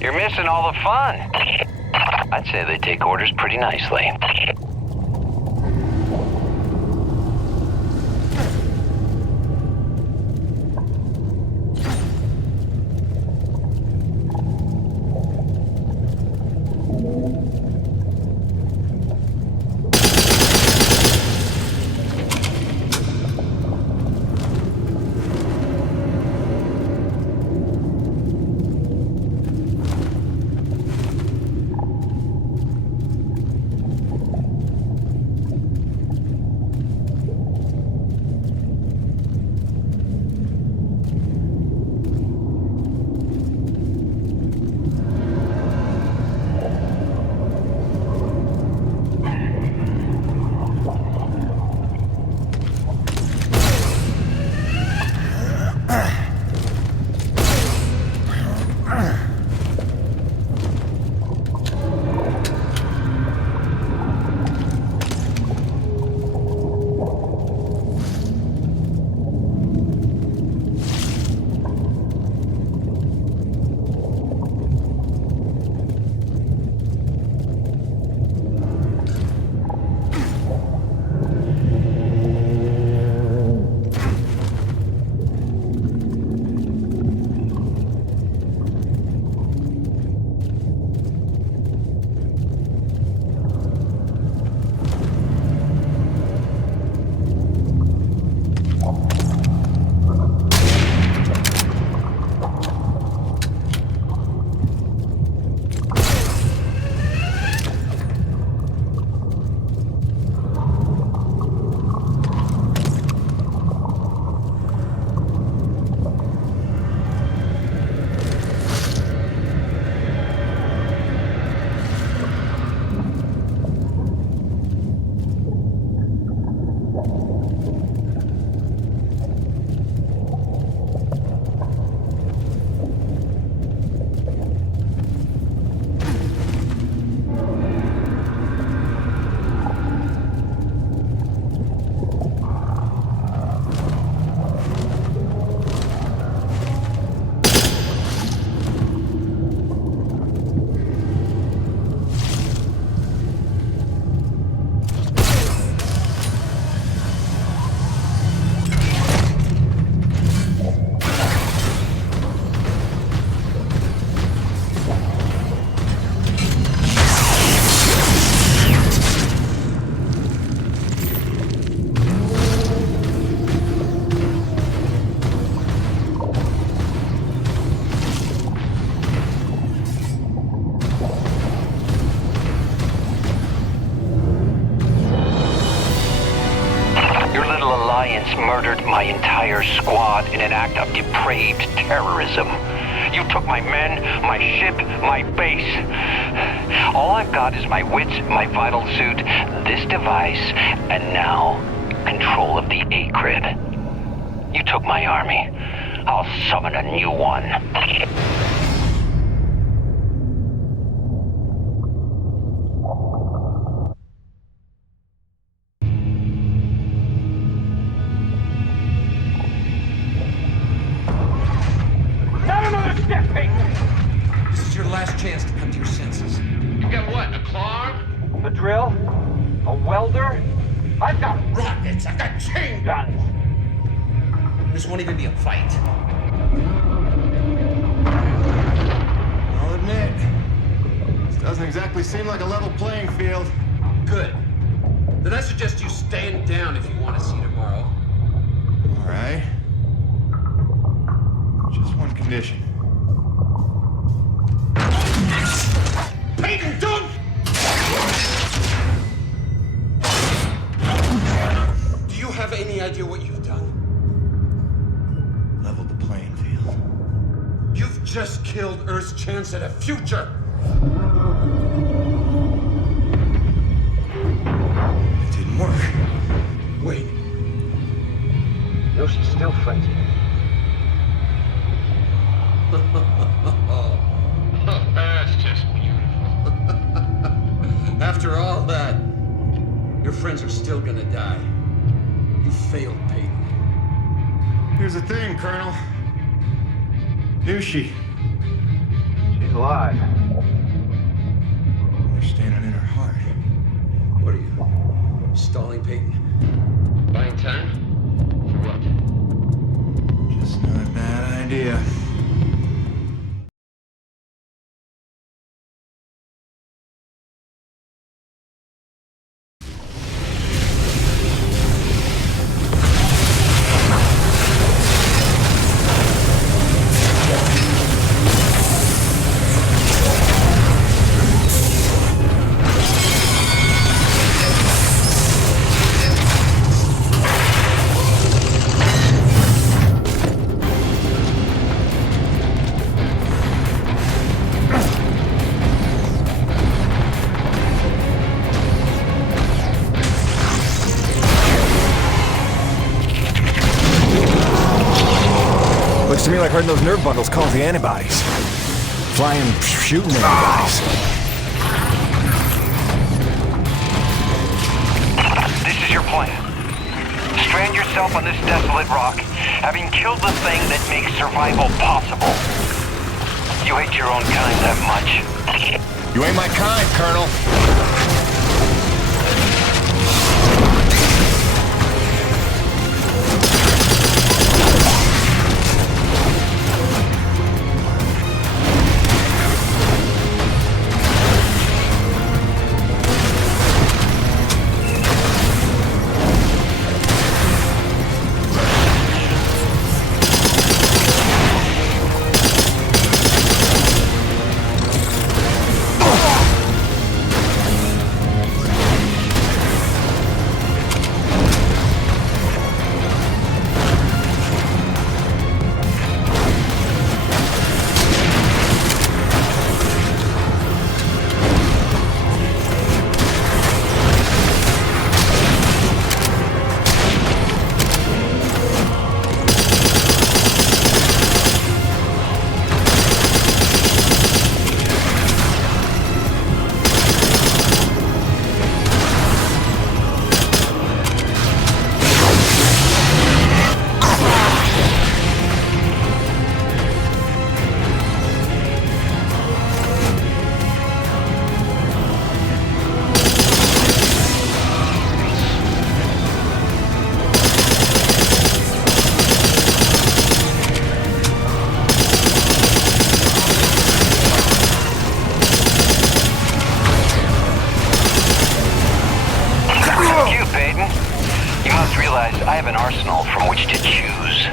You're missing all the fun. I'd say they take orders pretty nicely. murdered my entire squad in an act of depraved terrorism. You took my men, my ship, my base. All I've got is my wits, my vital suit, this device, and now, control of the Acrid. You took my army. I'll summon a new one. Not another step, Peyton! This is your last chance to come to your senses. You got what, a claw? A drill? A welder? I've got rockets, I've got chain guns! This won't even be a fight. I'll admit, this doesn't exactly seem like a level playing field. Good. Then I suggest you stand down if you want to see tomorrow. All right. Just one condition. Peyton, don't! Do you have any idea what you've done? Leveled the playing field. You've just killed Earth's chance at a future. It didn't work. Wait. Nushi's still frenzied. That's just beautiful. After all that, your friends are still gonna die. You failed, Peyton. Here's the thing, Colonel. Nushi. She's alive. We're standing in her heart. What are you, stalling, Peyton? Buying time? For what? Just not a bad idea. Looks to me like hurting those nerve bundles calls the antibodies. Flying, shooting antibodies. This is your plan. Strand yourself on this desolate rock, having killed the thing that makes survival possible. You hate your own kind that much? You ain't my kind, Colonel. I have an arsenal from which to choose.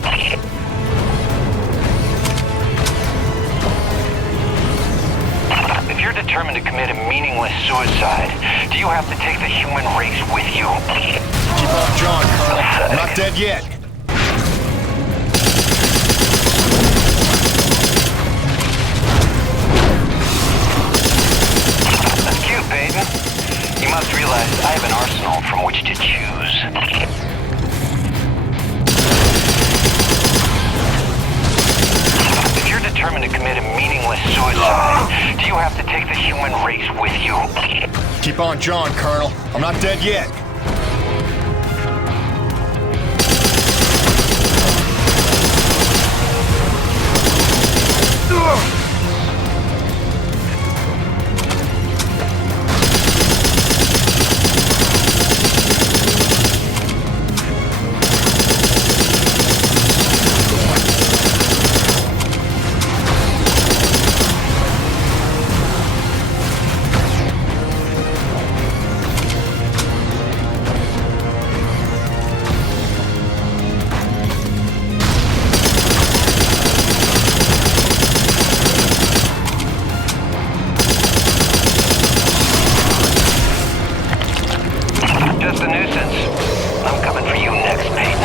If you're determined to commit a meaningless suicide, do you have to take the human race with you? Keep off John, Colonel. I'm not dead yet. determined to commit a meaningless suicide, do you have to take the human race with you? Keep on John, Colonel. I'm not dead yet. Just a nuisance. I'm coming for you next, Peyton.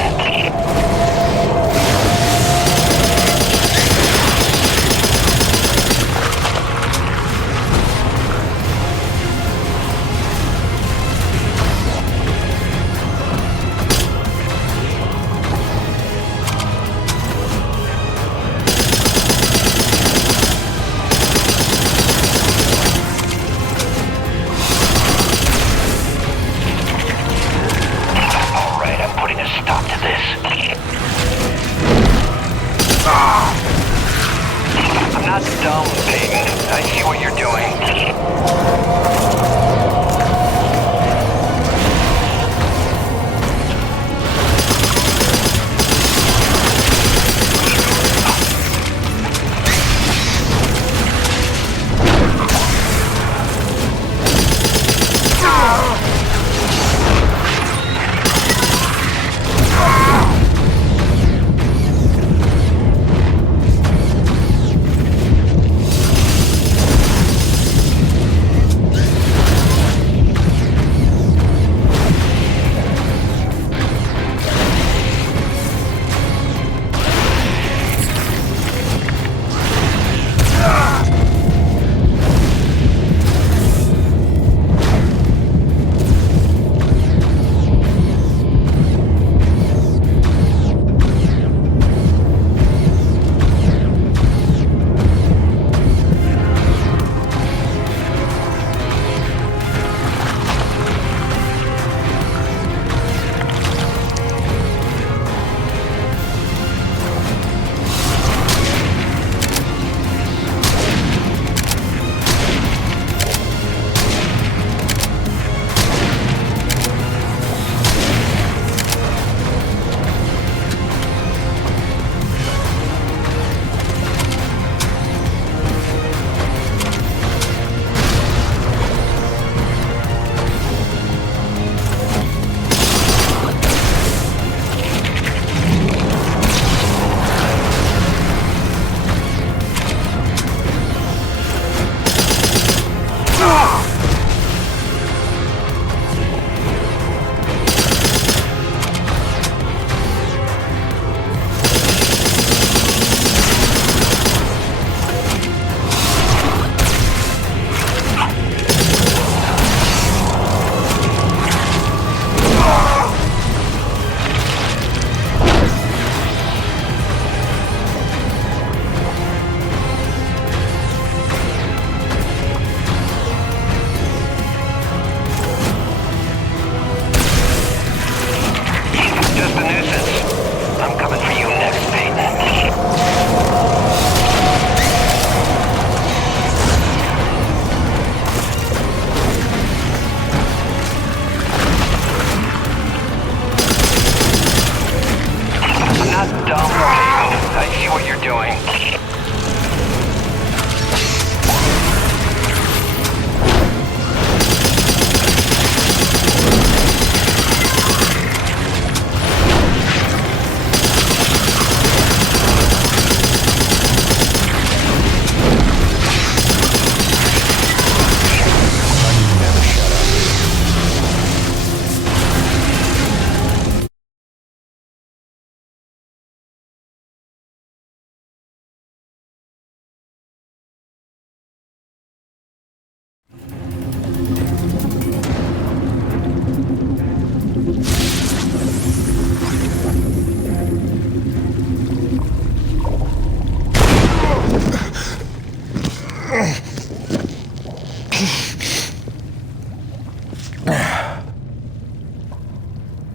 Stop to this. I'm not dumb, Peyton. I see what you're doing.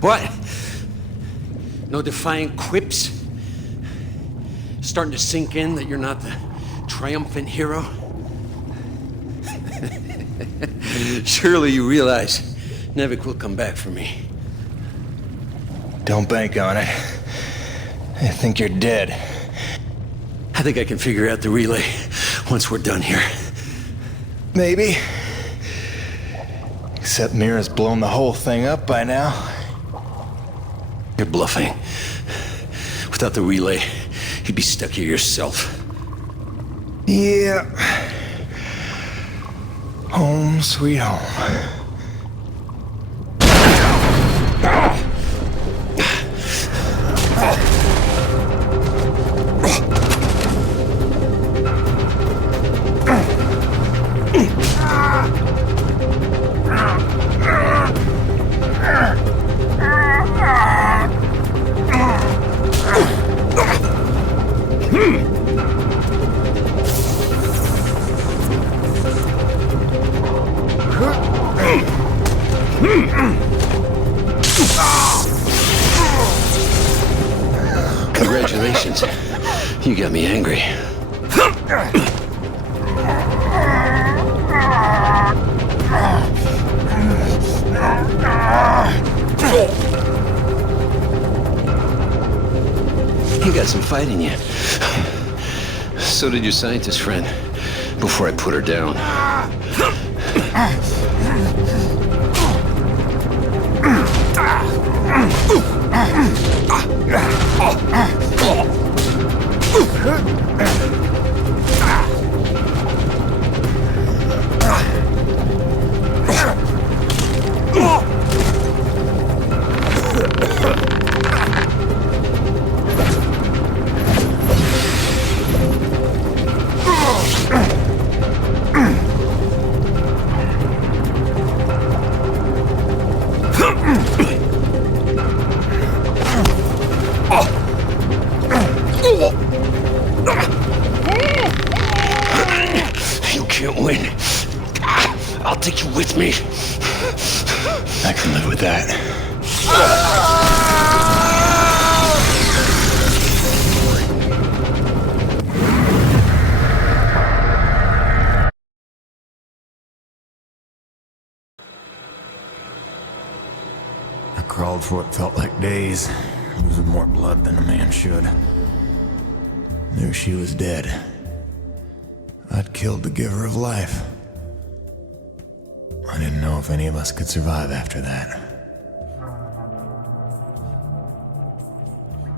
What? No defiant quips? Starting to sink in that you're not the triumphant hero? Surely you realize Nevik will come back for me. Don't bank on it. I think you're dead. I think I can figure out the relay once we're done here. Maybe. Except Mira's blown the whole thing up by now. You're bluffing. Without the relay, you'd be stuck here yourself. Yeah. Home sweet home. Congratulations. You got me angry. You got some fight in you. So did your scientist friend, before I put her down. You can't win. I'll take you with me. I can live with that. I crawled for what felt like days, losing more blood than a man should. Knew she was dead. I'd killed the giver of life. I didn't know if any of us could survive after that.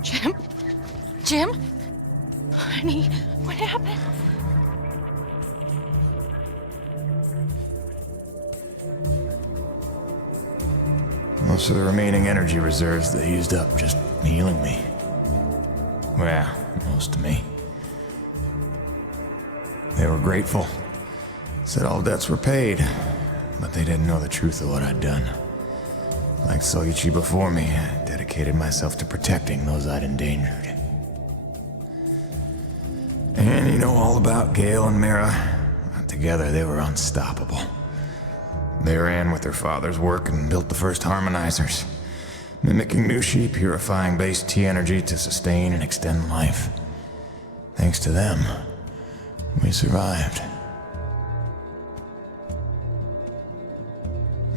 Jim? Jim? Honey, what happened? Most of the remaining energy reserves they used up just healing me. Well, most of me. They were grateful. Said all debts were paid, but they didn't know the truth of what I'd done. Like Soichi before me, I dedicated myself to protecting those I'd endangered. And you know all about Gale and Mira. Together they were unstoppable. They ran with their father's work and built the first harmonizers, mimicking Nushi, purifying base T energy to sustain and extend life. Thanks to them, we survived.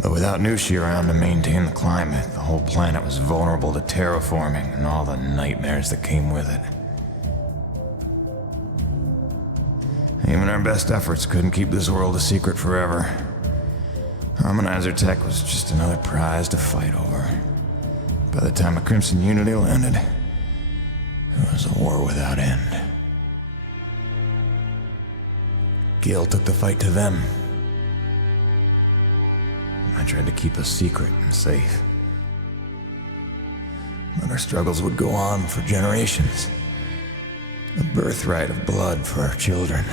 But without Nushi around to maintain the climate, the whole planet was vulnerable to terraforming and all the nightmares that came with it. Even our best efforts couldn't keep this world a secret forever. Harmonizer tech was just another prize to fight over. By the time the Crimson Unity landed, it was a war without end. Gale took the fight to them. I tried to keep us secret and safe. But our struggles would go on for generations. A birthright of blood for our children.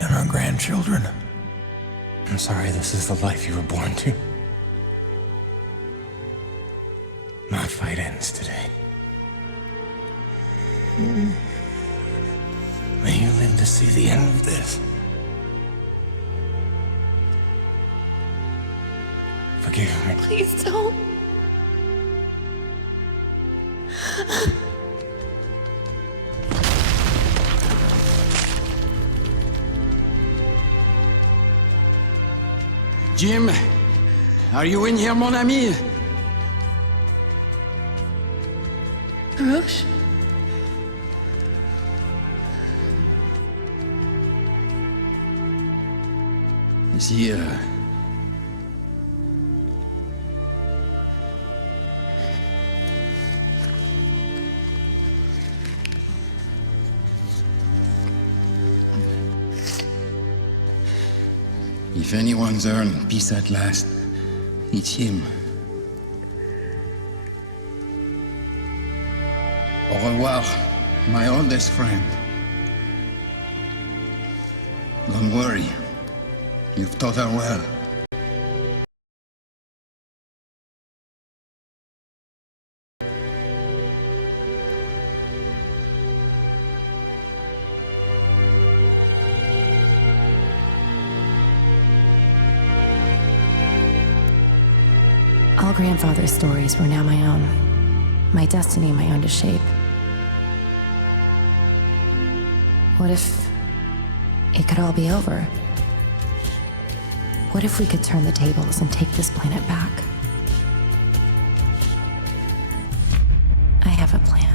And our grandchildren. I'm sorry this is the life you were born to. My fight ends today. May you live to see the end of this. Forgive me. Please don't. Jim, are you in here, mon ami? Roche? Is he, If anyone's earned peace at last, it's him. Au revoir, my oldest friend. Don't worry. You've taught her well. All grandfather's stories were now my own. My destiny my own to shape. What if it could all be over? What if we could turn the tables and take this planet back? I have a plan.